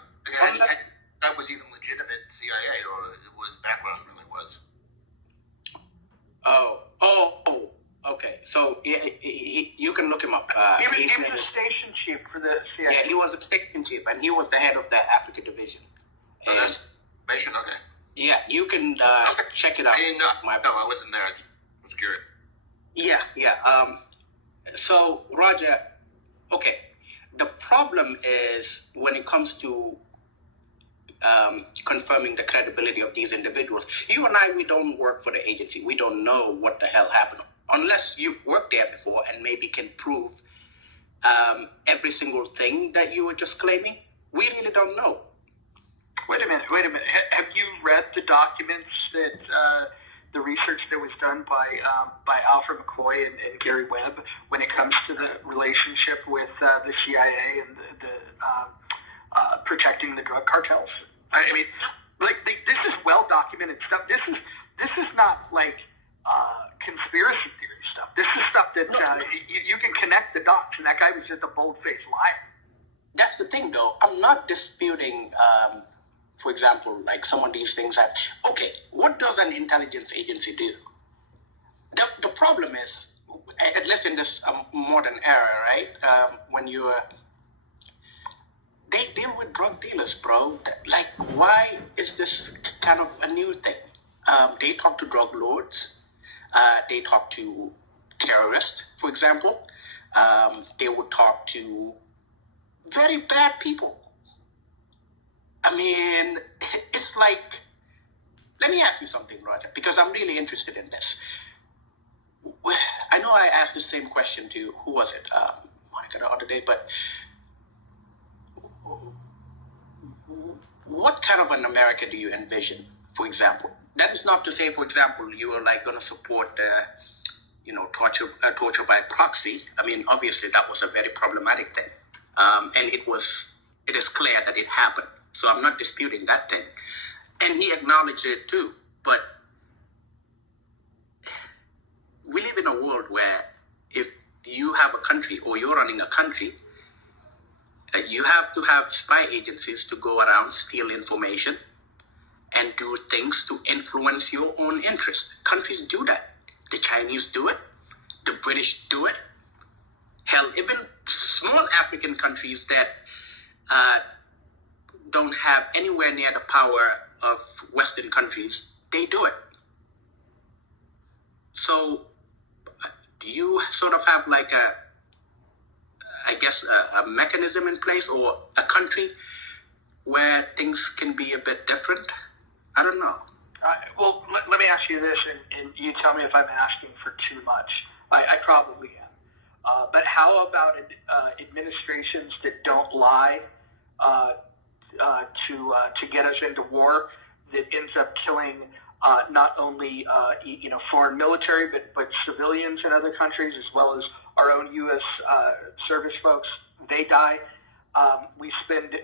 That was even legitimate CIA, or his background really was. Oh. Okay, so you can look him up. He was the station chief for the CIA. Yeah, he was a station chief, and he was the head of the Africa division. So that's information, okay. Yeah, you can check it out. I didn't know. No, I wasn't there. I was curious. Yeah. So, Roger, okay, the problem is when it comes to confirming the credibility of these individuals. You and I, we don't work for the agency. We don't know what the hell happened. Unless you've worked there before and maybe can prove every single thing that you were just claiming, we really don't know. Wait a minute. Have you read the documents that the research that was done by Alfred McCoy and Gary Webb when it comes to the relationship with the CIA and the protecting the drug cartels? I mean, like this is well documented stuff. This is not like conspiracy theory stuff. This is stuff that you can connect the dots, and that guy was just a bold-faced liar. That's the thing, though. I'm not disputing, for example, like some of these things have. Okay, what does an intelligence agency do? The problem is, at least in this modern era, right? When they deal with drug dealers, bro. Like, why is this kind of a new thing? They talk to drug lords. They talk to terrorists, for example. They would talk to very bad people. I mean, it's like, let me ask you something, Roger, because I'm really interested in this. I know I asked the same question to, who was it? Monica the other day, but what kind of an America do you envision, for example? That is not to say, for example, you are like going to support, torture by proxy. I mean, obviously that was a very problematic thing, and it is clear that it happened. So I'm not disputing that thing, and he acknowledged it too. But we live in a world where if you have a country or you're running a country, you have to have spy agencies to go around, steal information, and do things to influence your own interest. Countries do that. The Chinese do it. The British do it. Hell, even small African countries that don't have anywhere near the power of Western countries, they do it. So, do you sort of have like a mechanism in place, or a country where things can be a bit different? I don't know. Well, let me ask you this, and you tell me if I'm asking for too much. I probably am. But how about administrations that don't lie to get us into war, that ends up killing not only foreign military, but civilians in other countries, as well as our own U.S. Service folks? They die. We spend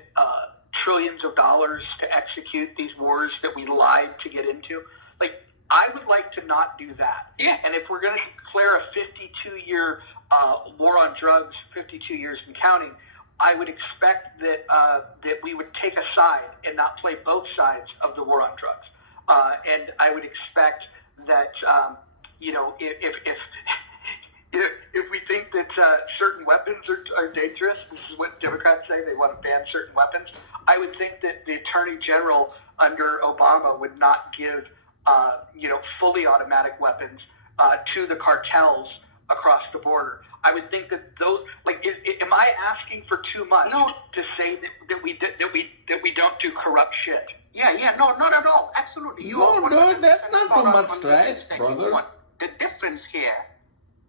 trillions of dollars to execute these wars that we lied to get into. Like, I would like to not do that. Yeah. And if we're going to declare a 52-year war on drugs, 52 years and counting, I would expect that we would take a side and not play both sides of the war on drugs. And I would expect that, if we think that certain weapons are dangerous, this is what Democrats say, they want to ban certain weapons, I would think that the Attorney General under Obama would not give, fully automatic weapons to the cartels across the border. I would think that those, like, am I asking for too much to say that we don't do corrupt shit? Yeah, no, not at all. Absolutely. No, dude, that's not too much to ask, brother. The difference here,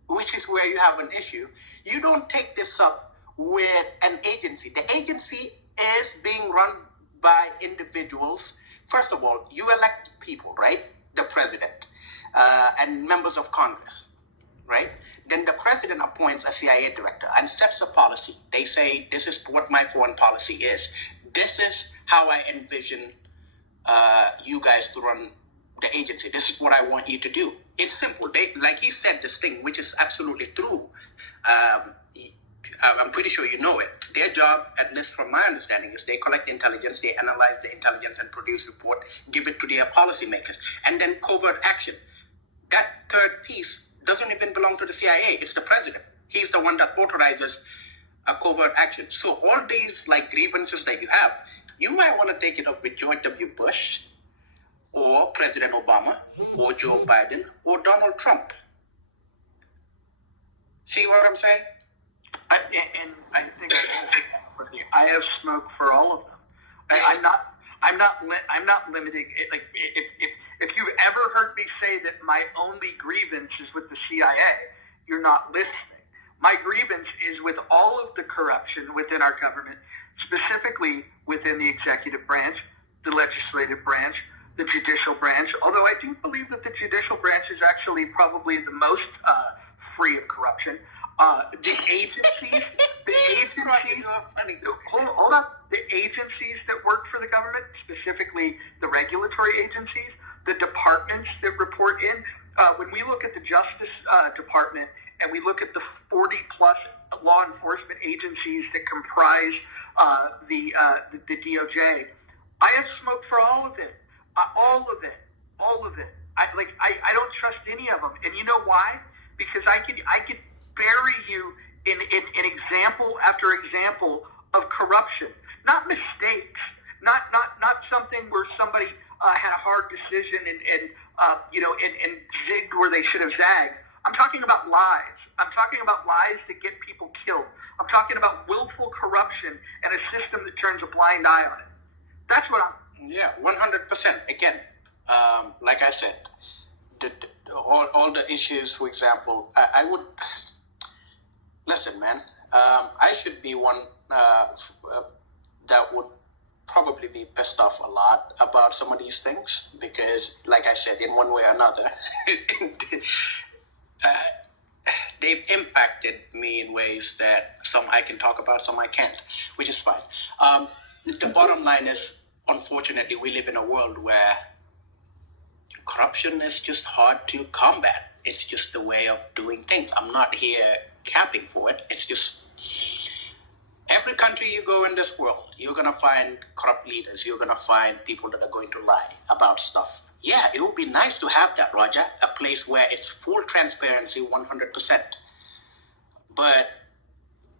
which is where you have an issue, you don't take this up with an agency. The agency is being run by individuals. First of all, you elect people, right? The president and members of Congress, right? Then the president appoints a CIA director and sets a policy. They say, this is what my foreign policy is. This is how I envision you guys to run the agency. This is what I want you to do. It's simple. Like he said this thing, which is absolutely true. I'm pretty sure you know it. Their job, at least from my understanding, is they collect intelligence, they analyze the intelligence and produce report, give it to their policymakers, and then covert action. That third piece doesn't even belong to the CIA. It's the president. He's the one that authorizes a covert action. So all these like grievances that you have, you might want to take it up with George W. Bush or President Obama or Joe Biden or Donald Trump. See what I'm saying? I think I have smoke for all of them. I'm not limiting it. Like if you've ever heard me say that my only grievance is with the CIA, you're not listening. My grievance is with all of the corruption within our government, specifically within the executive branch, the legislative branch, the judicial branch. Although I do believe that the judicial branch is actually probably the most free of corruption. The agencies, hold on. The agencies that work for the government, specifically the regulatory agencies, the departments that report in. When we look at the Justice Department and we look at the 40 plus law enforcement agencies that comprise the DOJ, I have smoke for all of it. All of it. I don't trust any of them. And you know why? Because I could bury you in example after example of corruption, not mistakes, not something where somebody had a hard decision and zigged where they should have zagged. I'm talking about lies. I'm talking about lies that get people killed. I'm talking about willful corruption and a system that turns a blind eye on it. That's what I'm. Yeah, 100%. Again, like I said, all the issues, for example, I would. Listen, man, I should be one that would probably be pissed off a lot about some of these things because, like I said, in one way or another, they've impacted me in ways that some I can talk about, some I can't, which is fine. The bottom line is, unfortunately, we live in a world where corruption is just hard to combat. It's just the way of doing things. I'm not here capping for it. It's just every country you go in this world, you're going to find corrupt leaders. You're going to find people that are going to lie about stuff. Yeah, it would be nice to have that, Roger, a place where it's full transparency 100%. But,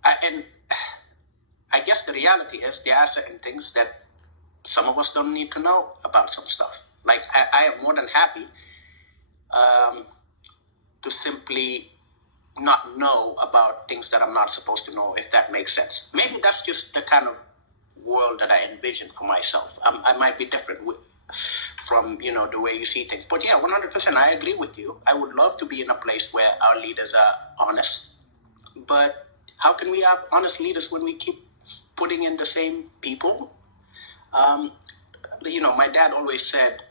I guess the reality is there are certain things that some of us don't need to know about some stuff. Like, I am more than happy to simply not know about things that I'm not supposed to know, if that makes sense. Maybe that's just the kind of world that I envision for myself. I might be different from, the way you see things. But yeah, 100%, I agree with you. I would love to be in a place where our leaders are honest. But how can we have honest leaders when we keep putting in the same people? My dad always said,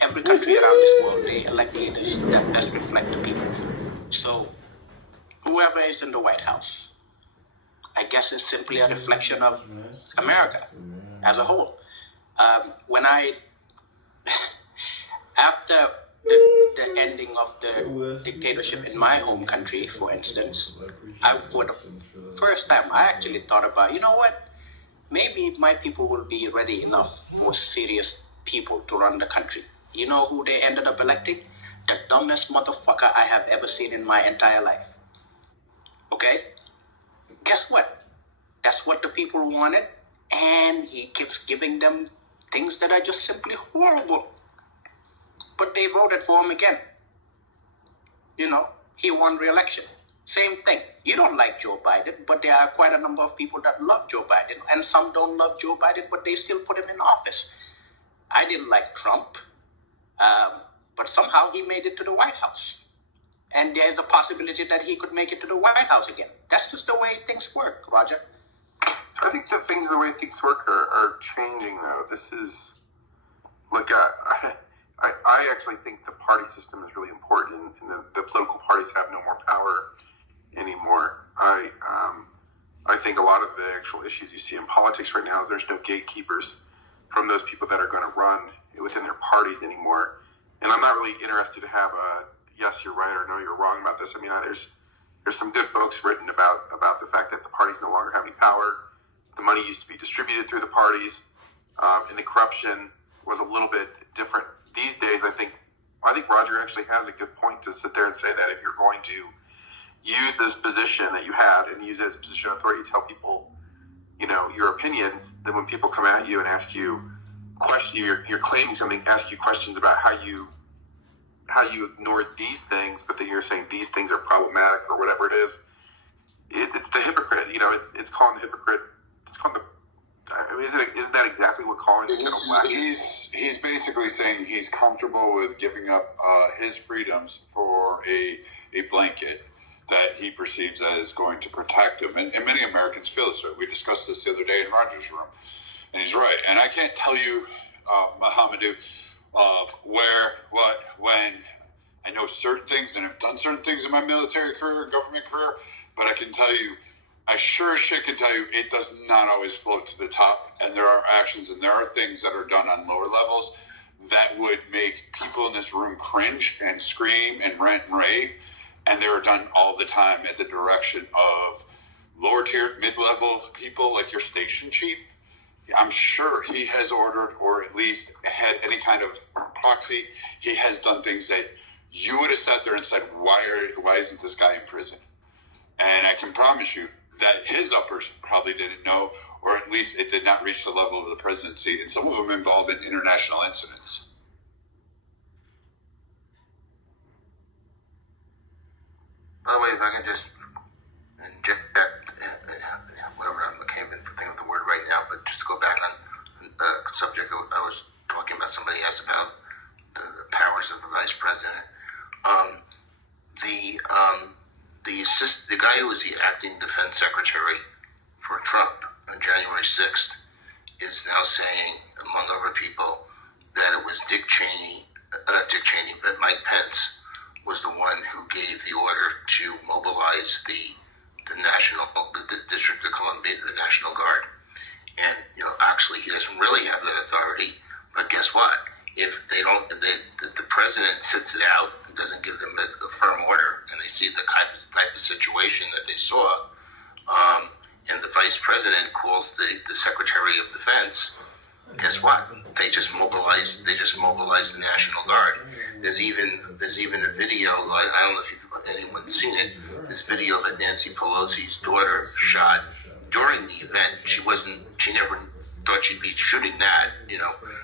every country around this world, they elect leaders that best reflect the people. So whoever is in the White House, I guess it's simply a reflection of America as a whole. After the ending of the dictatorship in my home country, for instance, for the first time, I actually thought about, you know what? Maybe my people will be ready enough for serious people to run the country. You know who they ended up electing? The dumbest motherfucker I have ever seen in my entire life. Okay? Guess what? That's what the people wanted, and he keeps giving them things that are just simply horrible. But they voted for him again. he won re-election. Same thing. You don't like Joe Biden, but there are quite a number of people that love Joe Biden, and some don't love Joe Biden, but they still put him in office. I didn't like Trump, but somehow he made it to the White House. And there's a possibility that he could make it to the White House again. That's just the way things work, Roger. I think the way things work are changing, though. This is, look, I actually think the party system is really important, and the political parties have no more power anymore. I think a lot of the actual issues you see in politics right now is there's no gatekeepers from those people that are going to run within their parties anymore. And I'm not really interested to have a yes, you're right, or no, you're wrong about this. I mean, there's some good books written about the fact that the parties no longer have any power. The money used to be distributed through the parties, and the corruption was a little bit different. These days, I think Roger actually has a good point to sit there and say that if you're going to use this position that you had and use it as a position of authority to tell people, your opinions, then when people come at you and ask you questions, you're claiming something, ask you questions about how you ignored these things, but then you're saying these things are problematic or whatever it is. It's the hypocrite. It's calling the hypocrite. It's called the. I mean, isn't that exactly what calling it? He's basically saying he's comfortable with giving up his freedoms for a blanket that he perceives as going to protect him. And many Americans feel this way. We discussed this the other day in Roger's room. And he's right. And I can't tell you, Mohamedou, where, what, when. I know certain things and have done certain things in my military career and government career, but I can tell you, I sure as shit can tell you, it does not always float to the top. And there are actions and there are things that are done on lower levels that would make people in this room cringe and scream and rant and rave. And they are done all the time at the direction of lower tier, mid-level people like your station chief. I'm sure he has ordered or at least had any kind of proxy. He has done things that you would have sat there and said, why isn't this guy in prison? And I can promise you that his uppers probably didn't know, or at least it did not reach the level of the presidency, and some of them involved in international incidents. By the way, if I can just inject that, whatever, I can't even think of the word right now, but just to go back on a subject I was talking about, somebody asked about the powers of the vice president. The guy who was the acting defense secretary for Trump on January 6th is now saying, among other people, that it was but Mike Pence was the one who gave the order to mobilize the District of Columbia, the National Guard. And, actually he doesn't really have that authority, but guess what? If the president sits it out and doesn't give them a firm order, and they see the type of situation that they saw, and the vice president calls the Secretary of Defense, guess what? They just mobilized the National Guard. There's even a video. I don't know if anyone's seen it. This video that Nancy Pelosi's daughter shot during the event. She never thought she'd be shooting that.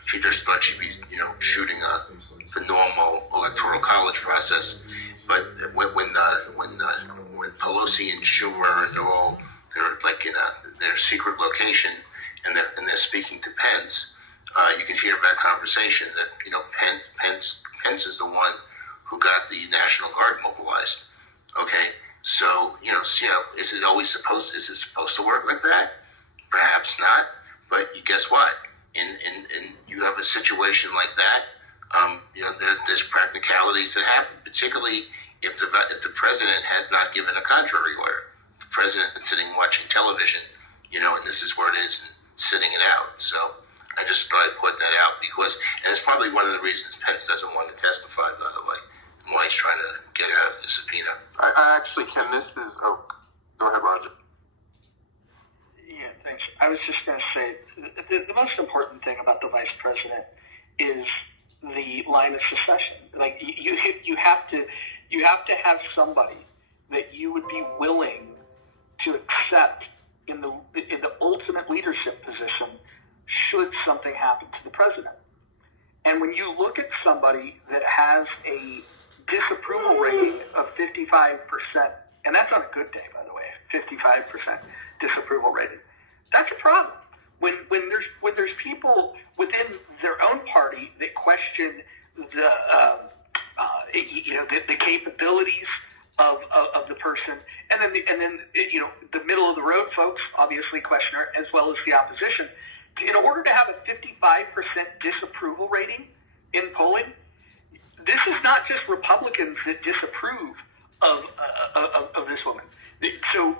She just thought she'd be shooting the normal electoral college process. But when Pelosi and Schumer they're like in their secret location and they're speaking to Pence, you can hear that conversation that Pence is the one who got the National Guard mobilized. Okay, so is it supposed to work like that? Perhaps not. But guess what? In you have a situation like that. There's practicalities that happen, particularly if the president has not given a contrary order. The president is sitting watching television, and this is where it is, and sitting it out. So I just thought I'd put that out and it's probably one of the reasons Pence doesn't want to testify, by the way, and why he's trying to get out of the subpoena. I actually can. This is. Oh, go ahead, Roger. Yeah, thanks. I was just going to say the most important thing about the vice president is the line of succession. Like you have to have somebody that you would be willing to accept in the ultimate leadership position should something happen to the president. And when you look at somebody that has a disapproval rating of 55%, and that's on a good day, by the way, 55% disapproval rating. That's a problem. When there's people within their own party that question the capabilities of the person, and then the middle of the road folks obviously question her, as well as the opposition. In order to have a 55% disapproval rating in polling, this is not just Republicans that disapprove of this woman. So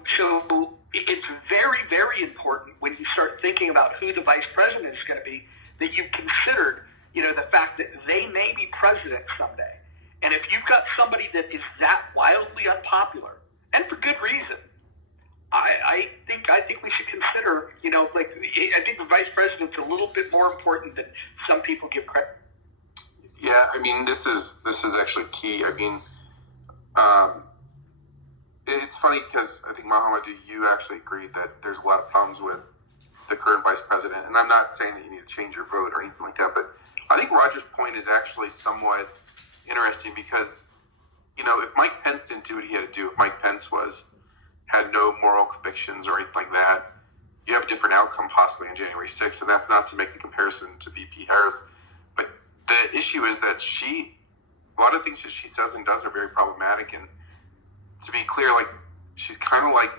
it's very, very important when you start thinking about who the vice president is going to be, that you've considered, the fact that they may be president someday. And if you've got somebody that is that wildly unpopular, and for good reason, I think we should consider, I think the vice president's a little bit more important than some people give credit. Yeah, I mean, this is actually key. I mean, it's funny because I think, Mohammed, you actually agreed that there's a lot of problems with the current vice president. And I'm not saying that you need to change your vote or anything like that, but I think Roger's point is actually somewhat interesting because, if Mike Pence didn't do what he had to do, if Mike Pence had no moral convictions or anything like that, you have a different outcome possibly on January 6th. And that's not to make the comparison to VP Harris. But the issue is that a lot of things that she says and does are very problematic. And to be clear, she's kind of like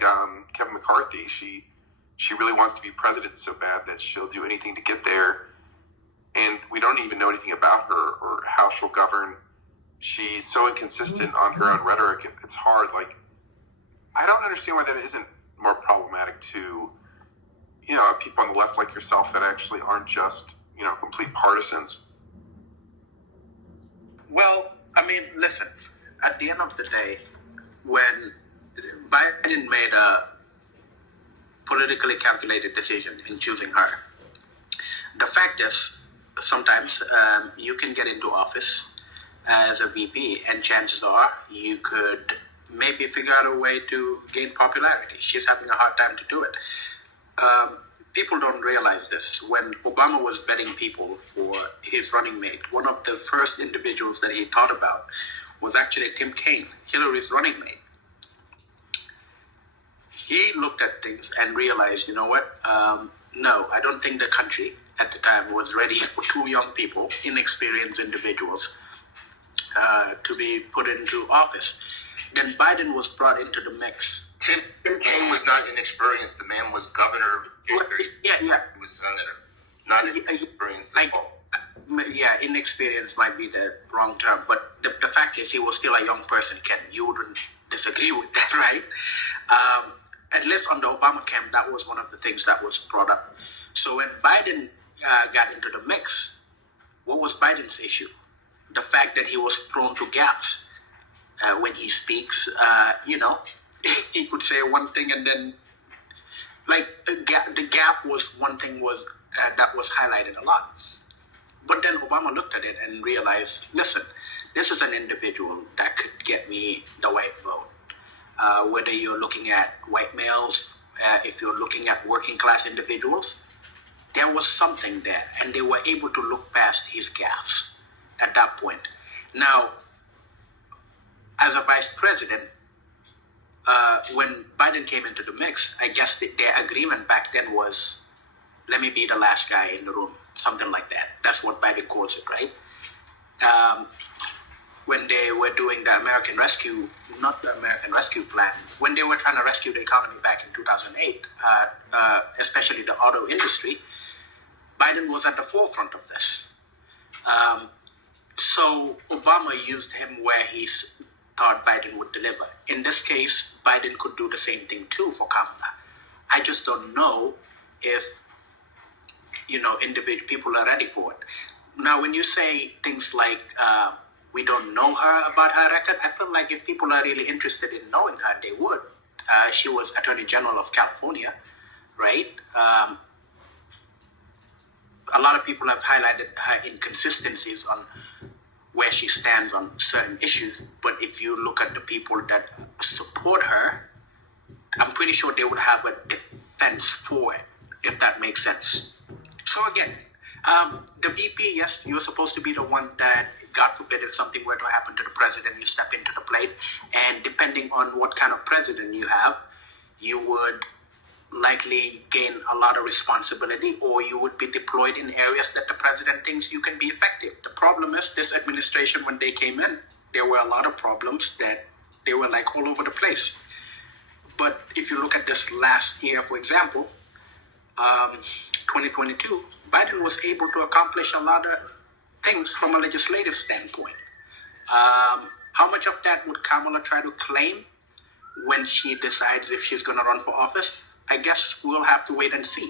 Kevin McCarthy. She really wants to be president so bad that she'll do anything to get there. And we don't even know anything about her or how she'll govern. She's so inconsistent on her own rhetoric. It's hard. I don't understand why that isn't more problematic to, people on the left like yourself that actually aren't just, complete partisans. Well, I mean, listen, at the end of the day, when Biden made a politically calculated decision in choosing her, the fact is, sometimes you can get into office as a VP, and chances are you could maybe figure out a way to gain popularity. She's having a hard time to do it. People don't realize this. When Obama was vetting people for his running mate, one of the first individuals that he thought about was actually Tim Kaine, Hillary's running mate. He looked at things and realized, no, I don't think the country at the time was ready for two young people, inexperienced individuals, to be put into office. Then Biden was brought into the mix. Tim Kaine was not inexperienced. The man was governor. Yeah. He was senator. Not inexperienced at all. Yeah, inexperienced might be the wrong term, but the fact is he was still a young person, Ken. You wouldn't disagree with that, right? At least on the Obama camp, that was one of the things that was brought up. So when Biden got into the mix, what was Biden's issue? The fact that he was prone to gaffes. When he speaks, he could say one thing and then, the gaffe was one thing that was highlighted a lot. But then Obama looked at it and realized, listen, this is an individual that could get me the white vote. Whether you're looking at white males, if you're looking at working class individuals, there was something there, and they were able to look past his gaffes at that point. Now, as a vice president, when Biden came into the mix, I guess their agreement back then was, let me be the last guy in the room, something like that. That's what Biden calls it, right? When they were doing the American Rescue, not the American Rescue Plan, when they were trying to rescue the economy back in 2008, especially the auto industry, Biden was at the forefront of this. So Obama used him where he thought Biden would deliver. In this case, Biden could do the same thing too for Kamala. I just don't know if, individual people are ready for it. Now, when you say things like, we don't know her about her record, I feel like if people are really interested in knowing her, they would. She was Attorney General of California, right? A lot of people have highlighted her inconsistencies on where she stands on certain issues. But if you look at the people that support her, I'm pretty sure they would have a defense for it, if that makes sense. So again, the VP, yes, you're supposed to be the one that God forbid, if something were to happen to the president, you step into the plate. And depending on what kind of president you have, you would likely gain a lot of responsibility, or you would be deployed in areas that the president thinks you can be effective. The problem is this administration, when they came in, there were a lot of problems that they were like all over the place. But if you look at this last year, for example, 2022, Biden was able to accomplish a lot of things from a legislative standpoint. How much of that would Kamala try to claim when she decides if she's going to run for office? I guess we'll have to wait and see.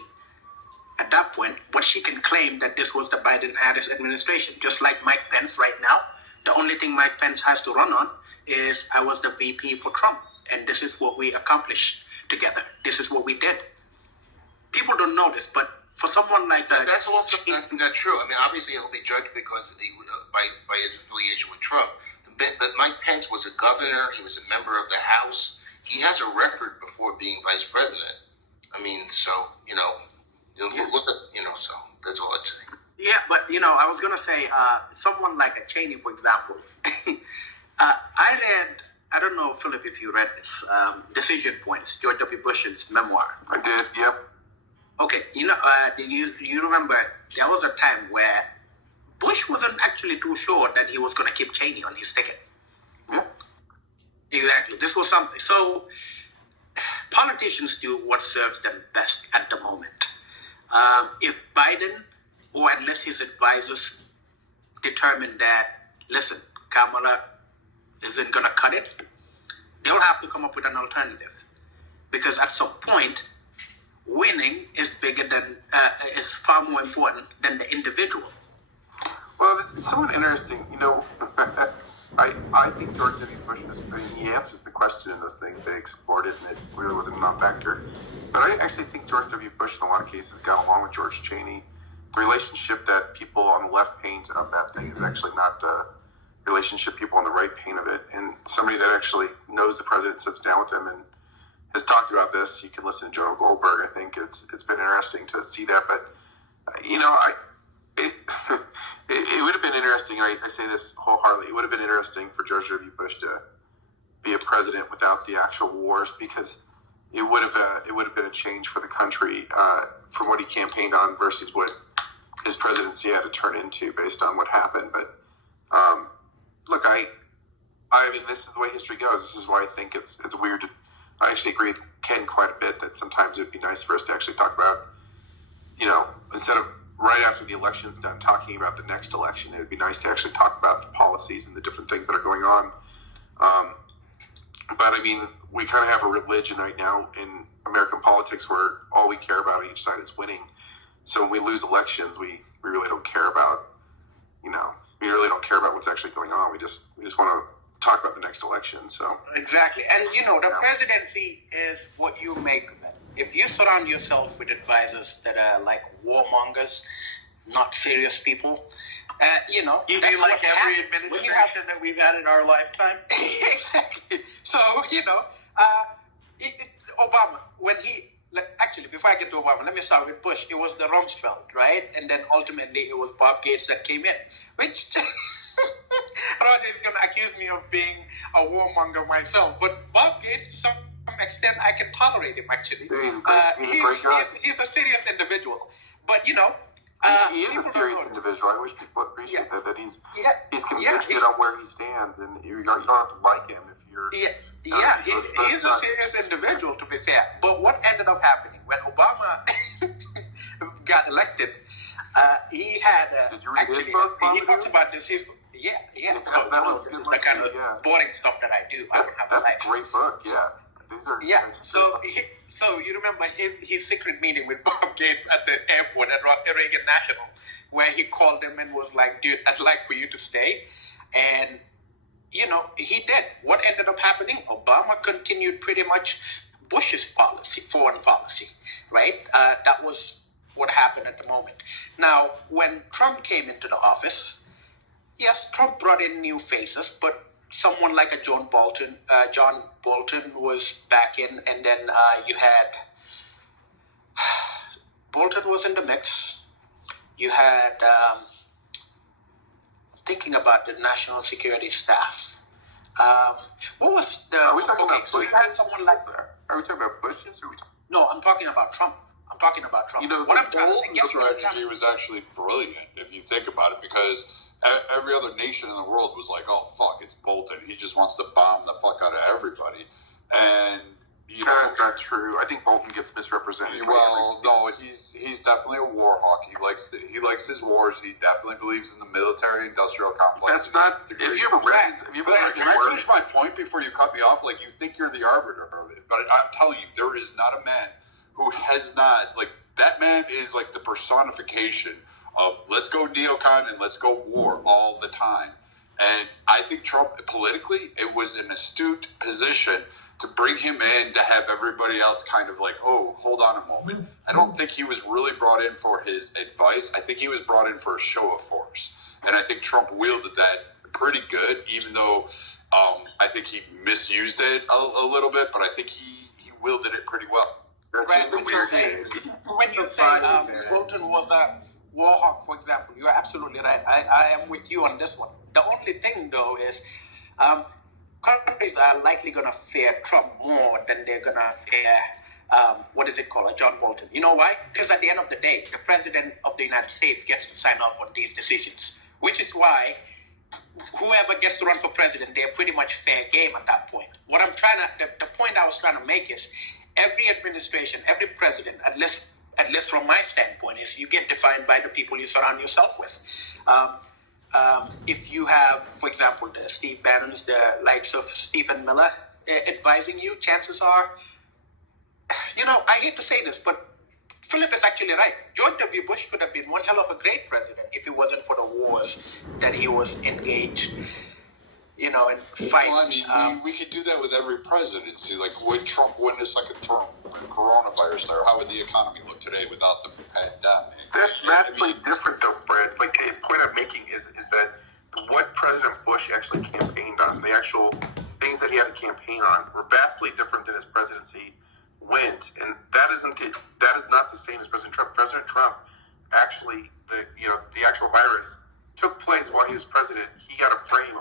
At that point, but she can claim that this was the Biden-Harris administration, just like Mike Pence right now. The only thing Mike Pence has to run on is, I was the VP for Trump, and this is what we accomplished together. This is what we did. People don't know this, but for someone like that, that's also not true. I mean, obviously he'll be judged because by his affiliation with Trump. But Mike Pence was a governor. He was a member of the House. He has a record before being vice president. I mean, so look at so that's all I'd say. Yeah, but I was gonna say someone like a Cheney, for example. I read. I don't know, Philip, if you read this. Decision Points, George W. Bush's memoir. I did. Yep. Okay, you remember there was a time where Bush wasn't actually too sure that he was going to keep Cheney on his ticket. Yeah. Exactly. This was something. So politicians do what serves them best at the moment. If Biden, or at least his advisors, determine that, listen, Kamala isn't going to cut it, they'll have to come up with an alternative. Because at some point, winning is is far more important than the individual. Well, it's somewhat interesting. I think George W. Bush he answers the question in those things. They explored it, and it really wasn't a non-factor. But I actually think George W. Bush, in a lot of cases, got along with George Cheney. The relationship that people on the left paint of that thing is actually not the relationship people on the right paint of it. And somebody that actually knows the president, sits down with him, and has talked about this. You can listen to Joe Goldberg. I think it's been interesting to see that. But it would have been interesting. I say this wholeheartedly. It would have been interesting for George W. Bush to be a president without the actual wars, because it would have been a change for the country from what he campaigned on versus what his presidency had to turn into based on what happened. But look, I mean, this is the way history goes. This is why I think it's weird. I actually agree with Ken quite a bit that sometimes it'd be nice for us to actually talk about, instead of right after the election's done talking about the next election, it would be nice to actually talk about the policies and the different things that are going on. But I mean, we kind of have a religion right now in American politics where all we care about on each side is winning. So when we lose elections, we really don't care about, we really don't care about what's actually going on. We just want to talk about the next election. So exactly. And the presidency is what you make of it. If you surround yourself with advisors that are like warmongers, not serious people, you do like every administration that we've had in our lifetime. Exactly. So Obama, when he actually, before I get to Obama, let me start with Bush. It was the Rumsfeld, right? And then ultimately it was Bob Gates that came in, which Roger is going to accuse me of being a warmonger myself. But Bob Gates, to some extent, I can tolerate him, actually. He's a great guy. He's a serious individual. But, he is a serious individual. I wish people appreciate that he's convicted on where he stands, and you don't have to like him if you're... He's a serious individual, to be fair. But what ended up happening when Obama got elected, he had... Did you read his book? He talks about this. This is the kind of boring stuff that I do. I don't have a life. That's a great book, yeah. So you remember his secret meeting with Bob Gates at the airport at Reagan National, where he called him and was like, dude, I'd like for you to stay. And, he did. What ended up happening? Obama continued pretty much Bush's policy, foreign policy, right? That was what happened at the moment. Now, when Trump came into the office, yes, Trump brought in new faces, but someone like a John Bolton was back in, and then you had Bolton was in the mix. You had thinking about the national security staff. What was the? Are we talking about so you had someone like? Are we talking about Bush's? Or No, I'm talking about Trump. You know, what I'm the trying to Bolton say, strategy was actually brilliant if you think about it, because every other nation in the world was like, "Oh fuck, it's Bolton. He just wants to bomb the fuck out of everybody." And you know, that's not true. I think Bolton gets misrepresented. Well, no, he's definitely a war hawk. He likes his wars. He definitely believes in the military-industrial complex. That's not. If you ever read Can I finish my point before you cut me off? Like, you think you're the arbiter of it, but I'm telling you, there is not a man who has not, like, that man is like the personification of let's go neocon and let's go war all the time. And I think Trump, politically, it was an astute position to bring him in to have everybody else kind of like, oh, hold on a moment. I don't think he was really brought in for his advice. I think he was brought in for a show of force. And I think Trump wielded that pretty good, even though I think he misused it a little bit, but I think he wielded it pretty well. Right, when you say Bolton was a war hawk, for example, you're absolutely right. I am with you on this one. The only thing, though, is countries are likely going to fear Trump more than they're going to fear, John Bolton. You know why? Because at the end of the day, the president of the United States gets to sign off on these decisions, which is why whoever gets to run for president, they're pretty much fair game at that point. What I'm the point I was trying to make is every administration, every president, at least from my standpoint, is you get defined by the people you surround yourself with. If you have, for example, the Steve Bannons, the likes of Stephen Miller advising you, chances are, I hate to say this, but Philip is actually right. George W. Bush could have been one hell of a great president if it wasn't for the wars that he was engaged, in fighting. Well, I mean, we could do that with every presidency. Like, would Trump win a second term with coronavirus there? How would the economy look today without the pandemic? That's vastly different, though, Brad. Like, the point I'm making is that what President Bush actually campaigned on, the actual things that he had to campaign on, were vastly different than his presidency went, and that is not the same as President Trump. President Trump actually, the actual virus took place while he was president. He got a frame